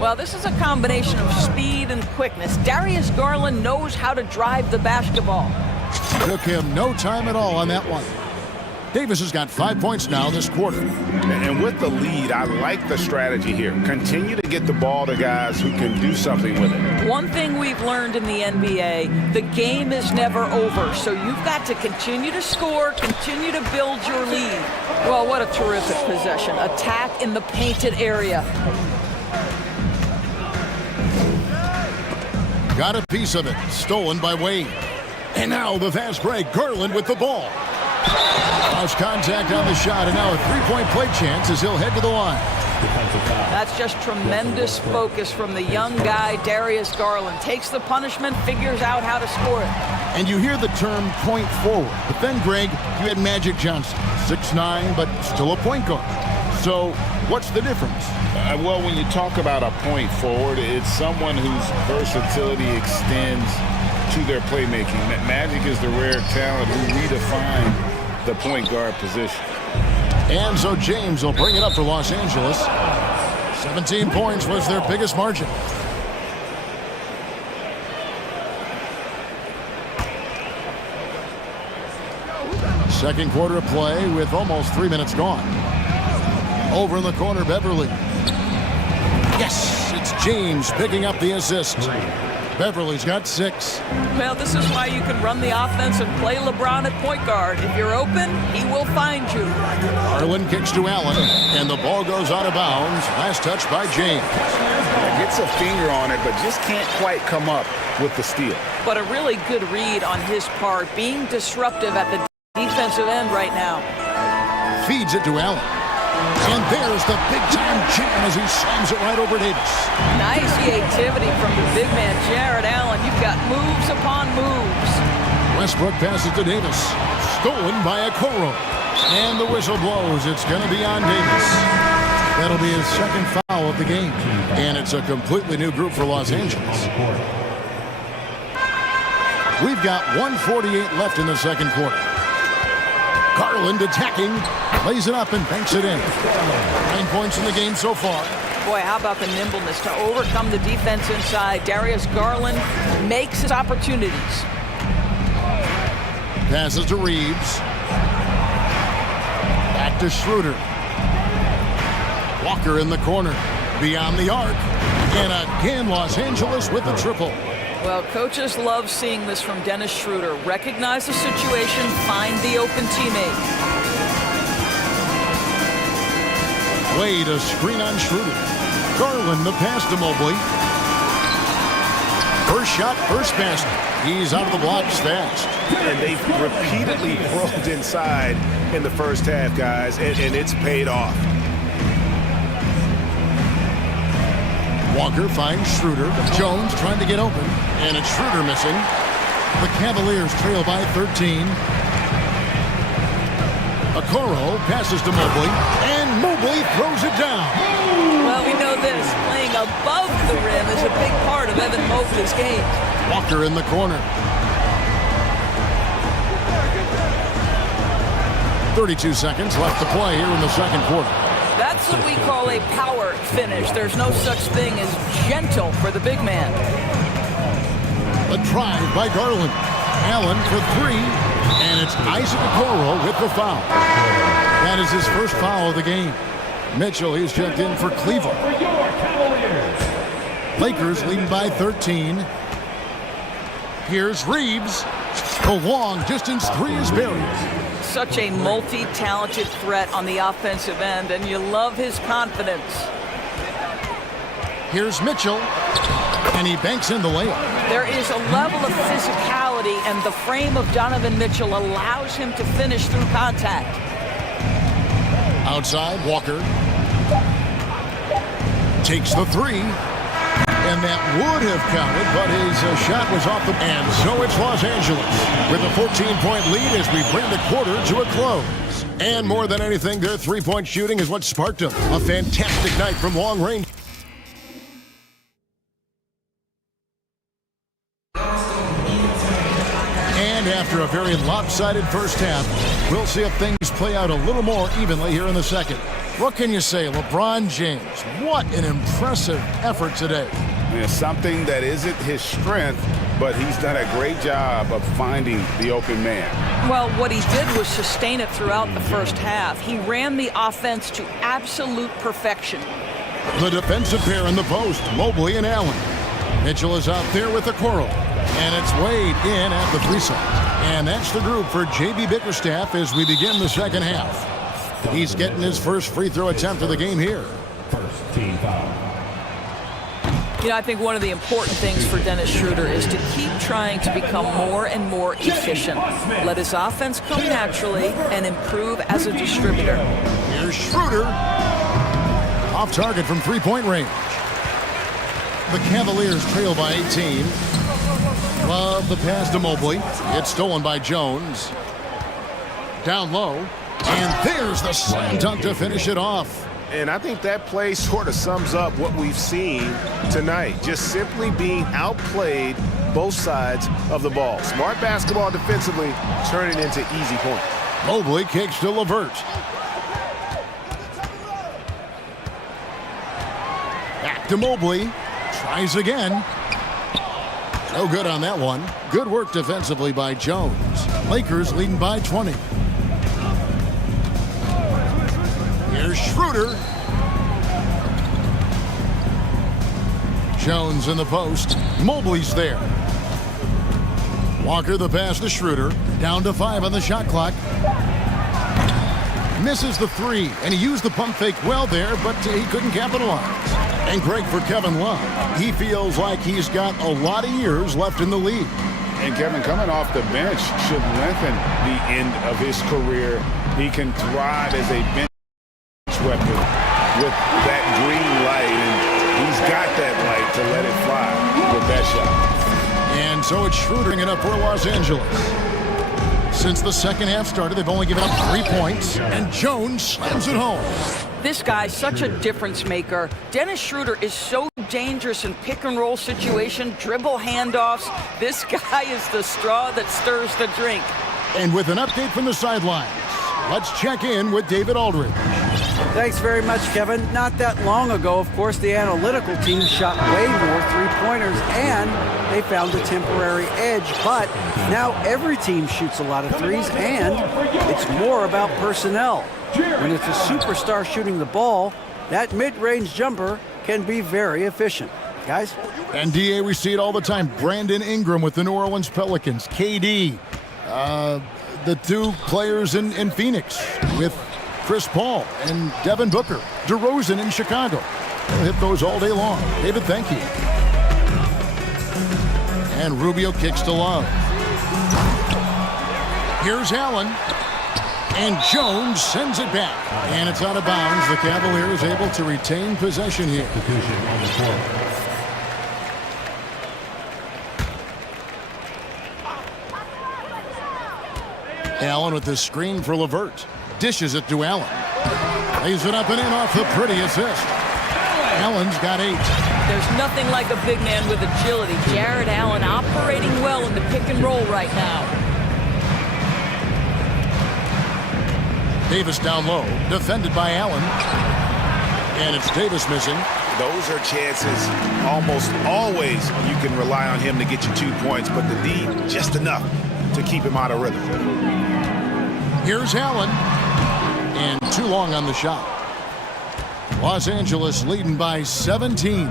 Well, this is a combination of speed and quickness. Darius Garland knows how to drive the basketball. Took him no time at all on that one. Davis has got 5 points now this quarter. And with the lead, I like the strategy here. Continue to get the ball to guys who can do something with it. One thing we've learned in the NBA, the game is never over. So you've got to continue to score, continue to build your lead. Well, what a terrific possession. Attack in the painted area. Got a piece of it. Stolen by Wade. And now the fast break. Garland with the ball. Lost contact on the shot, and now a three-point play chance as he'll head to the line. That's just tremendous focus from the young guy, Darius Garland. Takes the punishment, figures out how to score it. And you hear the term point forward. But then, Greg, you had Magic Johnson, 6'9", but still a point guard. So what's the difference? Well, when you talk about a point forward, it's someone whose versatility extends to their playmaking. Magic is the rare talent who redefined the point guard position. And so James will bring it up for Los Angeles. 17 points was their biggest margin. Second quarter of play with almost 3 minutes gone. Over in the corner, Beverly. Yes, it's James picking up the assist. Beverly's got 6. Well, this is why you can run the offense and play LeBron at point guard. If you're open, he will find you. Garland kicks to Allen, and the ball goes out of bounds. Last touch by James. Gets a finger on it, but just can't quite come up with the steal. But a really good read on his part, being disruptive at the defensive end right now. Feeds it to Allen. And there's the big-time jam as he slams it right over Davis. Nice creativity from the big man, Jared Allen. You've got moves upon moves. Westbrook passes to Davis. Stolen by Okoro. And the whistle blows. It's going to be on Davis. That'll be his second foul of the game. And it's a completely new group for Los Angeles. We've got 1:48 left in the second quarter. Garland attacking, lays it up and banks it in. 9 points in the game so far. Boy, how about the nimbleness to overcome the defense inside. Darius Garland makes his opportunities. Passes to Reeves. Back to Schroeder. Walker in the corner. Beyond the arc. And again, Los Angeles with the triple. Well, coaches love seeing this from Dennis Schroeder. Recognize the situation, find the open teammate. Wade, a screen on Schroeder. Garland, the pass to Mobley. First shot, first basket. He's out of the blocks fast. And they've repeatedly probed inside in the first half, guys, and it's paid off. Walker finds Schroeder. Jones trying to get open. And it's Schroeder missing. The Cavaliers trail by 13. Okoro passes to Mobley. And Mobley throws it down. Well, we know this. Playing above the rim is a big part of Evan Mobley's game. Walker in the corner. 32 seconds left to play here in the second quarter. That's what we call a power finish. There's no such thing as gentle for the big man. A drive by Garland. Allen for 3. And it's Isaac Okoro with the foul. That is his first foul of the game. Mitchell, he's checked in for Cleveland. Lakers leading by 13. Here's Reeves. The long distance 3 is buried. Such a multi-talented threat on the offensive end, and you love his confidence. Here's Mitchell, and he banks in the layup. There is a level of physicality, and the frame of Donovan Mitchell allows him to finish through contact. Outside, Walker takes the 3. And that would have counted, but his shot was off the... And so it's Los Angeles with a 14-point lead as we bring the quarter to a close. And more than anything, their three-point shooting is what sparked them. A fantastic night from long range. And after a very lopsided first half, we'll see if things play out a little more evenly here in the second. What can you say? LeBron James, what an impressive effort today. Yeah, something that isn't his strength, but he's done a great job of finding the open man. Well, what he did was sustain it throughout the first half. He ran the offense to absolute perfection. The defensive pair in the post, Mobley and Allen. Mitchell is out there with Okoro. And it's Wade in at the free side. And that's the group for J.B. Bickerstaff as we begin the second half. He's getting his first free throw attempt of the game here. First team foul. You know, I think one of the important things for Dennis Schroeder is to keep trying to become more and more efficient. Let his offense come naturally and improve as a distributor. Here's Schroeder. Off target from three-point range. The Cavaliers trail by 18. Love the pass to Mobley. It's stolen by Jones. Down low. And there's the slam dunk to finish it off. And I think that play sort of sums up what we've seen tonight. Just simply being outplayed both sides of the ball. Smart basketball defensively, turning into easy points. Mobley kicks to LeVert. Back to Mobley. Tries again. No good on that one. Good work defensively by Jones. Lakers leading by 20. Here's Schroeder. Jones in the post. Mobley's there. Walker the pass to Schroeder. Down to 5 on the shot clock. Misses the 3, and he used the pump fake well there, but he couldn't capitalize. And great for Kevin Love. He feels like he's got a lot of years left in the league. And Kevin, coming off the bench, should lengthen the end of his career. He can thrive as a bench weapon with that green light, and he's got that light to let it fly with that shot. And so it's Schroeder it up for Los Angeles. Since the second half started, they've only given up 3 points, and Jones slams it home. This guy's such a difference maker. Dennis Schroeder is so dangerous in pick-and-roll situation, dribble handoffs. This guy is the straw that stirs the drink. And with an update from the sidelines, let's check in with David Aldridge. Thanks very much, Kevin. Not that long ago, of course, the analytical team shot way more three-pointers, and they found a temporary edge. But now every team shoots a lot of threes, and it's more about personnel. When it's a superstar shooting the ball, that mid-range jumper can be very efficient. Guys? And DA, we see it all the time. Brandon Ingram with the New Orleans Pelicans. KD, the 2 players in Phoenix with Chris Paul and Devin Booker. DeRozan in Chicago. They'll hit those all day long. David, thank you. And Rubio kicks to Love. Here's Allen. And Jones sends it back. And it's out of bounds. The Cavaliers able to retain possession here. Allen with the screen for LeVert. Dishes it to Allen. Lays it up and in off the pretty assist. Allen's got 8. There's nothing like a big man with agility. Jared Allen operating well in the pick and roll right now. Davis down low, defended by Allen. And it's Davis missing. Those are chances almost always you can rely on him to get you 2 points, but the D just enough to keep him out of rhythm. Here's Allen. And too long on the shot. Los Angeles leading by 17.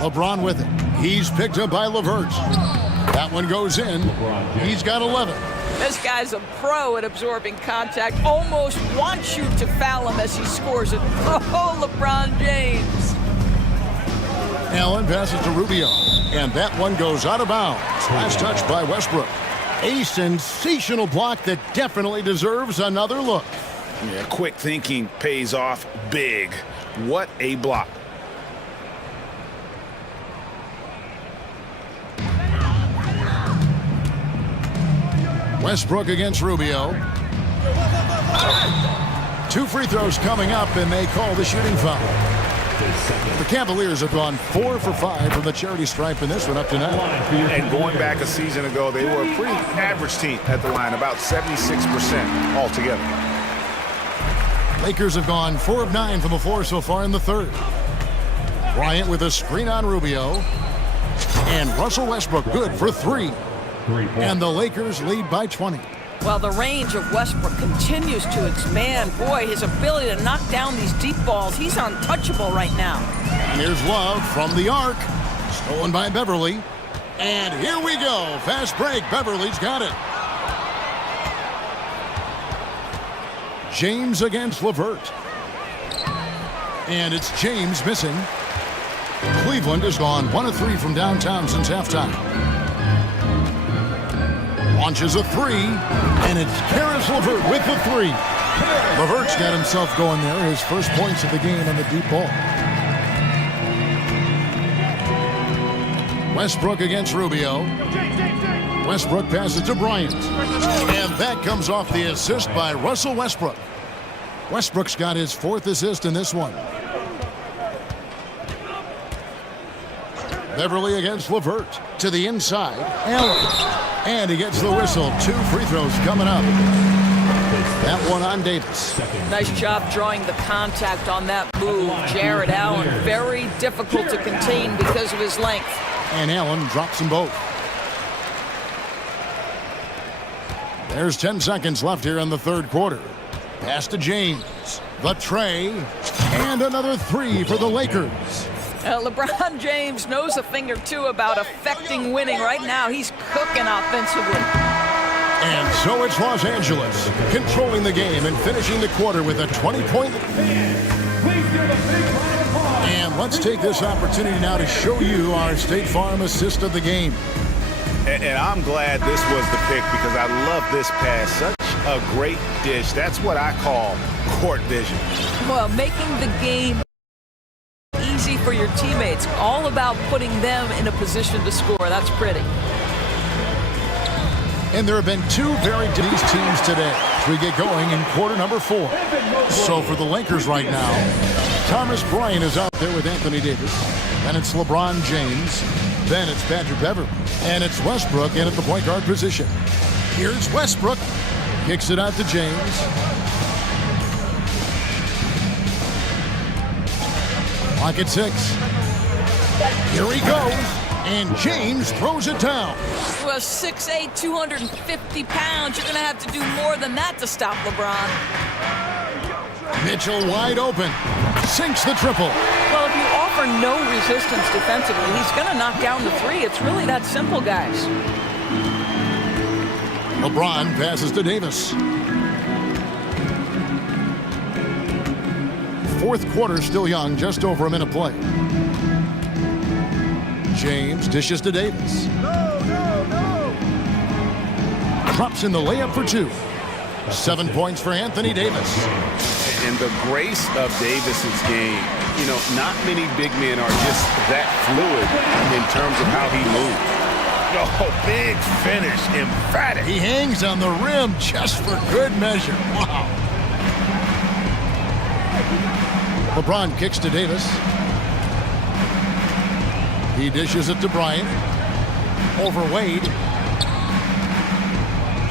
LeBron with it. He's picked up by LeVert. That one goes in. He's got 11. This guy's a pro at absorbing contact. Almost wants you to foul him as he scores it. Oh, LeBron James. Allen passes to Rubio. And that one goes out of bounds. Last touch by Westbrook. A sensational block that definitely deserves another look. Yeah, quick thinking pays off big. What a block. Westbrook against Rubio. 2 free throws coming up, and they call the shooting foul. The Cavaliers have gone 4 for 5 from the charity stripe in this one up to now. And going back a season ago, they were a pretty average team at the line, about 76% altogether. Lakers have gone 4 of 9 from the floor so far in the third. Bryant with a screen on Rubio. And Russell Westbrook good for 3. And the Lakers lead by 20. Well, the range of Westbrook continues to expand. Boy, his ability to knock down these deep balls, he's untouchable right now. And here's Love from the arc. Stolen by Beverly. And here we go. Fast break. Beverly's got it. James against LeVert. And it's James missing. Cleveland has gone 1 of 3 from downtown since halftime. Launches a 3, and it's Karis LeVert with the 3. LeVert's got himself going there, his first points of the game on the deep ball. Westbrook against Rubio. Westbrook passes to Bryant. And that comes off the assist by Russell Westbrook. Westbrook's got his 4th assist in this one. Beverly against LeVert. To the inside. Allen. And he gets the whistle. 2 free throws coming up. That one on Davis. Nice job drawing the contact on that move. Jared Allen, very difficult to contain because of his length. And Allen drops them both. There's 10 seconds left here in the third quarter. Pass to James. The tray, and another three for the Lakers. LeBron James knows a thing or two about affecting winning. Right now, he's cooking offensively. And so it's Los Angeles, controlling the game and finishing the quarter with a 20-point lead. And let's take this opportunity now to show you our State Farm assist of the game. And I'm glad this was the pick because I love this pass. Such a great dish. That's what I call court vision. Well, making the game easy for your teammates. All about putting them in a position to score. That's pretty. And there have been two very these teams today as we get going in quarter number 4. So for the Lakers right now, Thomas Bryant is out there with Anthony Davis. Then it's LeBron James. Then it's Patrick Beverly. And it's Westbrook in at the point guard position. Here's Westbrook. Kicks it out to James. Clock at 6. Here he goes. And James throws it down. Well, 6'8", 250 pounds. You're going to have to do more than that to stop LeBron. Mitchell wide open. Sinks the triple. Well, if you offer no resistance defensively, he's going to knock down the three. It's really that simple, guys. LeBron passes to Davis. Fourth quarter still young, just over a minute play. James dishes to Davis. Drops in the layup for 2. 7 points for Anthony Davis. And the grace of Davis's game, you know, not many big men are just that fluid in terms of how he moves. Oh, big finish, emphatic. He hangs on the rim just for good measure. Wow. LeBron kicks to Davis. He dishes it to Bryant. Over Wade.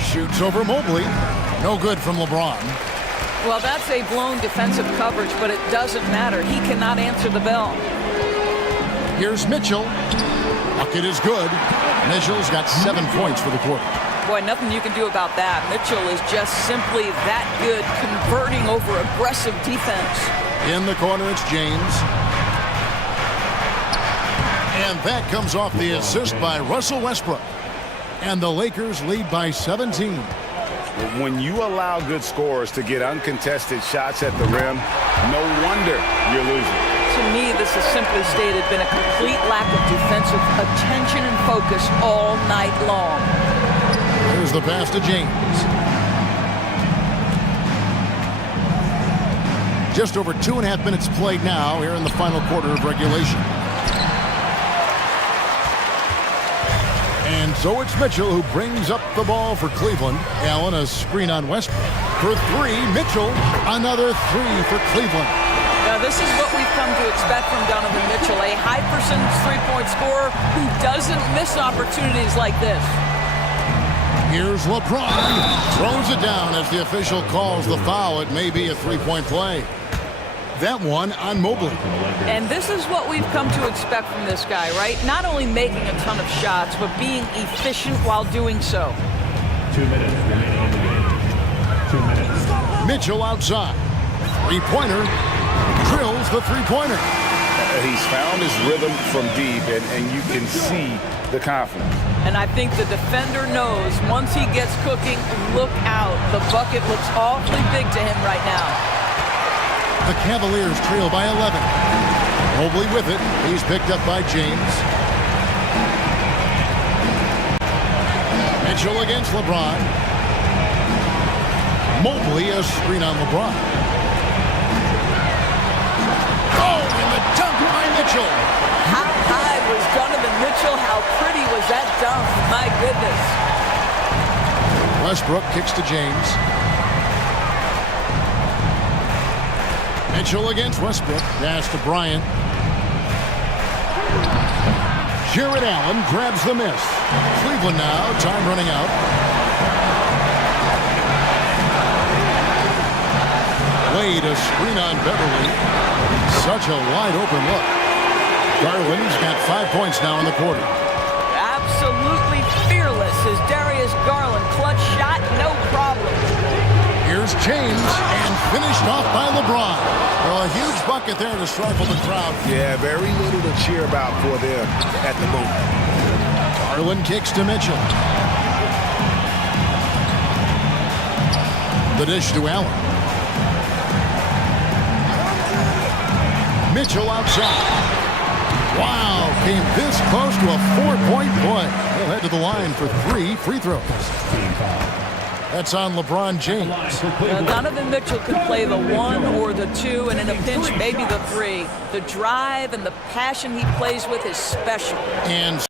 Shoots over Mobley. No good from LeBron. Well, that's a blown defensive coverage, but it doesn't matter. He cannot answer the bell. Here's Mitchell. Bucket is good. Mitchell's got 7 points for the quarter. Boy, nothing you can do about that. Mitchell is just simply that good, converting over aggressive defense. In the corner, it's James. And that comes off the assist by Russell Westbrook. And the Lakers lead by 17. When you allow good scorers to get uncontested shots at the rim, no wonder you're losing. To me, this has simply stated been a complete lack of defensive attention and focus all night long. Here's the pass to James. Just over 2.5 minutes played now here in the final quarter of regulation. And so it's Mitchell who brings up the ball for Cleveland. Allen, a screen on Westbrook. For 3, Mitchell, another 3 for Cleveland. Now, this is what we've come to expect from Donovan Mitchell, a high percentage three-point scorer who doesn't miss opportunities like this. Here's LeBron. Throws it down as the official calls the foul. It may be a three-point play. That one on Mobley. And this is what we've come to expect from this guy, right? Not only making a ton of shots, but being efficient while doing so. 2 minutes remaining in the game. 2 minutes. Mitchell outside. Three-pointer. Drills the three-pointer. He's found his rhythm from deep, and you can see the confidence. And I think the defender knows once he gets cooking, look out. The bucket looks awfully big to him right now. The Cavaliers trail by 11. Mobley with it. He's picked up by James. Mitchell against LeBron. Mobley a screen on LeBron. Oh, and the dunk by Mitchell. How high was Donovan Mitchell? How pretty was that dunk? My goodness. Westbrook kicks to James. Mitchell against Westbrook. Pass to Bryant. Jared Allen grabs the miss. Cleveland now. Time running out. Wade a screen on Beverly. Such a wide open look. Garland's got 5 points now in the quarter. Absolutely fearless is Darius Garland. Clutch shot, no problem. Here's James, and finished off by LeBron. Well, a huge bucket there to stifle the crowd. Yeah, very little to cheer about for them at the moment. Garland kicks to Mitchell. The dish to Allen. Mitchell outside. Wow, came this close to a 4-point play. He'll head to the line for 3 free throws. That's on LeBron James. Donovan Mitchell can play the 1 or the 2, and in a pinch, maybe the 3. The drive and the passion he plays with is special. And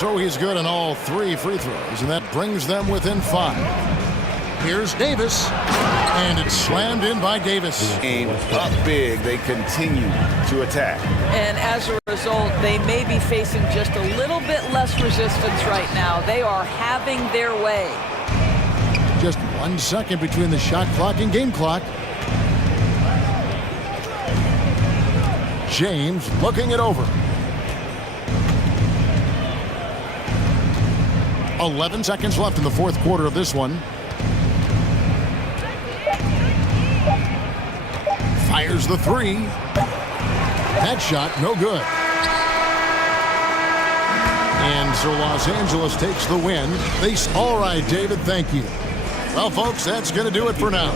so he's good on all 3 free throws, and that brings them within 5. Here's Davis, and it's slammed in by Davis. Game up big, they continue to attack. And as a result, they may be facing just a little bit less resistance right now. They are having their way. Just 1 second between the shot clock and game clock. James looking it over. 11 seconds left in the fourth quarter of this one. Fires the 3. That shot, no good. And so Los Angeles takes the win. All right, David, thank you. Well, folks, that's going to do it for now.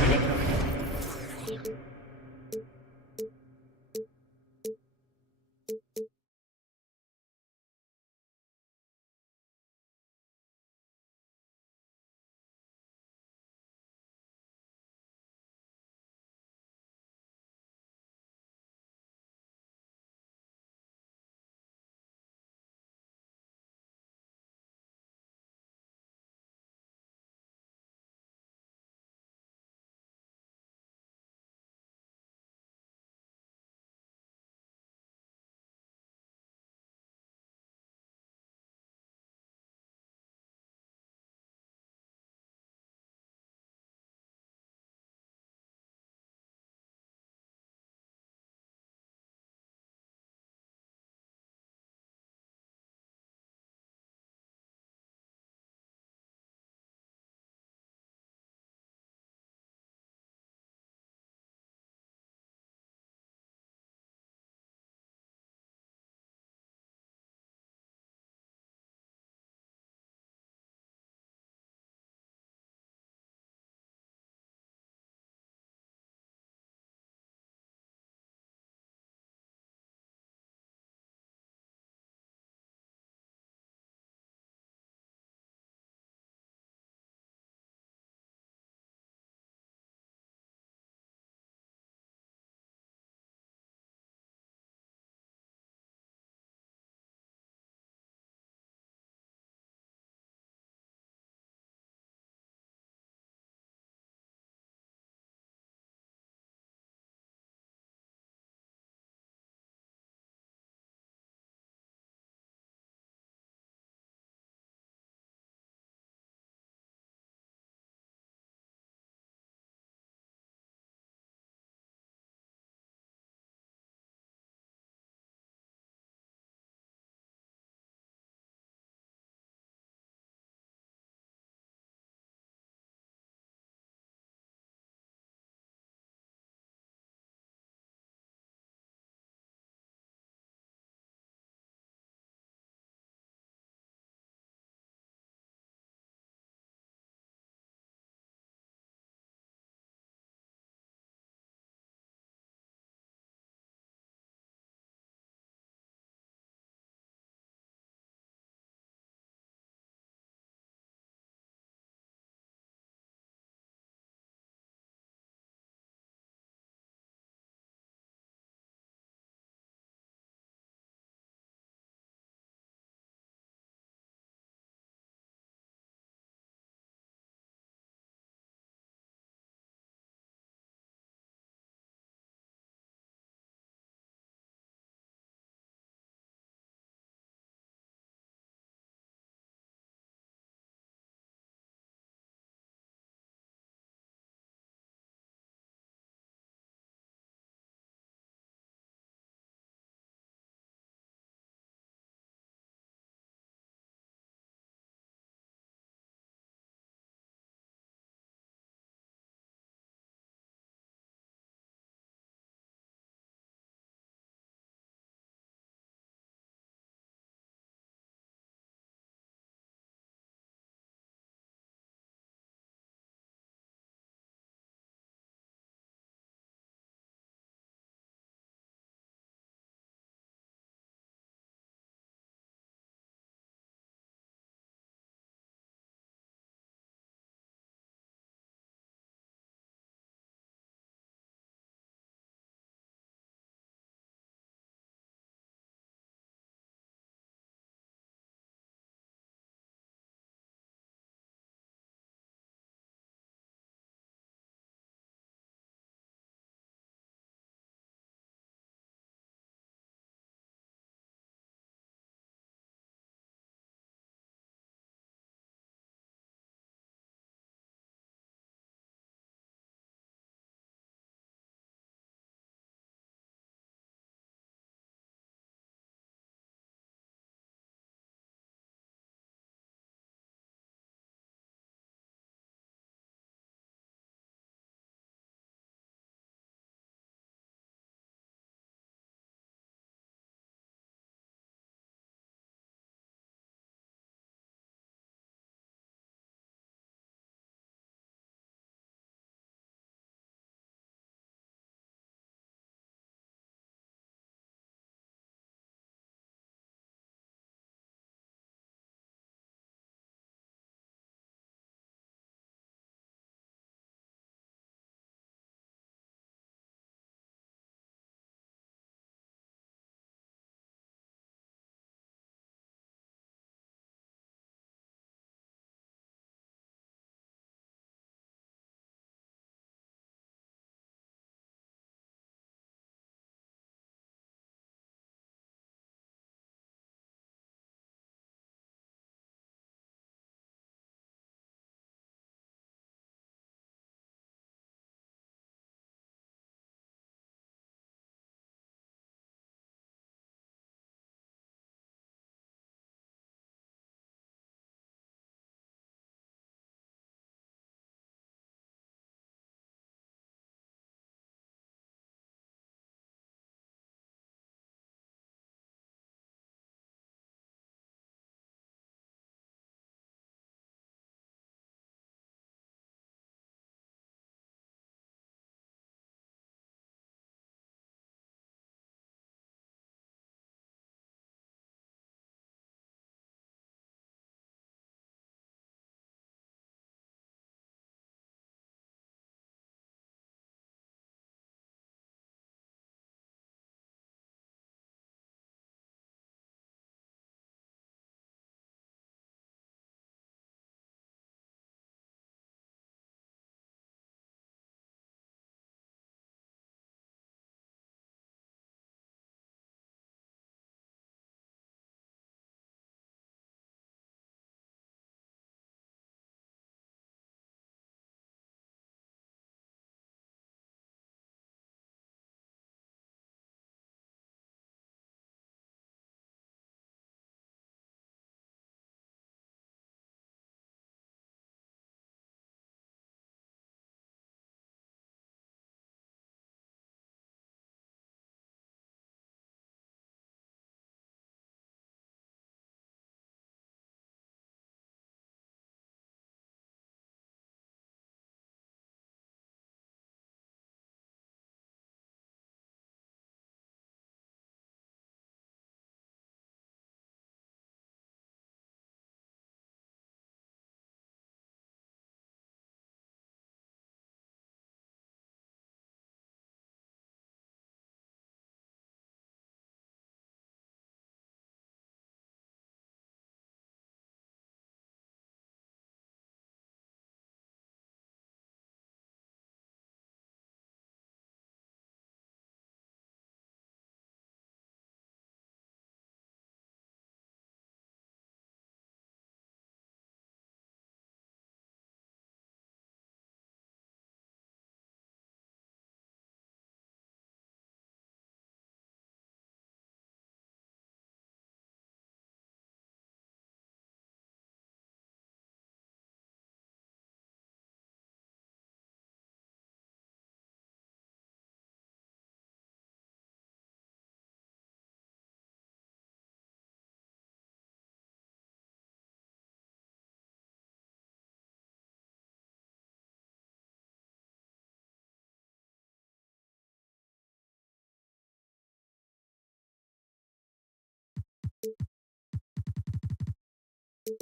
For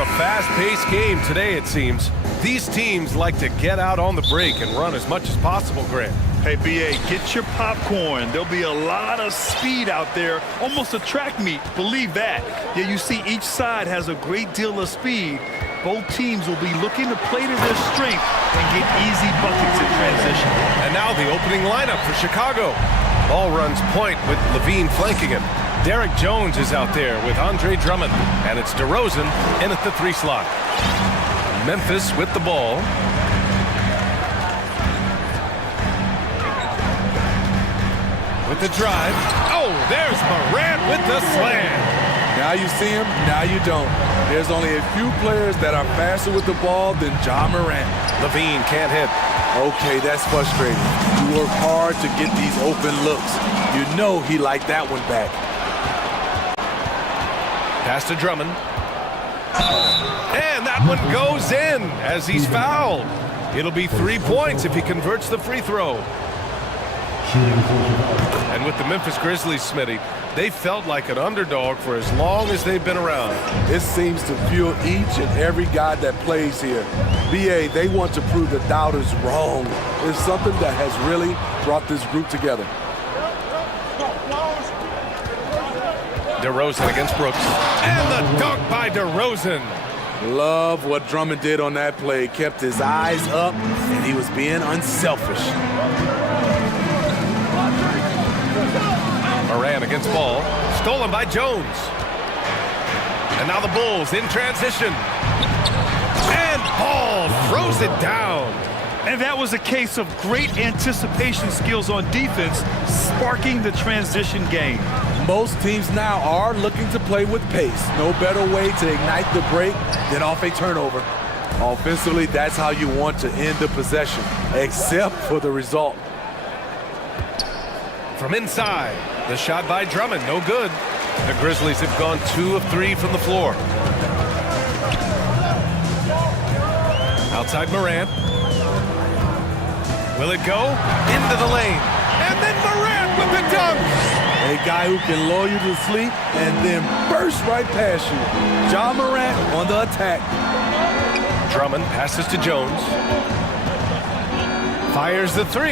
a fast-paced game today, it seems. These teams like to get out on the break and run as much as possible, Grant. Hey, BA, get your popcorn. There'll be a lot of speed out there, almost a track meet, believe that. Yeah, you see each side has a great deal of speed. Both teams will be looking to play to their strength and get easy buckets in transition. And now the opening lineup for Chicago. Ball runs point with Levine flanking him. Derek Jones is out there with Andre Drummond, and it's DeRozan in at the 3 slot. Memphis with the ball. With the drive. Oh, there's Morant with the slam. Now you see him, now you don't. There's only a few players that are faster with the ball than Ja Morant. Levine can't hit. Okay, that's frustrating. You work hard to get these open looks. You know he liked that one back. Pass to Drummond. And that one goes in as he's fouled. It'll be 3 points if he converts the free throw. And with the Memphis Grizzlies, Smitty, they felt like an underdog for as long as they've been around. It seems to fuel each and every guy that plays here. BA, they want to prove the doubters wrong. It's something that has really brought this group together. DeRozan against Brooks. And the dunk by DeRozan. Love what Drummond did on that play. Kept his eyes up, and he was being unselfish. Morant against ball. Stolen by Jones. And now the Bulls in transition. And Ball throws it down. And that was a case of great anticipation skills on defense, sparking the transition game. Most teams now are looking to play with pace. No better way to ignite the break than off a turnover. Offensively, that's how you want to end the possession, except for the result. From inside, the shot by Drummond, no good. The Grizzlies have gone 2 of 3 from the floor. Outside Morant. Will it go? Into the lane. And then Morant with the dunk. A guy who can lull you to sleep and then burst right past you. Ja Morant on the attack. Drummond passes to Jones. Fires the 3,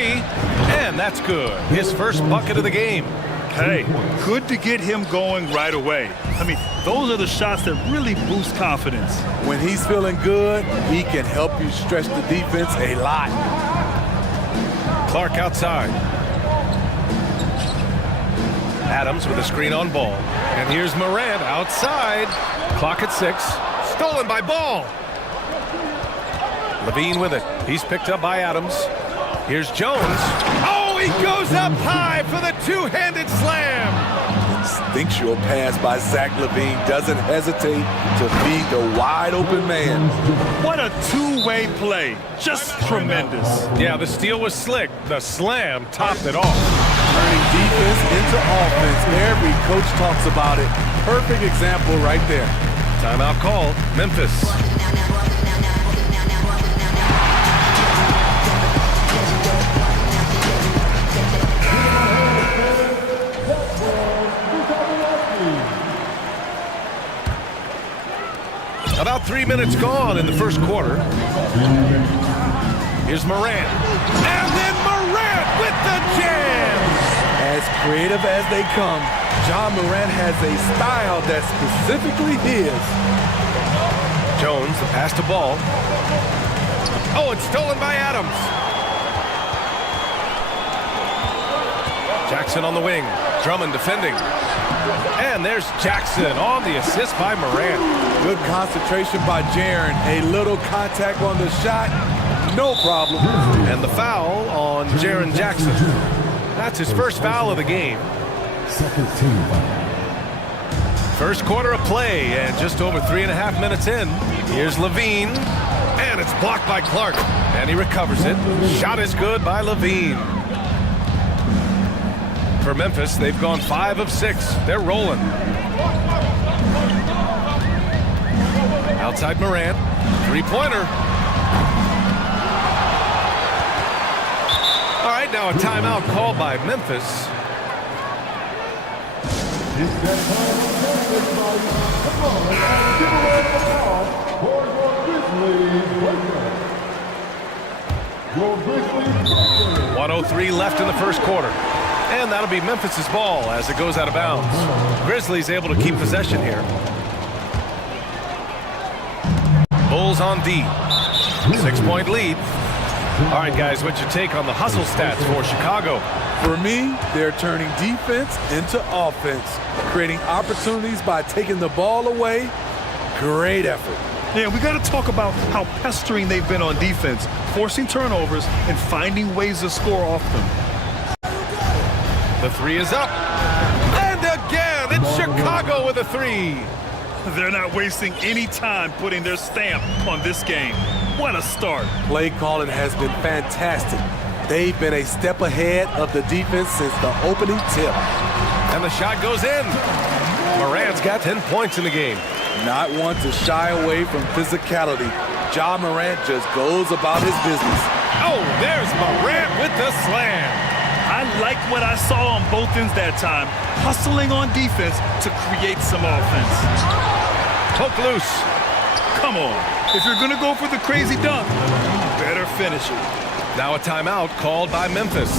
and that's good. His first bucket of the game. Hey, good to get him going right away. I mean, those are the shots that really boost confidence. When he's feeling good, he can help you stretch the defense a lot. Clark outside. Adams with a screen on Ball. And here's Morant outside. Clock at 6. Stolen by Ball. Levine with it. He's picked up by Adams. Here's Jones. Oh, he goes up high for the two-handed slam. Instinctual pass by Zach LaVine doesn't hesitate to feed the wide-open man. What a two-way play. Just tremendous. Yeah, the steal was slick. The slam topped it off. Turning defense into offense. Every coach talks about it. Perfect example right there. Timeout call. Memphis. About 3 minutes gone in the first quarter. Here's Morant. And then Morant with the jam! As creative as they come, Ja Morant has a style that's specifically his. Jones, the pass to Ball. Oh, it's stolen by Adams. Jackson on the wing. Drummond defending. And there's Jackson on the assist by Morant. Good concentration by Jaren. A little contact on the shot. No problem. And the foul on Jaren Jackson. That's his first foul of the game. Second team foul. First quarter of play and just over 3.5 minutes in. Here's Levine. And it's blocked by Clark. And he recovers it. Shot is good by Levine. For Memphis, they've gone 5 of 6. They're rolling. Outside Morant. Three-pointer. All right, now a timeout called by Memphis. .103 left in the first quarter. And that'll be Memphis's ball as it goes out of bounds. Grizzlies able to keep possession here. Bulls on D. 6-point lead. All right, guys, what's your take on the hustle stats for Chicago? For me, they're turning defense into offense, creating opportunities by taking the ball away. Great effort. Yeah, we got to talk about how pestering they've been on defense, forcing turnovers and finding ways to score off them. The three is up. And again, it's Chicago with a three. They're not wasting any time putting their stamp on this game. What a start. Play calling has been fantastic. They've been a step ahead of the defense since the opening tip. And the shot goes in. Morant's got 10 points in the game. Not one to shy away from physicality. Ja Morant just goes about his business. Oh, there's Morant with the slam. I like what I saw on both ends that time, hustling on defense to create some offense. Poke loose. Come on. If you're going to go for the crazy dunk, you better finish it. Now a timeout called by Memphis.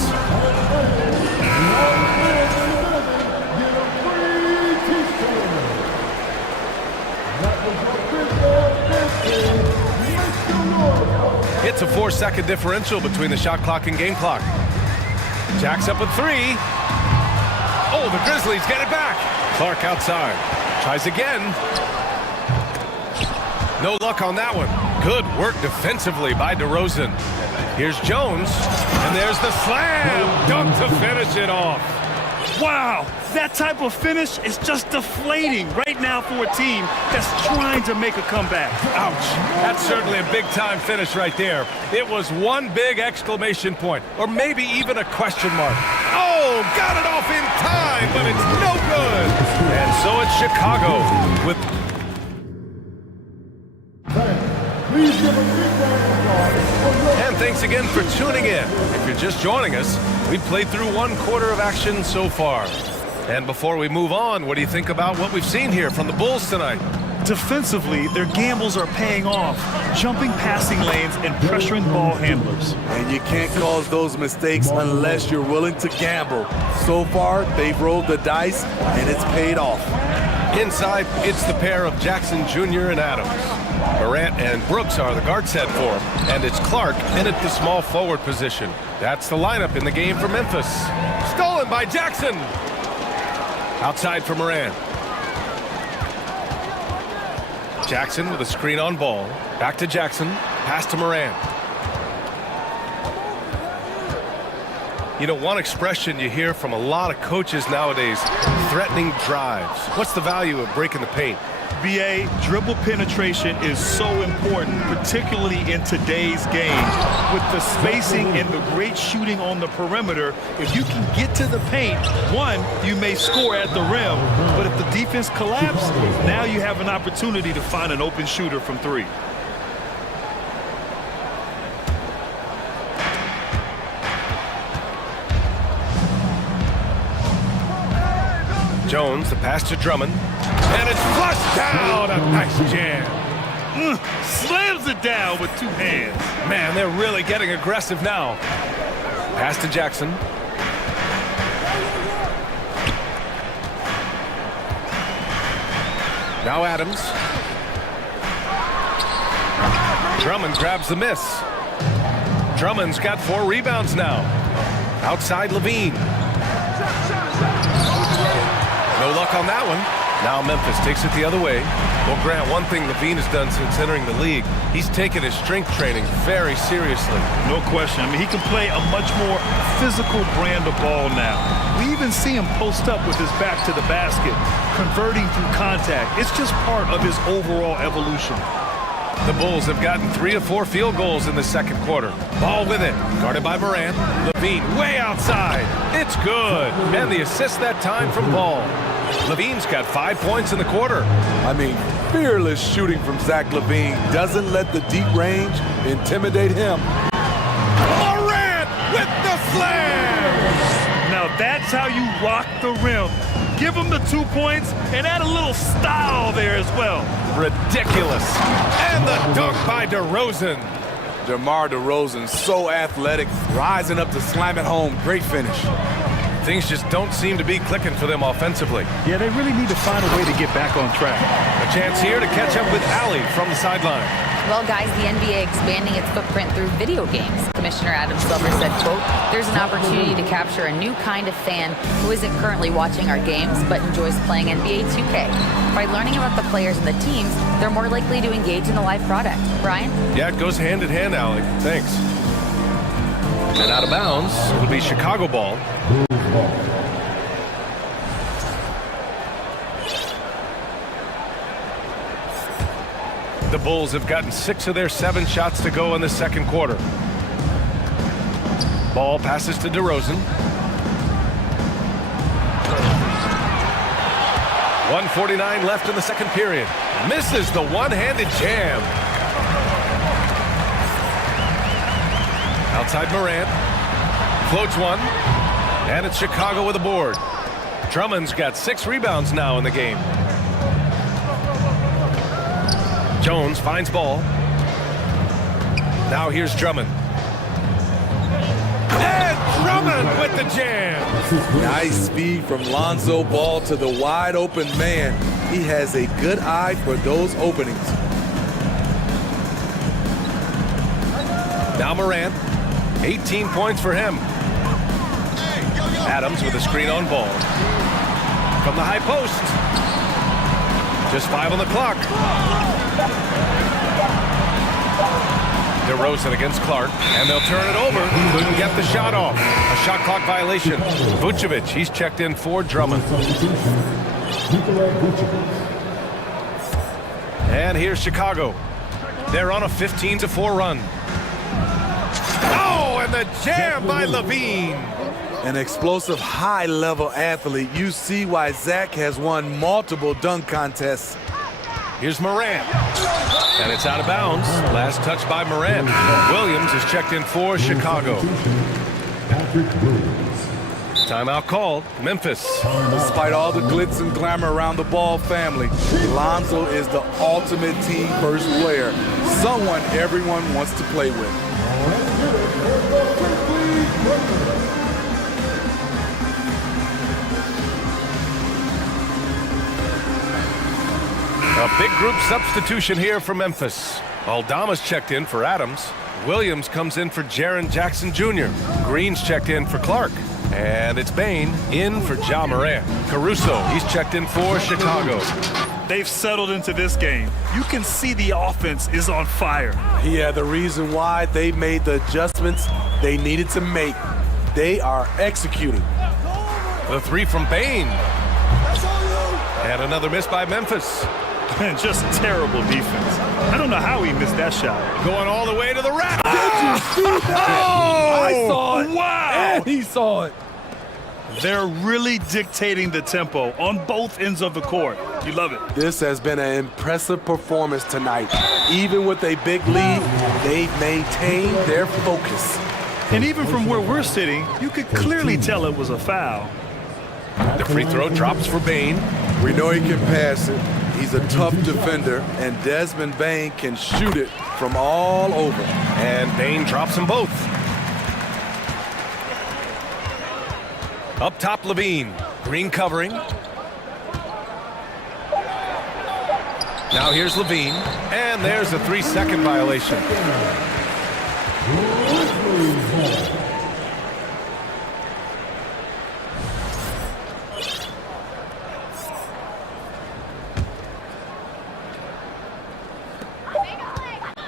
It's a 4-second differential between the shot clock and game clock. Jack's up with three. Oh, the Grizzlies get it back. Clark outside. Tries again. No luck on that one. Good work defensively by DeRozan. Here's Jones, and there's the slam dunk to finish it off. Wow, that type of finish is just deflating right now for a team that's trying to make a comeback. Ouch, that's certainly a big-time finish right there. It was one big exclamation point, or maybe even a question mark. Oh, got it off in time, but it's no good. And so it's Chicago with... And thanks again for tuning in. If you're just joining us, we've played through one quarter of action so far. And before we move on, what do you think about what we've seen here from the Bulls tonight? Defensively, their gambles are paying off, jumping passing lanes and pressuring ball handlers. And you can't cause those mistakes unless you're willing to gamble. So far, they've rolled the dice, and it's paid off. Inside, it's the pair of Jackson Jr. and Adams. Morant and Brooks are the guard set for him, and it's Clark in at the small forward position. That's the lineup in the game for Memphis. Stolen by Jackson. Outside for Morant. Jackson with a screen on ball. Back to Jackson. Pass to Morant. You know, one expression you hear from a lot of coaches nowadays, threatening drives. What's the value of breaking the paint? BA, dribble penetration is so important, particularly in today's game. With the spacing and the great shooting on the perimeter, if you can get to the paint, one, you may score at the rim, but if the defense collapses, now you have an opportunity to find an open shooter from three. Jones, the pass to Drummond. And it's flushed down. A nice jam. Slams it down with two hands. Man, they're really getting aggressive now. Pass to Jackson. Now Adams. Drummond grabs the miss. Drummond's got 4 rebounds now. Outside Levine. No luck on that one. Now Memphis takes it the other way. Well, Grant, one thing Levine has done since entering the league, he's taken his strength training very seriously. No question. I mean, he can play a much more physical brand of ball now. We even see him post up with his back to the basket, converting through contact. It's just part of his overall evolution. The Bulls have gotten 3 of 4 field goals in the second quarter. Ball with it. Guarded by Morant. Levine way outside. It's good. And the assist that time from Ball. Levine's got 5 points in the quarter. I mean, fearless shooting from Zach Levine doesn't let the deep range intimidate him. Morant with the Slam! Now that's how you rock the rim. Give him the 2 points and add a little style there as well. Ridiculous. And the dunk by DeRozan. DeMar DeRozan, so athletic, rising up to slam it home. Great finish. Things just don't seem to be clicking for them offensively. Yeah, they really need to find a way to get back on track. A chance here to catch up with Allie from the sideline. Well, guys, the NBA expanding its footprint through video games. Commissioner Adam Silver said, quote, "There's an opportunity to capture a new kind of fan who isn't currently watching our games but enjoys playing NBA 2K. By learning about the players and the teams, they're more likely to engage in the live product." Brian? Yeah, it goes hand in hand, Allie. Thanks. And out of bounds, it'll be Chicago ball. The Bulls have gotten 6 of their 7 shots to go in the second quarter. Ball passes to DeRozan. 1:49 left in the second period. Misses the one-handed jam. Outside Morant. Floats one. And it's Chicago with a board. Drummond's got 6 rebounds now in the game. Jones finds ball. Now here's Drummond. And Drummond with the jam. Nice speed from Lonzo Ball to the wide open man. He has a good eye for those openings. Now Morant. 18 points for him. Adams with a screen on ball. From the high post. Just 5 on the clock. DeRozan against Clark, and they'll turn it over. Couldn't get the shot off. A shot clock violation. Vucevic, he's checked in for Drummond. And here's Chicago. They're on a 15-4 run. Oh, and the jam by Levine. An explosive, high-level athlete. You see why Zach has won multiple dunk contests. Here's Morant. And it's out of bounds. Last touch by Morant. Williams is checked in for Chicago. Timeout called. Memphis. Despite all the glitz and glamour around the Ball family, Lonzo is the ultimate team first player. Someone everyone wants to play with. A big group substitution here for Memphis. Aldama's checked in for Adams. Williams comes in for Jaren Jackson Jr. Green's checked in for Clark. And it's Bain in for Ja Morant. Caruso, he's checked in for Chicago. They've settled into this game. You can see the offense is on fire. Yeah, the reason why they made the adjustments they needed to make. They are executing. The 3 from Bain. And another miss by Memphis. And just terrible defense. I don't know how he missed that shot. Going all the way to the rack. I saw it. Wow. And he saw it. They're really dictating the tempo on both ends of the court. You love it. This has been an impressive performance tonight. Even with a big lead, they've maintained their focus. And even from where we're sitting, you could clearly tell it was a foul. The free throw drops for Bain. We know he can pass it. He's a tough defender, and Desmond Bain can shoot it from all over. And Bain drops them both. Up top, Levine. Green covering. Now here's Levine. And there's a 3-second violation.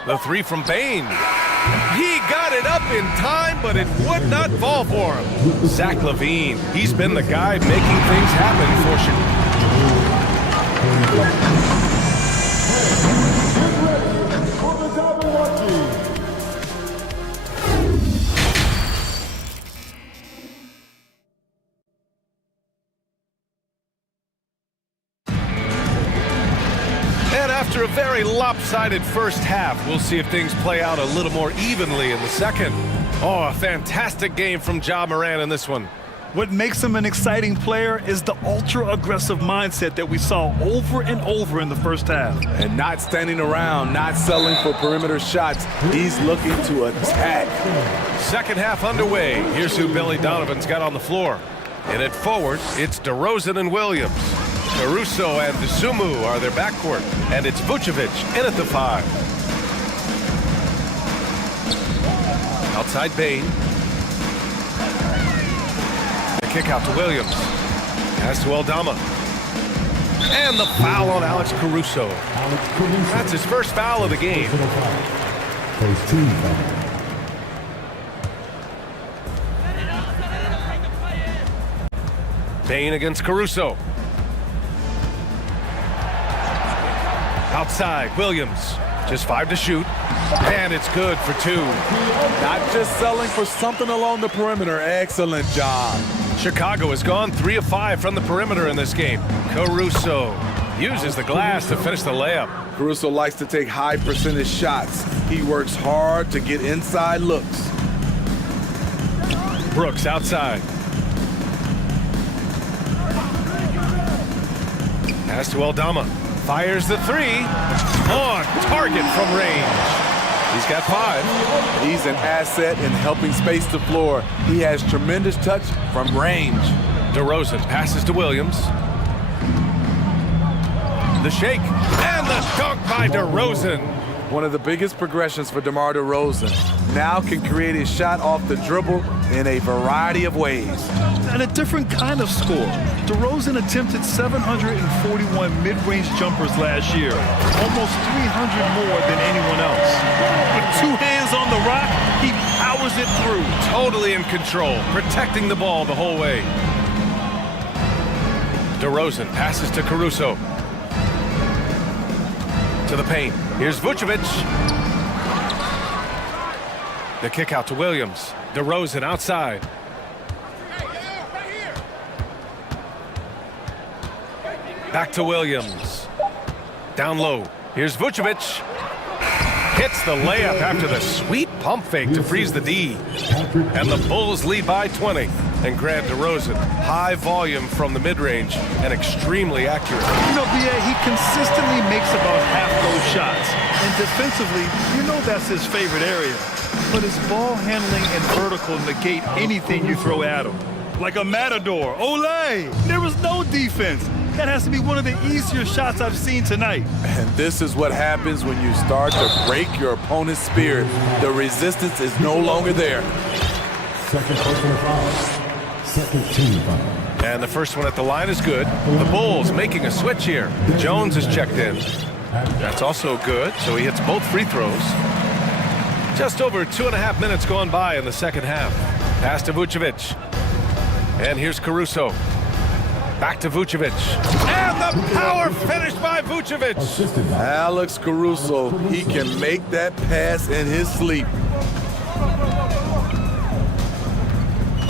The 3 from Bain. He got it up in time, but it would not fall for him. Zach LaVine, he's been the guy making things happen for After a very lopsided first half, we'll see if things play out a little more evenly in the second. Oh, a fantastic game from Ja Morant in this one. What makes him an exciting player is the ultra-aggressive mindset that we saw over and over in the first half. And not standing around, not settling for perimeter shots. He's looking to attack. Second half underway. Here's who Billy Donovan's got on the floor. In it forward, it's DeRozan and Williams. Caruso and Dosunmu are their backcourt. And it's Vucevic in at the 5. Outside Bane. Kick out to Williams. Pass to Aldama. And the foul on Alex Caruso. That's his first foul of the game. First team foul. Bane against Caruso. Outside, Williams. Just 5 to shoot. And it's good for 2. Not just selling for something along the perimeter. Excellent job. Chicago has gone 3 of 5 from the perimeter in this game. Caruso uses the glass to finish the layup. Caruso likes to take high percentage shots. He works hard to get inside looks. Brooks outside. Pass to Aldama. Fires the 3. On target from range. He's got 5. He's an asset in helping space the floor. He has tremendous touch from range. DeRozan passes to Williams. The shake and the dunk by DeRozan. One of the biggest progressions for DeMar DeRozan. Now can create a shot off the dribble in a variety of ways. And a different kind of score. DeRozan attempted 741 mid-range jumpers last year, almost 300 more than anyone else. With 2 hands on the rock, he powers it through. Totally in control, protecting the ball the whole way. DeRozan passes to Caruso. To the paint. Here's Vucevic. The kick out to Williams. DeRozan outside. Back to Williams. Down low. Here's Vucevic. Hits the layup after the sweet pump fake to freeze the D. And the Bulls lead by 20. And Grant DeRozan, high volume from the mid-range and extremely accurate. You know, B.A., he consistently makes about half those shots. And defensively, you know that's his favorite area. But his ball handling and vertical negate anything you throw at him. Like a matador. Olay! There was no defense. That has to be one of the easier shots I've seen tonight. And this is what happens when you start to break your opponent's spirit. The resistance is no longer there. Second personal foul. Second team foul. And the first one at the line is good. The Bulls making a switch here. Jones is checked in. That's also good, so he hits both free throws. Just over 2.5 minutes gone by in the second half. Pass to Vucevic. And here's Caruso. Back to Vucevic. And the power finish by Vucevic. Alex Caruso, he can make that pass in his sleep.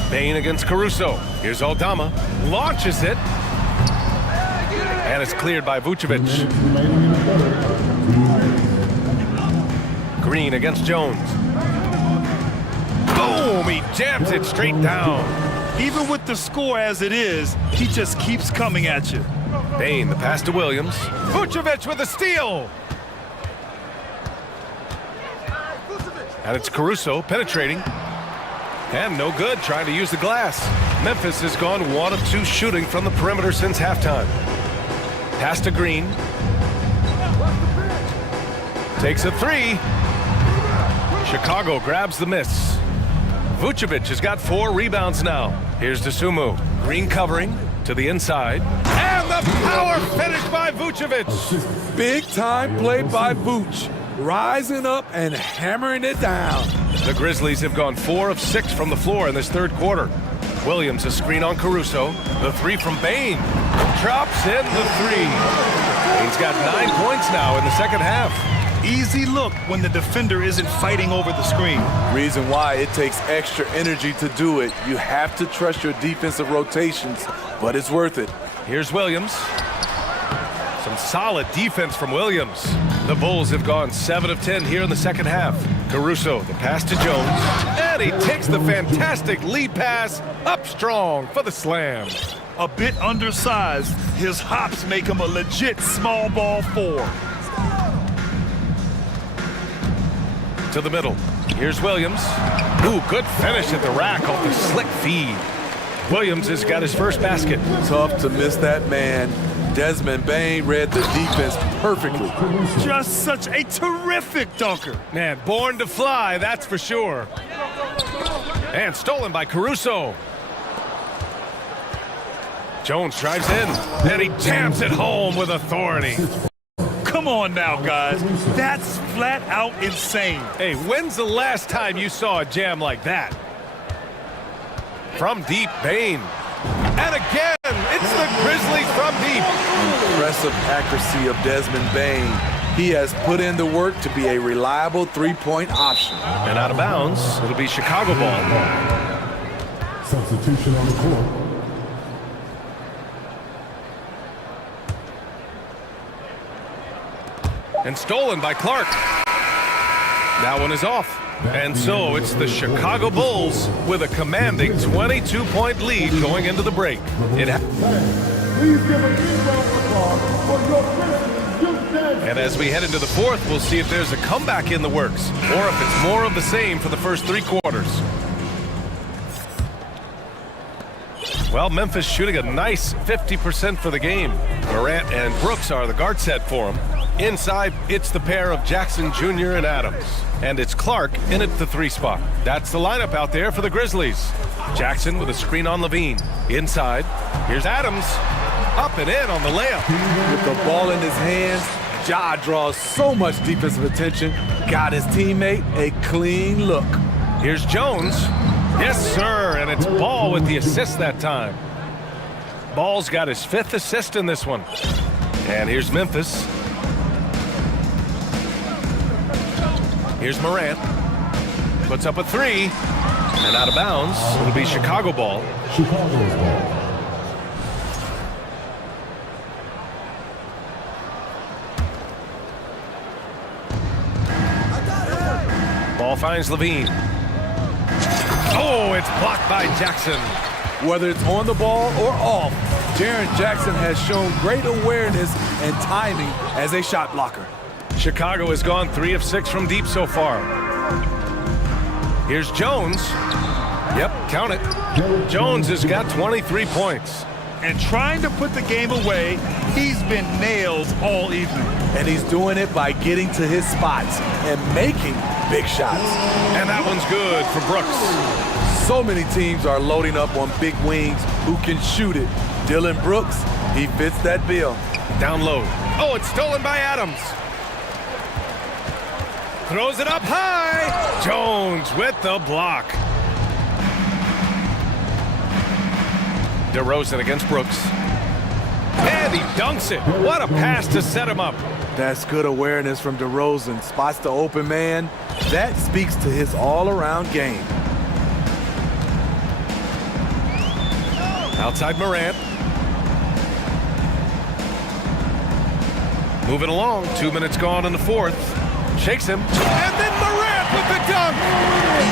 Bane against Caruso. Here's Aldama. Launches it. And it's cleared by Vucevic. Green against Jones. Boom! He jams it straight down. Even with the score as it is, he just keeps coming at you. Bane, the pass to Williams. Vucevic with a steal. And it's Caruso penetrating. And no good, trying to use the glass. Memphis has gone 1 of 2 shooting from the perimeter since halftime. Pass to Green. Takes a 3. Chicago grabs the miss. Vucevic has got 4 rebounds now. Here's Dosunmu. Green covering to the inside. And the power finish by Vucevic. Big time play by Vuce. Rising up and hammering it down. The Grizzlies have gone 4 of 6 from the floor in this third quarter. Williams a screen on Caruso. The 3 from Bane. Drops in the 3. He's got 9 points now in the second half. Easy look when the defender isn't fighting over the screen. Reason why it takes extra energy to do it. You have to trust your defensive rotations, but it's worth it. Here's Williams. Some solid defense from Williams. The Bulls have gone 7 of 10 here in the second half. Caruso, the pass to Jones. And he takes the fantastic lead pass up strong for the slam. A bit undersized, his hops make him a legit small ball 4. To the middle. Here's Williams. Ooh, good finish at the rack off the slick feed. Williams has got his first basket. Tough to miss that man. Desmond Bain read the defense perfectly. Just such a terrific dunker. Man, born to fly, that's for sure. And stolen by Caruso. Jones drives in, and he jams it home with authority. Come on now, guys. That's flat out insane. Hey, when's the last time you saw a jam like that? From deep, Bain. And again, it's the Grizzlies from deep. Impressive accuracy of Desmond Bain. He has put in the work to be a reliable three-point option. And out of bounds, it'll be Chicago ball. Substitution on the court. And stolen by Clark. That one is off. And so it's the Chicago Bulls with a commanding 22-point lead going into the break. And as we head into the fourth, we'll see if there's a comeback in the works or if it's more of the same for the first 3 quarters. Well, Memphis shooting a nice 50% for the game. Morant and Brooks are the guard set for him. Inside, it's the pair of Jackson Jr. and Adams. And it's Clark in at the 3 spot. That's the lineup out there for the Grizzlies. Jackson with a screen on Levine. Inside, here's Adams. Up and in on the layup. With the ball in his hands, Ja draws so much defensive attention. Got his teammate a clean look. Here's Jones. Yes, sir, and it's Ball with the assist that time. Ball's got his 5th assist in this one. And here's Memphis. Here's Morant. Puts up a 3. And out of bounds, it'll be Chicago ball. Chicago's ball. Ball finds Levine. Oh, it's blocked by Jackson. Whether it's on the ball or off, Jaren Jackson has shown great awareness and timing as a shot blocker. Chicago has gone 3 of 6 from deep so far. Here's Jones. Yep, count it. Jones has got 23 points. And trying to put the game away, he's been nailed all evening. And he's doing it by getting to his spots and making big shots. And that one's good for Brooks. So many teams are loading up on big wings who can shoot it. Dylan Brooks, he fits that bill. Down low. Oh, it's stolen by Adams. Throws it up high. Jones with the block. DeRozan against Brooks. And he dunks it. What a pass to set him up. That's good awareness from DeRozan. Spots the open man. That speaks to his all-around game. Outside Morant. Moving along. 2 minutes gone in the fourth. Shakes him. And then Morant with the dunk.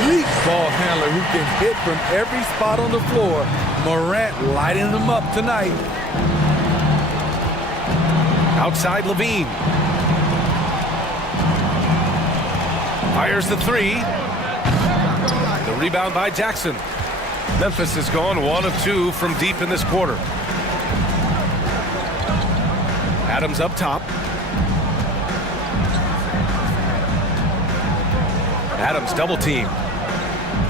Elite ball handler who can hit from every spot on the floor. Morant lighting them up tonight. Outside Levine. Fires the 3. The rebound by Jackson. Memphis has gone 1 of 2 from deep in this quarter. Adams up top. Adams double team.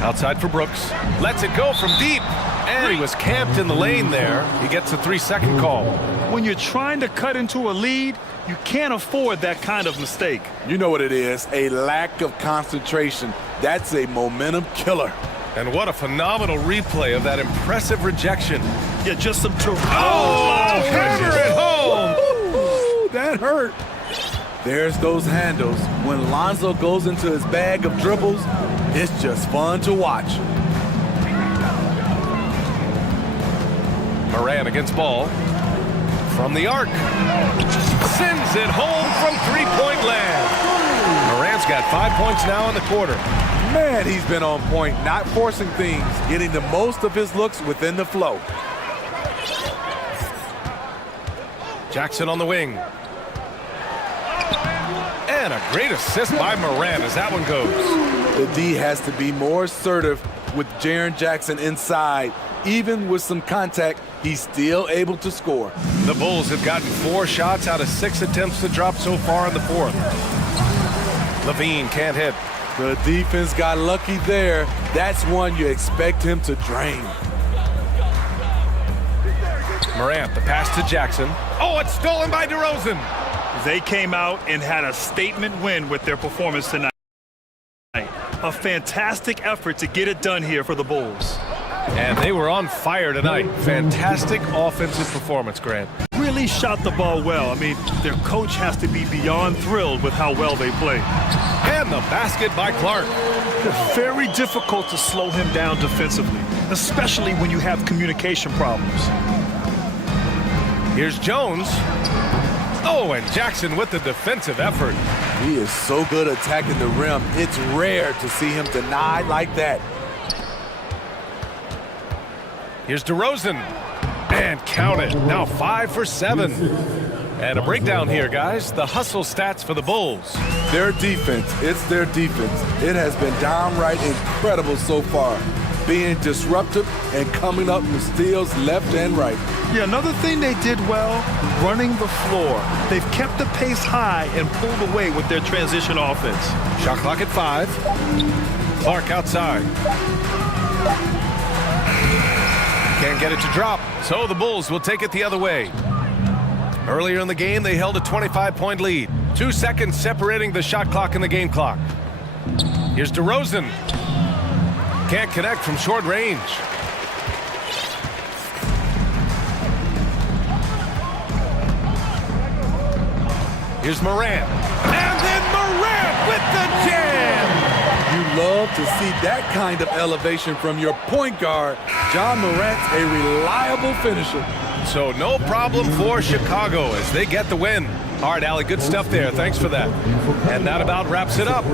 Outside for Brooks. Lets it go from deep. And he was camped in the lane there. He gets a 3-second call. When you're trying to cut into a lead, you can't afford that kind of mistake. You know what it is, a lack of concentration. That's a momentum killer. And what a phenomenal replay of that impressive rejection. Yeah, just some hammer it home. Woo, that hurt. There's those handles. When Lonzo goes into his bag of dribbles, it's just fun to watch. Morant against Ball. From the arc. Sends it home from 3-point land. Morant's got 5 points now in the quarter. Man, he's been on point, not forcing things, getting the most of his looks within the flow. Jackson on the wing. And a great assist by Moran as that one goes. The D has to be more assertive with Jaren Jackson inside. Even with some contact, he's still able to score. The Bulls have gotten 4 shots out of 6 attempts to drop so far in the fourth. Levine can't hit. The defense got lucky there. That's one you expect him to drain. Morant, the pass to Jackson. Oh, it's stolen by DeRozan. They came out and had a statement win with their performance tonight. A fantastic effort to get it done here for the Bulls. And they were on fire tonight. Fantastic offensive performance, Grant. Really shot the ball well. I mean, their coach has to be beyond thrilled with how well they played. And the basket by Clark. Very difficult to slow him down defensively, especially when you have communication problems. Here's Jones. Oh, and Jackson with the defensive effort. He is so good attacking the rim. It's rare to see him denied like that. Here's DeRozan. And count it. Now 5 for 7. And a breakdown here, guys. The hustle stats for the Bulls. Their defense. It's their defense. It has been downright incredible so far. Being disruptive and coming up with steals left and right. Yeah, another thing they did well, running the floor. They've kept the pace high and pulled away with their transition offense. Shot clock at 5. Clark outside. Can't get it to drop, so the Bulls will take it the other way. Earlier in the game, they held a 25-point lead. 2 seconds separating the shot clock and the game clock. Here's DeRozan. Can't connect from short range. Here's Morant. And then Morant with the jam! You love to see that kind of elevation from your point guard. John Morant's a reliable finisher. So no problem for Chicago as they get the win. All right, Allie, good stuff there. Thanks for that. And that about wraps it up.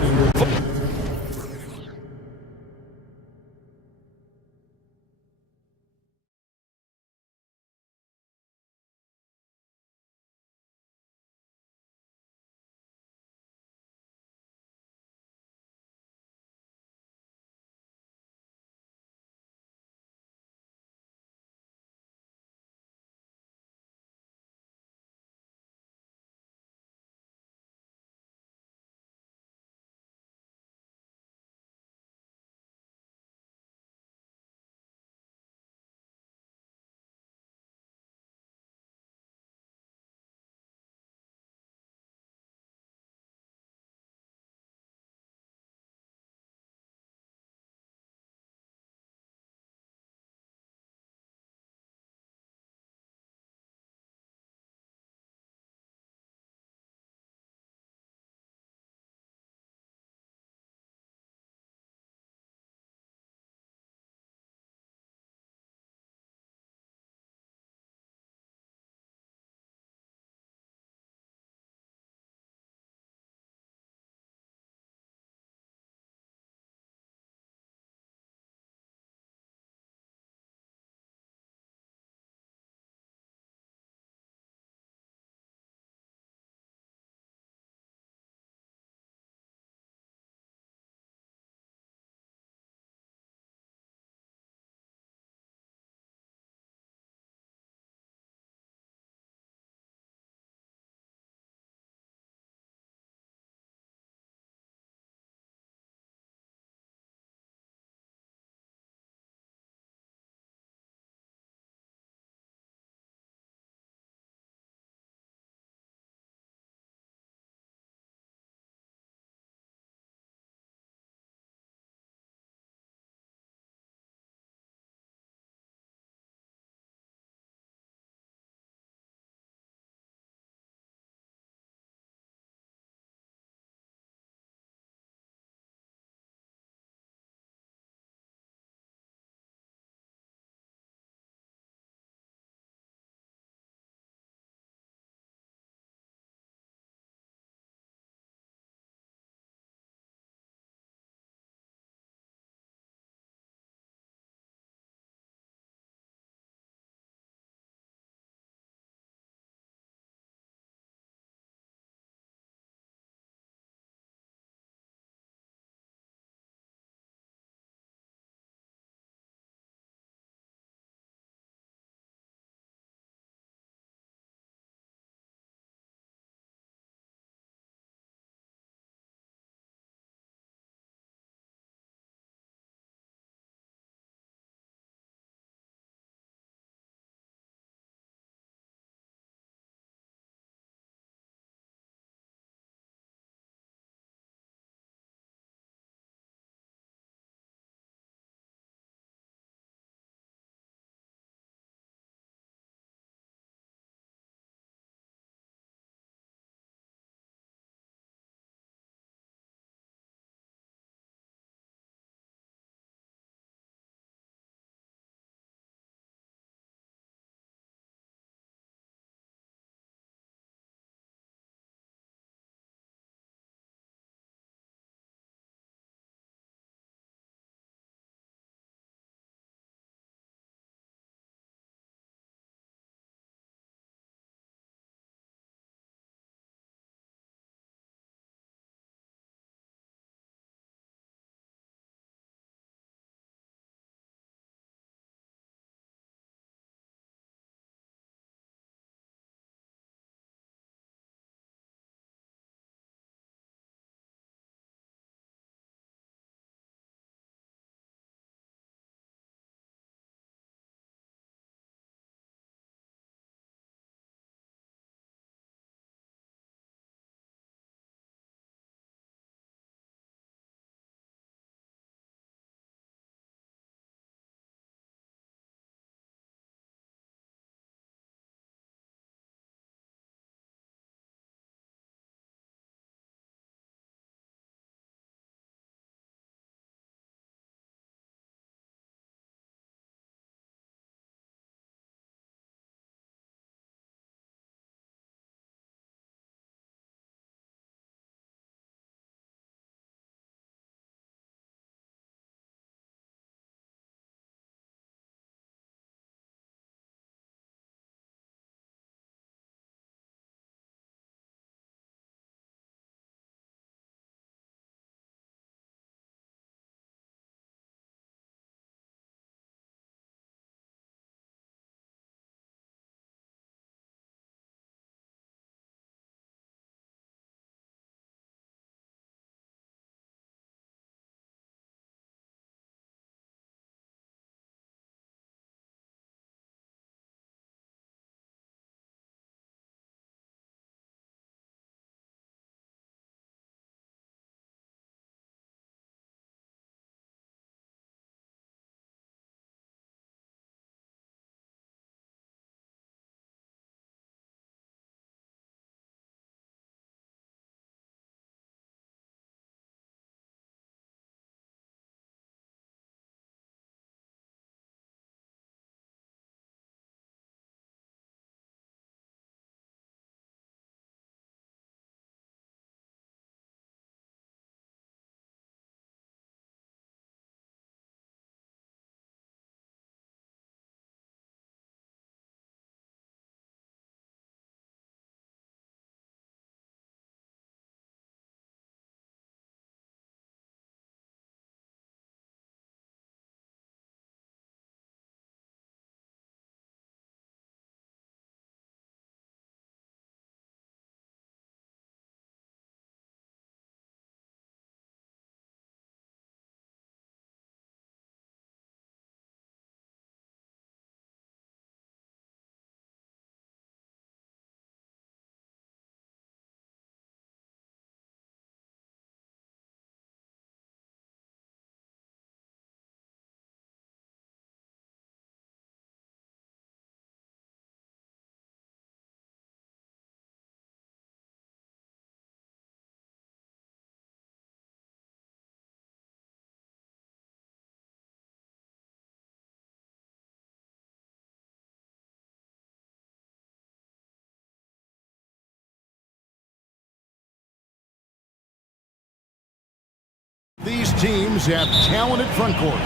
These teams have talented front courts.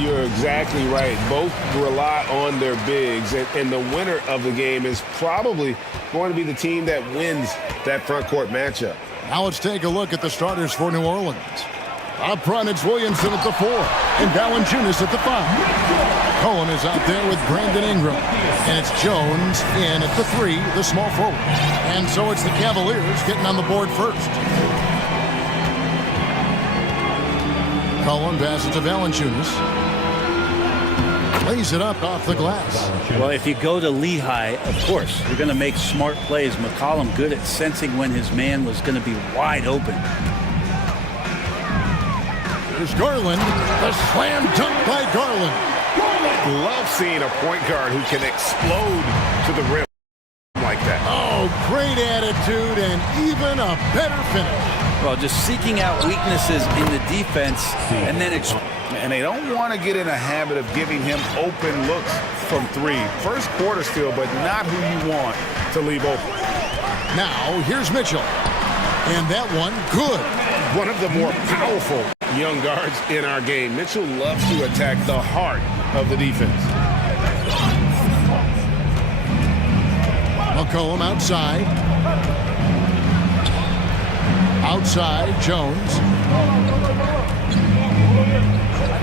You're exactly right. Both rely on their bigs, and the winner of the game is probably going to be the team that wins that front court matchup. Now let's take a look at the starters for New Orleans. Up front, it's Williamson at the 4 and Valanciunas at the 5. Cohen is out there with Brandon Ingram, and it's Jones in at the 3, the small forward. And so it's the Cavaliers getting on the board first. Cohen passes to Valanciunas. Lays it up off the glass. Well, if you go to Lehigh, of course, you're going to make smart plays. McCollum good at sensing when his man was going to be wide open. There's Garland. The slam dunk by Garland. Love seeing a point guard who can explode to the rim like that. Oh, great attitude and even a better finish. Well, just seeking out weaknesses in the defense and then and they don't want to get in a habit of giving him open looks from 3. First quarter still, but not who you want to leave open. Now, here's Mitchell. And that one, good. One of the more powerful young guards in our game. Mitchell loves to attack the heart of the defense. McCollum outside. Outside, Jones.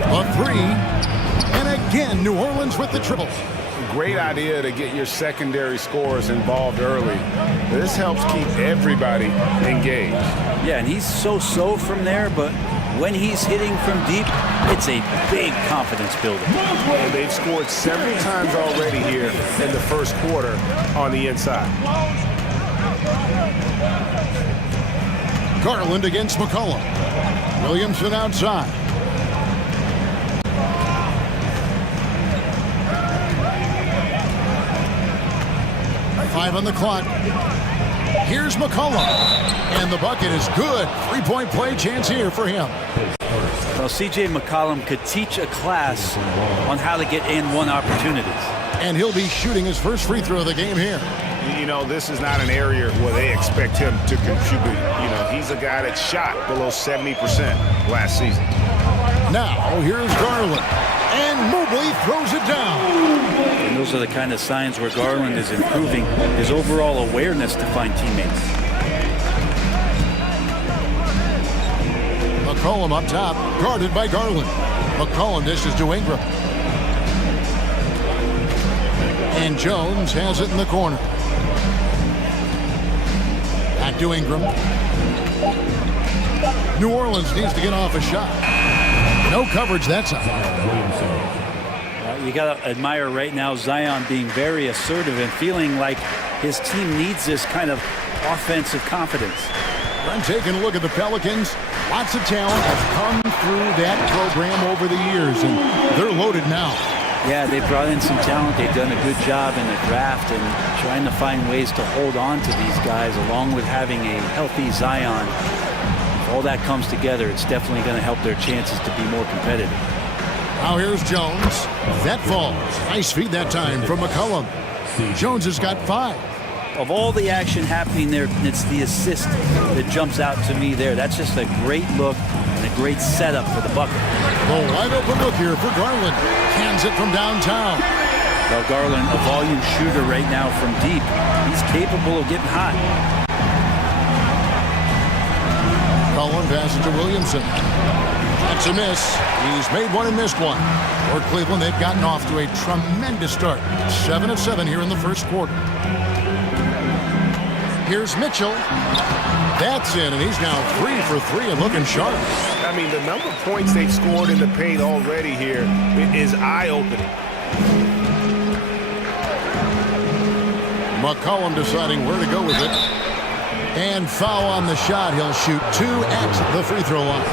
A 3. And again, New Orleans with the triple. Great idea to get your secondary scorers involved early. This helps keep everybody engaged. Yeah, and he's so-so from there, but when he's hitting from deep, it's a big confidence builder. And they've scored several times already here in the first quarter on the inside. Garland against McCollum. Williamson outside. Five on the clock. Here's McCollum. And the bucket is good. 3-point play chance here for him. Well, C.J. McCollum could teach a class on how to get in-one opportunities. And he'll be shooting his first free throw of the game here. You know, this is not an area where they expect him to contribute. You know, he's a guy that shot below 70% last season. Now, here's Garland. And Mobley throws it down. And those are the kind of signs where Garland is improving his overall awareness to find teammates. McCollum up top, guarded by Garland. McCollum dishes to Ingram. And Jones has it in the corner. Back to Ingram. New Orleans needs to get off a shot. No coverage that side. You got to admire right now Zion being very assertive and feeling like his team needs this kind of offensive confidence. I'm taking a look at the Pelicans. Lots of talent has come through that program over the years, and they're loaded now. Yeah, they brought in some talent. They've done a good job in the draft and trying to find ways to hold on to these guys, along with having a healthy Zion. If all that comes together, it's definitely going to help their chances to be more competitive. Now here's Jones. That falls. Nice feed that time from McCollum. Jones has got 5. Of all the action happening there, it's the assist that jumps out to me there. That's just a great look and a great setup for the bucket. The wide open look here for Garland. Cans it from downtown. Well, Garland, a volume shooter right now from deep. He's capable of getting hot. Cohen passes to Williamson. That's a miss. He's made one and missed one. For Cleveland, they've gotten off to a tremendous start. 7 of 7 here in the first quarter. Here's Mitchell. That's in, and he's now 3 for 3 and looking sharp. I mean, the number of points they've scored in the paint already here is eye-opening. McCollum deciding where to go with it. And foul on the shot. He'll shoot 2 at the free throw line.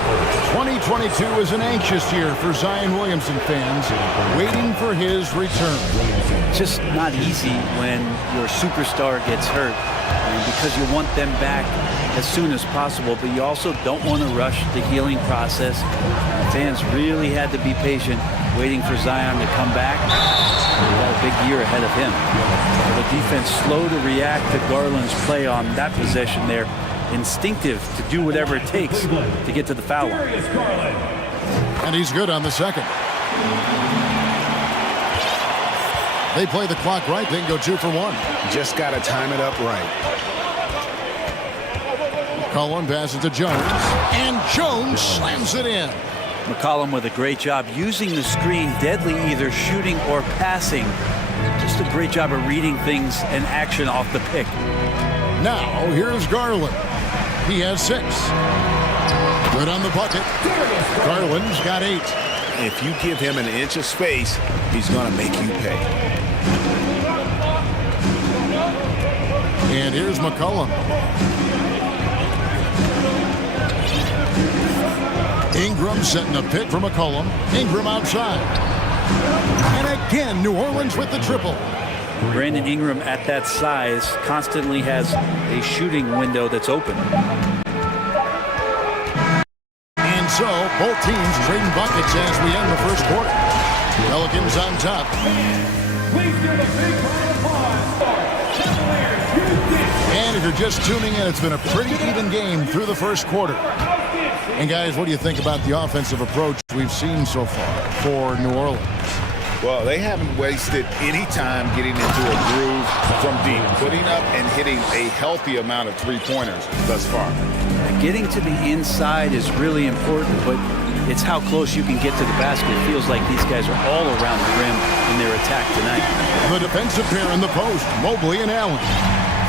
2022 is an anxious year for Zion Williamson fans, waiting for his return. It's just not easy when your superstar gets hurt, because you want them back as soon as possible, but you also don't want to rush the healing process. Fans really had to be patient, waiting for Zion to come back. He got a big year ahead of him. The defense slow to react to Garland's play on that possession there. instinctive to do whatever it takes to get to the foul line. And he's good on the second. They play the clock right, they can go 2 for 1. Just got to time it up right. McCollum passes to Jones, and Jones slams it in. McCollum with a great job using the screen, deadly either shooting or passing. Just a great job of reading things and action off the pick. Now, here's Garland. He has 6. Good on the bucket. Garland's got 8. If you give him an inch of space, he's going to make you pay. And here's McCollum. Ingram setting a pick for McCollum. Ingram outside. And again, New Orleans with the triple. Brandon Ingram at that size constantly has a shooting window that's open. And so, both teams trading buckets as we end the first quarter. Pelicans on top. And if you're just tuning in, it's been a pretty even game through the first quarter. And guys, what do you think about the offensive approach we've seen so far for New Orleans? Well, they haven't wasted any time getting into a groove from deep, putting up and hitting a healthy amount of three-pointers thus far. Getting to the inside is really important, but it's how close you can get to the basket. It feels like these guys are all around the rim in their attack tonight. The defensive pair in the post, Mobley and Allen.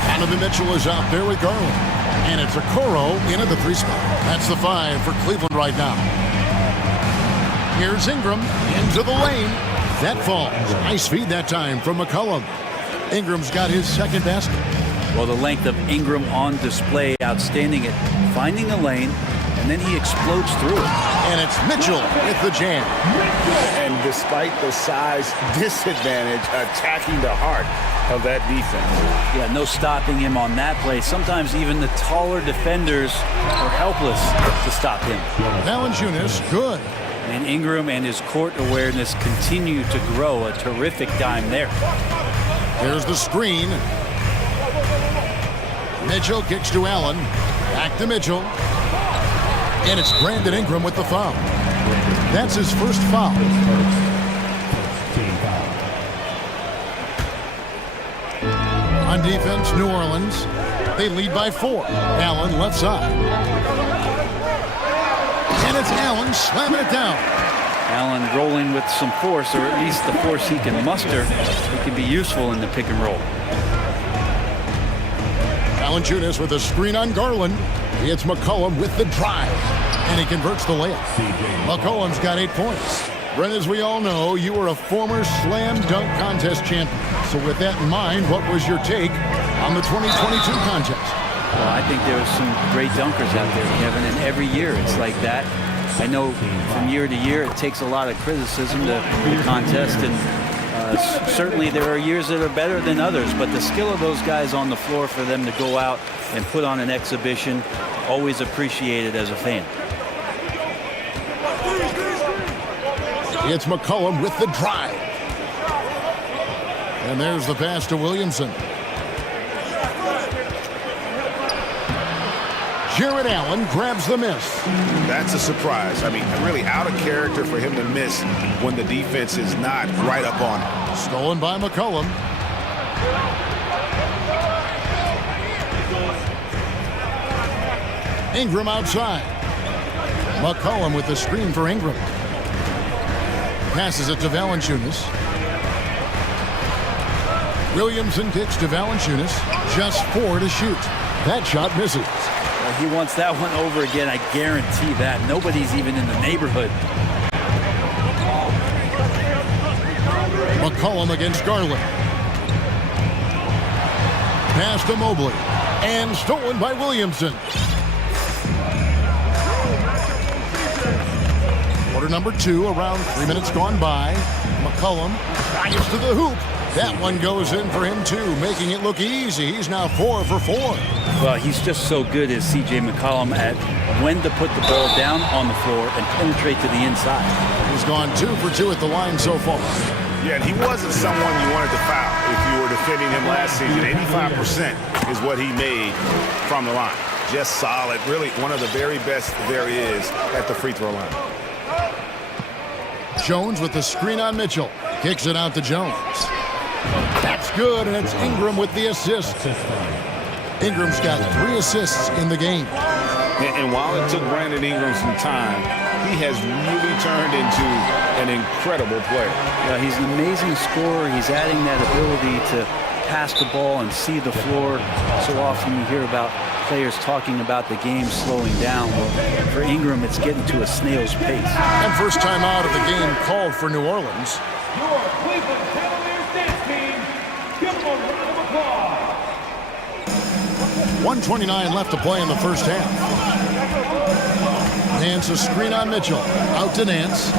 Donovan Mitchell is out there with Garland. And it's Okoro in at the 3 spot. That's the 5 for Cleveland right now. Here's Ingram into the lane. That falls. Nice feed that time from McCollum. Ingram's got his second basket. Well, the length of Ingram on display, outstanding at finding a lane, and then he explodes through it. And it's Mitchell with the jam. And despite the size disadvantage, attacking the heart of that defense. Yeah, no stopping him on that play. Sometimes even the taller defenders are helpless to stop him. Valanciunas, good. And Ingram and his court awareness continue to grow. A terrific dime there. There's the screen. Mitchell kicks to Allen. Back to Mitchell. And it's Brandon Ingram with the foul. That's his first foul. On defense, New Orleans. They lead by 4. Allen left side. And it's Allen slamming it down. Allen rolling with some force, or at least the force he can muster. He can be useful in the pick and roll. Valanciunas with a screen on Garland. It's McCollum with the drive. And he converts the layup. McCollum's got 8 points. Brent, as we all know, you were a former slam dunk contest champion. So with that in mind, what was your take on the 2022 contest? Well, I think there were some great dunkers out there, Kevin, and every year it's like that. I know from year to year it takes a lot of criticism to the contest, and certainly there are years that are better than others, but the skill of those guys on the floor for them to go out and put on an exhibition, always appreciated as a fan. It's McCollum with the drive. And there's the pass to Williamson. Jared Allen grabs the miss. That's a surprise. I mean, really out of character for him to miss when the defense is not right up on him. Stolen by McCollum. Ingram outside. McCollum with the screen for Ingram. Passes it to Valanciunas. Williamson kicks to Valanciunas. Just 4 to shoot. That shot misses. He wants that one over again, I guarantee that. Nobody's even in the neighborhood. McCollum against Garland. Pass to Mobley. And stolen by Williamson. Quarter number 2, around 3 minutes gone by. McCollum drives to the hoop. That one goes in for him too, making it look easy. He's now 4 for 4. Well, he's just so good as C.J. McCollum at when to put the ball down on the floor and penetrate to the inside. He's gone 2 for 2 at the line so far. Yeah, and he wasn't someone you wanted to foul if you were defending him last season. 85% is what he made from the line. just solid. Really one of the very best there is at the free throw line. Jones with the screen on Mitchell. Kicks it out to Jones. That's good, and it's Ingram with the assist. Ingram's got 3 assists in the game. And while it took Brandon Ingram some time, he has really turned into an incredible player. Yeah, he's an amazing scorer. He's adding that ability to pass the ball and see the floor. So often you hear about players talking about the game slowing down. Well, for Ingram, it's getting to a snail's pace. And first time out of the game called for New Orleans. Your Cleveland Cavaliers dance team. Give them a round of applause. 1:29 left to play in the first half. Nance a screen on Mitchell. Out to Nance.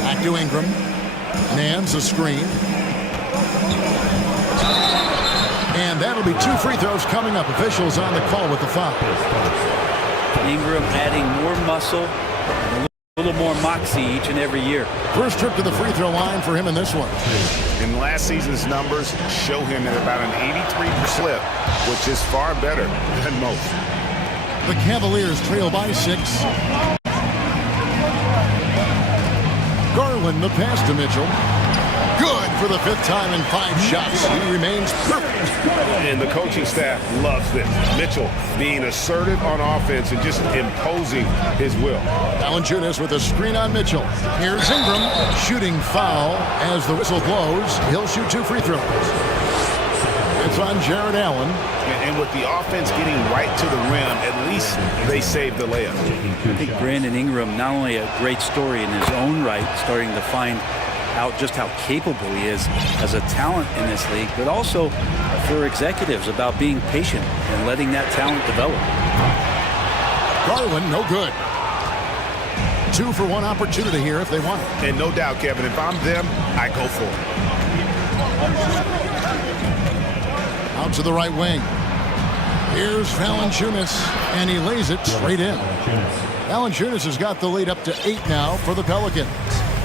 Back to Ingram. Nance a screen. And that'll be 2 free throws coming up. Officials on the call with the foul. Ingram adding more muscle, a little more moxie each and every year. First trip to the free throw line for him in this one. And last season's numbers show him at about an 83% clip, which is far better than most. The Cavaliers trail by 6. Garland the pass to Mitchell. Good for the 5th time in 5 shots. He remains perfect. And the coaching staff loves this. Mitchell being assertive on offense and just imposing his will. Valanciunas with a screen on Mitchell. Here's Ingram shooting foul as the whistle blows. He'll shoot 2 free throws. It's on Jared Allen. And with the offense getting right to the rim, at least they saved the layup. I think Brandon Ingram, not only a great story in his own right, starting to find out just how capable he is as a talent in this league, but also for executives about being patient and letting that talent develop. Garland, no good. 2 for 1 opportunity here if they want it. And no doubt, Kevin, if I'm them, I go for it. Out to the right wing. Here's Valanciunas, and he lays it straight in. Valanciunas has got the lead up to 8 now for the Pelicans.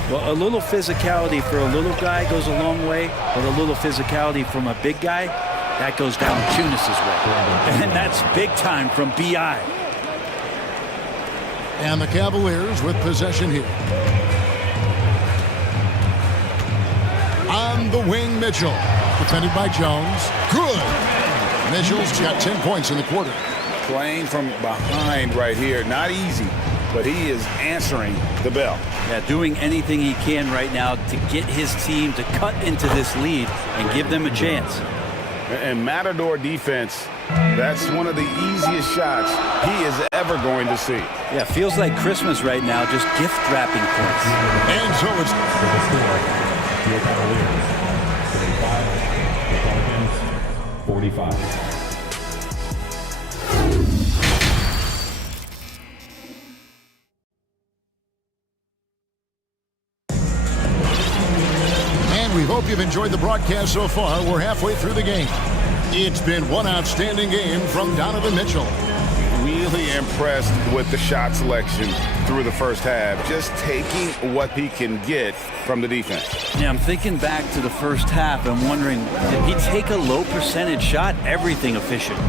Well, a little physicality for a little guy goes a long way, but a little physicality from a big guy, that goes down Valanciunas' way. And that's big time from B.I. And the Cavaliers with possession here. On the wing, Mitchell. Defended by Jones. Good. Mitchell's got 10 points in the quarter. Playing from behind right here. Not easy, but he is answering the bell. Yeah, doing anything he can right now to get his team to cut into this lead and give them a chance. And Matador defense, that's one of the easiest shots he is ever going to see. Yeah, feels like Christmas right now, just gift wrapping points. And so it's... Your Cavaliers, 45. And we hope you've enjoyed the broadcast so far. We're halfway through the game. It's been one outstanding game from Donovan Mitchell. Really impressed with the shot selection through the first half. Just taking what he can get from the defense. Yeah, I'm thinking back to the first half and wondering, did he take a low percentage shot? Everything efficient.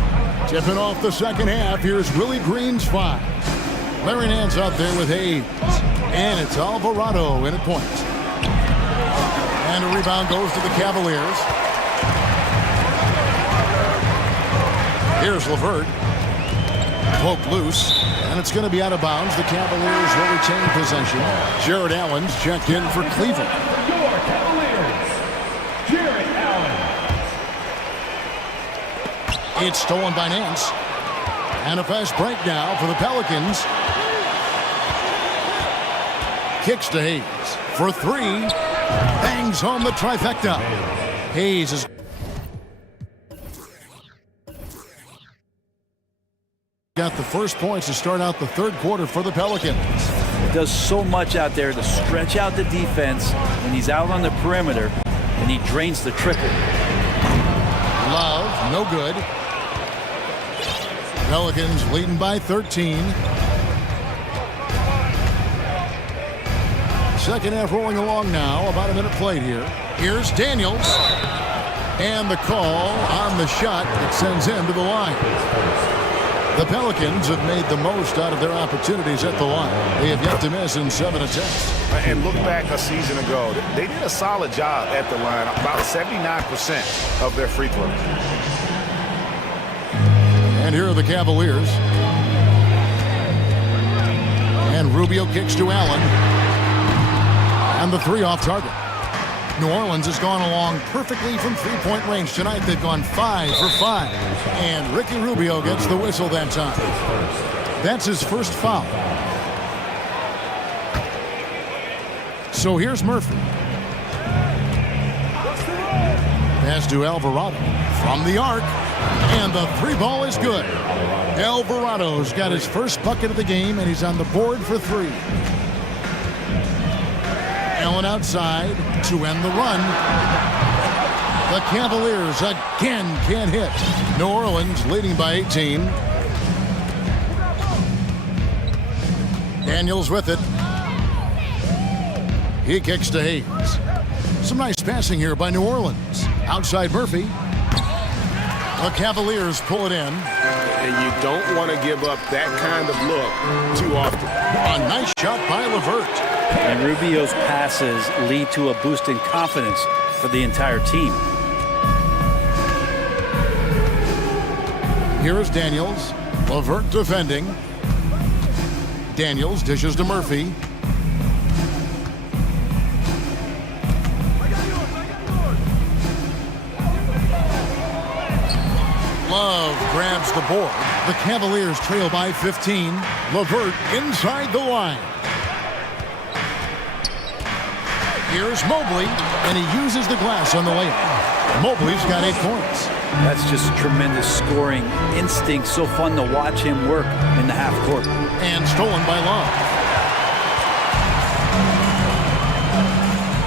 Tipping off the second half, here's Willie Green's 5. Larry Nance out there with Hayes. And it's Alvarado in at point. And a rebound goes to the Cavaliers. Here's LeVert. Poke loose, and it's going to be out of bounds. The Cavaliers will retain possession. Jared Allen's checked in for Cleveland. Your Cavaliers, Jared Allen. It's stolen by Nance. And a fast break now for the Pelicans. Kicks to Hayes for 3. Bangs home the trifecta. Hayes is... got the first points to start out the third quarter for the Pelicans. Does so much out there to stretch out the defense when he's out on the perimeter, and he drains the triple. Love, no good. Pelicans leading by 13. Second half rolling along now. About a minute played here. Here's Daniels. And the call on the shot that sends him to the line. The Pelicans have made the most out of their opportunities at the line. They have yet to miss in 7 attempts. And look back a season ago. They did a solid job at the line, about 79% of their free throws. And here are the Cavaliers. And Rubio kicks to Allen. And the three off target. New Orleans has gone along perfectly from three-point range tonight. They've gone 5 for 5. And Ricky Rubio gets the whistle that time. That's his first foul. So here's Murphy. Pass to Alvarado from the arc. And the three ball is good. Alvarado's got his first bucket of the game, and he's on the board for 3. Allen outside to end the run. The Cavaliers again can't hit. New Orleans leading by 18. Daniels with it. He kicks to Hayes. Some nice passing here by New Orleans. Outside Murphy. The Cavaliers pull it in. And you don't want to give up that kind of look too often. A nice shot by LeVert. And Rubio's passes lead to a boost in confidence for the entire team. Here is Daniels. LeVert defending. Daniels dishes to Murphy. Love grabs the board. The Cavaliers trail by 15. LeVert inside the line. Here's Mobley, and he uses the glass on the layup. Mobley's got 8 points. That's just tremendous scoring instinct. So fun to watch him work in the half court. And stolen by Love.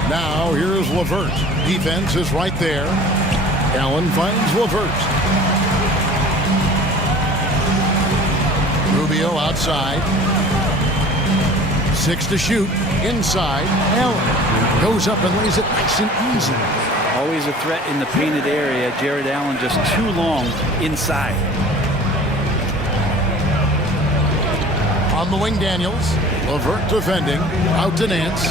Now here's LeVert. Defense is right there. Allen finds LeVert. Rubio outside. 6 to shoot. Inside. Allen goes up and lays it nice and easy. Always a threat in the painted area. Jared Allen just too long inside. On the wing, Daniels. LeVert defending. Out to Nance.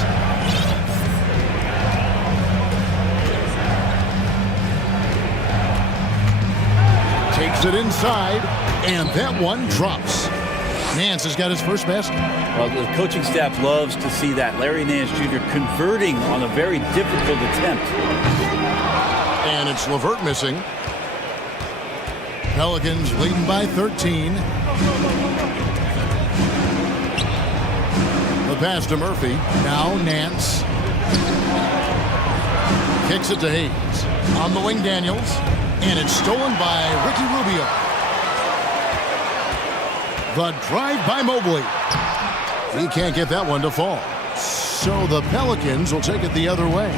Takes it inside, and that one drops. Nance has got his first basket. Well, the coaching staff loves to see that. Larry Nance Jr. converting on a very difficult attempt. And it's LeVert missing. Pelicans leading by 13. The pass to Murphy. Now Nance. Kicks it to Hayes. On the wing, Daniels. And it's stolen by Ricky Rubio. The drive by Mobley. He can't get that one to fall. So the Pelicans will take it the other way.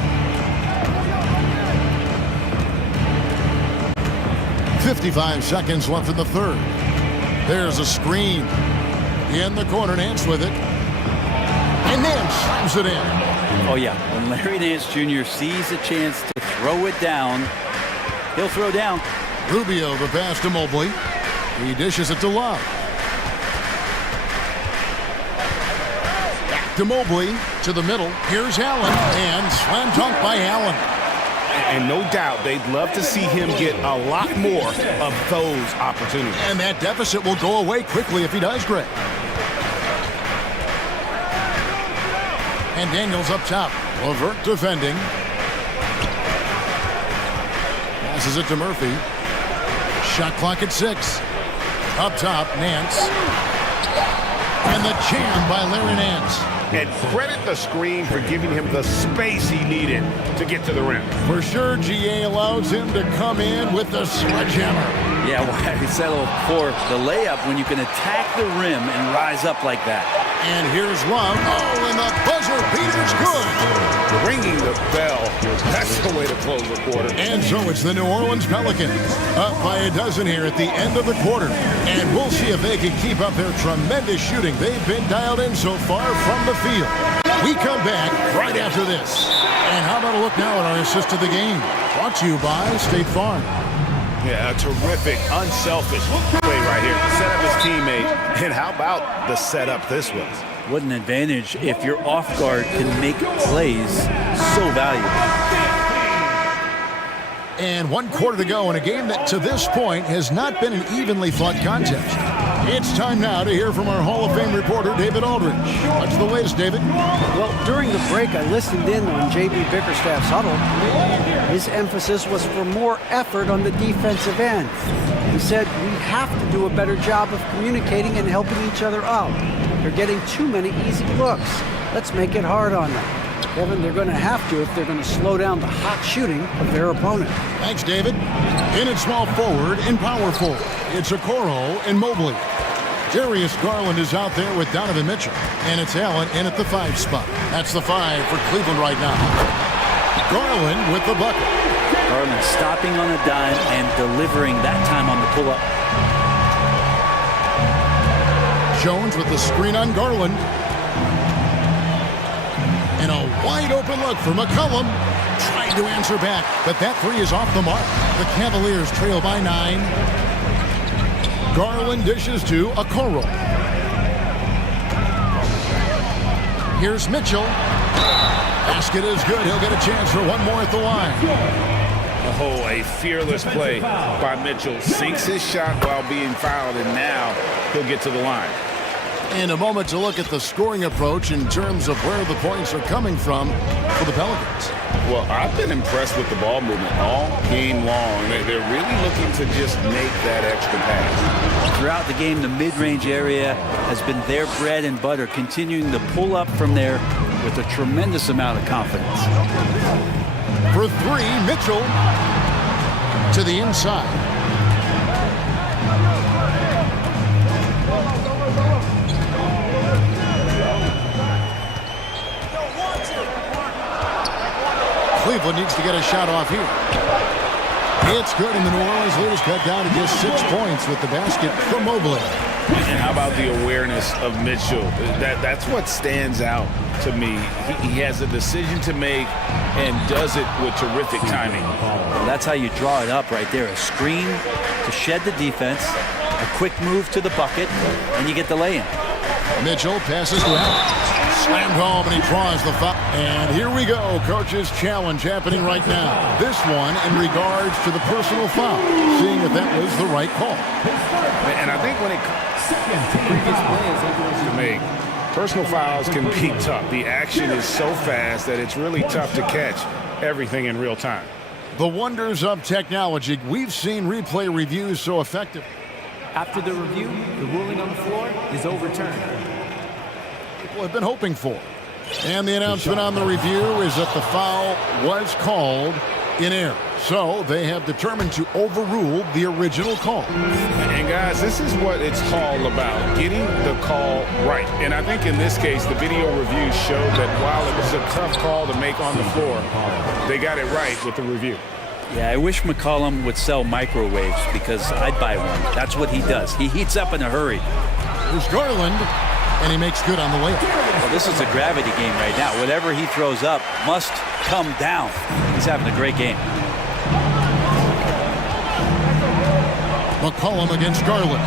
55 seconds left in the third. There's a screen. In the corner, Nance with it. And Nance slams it in. Oh, yeah. When Larry Nance Jr. sees a chance to throw it down, he'll throw down. Rubio, the pass to Mobley. He dishes it to Love. Back to Mobley, to the middle. Here's Allen, and slam dunk by Allen. And no doubt they'd love to see him get a lot more of those opportunities. And that deficit will go away quickly if he does, Greg. And Daniels up top. LeVert defending. Passes it to Murphy. Shot clock at 6. Up top, Nance. And the jam by Larry Nance. And credit the screen for giving him the space he needed to get to the rim. For sure, GA allows him to come in with the sledgehammer. Yeah, why he settled for the layup when you can attack the rim and rise up like that. And here's Love. Oh, and the buzzer beater's good. Ringing the bell. That's the way to close the quarter. And so it's the New Orleans Pelicans up by a dozen here at the end of the quarter. And we'll see if they can keep up their tremendous shooting they've been dialed in so far from the field. We come back right after this. And how about a look now at our assist of the game. Brought to you by State Farm. Yeah, a terrific, unselfish play right here. Set up his teammate. And how about the setup this was? What an advantage if your off guard can make plays so valuable. And 1 quarter to go in a game that to this point has not been an evenly fought contest. It's time now to hear from our Hall of Fame reporter, David Aldridge. What's the latest, David? Well, during the break, I listened in on J.B. Bickerstaff's huddle. His emphasis was for more effort on the defensive end. He said we have to do a better job of communicating and helping each other out. They're getting too many easy looks. Let's make it hard on them. Kevin, they're going to have to if they're going to slow down the hot shooting of their opponent. Thanks, David. In at small forward and power forward, it's Okoro and Mobley. Darius Garland is out there with Donovan Mitchell, and it's Allen in at the 5 spot. That's the 5 for Cleveland right now. Garland with the bucket. Garland stopping on a dime and delivering that time on the pull-up. Jones with the screen on Garland. And a wide-open look for McCollum. Trying to answer back, but that 3 is off the mark. The Cavaliers trail by 9. Garland dishes to Okoro. Here's Mitchell. Basket is good. He'll get a chance for one more at the line. Oh, a fearless play by Mitchell. Sinks his shot while being fouled, and now he'll get to the line. In a moment to look at the scoring approach in terms of where the points are coming from for the Pelicans. Well, I've been impressed with the ball movement all game long. They're really looking to just make that extra pass. Throughout the game, the mid-range area has been their bread and butter, continuing to pull up from there with a tremendous amount of confidence. For 3, Mitchell to the inside. Cleveland needs to get a shot off here. It's good, and the New Orleans leaders cut down to just 6 points with the basket from Mobley. And how about the awareness of Mitchell? That's what stands out to me. He has a decision to make and does it with terrific timing. Well, that's how you draw it up right there. A screen to shed the defense, a quick move to the bucket, and you get the lay-in. Mitchell passes to Allen. Slammed home, and he draws the foul. And here we go. Coach's challenge happening right now. This one in regards to the personal foul. Seeing if that was the right call. And I think when it comes to previous plays to make, personal fouls can be tough. The action is so fast that it's really tough to catch everything in real time. The wonders of technology. We've seen replay reviews so effective. After the review, the ruling on the floor is overturned. Have been hoping for. And the announcement on the review is that the foul was called in error. So they have determined to overrule the original call. And guys, this is what it's all about, getting the call right. And I think in this case, the video review showed that while it was a tough call to make on the floor, they got it right with the review. Yeah, I wish McCollum would sell microwaves because I'd buy one. That's what he does. He heats up in a hurry. There's Garland. And he makes good on the layup. Well, this is a gravity game right now. Whatever he throws up must come down. He's having a great game. McCollum against Garland.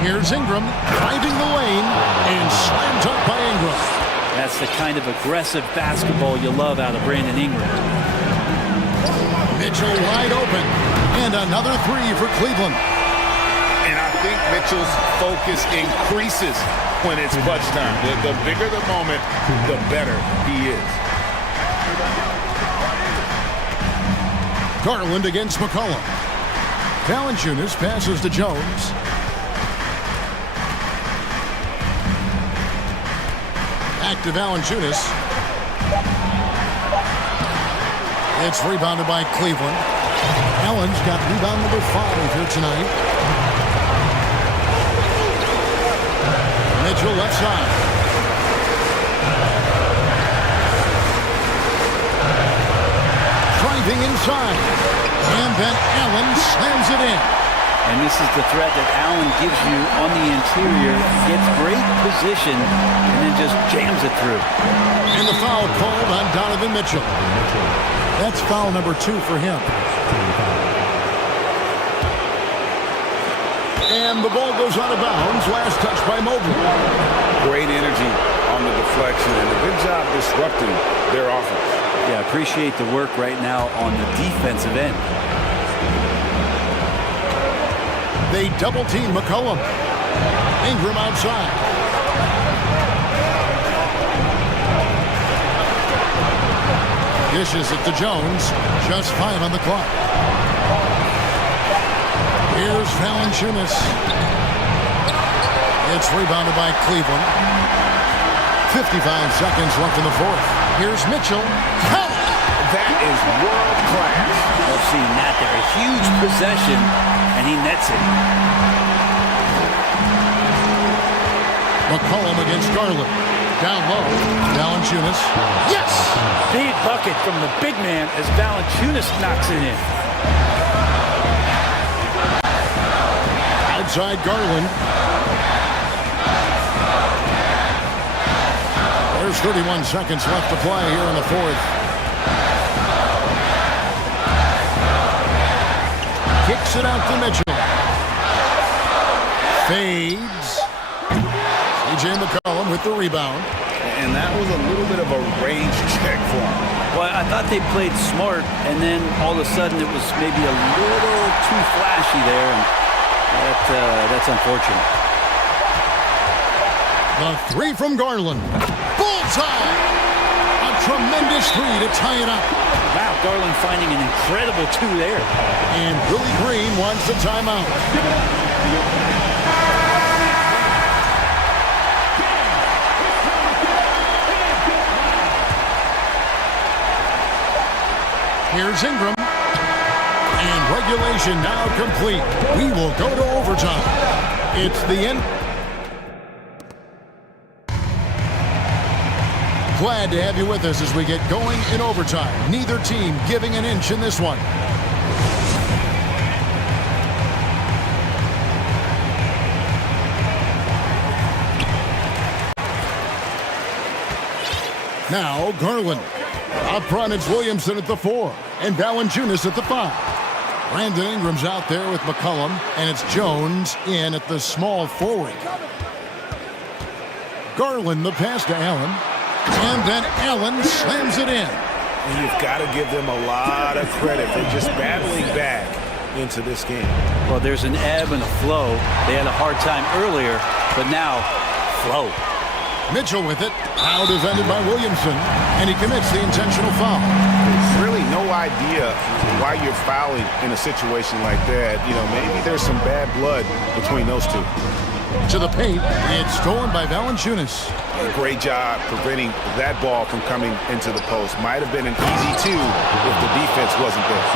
Here's Ingram driving the lane and slammed up by Ingram. That's the kind of aggressive basketball you love out of Brandon Ingram. Mitchell wide open. And another 3 for Cleveland. I think Mitchell's focus increases when it's clutch time. The bigger the moment, the better he is. Garland against McCollum. Valanciunas passes to Jones. Back to Valanciunas. It's rebounded by Cleveland. Allen's got rebound number 5 here tonight. Mitchell left side. Driving inside. And then Allen slams it in. And this is the threat that Allen gives you on the interior. Gets great position and then just jams it through. And the foul called on Donovan Mitchell. That's foul number 2 for him. And the ball goes out of bounds. Last touch by Mobley. Great energy on the deflection and a good job disrupting their offense. Yeah, appreciate the work right now on the defensive end. They double team McCollum. Ingram outside. Dishes it to Jones. Just 5 on the clock. Here's Valanciunas. It's rebounded by Cleveland. 55 seconds left in the fourth. Here's Mitchell. Count! That is world class. I've seen that there. A huge possession, and he nets it. McCollum against Garland. Down low. Valanciunas. Yes! Big bucket from the big man as Valanciunas knocks it in. Outside Garland. There's 31 seconds left to play here in the fourth. Kicks it out to Mitchell. Fades. CJ McCollum with the rebound. And that was a little bit of a range check for him. Well, I thought they played smart, and then all of a sudden it was maybe a little too flashy there, and that's unfortunate. The 3 from Garland. Bullseye! A tremendous 3 to tie it up. Wow, Garland finding an incredible 2 there. And Willie Green wants the timeout. Here's Ingram. And regulation now complete. We will go to overtime. It's the end. Glad to have you with us as we get going in overtime. Neither team giving an inch in this one. Now Garland. Up front, it's Williamson at the 4 and Valanciunas at the 5. Brandon Ingram's out there with McCollum, and it's Jones in at the small forward. Garland the pass to Allen, and then Allen slams it in. And you've got to give them a lot of credit for just battling back into this game. Well, there's an ebb and a flow. They had a hard time earlier, but now, flow. Mitchell with it, now defended by Williamson, and he commits the intentional foul. There's really no idea why you're fouling in a situation like that. You know, maybe there's some bad blood between those two. To the paint, it's stolen by Valanciunas. A great job preventing that ball from coming into the post. Might have been an easy 2 if the defense wasn't there.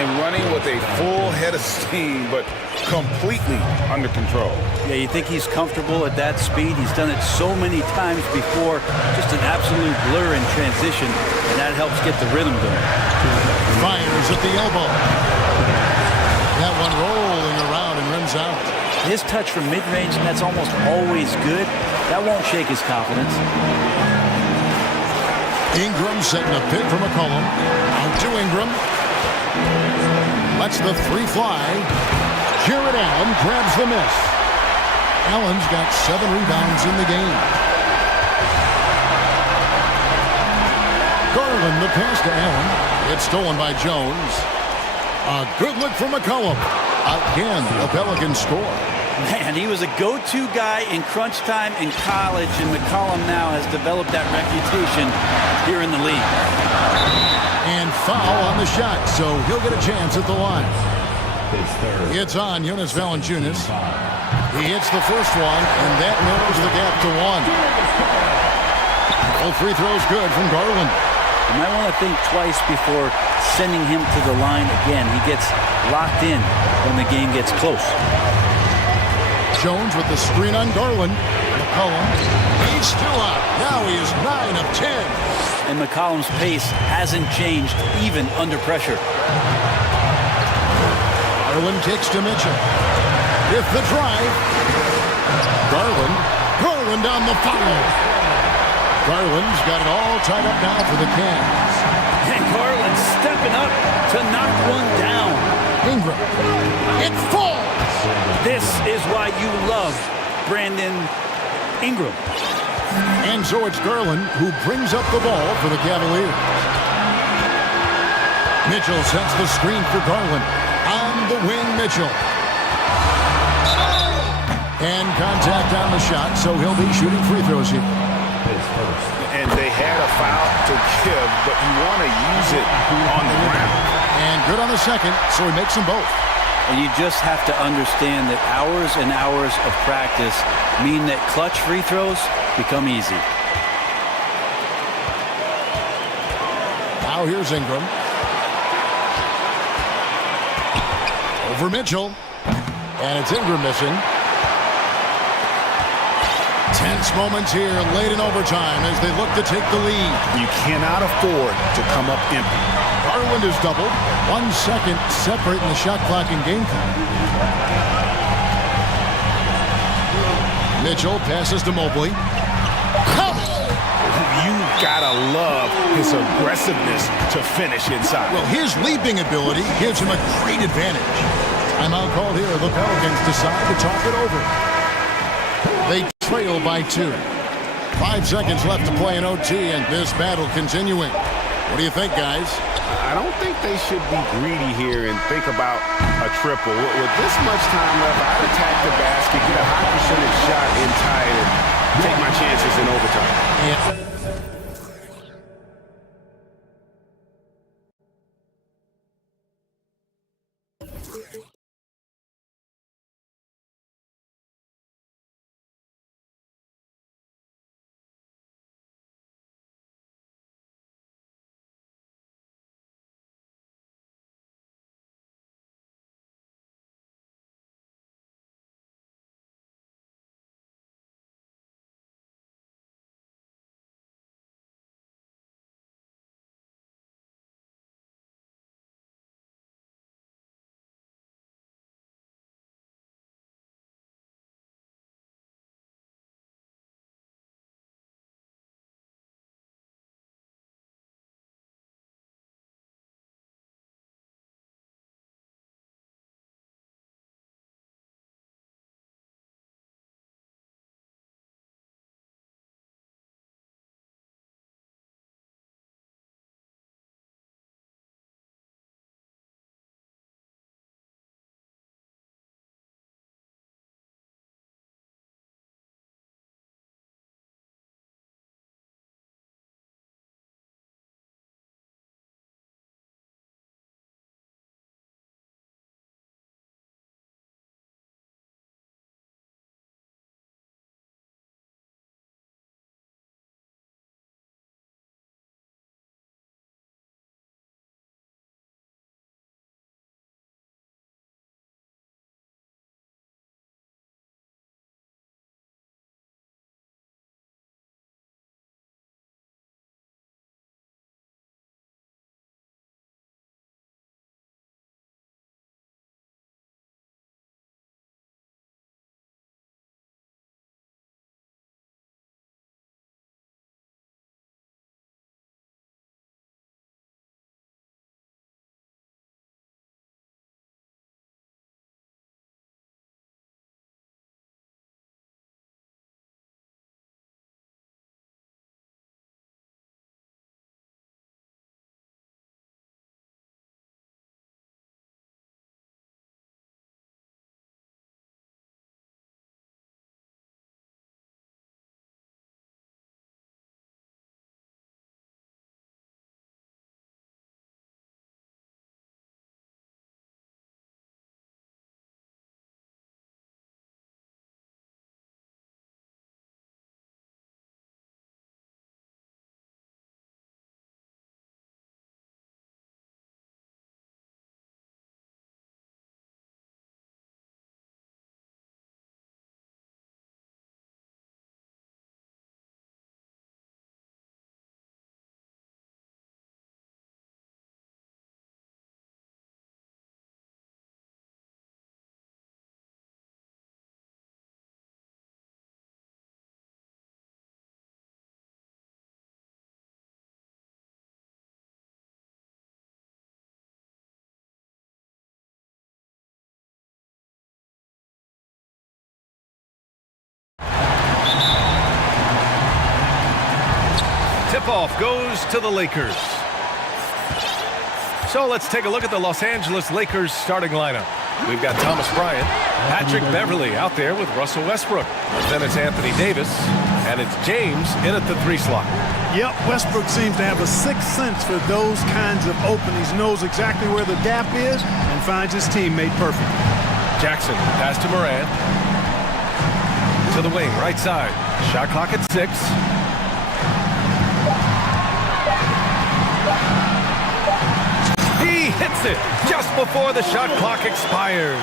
And running with a full head of steam, but completely under control. Yeah, you think he's comfortable at that speed. He's done it so many times before. Just an absolute blur in transition, and that helps get the rhythm going. Fires at the elbow. That one rolling around and rims out. His touch from mid-range, and that's almost always good. That won't shake his confidence. Ingram setting a pick for McCollum. Out to Ingram. Lets the 3 fly. Jared Allen grabs the miss. Allen's got 7 rebounds in the game. Garland the pass to Allen. It's stolen by Jones. A good look for McCollum. Again, the Pelicans score. Man, he was a go-to guy in crunch time in college, and McCollum now has developed that reputation here in the league. And foul on the shot, so he'll get a chance at the line. It's on Jonas Valanciunas. He hits the first one, and that narrows the gap to 1. Both free throws good from Garland. You might want to think twice before sending him to the line again. He gets locked in when the game gets close. Jones with the screen on Garland. McCollum, he's still up. Now he is 9 of 10. And McCollum's pace hasn't changed even under pressure. Garland kicks to Mitchell. With the drive. Garland on the foul. Garland's got it all tied up now for the Cavs. And Garland stepping up to knock one down. Ingram. It falls. This is why you love Brandon Ingram. And so it's Garland who brings up the ball for the Cavaliers. Mitchell sets the screen for Garland. On the wing, Mitchell. And contact on the shot, so he'll be shooting free throws here. And they had a foul to give, but you want to use it on the ground. And good on the second, so he makes them both. And you just have to understand that hours and hours of practice mean that clutch free throws become easy. Now here's Ingram. Over Mitchell. And it's Ingram missing. Tense moments here late in overtime as they look to take the lead. You cannot afford to come up empty. Garland is doubled. 1 second separating the shot clock and game time. Mitchell passes to Mobley. You gotta love his aggressiveness to finish inside. Well, his leaping ability gives him a great advantage. Timeout called here. The Pelicans decide to talk it over. They trail by 2. 5 seconds left to play in OT, and this battle continuing. What do you think, guys? I don't think they should be greedy here and think about a triple. With this much time left, I'd attack the basket, get a high percentage shot in tight, and take my chances in overtime. Yeah. tip-off goes to the Lakers. So let's take a look at the Los Angeles Lakers starting lineup. We've got Thomas Bryant, Patrick Beverley out there with Russell Westbrook. Then it's Anthony Davis, and it's James in at the 3 slot. Yep, Westbrook seems to have a sixth sense for those kinds of openings, knows exactly where the gap is, and finds his teammate perfect. Jackson, pass to Moran. To the wing, right side. Shot clock at 6. He hits it just before the shot clock expires.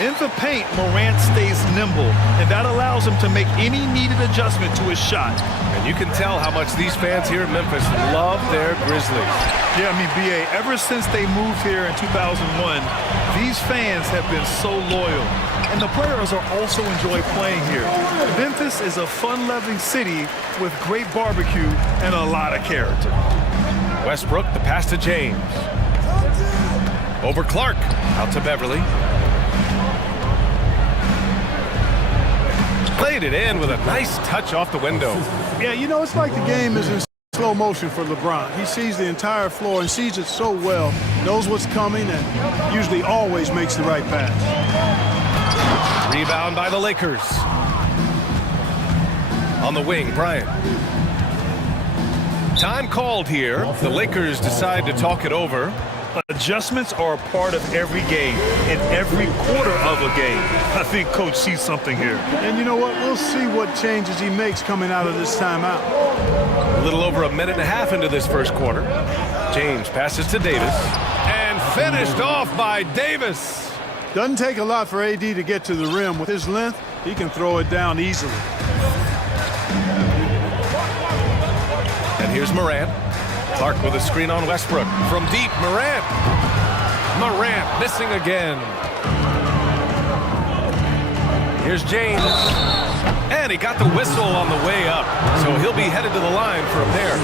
In the paint, Morant stays nimble, and that allows him to make any needed adjustment to his shot. And you can tell how much these fans here in Memphis love their Grizzlies. Yeah, I mean, B.A., ever since they moved here in 2001, these fans have been so loyal. And the players are also enjoy playing here. Memphis is a fun-loving city with great barbecue and a lot of character. Westbrook, the pass to James. Over Clark, out to Beverley. Played it in with a nice touch off the window. Yeah, you know, it's like the game is in slow motion for LeBron. He sees the entire floor and sees it so well, knows what's coming, and usually always makes the right pass. Rebound by the Lakers. On the wing, Bryant. Time called here. The Lakers decide to talk it over. Adjustments are a part of every game, in every quarter of a game. I think Coach sees something here. And you know what? We'll see what changes he makes coming out of this timeout. A little over a minute and a half into this first quarter. James passes to Davis. And finished off by Davis. Doesn't take a lot for AD to get to the rim. With his length, he can throw it down easily. And here's Morant. Clark with a screen on Westbrook. From deep, Morant. Morant missing again. Here's James. And he got the whistle on the way up. So he'll be headed to the line for a pair.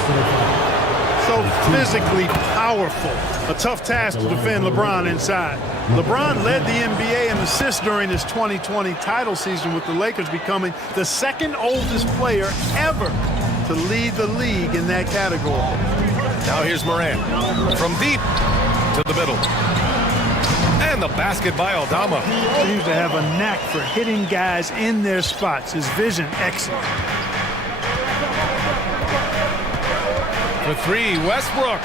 So physically powerful. A tough task to defend LeBron inside. LeBron led the NBA in assists during his 2020 title season, with the Lakers becoming the second oldest player ever to lead the league in that category. Now here's Morant. From deep to the middle. And the basket by Aldama. He used to have a knack for hitting guys in their spots. His vision excellent. For 3, Westbrook.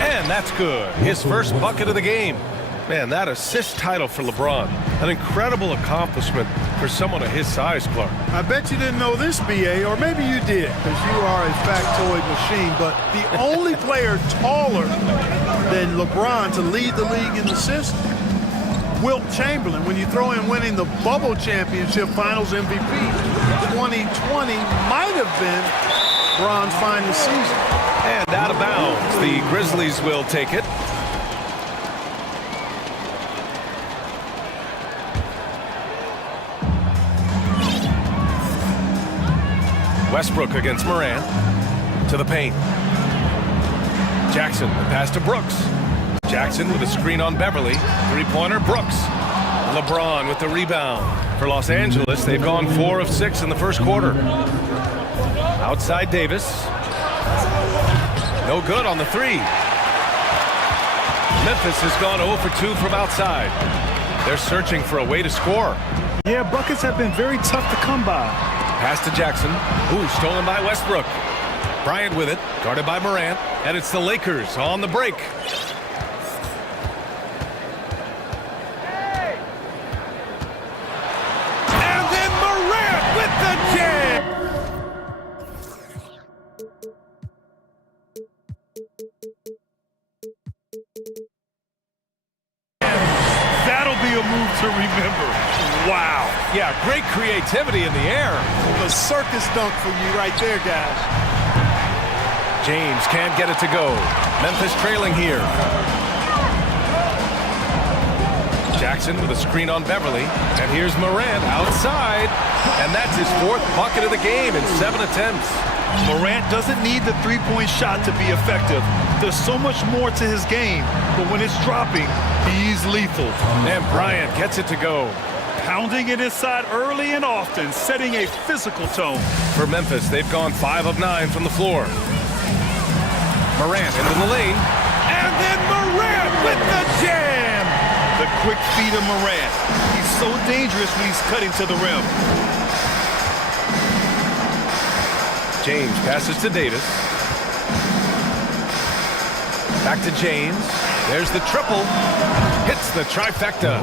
And that's good. His first bucket of the game. Man, that assist title for LeBron. An incredible accomplishment for someone of his size, Clark. I bet you didn't know this, B.A., or maybe you did, because you are a factoid machine, but the only player taller than LeBron to lead the league in assists, Wilt Chamberlain. When you throw in winning the Bubble Championship Finals MVP, 2020 might have been LeBron's finest season. And out of bounds, the Grizzlies will take it. Westbrook against Morant. To the paint. Jackson, the pass to Brooks. Jackson with a screen on Beverley. Three-pointer, Brooks. LeBron with the rebound. For Los Angeles, they've gone 4 of 6 in the first quarter. Outside Davis. No good on the 3. Memphis has gone 0 for 2 from outside. They're searching for a way to score. Yeah, buckets have been very tough to come by. Pass to Jackson. Ooh, stolen by Westbrook. Bryant with it, guarded by Morant, and it's the Lakers on the break. And then Morant with the jam! That'll be a move to remember. Wow. Yeah, great creativity in the air. A circus dunk for you right there, guys. James can't get it to go. Memphis trailing here. Jackson with a screen on Beverley. And here's Morant outside. And that's his 4th bucket of the game in 7 attempts. Morant doesn't need the three-point shot to be effective. There's so much more to his game, but when it's dropping, he's lethal. And Bryant gets it to go. Pounding it inside early and often, setting a physical tone. For Memphis, they've gone 5 of 9 from the floor. Morant into the lane. And then Morant with the jam! The quick feed of Morant. He's so dangerous when he's cutting to the rim. James passes to Davis. Back to James. There's the triple. Hits the trifecta.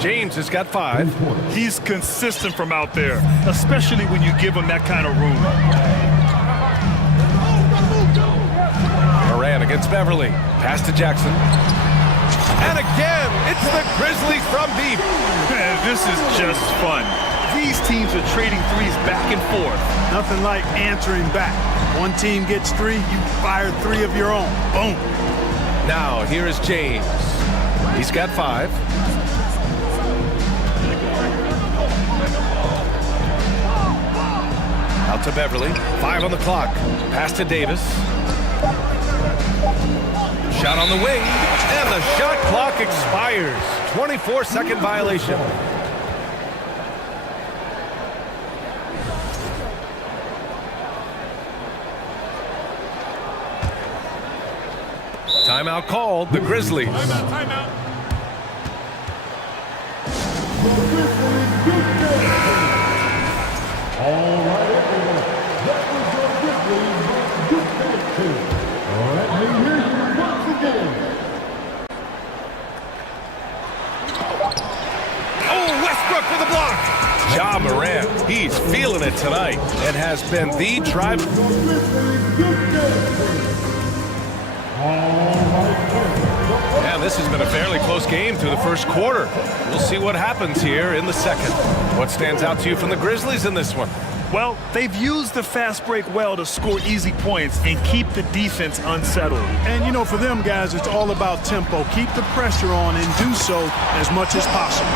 James has got 5. He's consistent from out there, especially when you give him that kind of room. Morant against Beverly. Pass to Jackson. And again, it's the Grizzlies from deep. Man, this is just fun. These teams are trading threes back and forth. Nothing like answering back. One team gets 3, you fire 3 of your own. Boom. Now, here is James. He's got 5. Out to Beverly. 5 on the clock. Pass to Davis. Shot on the wing. And the shot clock expires. 24-second violation. Timeout called, the Grizzlies. Timeout. All right, everyone. That was the Grizzlies good team. Let me hear you once again. Oh, Westbrook with a block. Ja Morant, he's feeling it tonight and has been the drive. And this has been a fairly close game through the first quarter. We'll see what happens here in the second. What stands out to you from the Grizzlies in this one? Well, they've used the fast break well to score easy points and keep the defense unsettled. And, you know, for them guys, it's all about tempo. Keep the pressure on and do so as much as possible.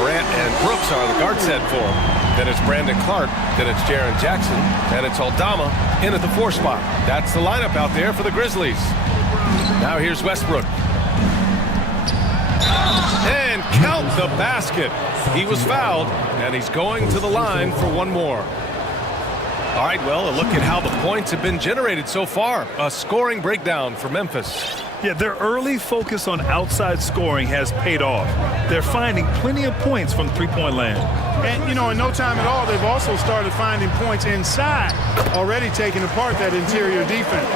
Morant and Brooks are the guard set for him. Then it's Brandon Clark, then it's Jaren Jackson, and it's Aldama in at the 4 spot. That's the lineup out there for the Grizzlies. Now here's Westbrook. And count the basket. He was fouled, and he's going to the line for one more. All right, well, a look at how the points have been generated so far. A scoring breakdown for Memphis. Yeah, their early focus on outside scoring has paid off. They're finding plenty of points from three-point land. And, you know, in no time at all, they've also started finding points inside, already taking apart that interior defense.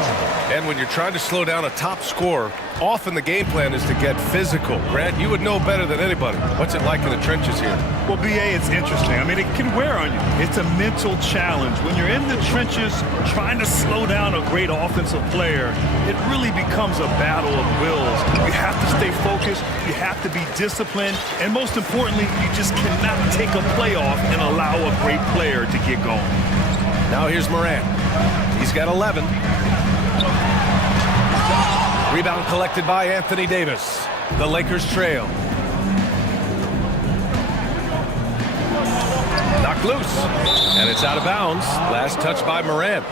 And when you're trying to slow down a top scorer, often the game plan is to get physical. Grant, you would know better than anybody. What's it like in the trenches here? Well, B.A., it's interesting. I mean, it can wear on you. It's a mental challenge. When you're in the trenches trying to slow down a great offensive player, it really becomes a battle of wills. You have to stay focused. You have to be disciplined. And most importantly, you just cannot take a play off and allow a great player to get going. Now here's Morant. He's got 11. Rebound collected by Anthony Davis. The Lakers trail. Knocked loose. And it's out of bounds. Last touch by Morant.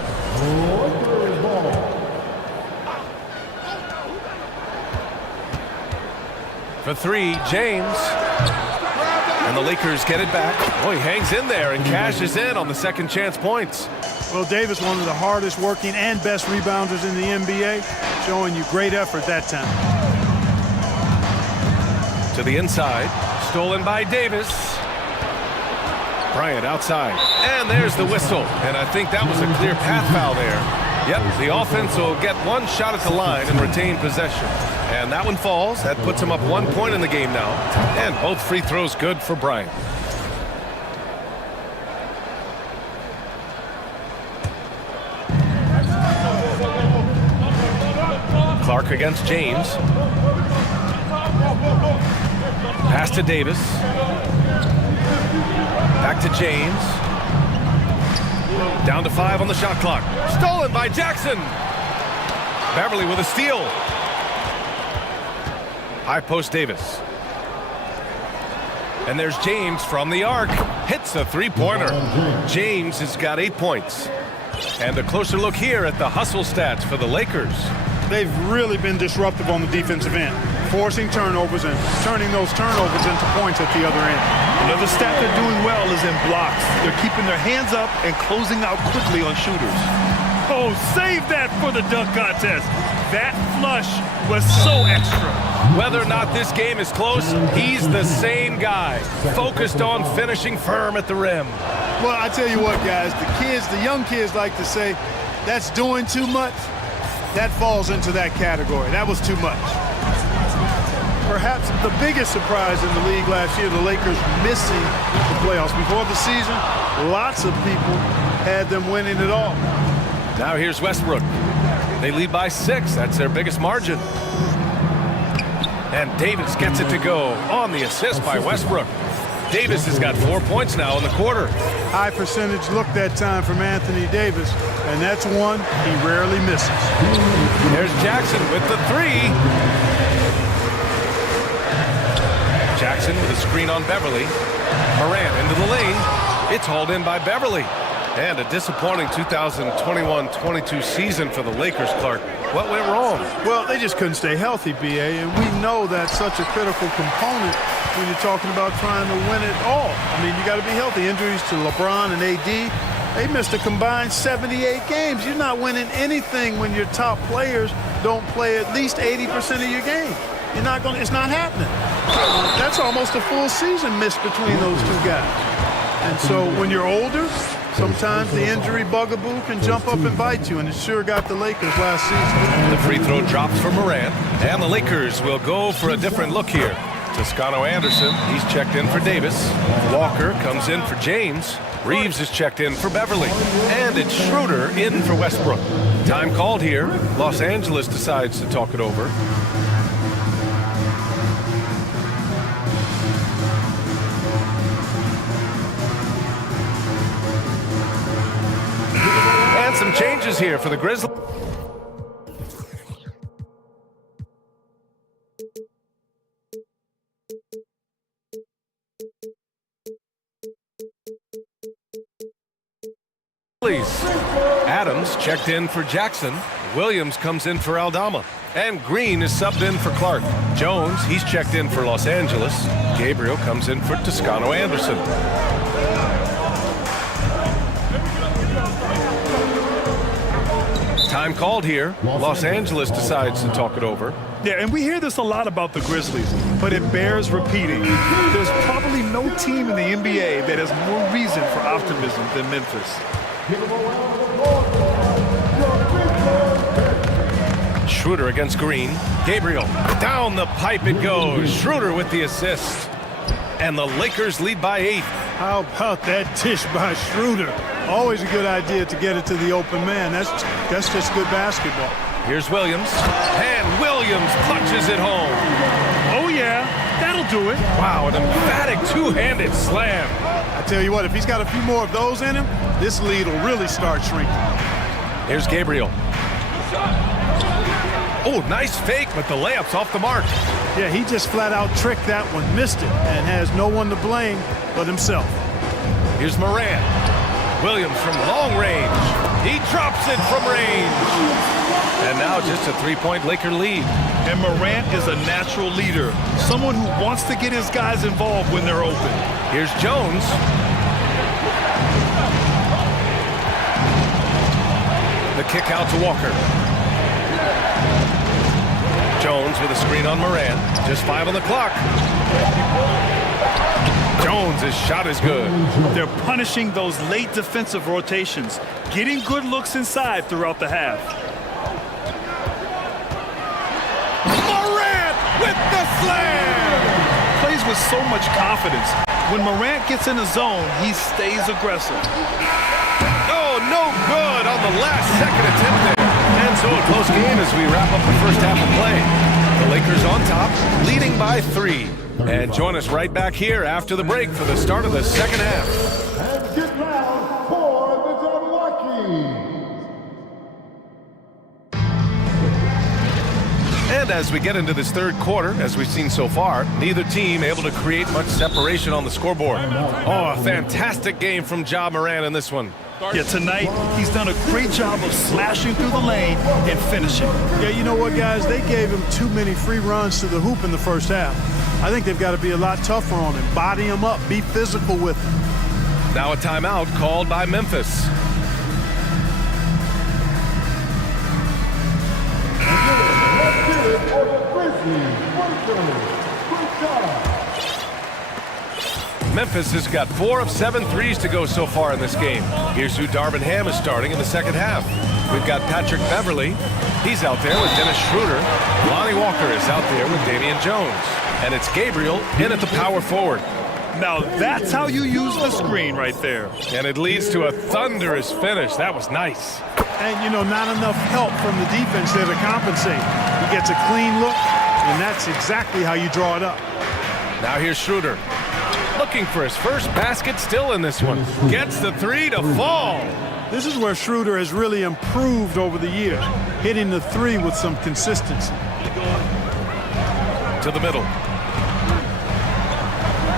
For 3, James. And the Lakers get it back. Oh, he hangs in there and cashes in on the second chance points. Well, Davis, one of the hardest working and best rebounders in the NBA, showing you great effort that time. To the inside, stolen by Davis. Bryant outside, and there's the whistle. And I think that was a clear path foul there. Yep, the offense will get one shot at the line and retain possession. And that one falls. That puts him up 1 point in the game now. And both free throws good for Bryant. Clark against James. Pass to Davis. Back to James. Down to 5 on the shot clock. Stolen by Jackson. Beverly with a steal. High post Davis. And there's James from the arc. Hits a three-pointer. James has got 8 points. And a closer look here at the hustle stats for the Lakers. They've really been disruptive on the defensive end. forcing turnovers and turning those turnovers into points at the other end. Another stat they're doing well is in blocks. They're keeping their hands up and closing out quickly on shooters. Oh, save that for the dunk contest. That flush was so extra. Whether or not this game is close, he's the same guy, focused on finishing firm at the rim. Well, I tell you what, guys, the young kids like to say, that's doing too much. That falls into that category. That was too much. Perhaps the biggest surprise in the league last year, the Lakers missing the playoffs. Before the season, lots of people had them winning it all. Now here's Westbrook. They lead by 6. That's their biggest margin. And Davis gets it to go on the assist by Westbrook. Davis has got 4 points now in the quarter. High percentage look that time from Anthony Davis, and that's one he rarely misses. There's Jackson with the 3. Jackson with a screen on Beverly. Morant into the lane. It's hauled in by Beverly. And a disappointing 2021-22 season for the Lakers, Clark. What went wrong? Well, they just couldn't stay healthy, B.A., and we know that's such a critical component when you're talking about trying to win it all. I mean, you got to be healthy. Injuries to LeBron and AD, they missed a combined 78 games. You're not winning anything when your top players don't play at least 80% of your game. You're not going. It's not happening. That's almost a full season missed between those two guys. And so when you're older, sometimes the injury bugaboo can jump up and bite you, and it sure got the Lakers last season. The free throw drops for Morant, and the Lakers will go for a different look here. Toscano Anderson, he's checked in for Davis. Walker comes in for James. Reeves is checked in for Beverly. And it's Schroeder in for Westbrook. Time called here. Los Angeles decides to talk it over. Some changes here for the Grizzlies. Adams checked in for Jackson. Williams comes in for Aldama. And Green is subbed in for Clark. Jones, he's checked in for Los Angeles. Gabriel comes in for Toscano Anderson. Time called here. Los Angeles decides to talk it over. Yeah, and we hear this a lot about the Grizzlies, but it bears repeating. There's probably no team in the NBA that has more reason for optimism than Memphis. Schroeder against Green. Gabriel, down the pipe it goes. Schroeder with the assist. And the Lakers lead by 8. How about that dish by Schroeder? Always a good idea to get it to the open man. That's just good basketball. Here's Williams. And Williams punches it home. Oh, yeah. That'll do it. Wow, an emphatic two-handed slam. I tell you what, if he's got a few more of those in him, this lead will really start shrinking. Here's Gabriel. Oh, nice fake, but the layup's off the mark. Yeah, he just flat out tricked that one, missed it, and has no one to blame but himself. Here's Morant. Williams from long range. He drops it from range. And now just a three-point Laker lead. And Morant is a natural leader, someone who wants to get his guys involved when they're open. Here's Jones. The kick out to Walker. Jones with a screen on Morant. Just 5 on the clock. Jones' shot is good. They're punishing those late defensive rotations, getting good looks inside throughout the half. Morant with the slam! Plays with so much confidence. When Morant gets in the zone, he stays aggressive. Oh, no good on the last second attempt there. And so a close game as we wrap up the first half of play. The Lakers on top, leading by 3. And join us right back here after the break for the start of the second half. And get loud for the Milwaukee. And as we get into this third quarter, as we've seen so far, neither team able to create much separation on the scoreboard. Oh, a fantastic game from Ja Morant in this one. Yeah, tonight he's done a great job of slashing through the lane and finishing. Yeah, you know what, guys? They gave him too many free runs to the hoop in the first half. I think they've got to be a lot tougher on him. Body him up. Be physical with him. Now a timeout called by Memphis. Memphis has got 4 of 7 threes to go so far in this game. Here's who Darvin Ham is starting in the second half. We've got Patrick Beverly. He's out there with Dennis Schroeder. Lonnie Walker is out there with Damian Jones. And it's Gabriel in at the power forward. Now that's how you use the screen right there. And it leads to a thunderous finish. That was nice. And, you know, not enough help from the defense there to compensate. He gets a clean look, and that's exactly how you draw it up. Now here's Schroeder. Looking for his first basket still in this one. Gets the three to fall. This is where Schroeder has really improved over the years, hitting the three with some consistency. To the middle.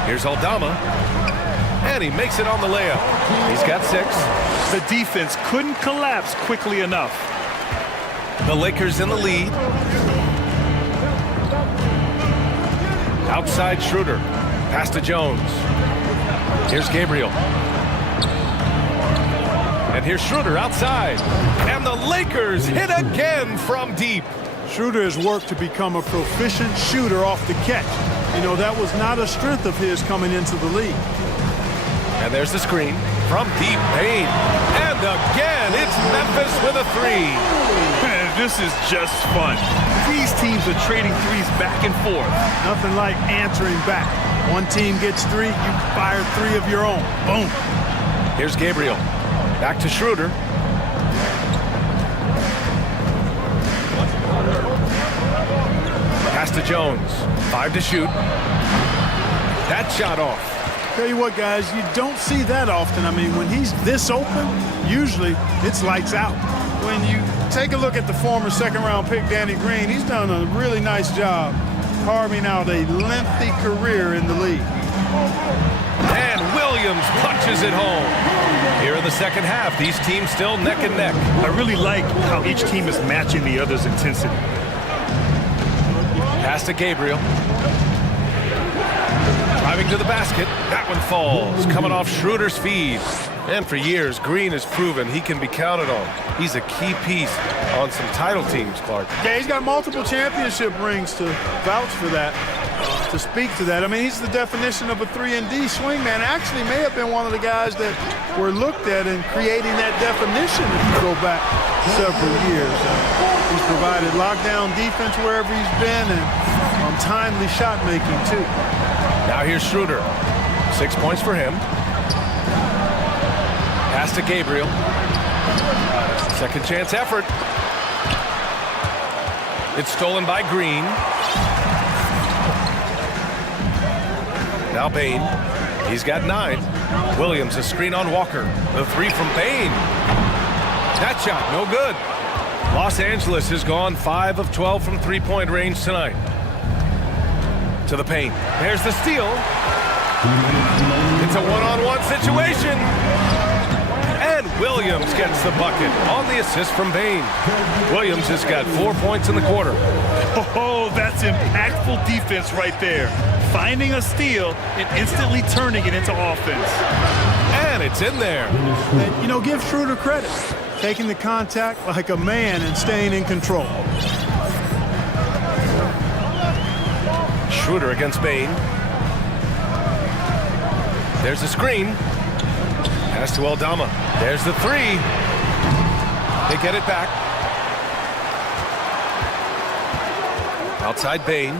Here's Aldama. And he makes it on the layup. He's got 6. The defense couldn't collapse quickly enough. The Lakers in the lead. Outside Schroeder. Pass to Jones. Here's Gabriel. And here's Schroeder outside. And the Lakers hit again from deep. Schroeder has worked to become a proficient shooter off the catch. You know, that was not a strength of his coming into the league. And there's the screen from deep Payne. And again, it's Memphis with a 3. Man, this is just fun. These teams are trading threes back and forth. Nothing like answering back. One team gets 3, you fire 3 of your own. Boom. Here's Gabriel. Back to Schroeder. Pass to Jones. 5 to shoot. That shot off. Tell you what, guys, you don't see that often. I mean, when he's this open, usually it's lights out. When you take a look at the former second-round pick, Danny Green, he's done a really nice job carving out a lengthy career in the league. And Williams punches it home. Here in the second half, these teams still neck and neck. I really like how each team is matching the other's intensity. Pass to Gabriel. Driving to the basket. That one falls. Coming off Schroeder's feed. And for years, Green has proven he can be counted on. He's a key piece on some title teams, Clark. Yeah, he's got multiple championship rings to vouch for that, to speak to that. I mean, he's the definition of a 3-and-D swingman. Actually may have been one of the guys that were looked at in creating that definition if you go back several years. He's provided lockdown defense wherever he's been and timely shot making, too. Now here's Schroeder. 6 points for him. Pass to Gabriel. Second chance effort. It's stolen by Green. Now Bain. He's got 9. Williams, a screen on Walker. The 3 from Bain. That shot, no good. Los Angeles has gone 5 of 12 from three-point range tonight. To the paint. There's the steal. It's a one-on-one situation. And Williams gets the bucket on the assist from Bain. Williams has got 4 points in the quarter. Oh, that's impactful defense right there. Finding a steal and instantly turning it into offense. And it's in there. And, you know, give Schroeder credit. Taking the contact like a man and staying in control. Schroeder against Bain. There's the screen. Pass to Aldama. There's the 3. They get it back. Outside Bain.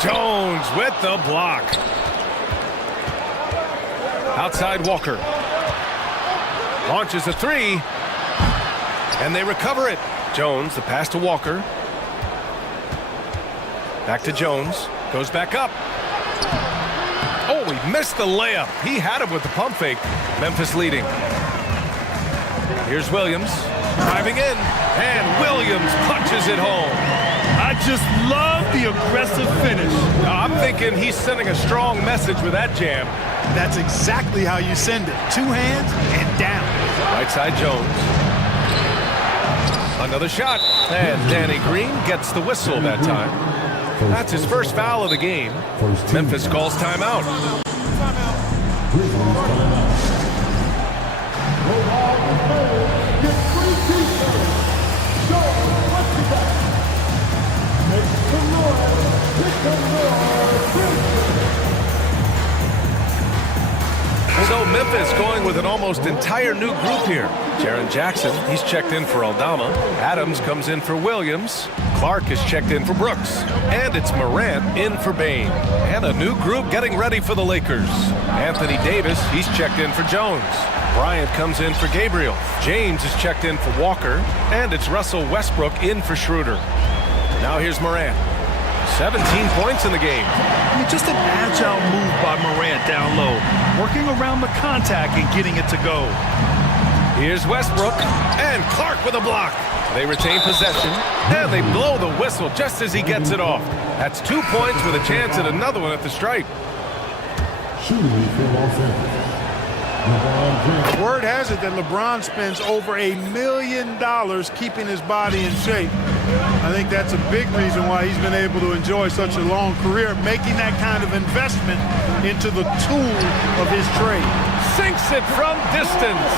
Jones with the block. Outside Walker. Launches a 3. And they recover it. Jones, the pass to Walker. Back to Jones. Goes back up. Oh, he missed the layup. He had it with the pump fake. Memphis leading. Here's Williams. Driving in. And Williams punches it home. I just love the aggressive finish. I'm thinking he's sending a strong message with that jam. That's exactly how you send it. 2 hands and down. Right side Jones. Another shot. And Danny Green gets the whistle that time. That's his first foul of the game. Memphis calls timeout. So Memphis going with an almost entire new group here. Jaren Jackson, he's checked in for Aldama. Adams comes in for Williams. Clark is checked in for Brooks. And it's Morant in for Bain. And a new group getting ready for the Lakers. Anthony Davis, he's checked in for Jones. Bryant comes in for Gabriel. James is checked in for Walker. And it's Russell Westbrook in for Schroeder. Now here's Morant. 17 points in the game. I mean, just an agile move by Morant down low, working around the contact and getting it to go. Here's Westbrook, and Clark with a block. They retain possession, and they blow the whistle just as he gets it off. That's 2 points with a chance at another one at the stripe. Word has it that LeBron spends over $1 million keeping his body in shape. I think that's a big reason why he's been able to enjoy such a long career, making that kind of investment into the tool of his trade. Sinks it from distance.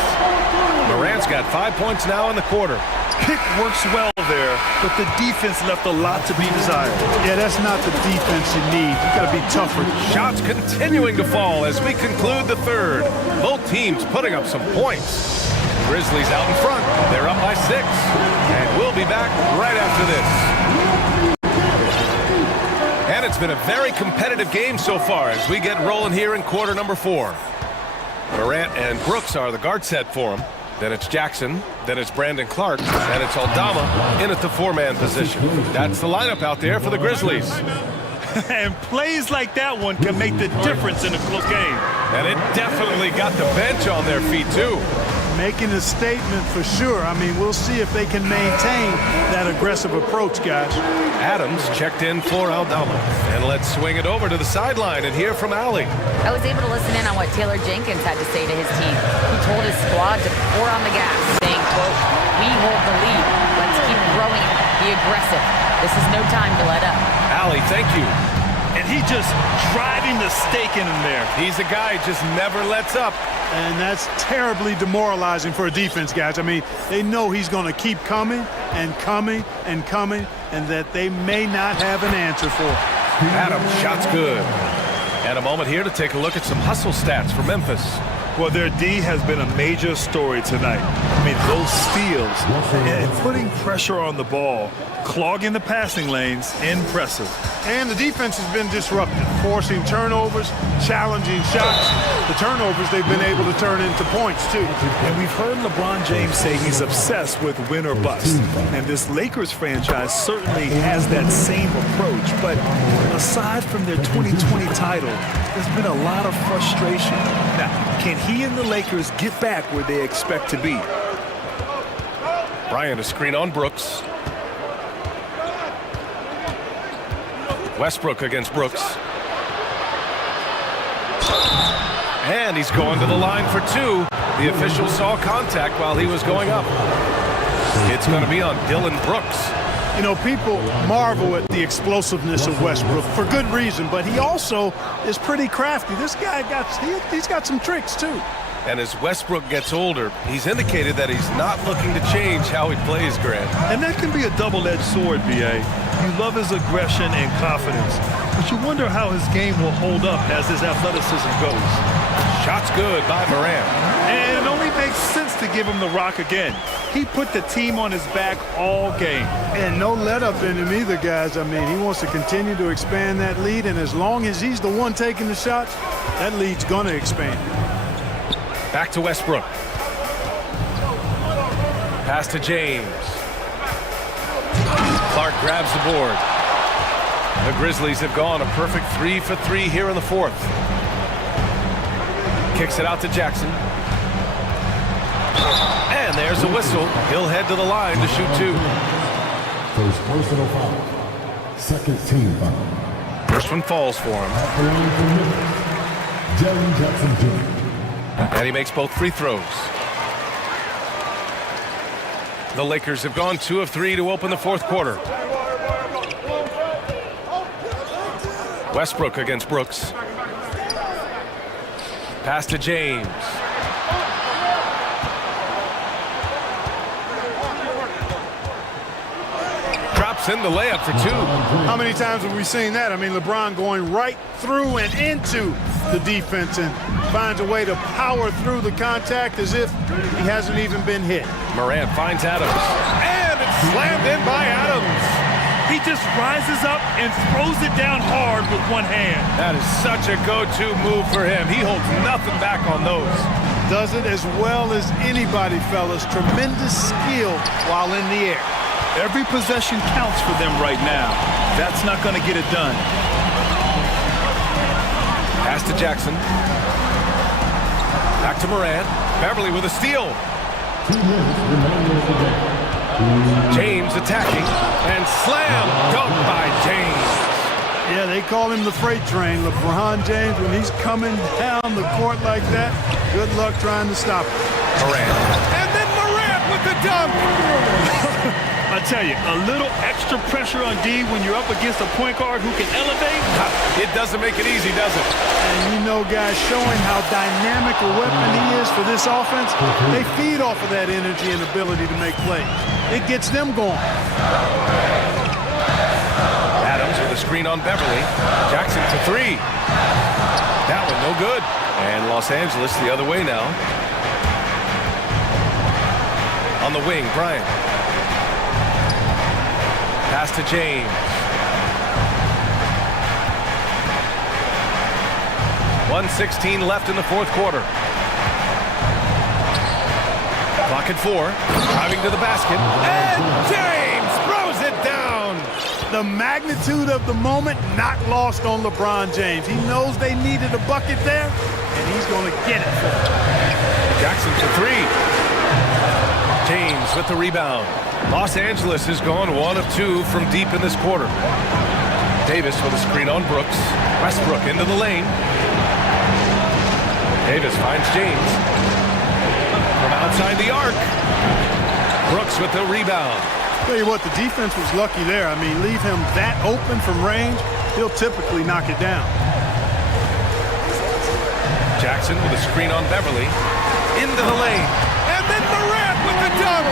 Morant's got 5 points now in the quarter. Pick works well there, but the defense left a lot to be desired. Yeah, that's not the defense you need. You got to be tougher. Shots continuing to fall as we conclude the third. Both teams putting up some points. Grizzlies out in front. They're up by 6. And we'll be back right after this. And it's been a very competitive game so far as we get rolling here in quarter number 4. Morant and Brooks are the guard set for him. Then it's Jackson, then it's Brandon Clark, and it's Aldama in at the 4-man position. That's the lineup out there for the Grizzlies. And plays like that one can make the difference in a close game. And it definitely got the bench on their feet, too. Making a statement for sure. I mean, we'll see if they can maintain that aggressive approach, guys. Adams checked in for Aldama. And let's swing it over to the sideline and hear from Allie. I was able to listen in on what Taylor Jenkins had to say to his team. He told his squad to pour on the gas, saying, quote, "We hold the lead. Let's keep growing it. Be aggressive. This is no time to let up." Allie, thank you. And he just driving the stake in him there. He's a guy who just never lets up. And that's terribly demoralizing for a defense, guys. I mean, they know he's going to keep coming and coming and coming, and that they may not have an answer for. Adams, shot's good. And a moment here to take a look at some hustle stats for Memphis. Well, their D has been a major story tonight. I mean, those steals and putting pressure on the ball, clogging the passing lanes, impressive. And the defense has been disrupted, forcing turnovers, challenging shots. The turnovers they've been able to turn into points, too. And we've heard LeBron James say he's obsessed with win or bust. And this Lakers franchise certainly has that same approach. But aside from their 2020 title, there's been a lot of frustration. Now, can he and the Lakers get back where they expect to be? Bryant, a screen on Brooks. Westbrook against Brooks. And he's going to the line for 2. The official saw contact while he was going up. It's going to be on Dylan Brooks. You know, people marvel at the explosiveness of Westbrook for good reason, but he also is pretty crafty. This guy he's got some tricks, too. And as Westbrook gets older, he's indicated that he's not looking to change how he plays, Grant. And that can be a double-edged sword, B.A. You love his aggression and confidence, but you wonder how his game will hold up as his athleticism goes. Shot's good by Morant. And it only makes sense to give him the rock again. He put the team on his back all game. And no let-up in him either, guys. I mean, he wants to continue to expand that lead, and as long as he's the one taking the shots, that lead's going to expand. Back to Westbrook. Pass to James. Clark grabs the board. The Grizzlies have gone a perfect 3 for 3 here in the 4th. Kicks it out to Jackson. And there's a whistle. He'll head to the line to shoot 2. First personal foul. Second team foul. First one falls for him. Jaren Jackson Jr. And he makes both free throws. The Lakers have gone 2 of 3 to open the fourth quarter. Westbrook against Brooks. Pass to James. Drops in the layup for 2. How many times have we seen that? I mean, LeBron going right through and into the defense and finds a way to power through the contact as if he hasn't even been hit. Morant finds Adams. And it's slammed in by Adams. He just rises up and throws it down hard with one hand. That is such a go-to move for him. He holds nothing back on those. Does it as well as anybody, fellas. Tremendous skill while in the air. Every possession counts for them right now. That's not going to get it done. Pass to Jackson. Back to Morant. Beverly with a steal. 2 minutes remaining in the game. James attacking and slam dunk by James. Yeah, they call him the freight train. LeBron James, when he's coming down the court like that, good luck trying to stop him. Morant. And then Morant with the dunk. I tell you, a little extra pressure on D when you're up against a point guard who can elevate. It doesn't make it easy, does it? And you know, guys, showing how dynamic a weapon he is for this offense, they feed off of that energy and ability to make plays. It gets them going. Adams with a screen on Beverly. Jackson for 3. That one no good. And Los Angeles the other way now. On the wing, Bryant. Pass to James. 1:16 left in the fourth quarter. Clock at 4. Driving to the basket. And James throws it down. The magnitude of the moment not lost on LeBron James. He knows they needed a bucket there, and he's going to get it for them. Jackson for 3. James with the rebound. Los Angeles has gone 1 of 2 from deep in this quarter. Davis with a screen on Brooks. Westbrook into the lane. Davis finds James. From outside the arc. Brooks with the rebound. Tell you what, the defense was lucky there. I mean, leave him that open from range, he'll typically knock it down. Jackson with a screen on Beverly. Into the lane. And then Morant with the dunk.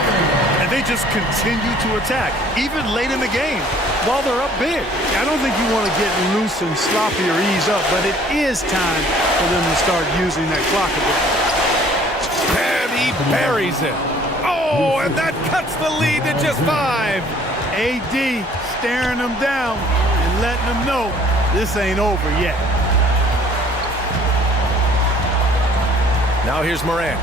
And they just continue to attack, even late in the game, while they're up big. I don't think you want to get loose and sloppy or ease up, but it is time for them to start using that clock a bit. And he buries it. Oh, and that cuts the lead to just 5. AD staring them down and letting them know this ain't over yet. Now here's Morant.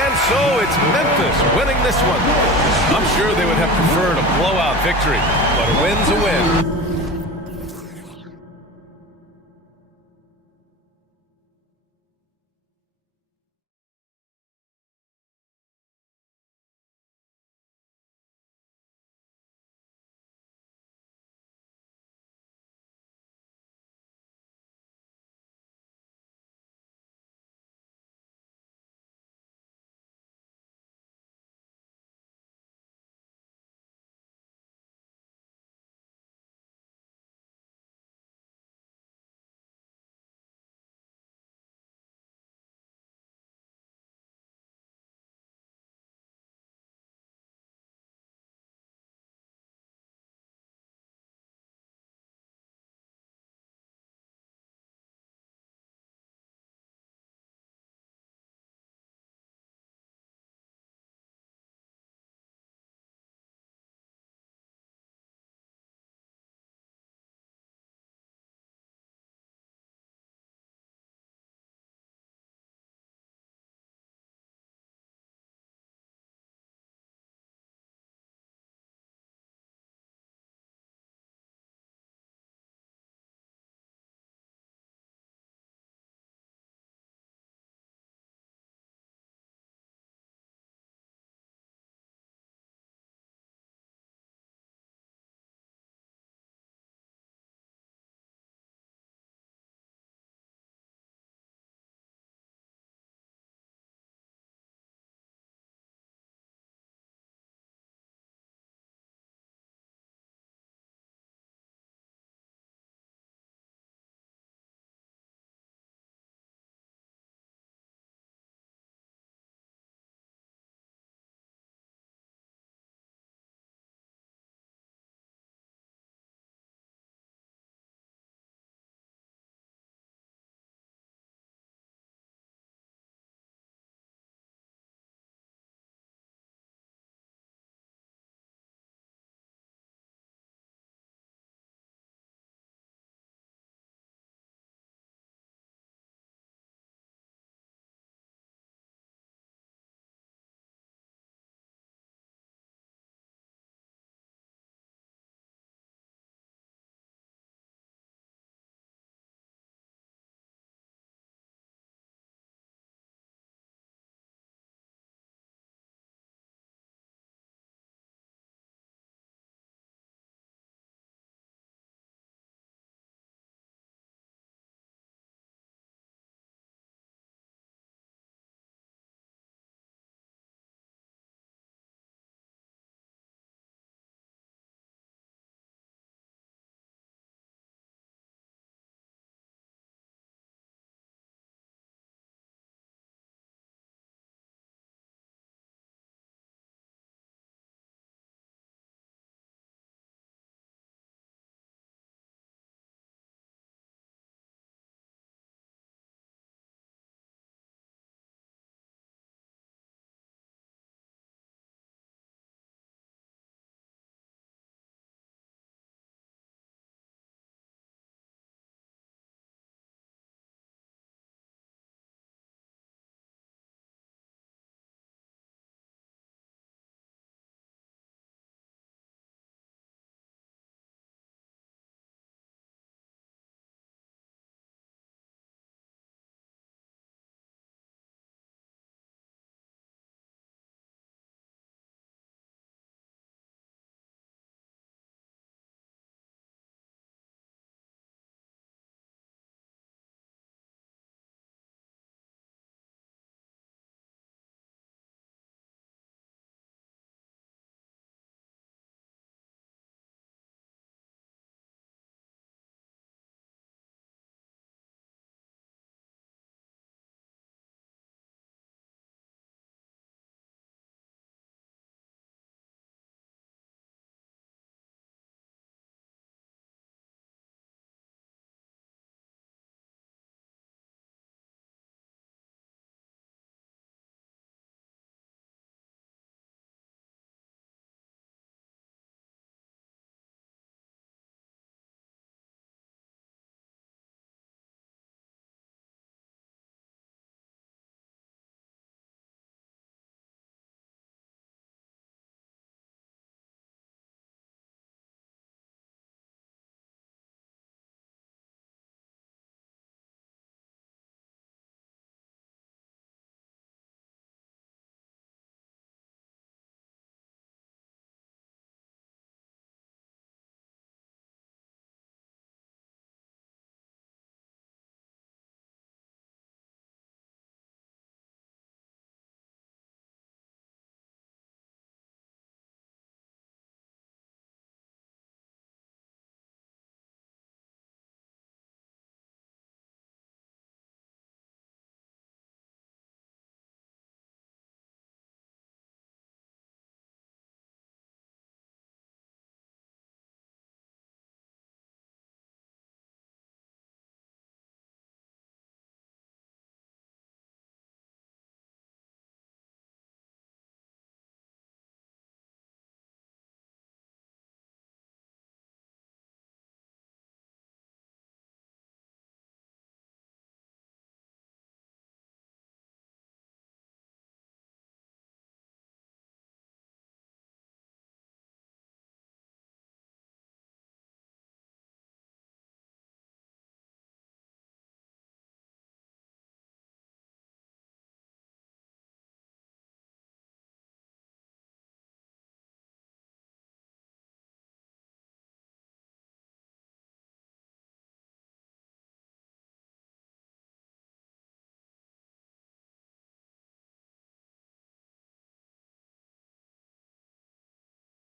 And so it's Memphis winning this one. I'm sure they would have preferred a blowout victory, but a win's a win.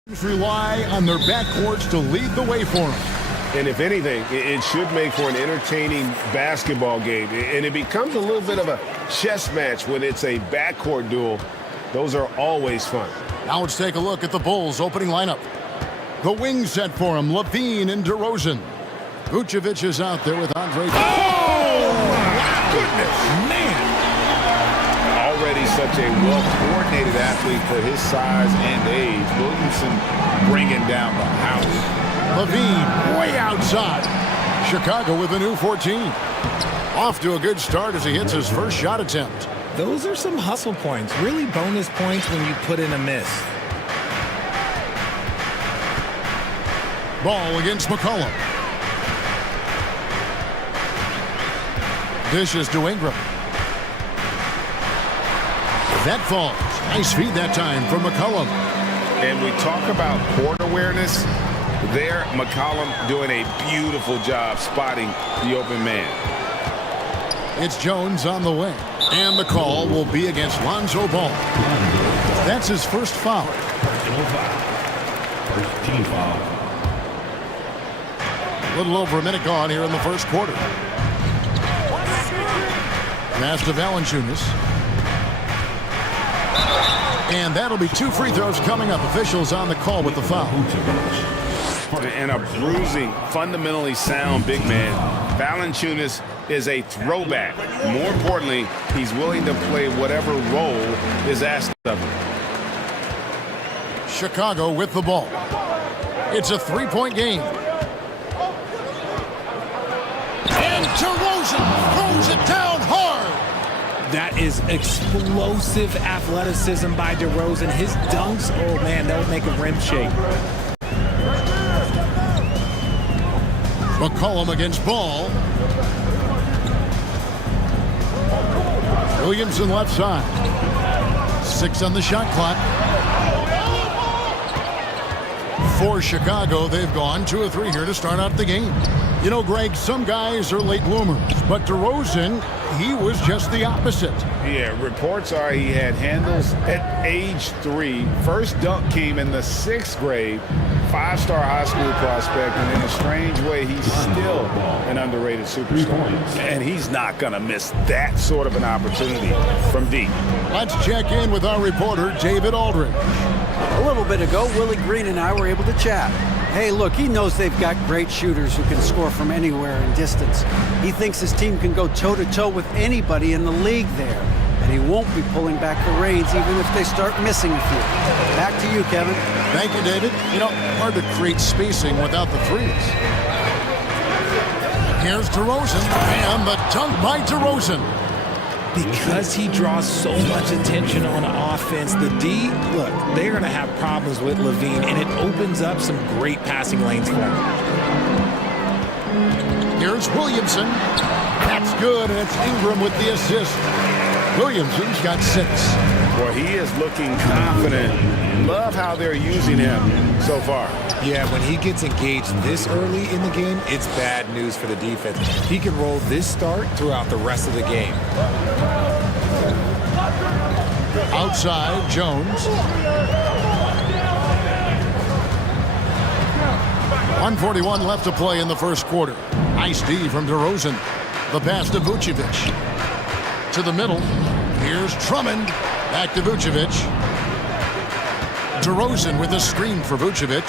Rely on their backcourts to lead the way for them. And if anything, it should make for an entertaining basketball game. And it becomes a little bit of a chess match when it's a backcourt duel. Those are always fun. Now let's take a look at the Bulls' opening lineup. The wing set for him, Levine and DeRozan. Vucevic is out there with Andre. Oh, my goodness, man. Already such a well-coordinated athlete for his size and age. Williamson bringing down the house. Levine way outside. Chicago with a new 14. Off to a good start as he hits his first shot attempt. Those are some hustle points, really bonus points when you put in a miss. Ball against McCollum. Dishes to Ingram. That falls. Nice feed that time from McCollum. And we talk about court awareness. There, McCollum doing a beautiful job spotting the open man. It's Jones on the wing. And the call will be against Lonzo Ball. That's his first foul. First team foul. A little over a minute gone here in the first quarter. Pass to Valanciunas. And that'll be 2 free throws coming up. Officials on the call with the foul. And a bruising, fundamentally sound big man. Valanciunas is a throwback. More importantly, he's willing to play whatever role is asked of him. Chicago with the ball. It's a 3-point game. And DeRozan throws it down hard. That is explosive athleticism by DeRozan. His dunks, oh man, that would make a rim shake. McCollum against Ball. Williamson left side. 6 on the shot clock. For Chicago, they've gone 2 of 3 here to start out the game. You know, Greg, some guys are late bloomers, but DeRozan, he was just the opposite. Yeah, reports are he had handles at age 3. First dunk came in the 6th grade. 5-star high school prospect, and in a strange way, he's still an underrated superstar. And he's not going to miss that sort of an opportunity from deep. Let's check in with our reporter, David Aldridge. A little bit ago, Willie Green and I were able to chat. Hey, look, he knows they've got great shooters who can score from anywhere in distance. He thinks his team can go toe-to-toe with anybody in the league there. And he won't be pulling back the reins even if they start missing a few. Back to you, Kevin. Thank you, David. You know, hard to create spacing without the threes. Here's DeRozan, and the dunk by DeRozan. Because he draws so much attention on offense, the D, look, they're going to have problems with Levine, and it opens up some great passing lanes for him. Here's Williamson. That's good, and it's Ingram with the assist. Williamson's got 6. Well, he is looking confident. Love how they're using him so far. Yeah, when he gets engaged this early in the game, it's bad news for the defense. He can roll this start throughout the rest of the game. Outside, Jones. 1:41 left to play in the first quarter. Nice D from DeRozan. The pass to Vucevic. To the middle. Here's Drummond. Back to Vucevic. DeRozan with a screen for Vucevic.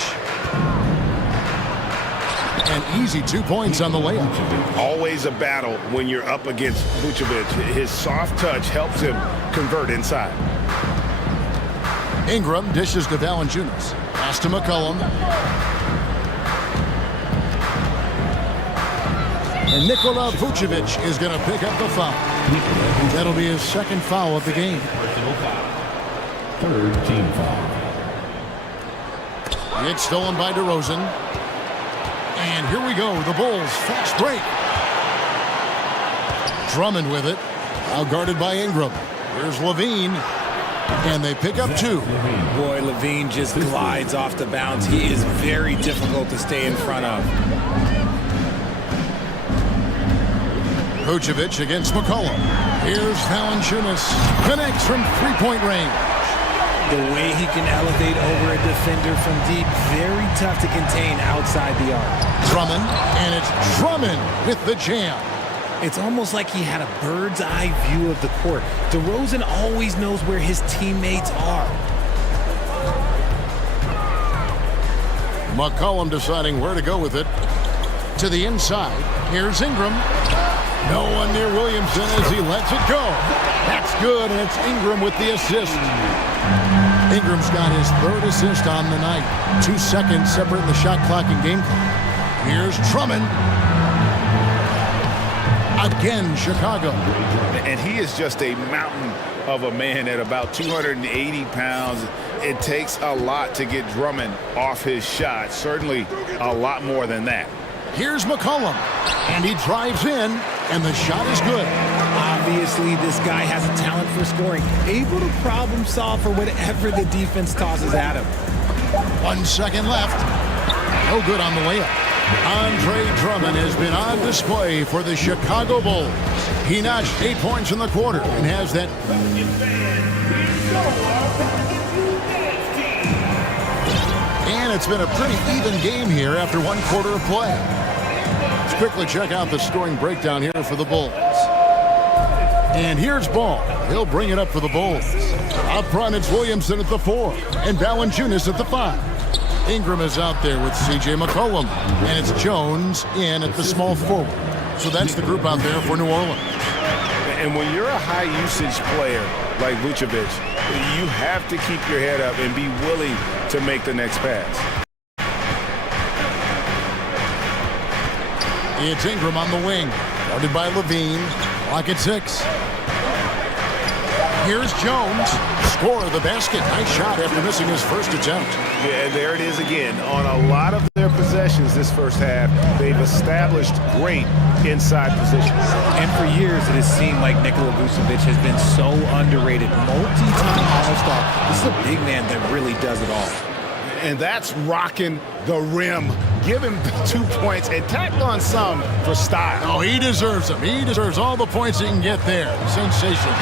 An easy 2 points on the layup. Always a battle when you're up against Vucevic. His soft touch helps him convert inside. Ingram dishes to Valanciunas. Pass to McCollum. And Nikola Vucevic is going to pick up the foul. That'll be his second foul of the game. Third team foul. It's stolen by DeRozan. And here we go, the Bulls fast break. Drummond with it, now guarded by Ingram. Here's Levine, and they pick up 2. Boy, Levine just glides off the bounce. He is very difficult to stay in front of. Vucevic against McCollum. Here's Valanciunas, connects from 3-point range. The way he can elevate over a defender from deep, very tough to contain outside the arc. Drummond, and it's Drummond with the jam. It's almost like he had a bird's eye view of the court. DeRozan always knows where his teammates are. McCollum deciding where to go with it. To the inside. Here's Ingram. No one near Williamson as he lets it go. That's good, and it's Ingram with the assist. Ingram's got his third assist on the night. 2 seconds separating the shot clock and game clock. Here's Drummond. Again, Chicago. And he is just a mountain of a man at about 280 pounds. It takes a lot to get Drummond off his shot. Certainly a lot more than that. Here's McCollum, and he drives in, and the shot is good. Obviously, this guy has a talent for scoring, able to problem solve for whatever the defense tosses at him. 1 second left. No good on the layup. Andre Drummond has been on display for the Chicago Bulls. He notched 8 points in the quarter and has that. And it's been a pretty even game here after 1 quarter of play. Let's quickly check out the scoring breakdown here for the Bulls. And here's Ball. He'll bring it up for the Bulls. Up front, it's Williamson at the 4 and Valanciunas at the 5. Ingram is out there with C.J. McCollum, and it's Jones in at the small forward. So that's the group out there for New Orleans. And when you're a high-usage player like Vucevic, you have to keep your head up and be willing to make the next pass. It's Ingram on the wing, guarded by Levine. Clock at 6. Here's Jones. Score of the basket. Nice shot after missing his first attempt. Yeah, there it is again. On a lot of their possessions this first half, they've established great inside positions. And for years, it has seemed like Nikola Vucevic has been so underrated. Multi-time All-Star. This is a big man that really does it all. And that's rocking the rim. Give him 2 points and tack on some for style. Oh, he deserves them. He deserves all the points he can get there. Sensation.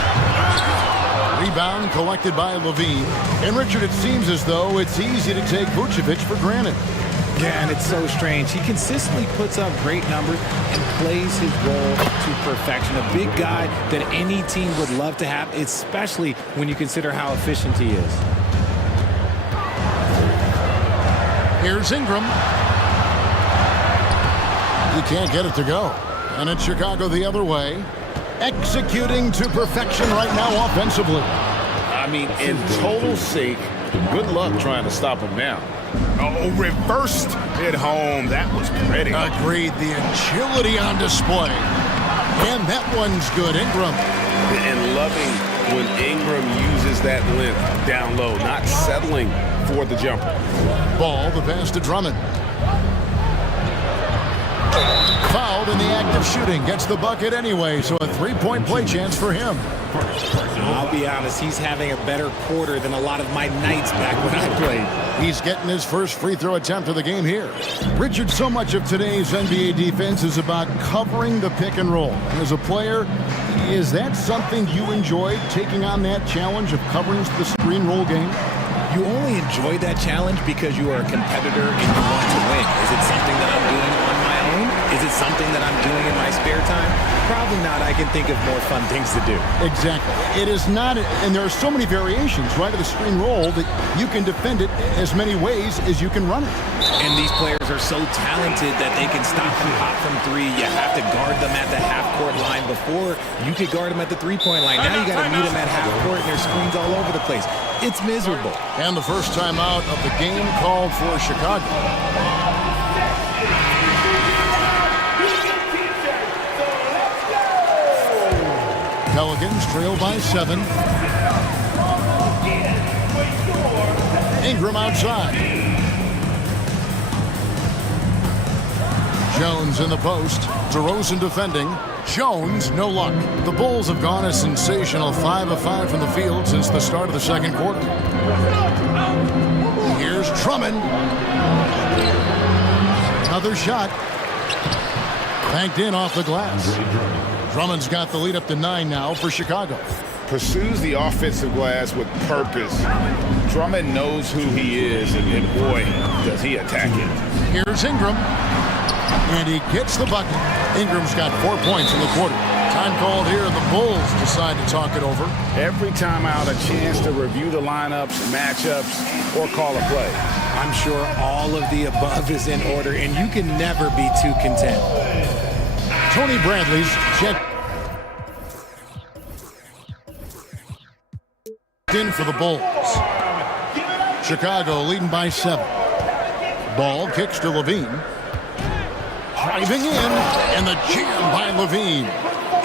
Rebound collected by Levine. And Richard, it seems as though it's easy to take Vucevic for granted. Yeah, and it's so strange. He consistently puts up great numbers and plays his role to perfection. A big guy that any team would love to have, especially when you consider how efficient he is. Here's Ingram. He can't get it to go. And it's Chicago the other way. Executing to perfection right now offensively. I mean, in total sync. Good luck trying to stop him now. Oh, reversed it home. That was pretty. Agreed. The agility on display. And that one's good. Ingram. And loving when Ingram uses that length down low, not settling for the jumper. Ball, the pass to Drummond. Fouled in the act of shooting. Gets the bucket anyway, so a 3-point play chance for him. I'll be honest, he's having a better quarter than a lot of my nights back when I played. He's getting his first free throw attempt of the game here. Richard, so much of today's NBA defense is about covering the pick and roll. As a player, is that something you enjoy, taking on that challenge of covering the screen roll game? You only enjoy that challenge because you are a competitor and you want to win. Is it something that I'm doing on my own? Is it something that I'm doing in my spare time? Probably not. I can think of more fun things to do. Exactly. It is not, and there are so many variations, right, of the screen roll that you can defend it as many ways as you can run it. And these players are so talented that they can stop and pop from 3. You have to guard them at the half-court line. Before, you could guard them at the 3-point line. Now you got to meet them at half-court, and there's screens all over the place. It's miserable. And the first time out of the game called for Chicago. Pelicans trail by 7. Ingram outside. Jones in the post. DeRozan defending. Jones, no luck. The Bulls have gone a sensational 5 of 5 from the field since the start of the second quarter. Here's Drummond. Another shot. Banked in off the glass. Drummond's got the lead up to 9 now for Chicago. pursues the offensive glass with purpose. Drummond knows who he is, and boy, does he attack it. Here's Ingram, and he gets the bucket. Ingram's got 4 points in the quarter. Time called here, the Bulls decide to talk it over. Every timeout, a chance to review the lineups, matchups, or call a play. I'm sure all of the above is in order, and you can never be too content. Tony Bradley's check in for the Bulls. Chicago leading by 7. Ball kicks to Levine. Driving in, and the jam by Levine.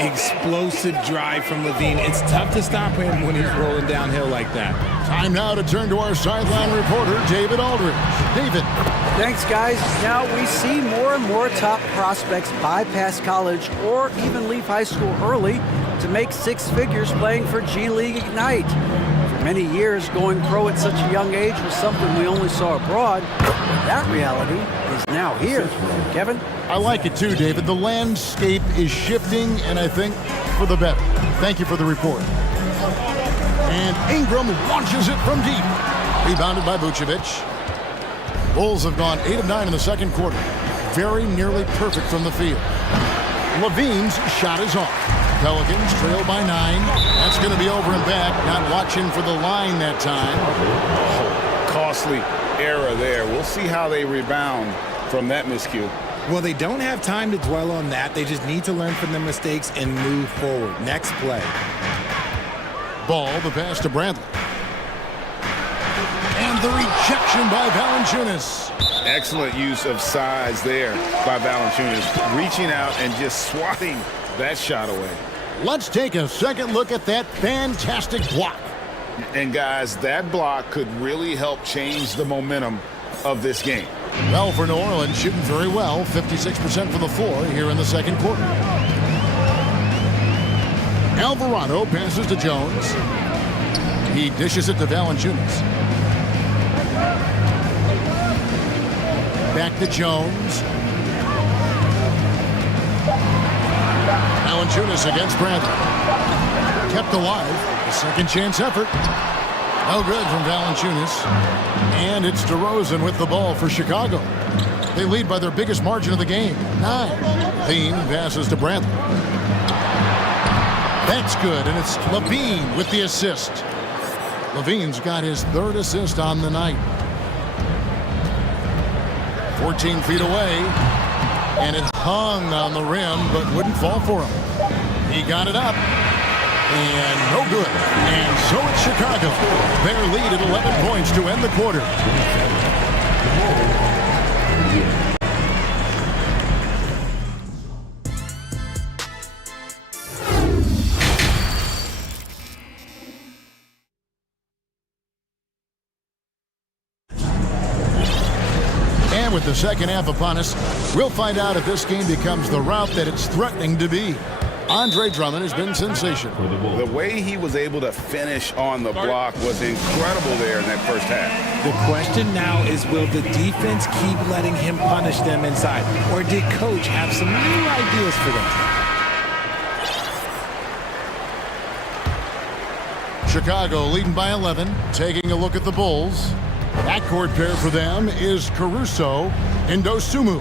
Explosive drive from Levine. It's tough to stop him when he's rolling downhill like that. Time now to turn to our sideline reporter, David Aldridge. David. Thanks, guys. Now we see more and more top prospects bypass college or even leave high school early to make 6 figures playing for G League Ignite. For many years, going pro at such a young age was something we only saw abroad. That reality is now here. Kevin? I like it too, David. The landscape is shifting, and I think for the better. Thank you for the report. And Ingram launches it from deep. Rebounded by Vucevic. Bulls have gone 8 of 9 in the second quarter. Very nearly perfect from the field. Levine's shot is off. Pelicans trail by 9. That's going to be over and back. Not watching for the line that time. Costly error there. We'll see how they rebound from that miscue. Well, they don't have time to dwell on that. They just need to learn from their mistakes and move forward. Next play. Ball, the pass to Bradley. And the rejection by Valanciunas. Excellent use of size there by Valanciunas. Reaching out and just swatting that shot away. Let's take a second look at that fantastic block. And guys, that block could really help change the momentum of this game. Well, for New Orleans, shooting very well, 56% from the floor here in the second quarter. Alvarado passes to Jones. He dishes it to Valanciunas. Back to Jones. Valanciunas against Bradley. Kept alive. A second chance effort. No good from Valanciunas. And it's DeRozan with the ball for Chicago. They lead by their biggest margin of the game, 9. Levine passes to Bradley. That's good, and it's Levine with the assist. Levine's got his 3rd assist on the night. 14 feet away, and it hung on the rim, but wouldn't fall for him. He got it up. And no good. And so it's Chicago. Their lead at 11 points to end the quarter. And with the second half upon us, we'll find out if this game becomes the route that it's threatening to be. Andre Drummond has been sensational. The way he was able to finish on the block was incredible there in that first half. The question now is, will the defense keep letting him punish them inside? Or did Coach have some new ideas for them? Chicago leading by 11, taking a look at the Bulls. Backcourt pair for them is Caruso and Dosunmu.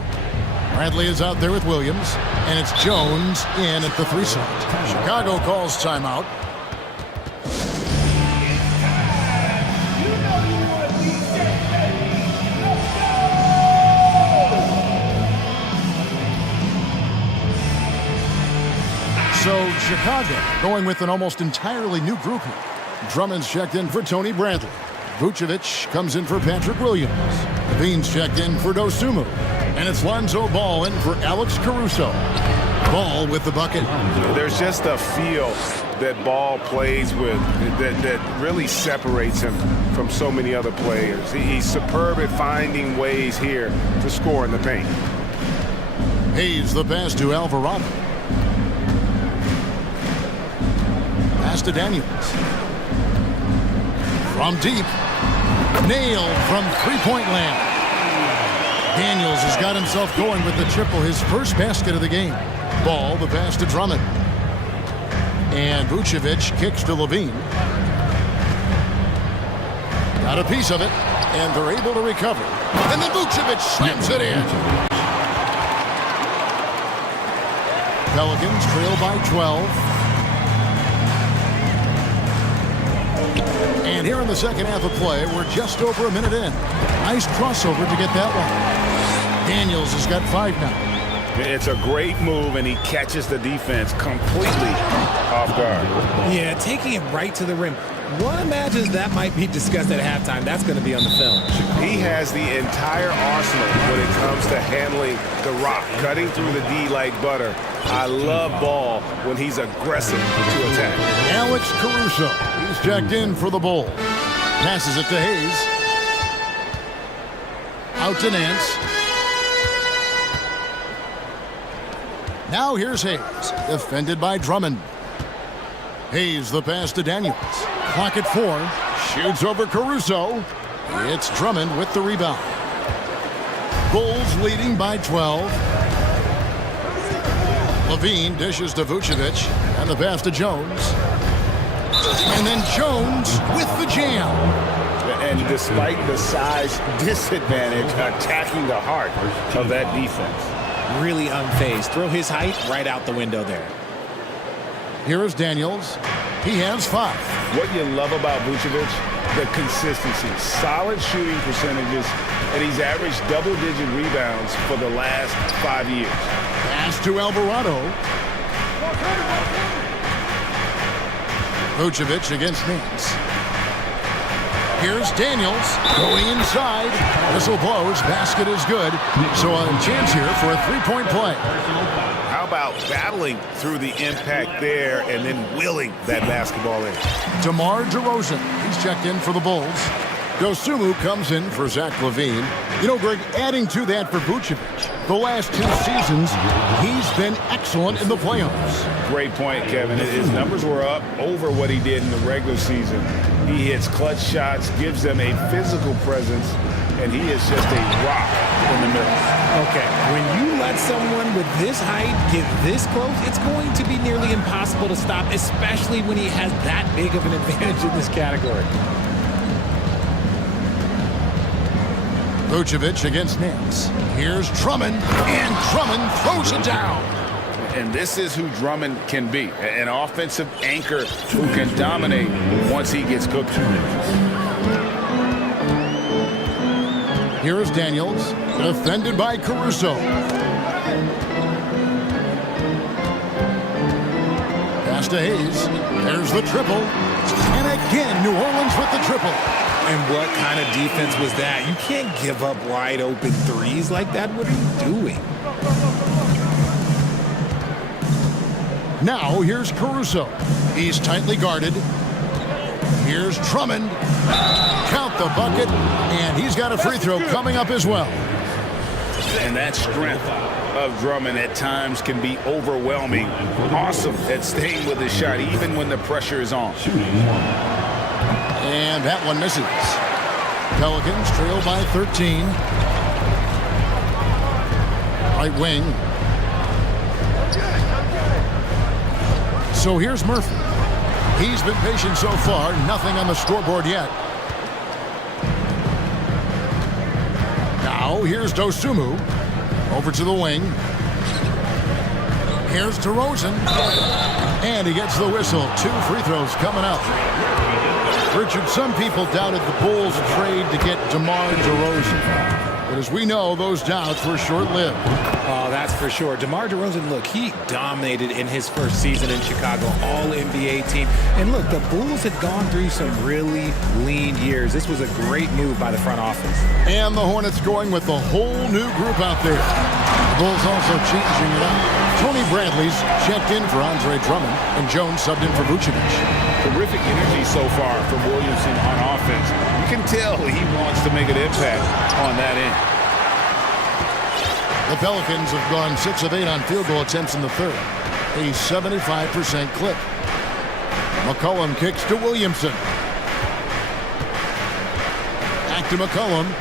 Bradley is out there with Williams, and it's Jones in at the 3 side. Chicago calls timeout. So Chicago going with an almost entirely new group here. Drummond's checked in for Tony Bradley. Vucevic comes in for Patrick Williams. Levine's checked in for Dosunmu. And it's Lonzo Ball in for Alex Caruso. Ball with the bucket. There's just a feel that Ball plays with that really separates him from so many other players. He's superb at finding ways here to score in the paint. Hayes the pass to Alvarado. Pass to Daniels. From deep. Nailed from three-point land. Daniels has got himself going with the triple, his first basket of the game. Ball, the pass to Drummond. And Vucevic kicks to Levine. Got a piece of it, and they're able to recover. And then Vucevic slams it in. Pelicans trail by 12. And here in the second half of play, we're just over a minute in. Nice crossover to get that one. Daniels has got 5 now. It's a great move, and he catches the defense completely off guard. Yeah, taking it right to the rim. One imagines that might be discussed at halftime. That's going to be on the film. He has the entire arsenal when it comes to handling the rock, cutting through the D like butter. I love Ball when he's aggressive to attack. Alex Caruso, he's checked in for the Bulls. Passes it to Hayes. Out to Nance. Now here's Hayes, defended by Drummond. Hayes the pass to Daniels. Clock at 4. Shoots over Caruso. It's Drummond with the rebound. Bulls leading by 12. Levine dishes to Vucevic. And the pass to Jones. And then Jones with the jam. And despite the size disadvantage, attacking the heart of that defense. Really unfazed. Throw his height right out the window there. Here is Daniels. He has 5. What you love about Vucevic, the consistency, solid shooting percentages, and he's averaged double-digit rebounds for the last 5 years. Pass to Alvarado. Vucevic against Nance. Here's Daniels going inside. Whistle blows. Basket is good. So a chance here for a 3-point play. How about battling through the impact there and then willing that basketball in? DeMar DeRozan. He's checked in for the Bulls. Dosumu comes in for Zach LaVine. You know, Greg, adding to that for Vucevic, the last 2 seasons, he's been excellent in the playoffs. Great point, Kevin. His numbers were up over what he did in the regular season. He hits clutch shots, gives them a physical presence, and he is just a rock in the middle. Okay, when you let someone with this height get this close, it's going to be nearly impossible to stop, especially when he has that big of an advantage in this category. Vucevic against Nance. Here's Drummond, and Drummond throws it down. And this is who Drummond can be, an offensive anchor who can dominate once he gets cooked. Here is Daniels, defended by Caruso. Pass to Hayes. There's the triple. And again, New Orleans with the triple. And what kind of defense was that? You can't give up wide open threes like that. What are you doing? Now here's Caruso. He's tightly guarded. Here's Drummond. Count the bucket. And he's got a free throw coming up as well. And that strength of Drummond at times can be overwhelming. Awesome at staying with his shot even when the pressure is on. And that one misses. Pelicans trail by 13. Right wing. So here's Murphy. He's been patient so far. Nothing on the scoreboard yet. Now here's Dosumu. Over to the wing. Here's DeRozan. And he gets the whistle. 2 free throws coming up. Richard, some people doubted the Bulls' trade to get DeMar DeRozan. But as we know, those doubts were short-lived. Oh, that's for sure. DeMar DeRozan, look, he dominated in his first season in Chicago, all-NBA team. And look, the Bulls had gone through some really lean years. This was a great move by the front office. And the Hornets going with a whole new group out there. The Bulls also changing it up. Tony Bradley's checked in for Andre Drummond, and Jones subbed in for Vucevic. Terrific energy so far from Williamson on offense. You can tell he wants to make an impact on that end. The Pelicans have gone 6 of 8 on field goal attempts in the third, a 75% clip. McCollum kicks to Williamson. Back to McCollum.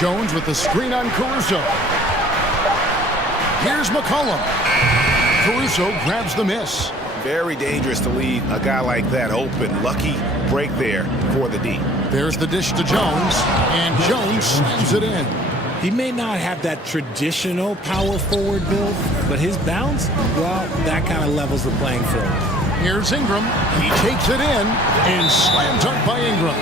Jones with the screen on Caruso. Here's McCollum. Caruso grabs the miss. Very dangerous to leave a guy like that open. Lucky break there for the D. There's the dish to Jones, and Jones slams it in. He may not have that traditional power forward build, but his bounce, well, that kind of levels the playing field. Here's Ingram. He takes it in and slam dunk by Ingram.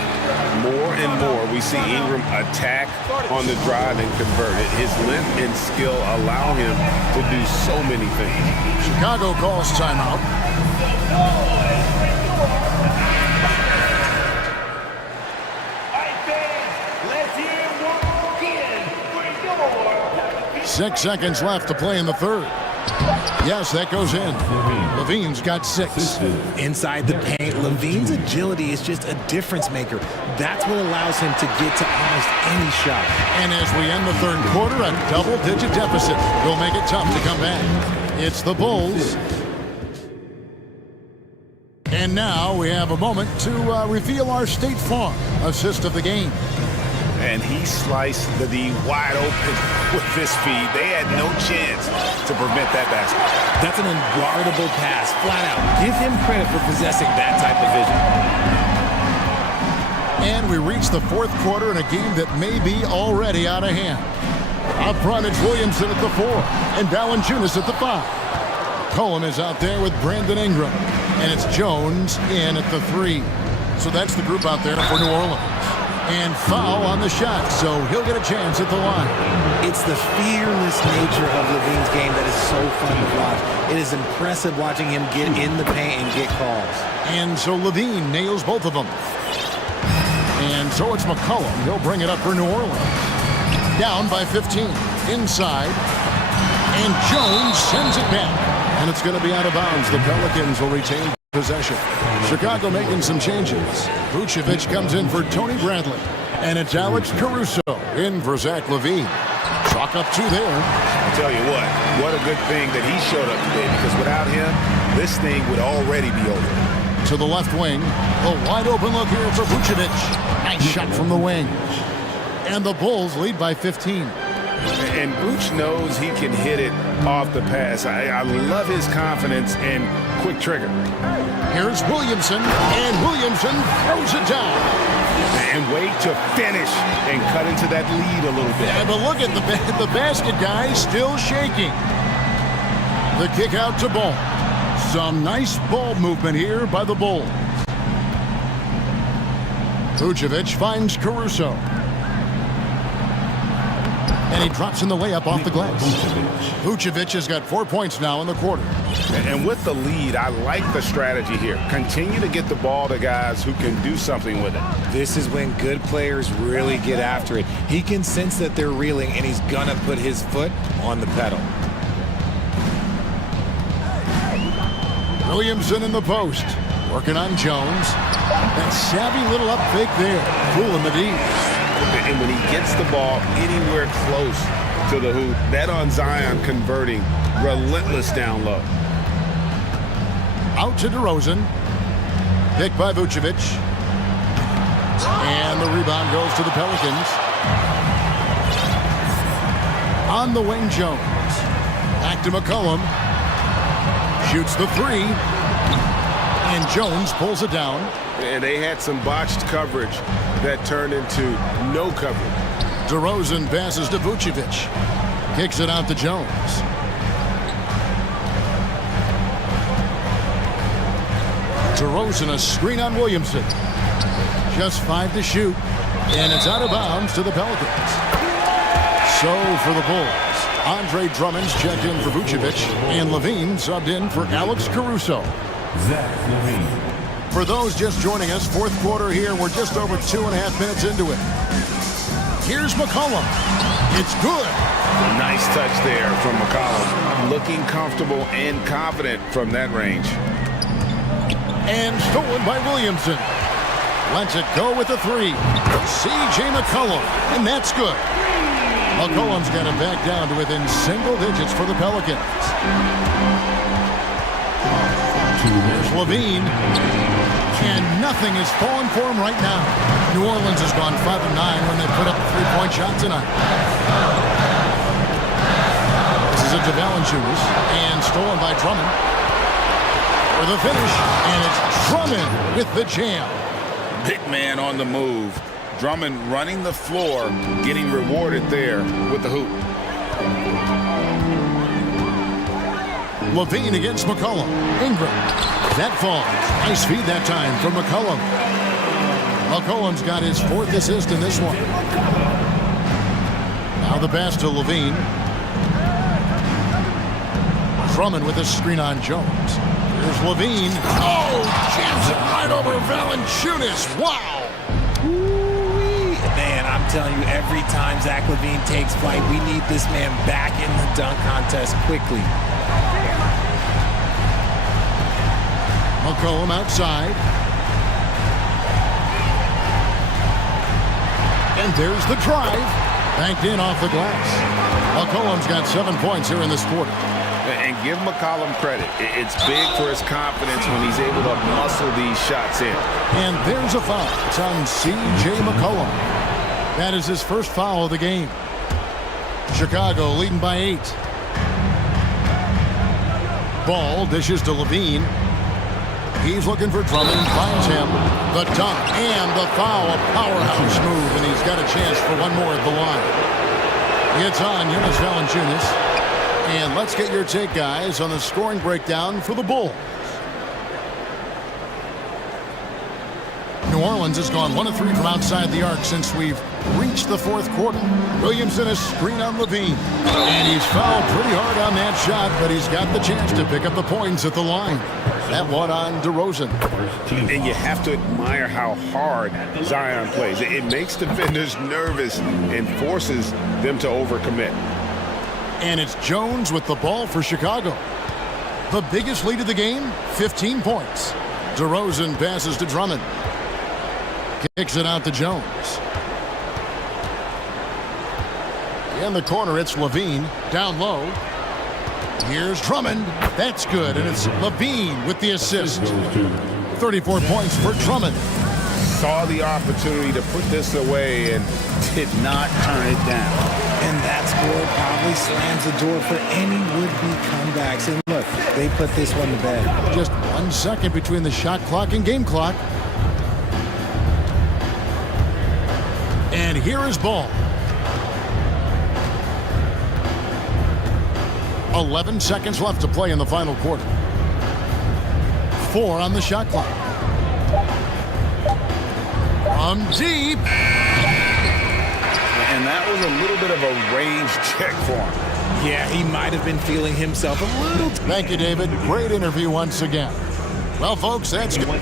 More and more we see Ingram attack on the drive and convert it. His length and skill allow him to do so many things. Chicago calls timeout. Let's hear one again. 6 seconds left to play in the third. Yes, that goes in. Levine's got 6. Inside the paint, Levine's agility is just a difference maker. That's what allows him to get to almost any shot. And as we end the third quarter, a double-digit deficit will make it tough to come back. It's the Bulls. And now we have a moment to reveal our State Farm assist of the game. And he sliced the D wide open with this feed. They had no chance to prevent that basket. That's an unguardable pass, flat out. Give him credit for possessing that type of vision. And we reach the fourth quarter in a game that may be already out of hand. Up front, it's Williamson at the 4 and Valanciunas at the 5. Cohen is out there with Brandon Ingram. And it's Jones in at the 3. So that's the group out there for New Orleans. And foul on the shot, so he'll get a chance at the line. It's the fearless nature of Levine's game that is so fun to watch. It is impressive watching him get in the paint and get calls. And so Levine nails both of them. And so it's McCollum. He'll bring it up for New Orleans. Down by 15. Inside. And Jones sends it back. And it's going to be out of bounds. The Pelicans will retain possession. Chicago making some changes. Vucevic comes in for Tony Bradley. And it's Alex Caruso in for Zach LaVine. Chalk up 2 there. I'll tell you what a good thing that he showed up today, because without him, this thing would already be over. To the left wing. A wide open look here for Vucevic. Nice shot from the wing. And the Bulls lead by 15. And Vooch knows he can hit it off the pass. I love his confidence and quick trigger. Here's Williamson, and Williamson throws it down. And wait to finish and cut into that lead a little bit. Yeah, but look at the basket guy still shaking. The kick out to Ball. Some nice ball movement here by the Bulls. Vucevic finds Caruso. And he drops in the layup off the glass. Vucevic has got 4 points now in the quarter. And with the lead, I like the strategy here. Continue to get the ball to guys who can do something with it. This is when good players really get after it. He can sense that they're reeling, and he's going to put his foot on the pedal. Williamson in the post. Working on Jones. That savvy little up fake there. Fooling the D. And when he gets the ball anywhere close to the hoop, that on Zion converting, relentless down low. Out to DeRozan. Picked by Vucevic. And the rebound goes to the Pelicans. On the wing, Jones. Back to McCollum. Shoots the 3. And Jones pulls it down. And they had some botched coverage that turned into no coverage. DeRozan passes to Vucevic. Kicks it out to Jones. DeRozan a screen on Williamson. Just 5 to shoot. And it's out of bounds to the Pelicans. So for the Bulls, Andre Drummond's checked in for Vucevic. And Levine subbed in for Alex Caruso. Zach LaVine. For those just joining us, fourth quarter here. We're just over 2.5 minutes into it. Here's McCollum. It's good. Nice touch there from McCollum. Looking comfortable and confident from that range. And stolen by Williamson. Lets it go with the 3. C.J. McCollum. And that's good. McCollum's got it back down to within single digits for the Pelicans. Here's Levine. And nothing is falling for him right now. New Orleans has gone 5 of 9 when they put up a 3-point shot tonight. This is a to Valanciunas, and stolen by Drummond. For the finish, and it's Drummond with the jam. Big man on the move. Drummond running the floor, getting rewarded there with the hoop. Levine against McCollum. Ingram. That falls. Nice feed that time from McCollum. McCollum's got his 4th assist in this one. Now the pass to Levine. Drummond with a screen on Jones. Here's Levine. Oh, jams it right over Valanciunas. Wow. Man, I'm telling you, every time Zach LaVine takes flight, we need this man back in the dunk contest quickly. McCollum outside. And there's the drive. Banked in off the glass. McCollum's got 7 points here in this quarter. And give McCollum credit. It's big for his confidence when he's able to muscle these shots in. And there's a foul. It's on C.J. McCollum. That is his first foul of the game. Chicago leading by 8. Ball dishes to Levine. He's looking for Drummond, finds him. The dunk and the foul, a powerhouse move, and he's got a chance for one more at the line. It's on Jonas Valanciunas. And let's get your take, guys, on the scoring breakdown for the Bulls. New Orleans has gone 1 of 3 from outside the arc since we've reached the 4th quarter. Williamson a screen on Levine. And he's fouled pretty hard on that shot, but he's got the chance to pick up the points at the line. That one on DeRozan. And you have to admire how hard Zion plays. It makes defenders nervous and forces them to overcommit. And it's Jones with the ball for Chicago. The biggest lead of the game, 15 points. DeRozan passes to Drummond. Kicks it out to Jones. In the corner, it's Levine. Down low. Here's Drummond. That's good, and it's Levine with the assist. 34 points for Drummond. Saw the opportunity to put this away and did not turn it down. And that score probably slams the door for any would-be comebacks. And look, they put this one to bed. Just 1 second between the shot clock and game clock. And here is Ball. 11 seconds left to play in the final quarter. 4 on the shot clock. From deep. And that was a little bit of a range check for him. Yeah, he might have been feeling himself a little. Thank you, David. Great interview once again. Well, folks, that's good.